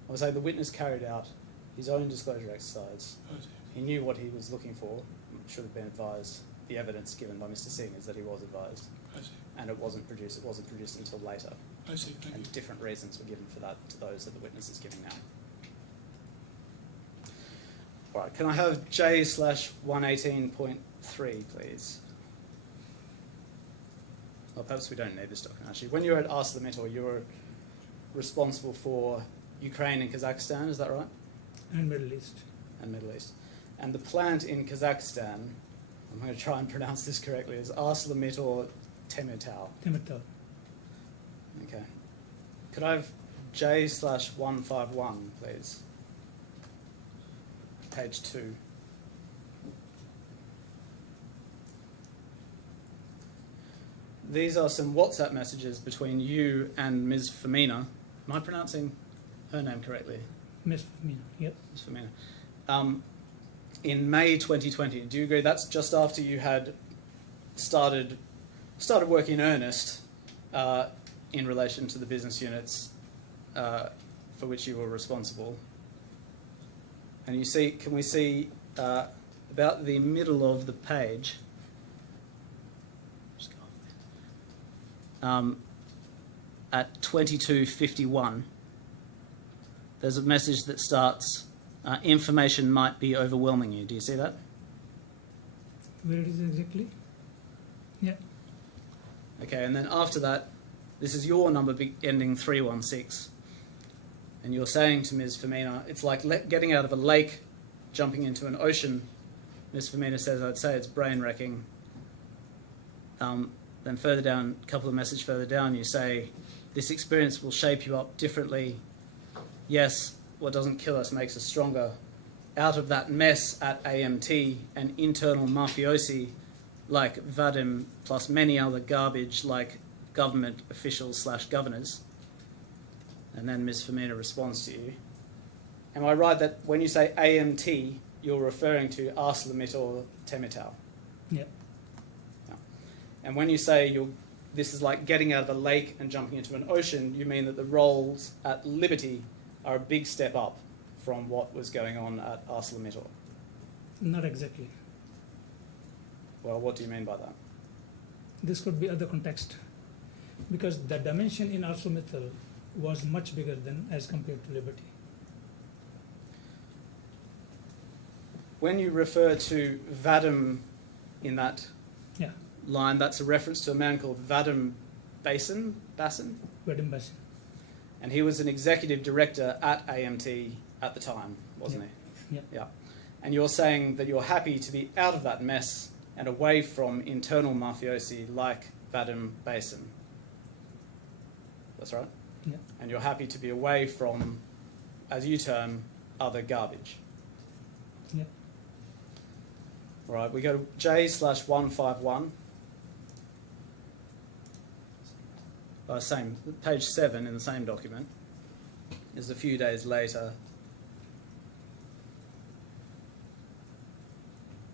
I would say the witness carried out his own disclosure exercise. I see. He knew what he was looking for, should have been advised. The evidence given by Mr. Singh is that he was advised, I see. and it wasn't produced until later, I see. Thank you. and different reasons were given for that to those that the witness is giving now. All right, can I have J/118.3, please? Well, perhaps we don't need this document, actually. When you were at ArcelorMittal, you were responsible for Ukraine and Kazakhstan, is that right? And Middle East. And Middle East. And the plant in Kazakhstan, I'm going to try and pronounce this correctly, is ArcelorMittal Temirtau. Temirtau. Okay. Could I have J/151, please? Page 2. These are some WhatsApp messages between you and Ms. Femina. Am I pronouncing her name correctly? Miss Mina, yep. Ms. Femina. In May 2020, do you agree that's just after you had started work in earnest in relation to the business units for which you were responsible? And you see, can we see about the middle of the page? Just go off there. At 22:51, there's a message that starts, information might be overwhelming you. Do you see that? Where it is exactly? Yeah. Okay, and then after that, this is your number ending 316. And you're saying to Ms. Femina, it's like getting out of a lake, jumping into an ocean. Ms. Femina says, I'd say it's brain-wrecking. Then further down, a couple of messages further down, you say, this experience will shape you up differently. Yes, what doesn't kill us makes us stronger. Out of that mess at AMT and internal mafiosi like Vadim plus many other garbage like government officials / governors. And then Ms. Femina responds to you. Am I right that when you say AMT, you're referring to ArcelorMittal Temirtau? Yeah. No. And when you say this is like getting out of a lake and jumping into an ocean, you mean that the roles at Liberty are a big step up from what was going on at ArcelorMittal. Not exactly. Well, what do you mean by that? This could be other context, because the dimension in ArcelorMittal was much bigger than as compared to Liberty. When you refer to Vadim in that Yeah, line, that's a reference to a man called Vadim Bassin, Vadim Bassin. and he was an executive director at AMT at the time, wasn't he? Yeah. Yeah. And you're saying that you're happy to be out of that mess and away from internal mafiosi like Vadim Bassin. That's right? Yeah. And you're happy to be away from, as you term, other garbage. Yeah. Right, we go to J/151. Same, page 7 in the same document. Is a few days later.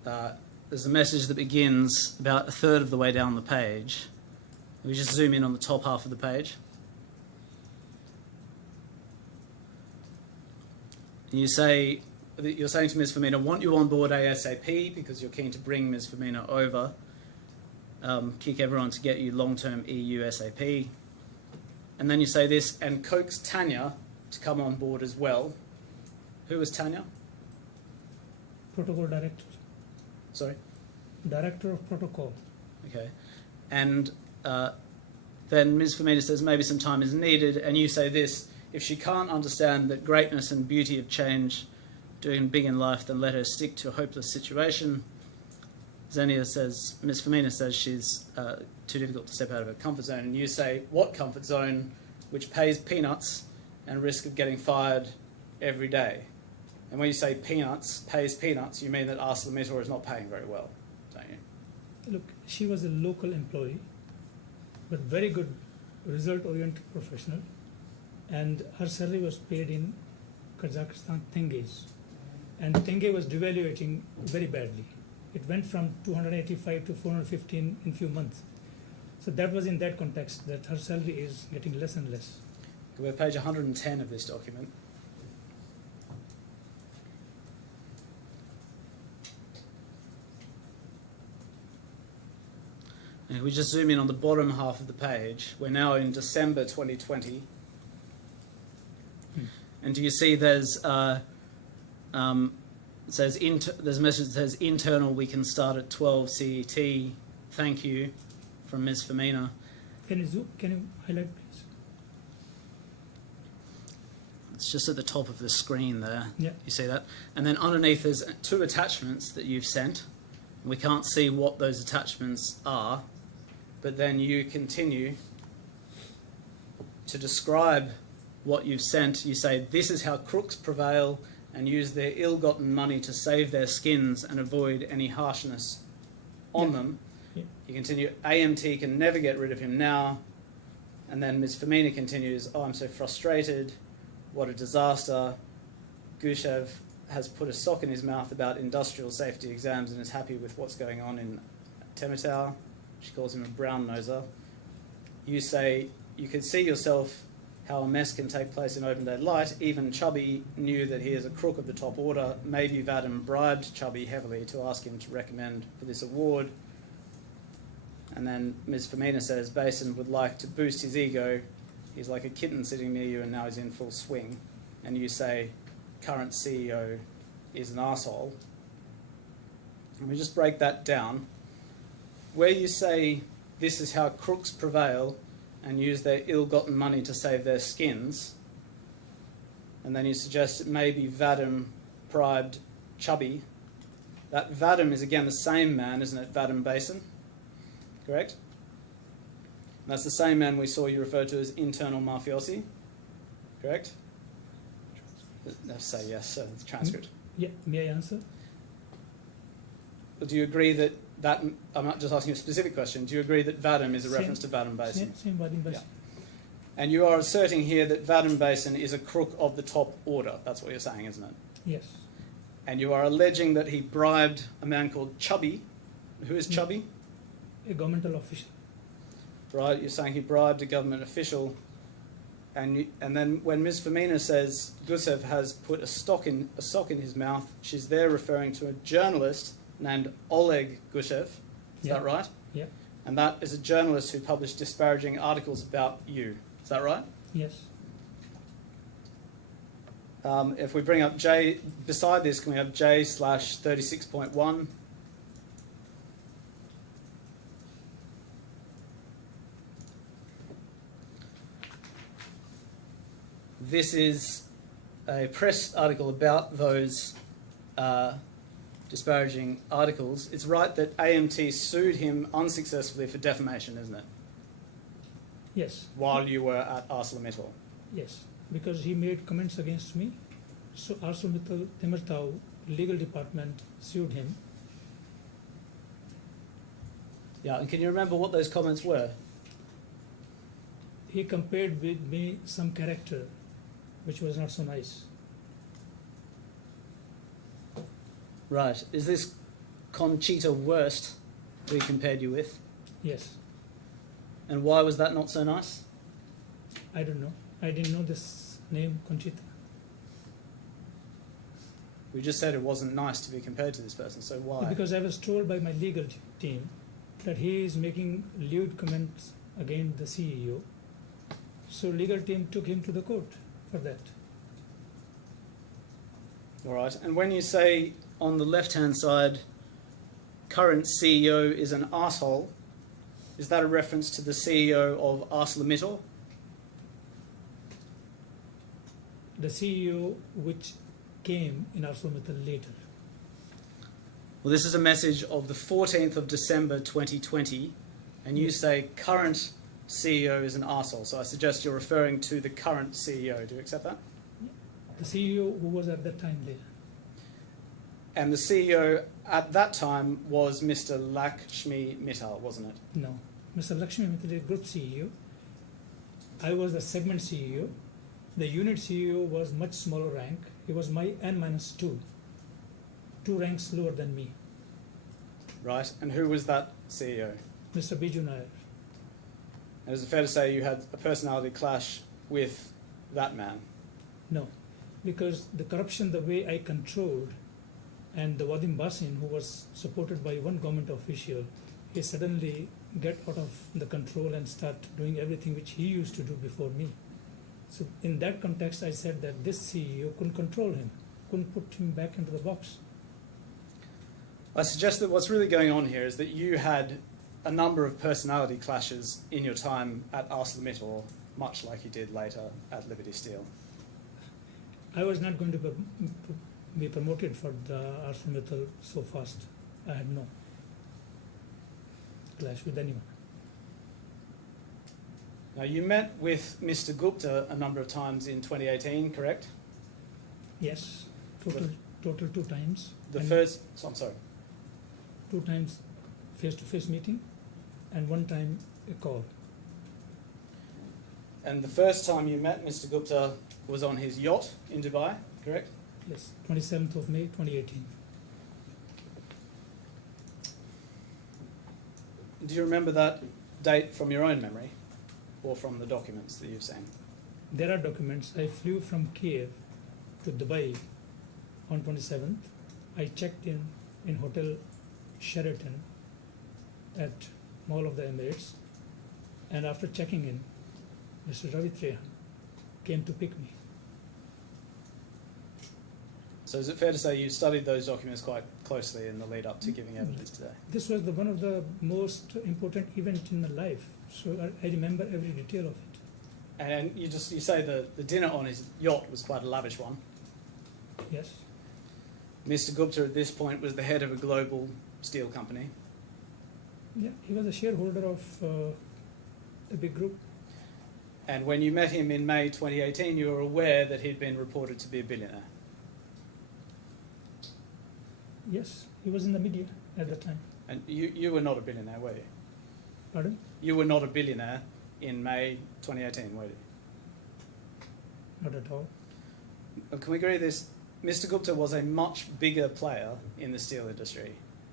There's a message that begins about a third of the way down the page. We just zoom in on the top half of the page. And you're saying to Ms. Firmina, want you on board ASAP because you're keen to bring Ms. Firmina over, kick everyone to get you long-term EU SAP. And then you say this, and coax Tanya to come on board as well. Who is Tanya? Protocol director. Sorry? Director of protocol. Okay. And then Ms. Firmina says maybe some time is needed, and you say this, if she can't understand that greatness and beauty of change, doing big in life, then let her stick to a hopeless situation. Xenia says, Ms. Firmina says she's too difficult to step out of her comfort zone, and you say, what comfort zone, which pays peanuts and risk of getting fired every day? And when you say peanuts, pays peanuts, you mean that ArcelorMittal is not paying very well, don't you? Look, she was a local employee, but very good result-oriented professional, and her salary was paid in Kazakhstan tenges, and tenge was devaluating very badly. It went from 285 to 415 in few months. So that was in that context that her salary is getting less and less. We're page 110 of this document. And if we just zoom in on the bottom half of the page, we're now in December 2020. And do you see there's a message that says internal, we can start at 12 CET, thank you, from Ms. Firmina. Can you highlight, please? It's just at the top of the screen there. Yeah. You see that? And then underneath there's 2 attachments that you've sent. We can't see what those attachments are, but then you continue to describe what you've sent. You say, this is how crooks prevail and use their ill-gotten money to save their skins and avoid any harshness on them. Yeah. You continue, AMT can never get rid of him now. And then Ms. Firmina continues, oh, I'm so frustrated. What a disaster. Gushev has put a sock in his mouth about industrial safety exams and is happy with what's going on in Temitau. She calls him a brown noser. You say, you can see yourself how a mess can take place in open daylight. Even Chubby knew that he is a crook of the top order. Maybe Vadim bribed Chubby heavily to ask him to recommend for this award. And then Ms. Firmina says, Basin would like to boost his ego. He's like a kitten sitting near you and now he's in full swing. And you say, current CEO is an arsehole. And we just break that down. Where you say, this is how crooks prevail and use their ill-gotten money to save their skins, and then you suggest that maybe Vadim bribed Chubby. That Vadim is again the same man, isn't it? Vadim Basin, correct? And that's the same man we saw you refer to as internal mafiosi, correct? Say yes, the transcript. Yeah, may I answer? Do you agree that I'm not just asking a specific question, do you agree that Vadim is a reference to Vadim Basin? Same Vadim Basin. Yeah. And you are asserting here that Vadim Basin is a crook of the top order. That's what you're saying, isn't it? Yes. And you are alleging that he bribed a man called Chubby. Who is Chubby? a governmental official. Right, you're saying he bribed a government official, and then when Ms. Femina says Gusev has put a sock in his mouth, she's there referring to a journalist named Oleg Gusev. Is Yeah. that right? Yeah. And that is a journalist who published disparaging articles about you. Is that right? Yes. If we bring up J, beside this, can we have J/36.1? This is a press article about those disparaging articles. It's right that AMT sued him unsuccessfully for defamation, isn't it? Yes. While you were at ArcelorMittal. Yes. Because he made comments against me. So ArcelorMittal Timurtau legal department sued him. Yeah, and can you remember what those comments were? He compared with me some character which was not so nice. Right. Is this Conchita Wurst we compared you with? Yes. And why was that not so nice? I don't know. I didn't know this name, Conchita. We just said it wasn't nice to be compared to this person, so why? Because I was told by my legal team that he is making lewd comments against the CEO. So legal team took him to the court for that. All right. And when you say on the left-hand side, current CEO is an arsehole, is that a reference to the CEO of ArcelorMittal? The CEO which came in ArcelorMittal later. Well, this is a message of the 14th of December 2020, and you say current CEO is an arsehole. So I suggest you're referring to the current CEO. Do you accept that? The CEO who was at that time there. And the CEO at that time was Mr. Lakshmi Mittal, wasn't it? No. Mr. Lakshmi Mittal is group CEO. I was the segment CEO. The unit CEO was much smaller rank. He was my N-2, 2 ranks lower than me. Right. And who was that CEO? Mr. Biju Nair. And is it fair to say you had a personality clash with that man? No, because the corruption, the way I controlled, and the Wadim Basin, who was supported by one government official, he suddenly get out of the control and start doing everything which he used to do before me. So in that context, I said that this CEO couldn't control him, couldn't put him back into the box. I suggest that what's really going on here is that you had a number of personality clashes in your time at ArcelorMittal, much like you did later at Liberty Steel. I was not going to be promoted for the ArcelorMittal so fast. I had no clash with anyone. Now, you met with Mr. Gupta a number of times in 2018, correct? Yes, total 2 times. The And first, I'm sorry. 2 times face-to-face meeting and 1 time a call. And the first time you met Mr. Gupta was on his yacht in Dubai, correct? Yes, 27th of May 2018. Do you remember that date from your own memory or from the documents that you've seen? There are documents. I flew from Kiev to Dubai on 27th. I checked in Hotel Sheraton at Mall of the Emirates, and after checking in, Mr. Ravi Trehan came to pick me. So is it fair to say you studied those documents quite closely in the lead up to giving evidence today? This was one of the most important events in my life, so I remember every detail of it. And you say the dinner on his yacht was quite a lavish one. Yes, Mr. Gupta at this point was the head of a global steel company. yeah, he was a shareholder of a big group. And when you met him in May 2018, you were aware that he'd been reported to be a billionaire. Yes, he was in the media at the time. And you were not a billionaire, were you? Pardon? You were not a billionaire in May 2018, were you? Not at all. Can we agree this? Mr. Gupta was a much bigger player in the steel industry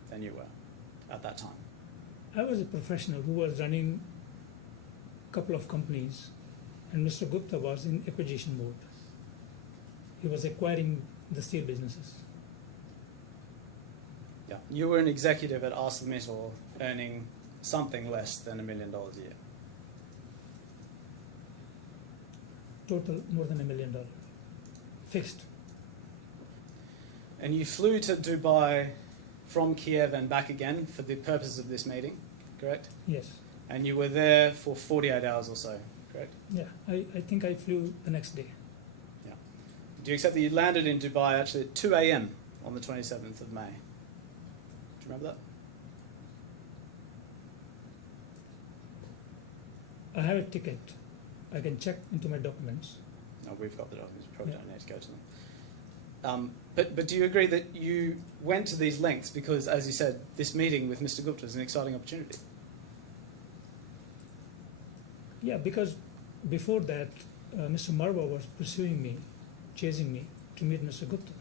than you were at that time. I was a professional who was running a couple of companies, and Mr. Gupta was in acquisition mode. He was acquiring the steel businesses. Yeah. You were an executive at ArcelorMittal earning something less than $1 million a year. Total more than $1 million. Fixed. And you flew to Dubai from Kiev and back again for the purpose of this meeting, correct? Yes. And you were there for 48 hours or so, correct? Yeah. I think I flew the next day. Yeah. Do you accept that you landed in Dubai actually at 2 a.m. on the 27th of May? Do you remember that? I have a ticket. I can check into my documents. No, we've got the documents. We probably Yeah. don't need to go to them. But do you agree that you went to these lengths because, as you said, this meeting with Mr. Gupta is an exciting opportunity? Yeah, because before that, Mr. Marwa was pursuing me, chasing me to meet Mr. Gupta.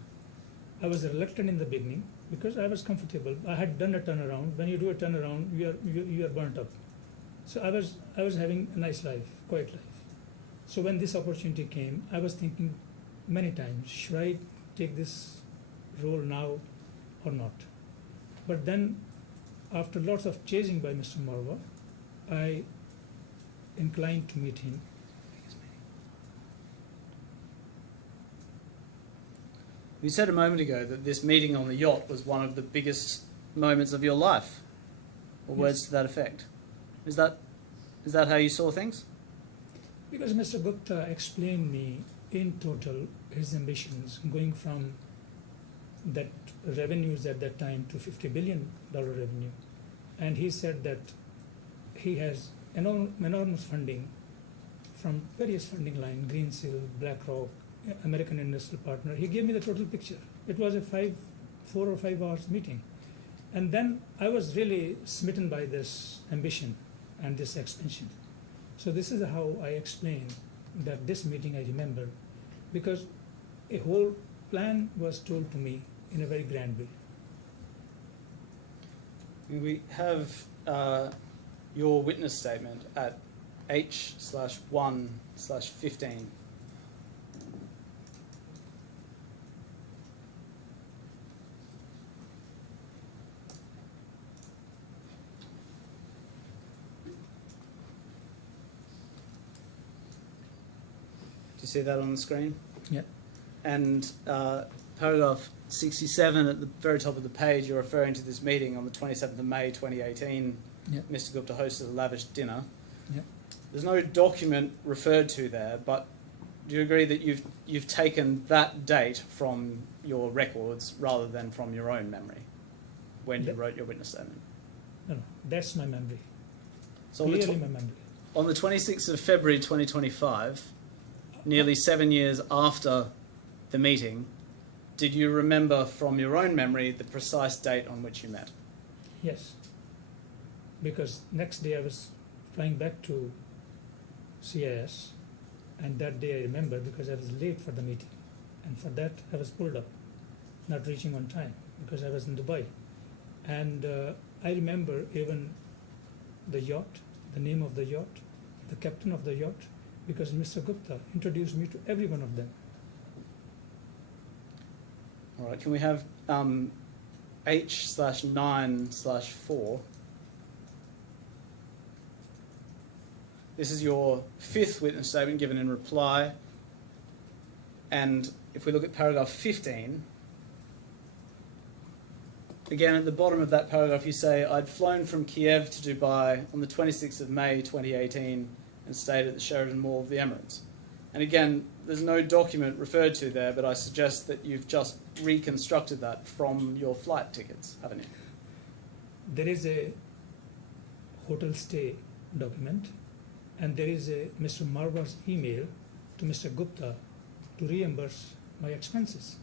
I was reluctant in the beginning because I was comfortable. I had done a turnaround. When you do a turnaround, you are burnt up. So I was having a nice life, quiet life. So when this opportunity came, I was thinking many times, should I take this role now or not? But then, after lots of chasing by Mr. Marwa, I inclined to meet him. You said a moment ago that this meeting on the yacht was one of the biggest moments of your life, or Yes. words to that effect. Is that how you saw things? Because Mr. Gupta explained me in total his ambitions, going from that revenues at that time to $50 billion revenue. And he said that he has enormous funding from various funding lines, Greensill, BlackRock, American Industrial Partner. He gave me the total picture. It was a 4 or 5 hours meeting. And then I was really smitten by this ambition and this expansion. So this is how I explain that this meeting I remember, because a whole plan was told to me in a very grand way. We have your witness statement at H/1/15. Do you see that on the screen? Yeah. And paragraph 67 at the very top of the page, you're referring to this meeting on the 27th of May 2018. Yeah. Mr. Gupta hosted a lavish dinner. Yeah. There's no document referred to there, but do you agree that you've taken that date from your records rather than from your own memory when you wrote your witness statement? No, that's my memory. So on the, Clearly my memory. on the 26th of February 2025, nearly 7 years after the meeting, did you remember from your own memory the precise date on which you met? Yes. Because next day I was flying back to CIS, and that day I remember because I was late for the meeting, and for that I was pulled up, not reaching on time because I was in Dubai. And I remember even the yacht, the name of the yacht, the captain of the yacht, because Mr. Gupta introduced me to every one of them. All right, can we have H/9/4? This is your fifth witness statement given in reply. And if we look at paragraph 15, again at the bottom of that paragraph you say, I'd flown from Kiev to Dubai on the 26th of May 2018 and stayed at the Sheraton Mall of the Emirates. And again, there's no document referred to there, but I suggest that you've just reconstructed that from your flight tickets, haven't you? There is a hotel stay document, and there is a Mr. Marwa's email to Mr. Gupta to reimburse my expenses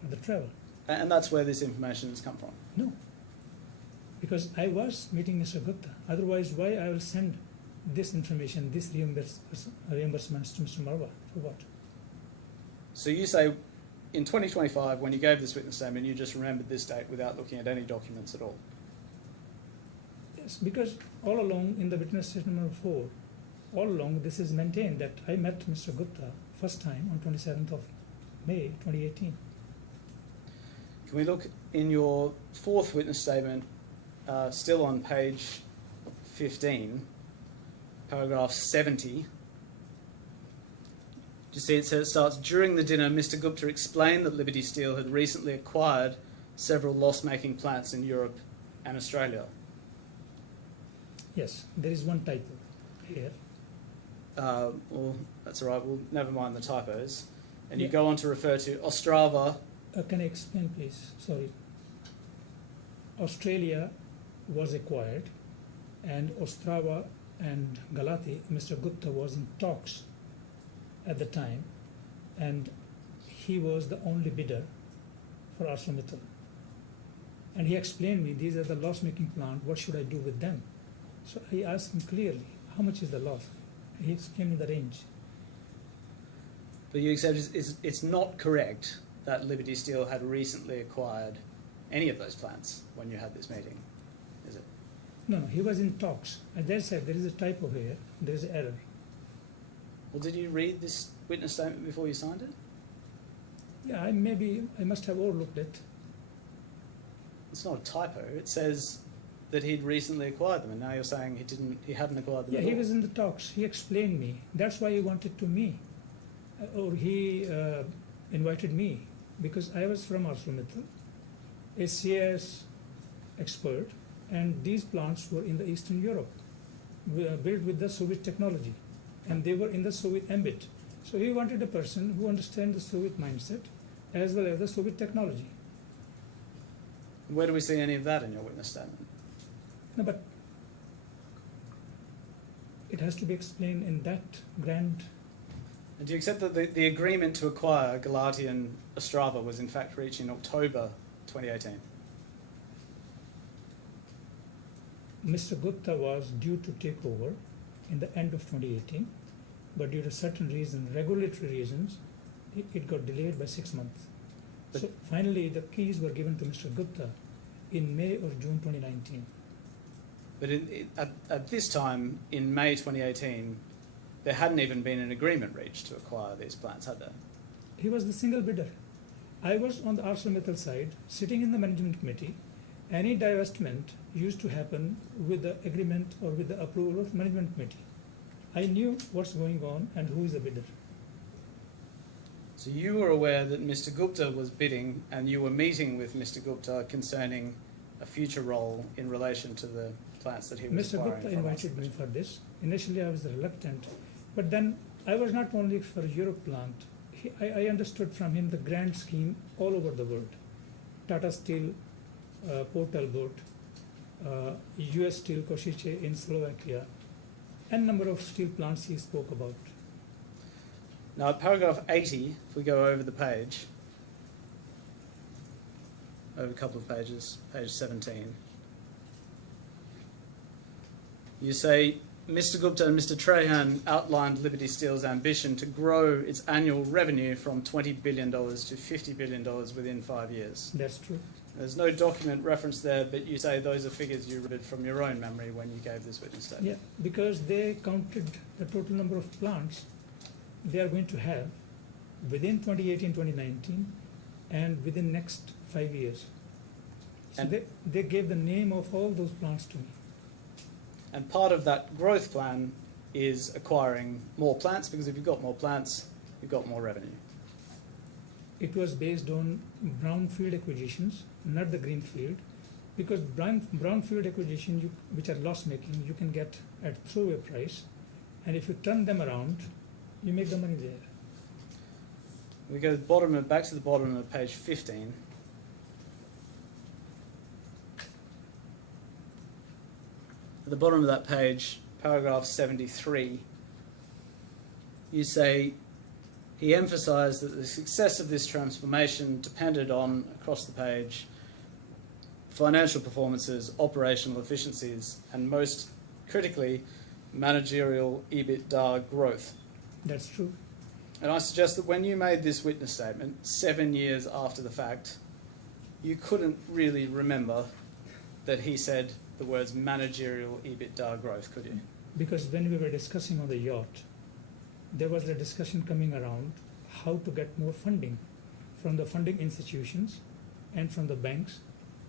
for the travel. And that's where this information has come from. No, because I was meeting Mr. Gupta. Otherwise, why I will send this information, this reimbursements to Mr. Marwa for what? So you say in 2025, when you gave this witness statement, you just remembered this date without looking at any documents at all. Yes, because all along in the witness statement number 4, all along this is maintained that I met Mr. Gupta first time on 27th of May 2018. Can we look in your fourth witness statement, still on page 15, paragraph 70? Do you see it says, it starts, during the dinner, Mr. Gupta explained that Liberty Steel had recently acquired several loss-making plants in Europe and Australia. Yes, there is one typo here. Well, that's all right, we'll never mind the typos. And you Yeah. go on to refer to Ostrava. Can I explain, please? Sorry. Australia was acquired, and Ostrava and Galati, Mr. Gupta was in talks at the time, and he was the only bidder for ArcelorMittal. And he explained me, these are the loss-making plant, what should I do with them? So I asked him clearly, how much is the loss? He explained me the range. But you accept it's not correct that Liberty Steel had recently acquired any of those plants when you had this meeting, is it? No, he was in talks. As I said, there is a typo here, there is an error. Well, did you read this witness statement before you signed it? Yeah, I must have overlooked it. It's not a typo. It says that he'd recently acquired them, and now you're saying he hadn't acquired them Yeah, at he all. was in the talks. He explained me. That's why he wanted to me, or he invited me, because I was from ArcelorMittal, a CIS expert, and these plants were in the Eastern Europe, built with the Soviet technology, and they were in the Soviet ambit. So he wanted a person who understands the Soviet mindset as well as the Soviet technology. Where do we see any of that in your witness statement? No, but it has to be explained in that grand. And do you accept that the agreement to acquire Galati and Ostrava was in fact reached in October 2018? Mr. Gupta was due to take over in the end of 2018, but due to certain reasons, regulatory reasons, it got delayed by 6 months. But- So finally, the keys were given to Mr. Gupta in May or June 2019. But at this time, in May 2018, there hadn't even been an agreement reached to acquire these plants, had there? He was the single bidder. I was on the ArcelorMittal side, sitting in the management committee. Any divestment used to happen with the agreement or with the approval of management committee. I knew what's going on and who is the bidder. So you were aware that Mr. Gupta was bidding, and you were meeting with Mr. Gupta concerning a future role in relation to the plants that he was Mr. acquiring Gupta from invited me us. for this. Initially, I was reluctant, but then I was not only for Europe plant. I understood from him the grand scheme all over the world. Tata Steel, Port Talbot, US Steel, Košice in Slovakia, and number of steel plants he spoke about. Now, at paragraph 80, if we go over the page, over a couple of pages, page 17, you say, Mr. Gupta and Mr. Trahan outlined Liberty Steel's ambition to grow its annual revenue from $20 billion to $50 billion within 5 years. That's true. There's no document reference there, but you say those are figures you read from your own memory when you gave this witness statement. Yeah, because they counted the total number of plants they are going to have within 2018-2019 and within next 5 years. So And- they gave the name of all those plants to me. And part of that growth plan is acquiring more plants, because if you've got more plants, you've got more revenue. It was based on brownfield acquisitions, not the greenfield, because brownfield acquisition, which are loss-making, you can get at throwaway price, and if you turn them around, you make the money there. We go back to the bottom of page 15. At the bottom of that page, paragraph 73, you say, he emphasised that the success of this transformation depended on, across the page, financial performances, operational efficiencies, and most critically, managerial EBITDA growth. That's true. And I suggest that when you made this witness statement 7 years after the fact, you couldn't really remember that he said the words managerial EBITDA growth, could you? Because when we were discussing on the yacht, there was a discussion coming around how to get more funding from the funding institutions and from the banks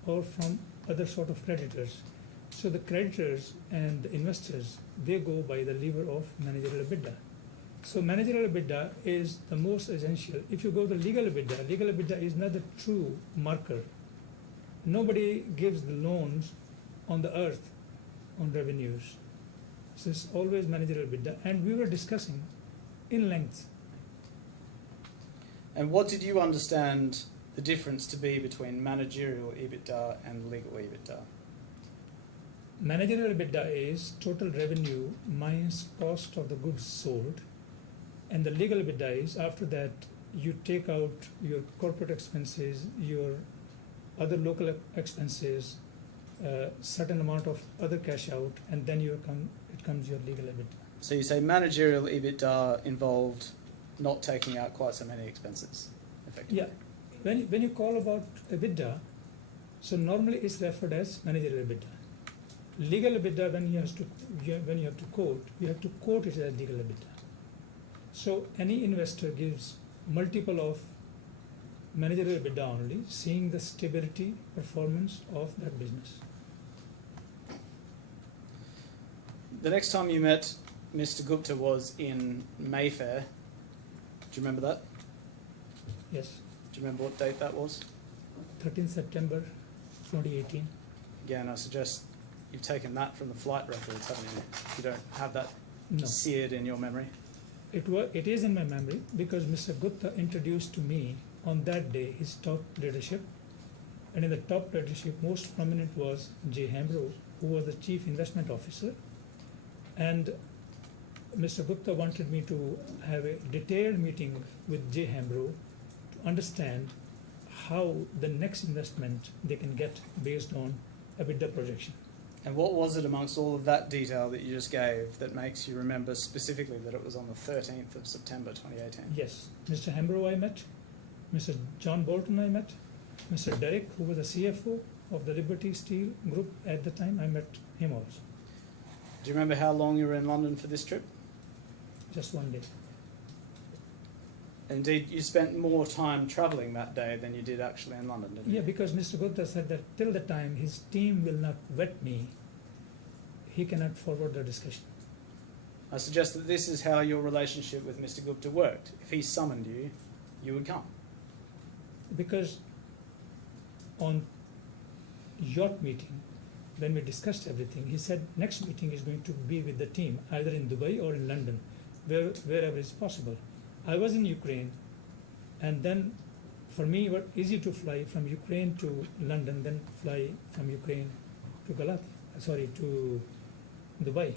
or from other sort of creditors. So the creditors and the investors, they go by the lever of managerial EBITDA. So managerial EBITDA is the most essential. If you go to legal EBITDA is not the true marker. Nobody gives the loans on the earth on revenues. So it's always managerial EBITDA, and we were discussing in length. And what did you understand the difference to be between managerial EBITDA and legal EBITDA? Managerial EBITDA is total revenue minus cost of the goods sold, and the legal EBITDA is after that you take out your corporate expenses, your other local expenses, certain amount of other cash out, and then it comes your legal EBITDA. So you say managerial EBITDA involved not taking out quite so many expenses, effectively. Yeah, when you call about EBITDA, so normally it's referred as managerial EBITDA. Legal EBITDA, when you have to quote, you have to quote it as legal EBITDA. So any investor gives multiple of managerial EBITDA only, seeing the stability, performance of that business. The next time you met Mr. Gupta was in Mayfair. Do you remember that? Yes, Do you remember what date that was? 13 September 2018. Again, I suggest you've taken that from the flight records, haven't you? You don't have that No, seared in your memory. it is in my memory because Mr. Gupta introduced to me on that day his top leadership, and in the top leadership most prominent was J. Hambro, who was the chief investment officer, and Mr. Gupta wanted me to have a detailed meeting with J. Hambro to understand how the next investment they can get based on EBITDA projection. And what was it amongst all of that detail that you just gave that makes you remember specifically that it was on the 13th of September 2018? Yes, Mr. Hambro I met, Mr. John Bolton I met, Mr. Derrick, who was the CFO of the Liberty Steel Group at the time, I met him also, Do you remember how long you were in London for this trip? just one day. Indeed, you spent more time travelling that day than you did actually in London, didn't you? Yeah, because Mr. Gupta said that till the time his team will not vet me, he cannot forward the discussion. I suggest that this is how your relationship with Mr. Gupta worked. If he summoned you, you would come. Because on yacht meeting, when we discussed everything, he said next meeting is going to be with the team, either in Dubai or in London, wherever is possible. I was in Ukraine, and then for me it was easy to fly from Ukraine to London, then fly from Ukraine to to Dubai.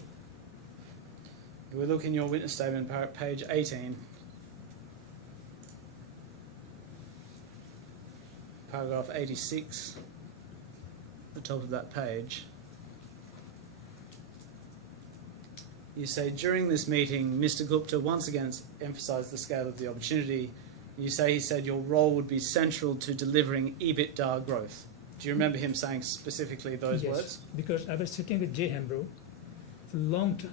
We look in your witness statement, page 18, paragraph 86, the top of that page. You say, during this meeting, Mr. Gupta once again emphasised the scale of the opportunity. You say he said your role would be central to delivering EBITDA growth. Do you remember him saying specifically those Yes, words? because I was sitting with J. Hambro for a long time.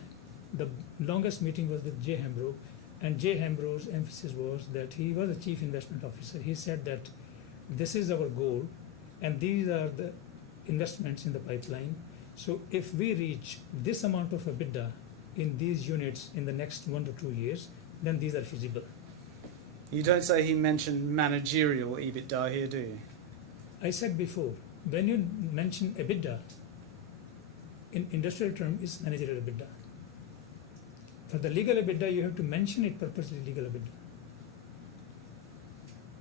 The longest meeting was with J. Hambro, and J. Hambro's emphasis was that he was a chief investment officer. He said that this is our goal, and these are the investments in the pipeline. So if we reach this amount of EBITDA in these units in the next 1 to 2 years, then these are feasible. You don't say he mentioned managerial EBITDA here, do you? I said before, when you mention EBITDA, in industrial term is managerial EBITDA. For the legal EBITDA, you have to mention it purposely legal EBITDA.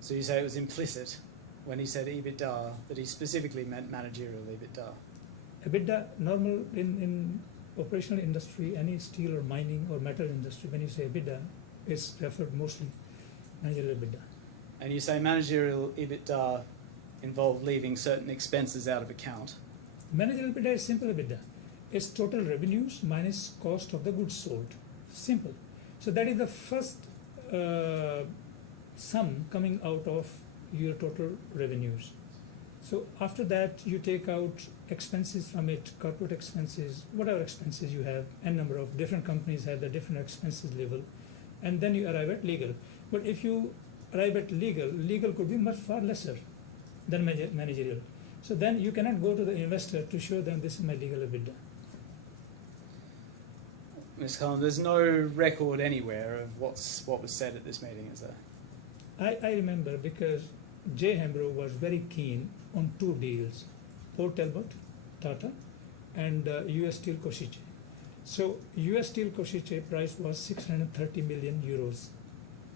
So you say it was implicit when he said EBITDA that he specifically meant managerial EBITDA. EBITDA, normal in operational industry, any steel or mining or metal industry, when you say EBITDA, is referred mostly managerial EBITDA. And you say managerial EBITDA involved leaving certain expenses out of account. Managerial EBITDA is simple EBITDA. It's total revenues minus cost of the goods sold. Simple. So that is the first sum coming out of your total revenues. So after that, you take out expenses from it, corporate expenses, whatever expenses you have, n number of different companies have the different expenses level, and then you arrive at legal. But if you arrive at legal, legal could be much far lesser than managerial. So then you cannot go to the investor to show them this is my legal EBITDA. Ms. Kahlon, there's no record anywhere of what was said at this meeting, is there? I remember because Jay Hembrough was very keen on two deals, Port Talbot, Tata, and US Steel Košice. So US Steel Košice price was 630 million euros,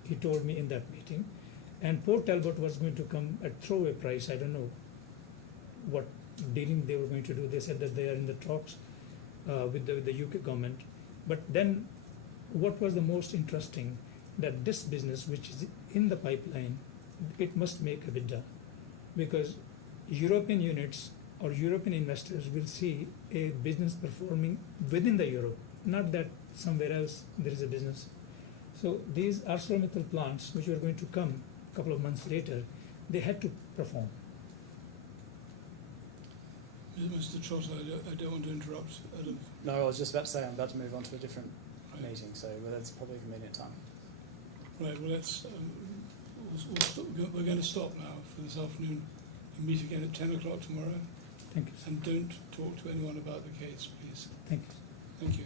he told me in that meeting. And Port Talbot was going to come at throwaway price, I don't know what dealing they were going to do. They said that they are in the talks with the UK government. But then what was the most interesting, that this business which is in the pipeline, it must make EBITDA, because European units or European investors will see a business performing within the Europe, not that somewhere else there is a business. So these ArcelorMittal plants, which were going to come a couple of months later, they had to perform. Mr. Trotter, I don't want to interrupt Adam. No, I was just about to say I'm about to move on to a different Right. meeting, so that's probably a convenient time. Right, well, we're going to stop now for this afternoon and meet again at 10 o'clock tomorrow. Thank you. And don't talk to anyone about the case, please. Thank you. Thank you.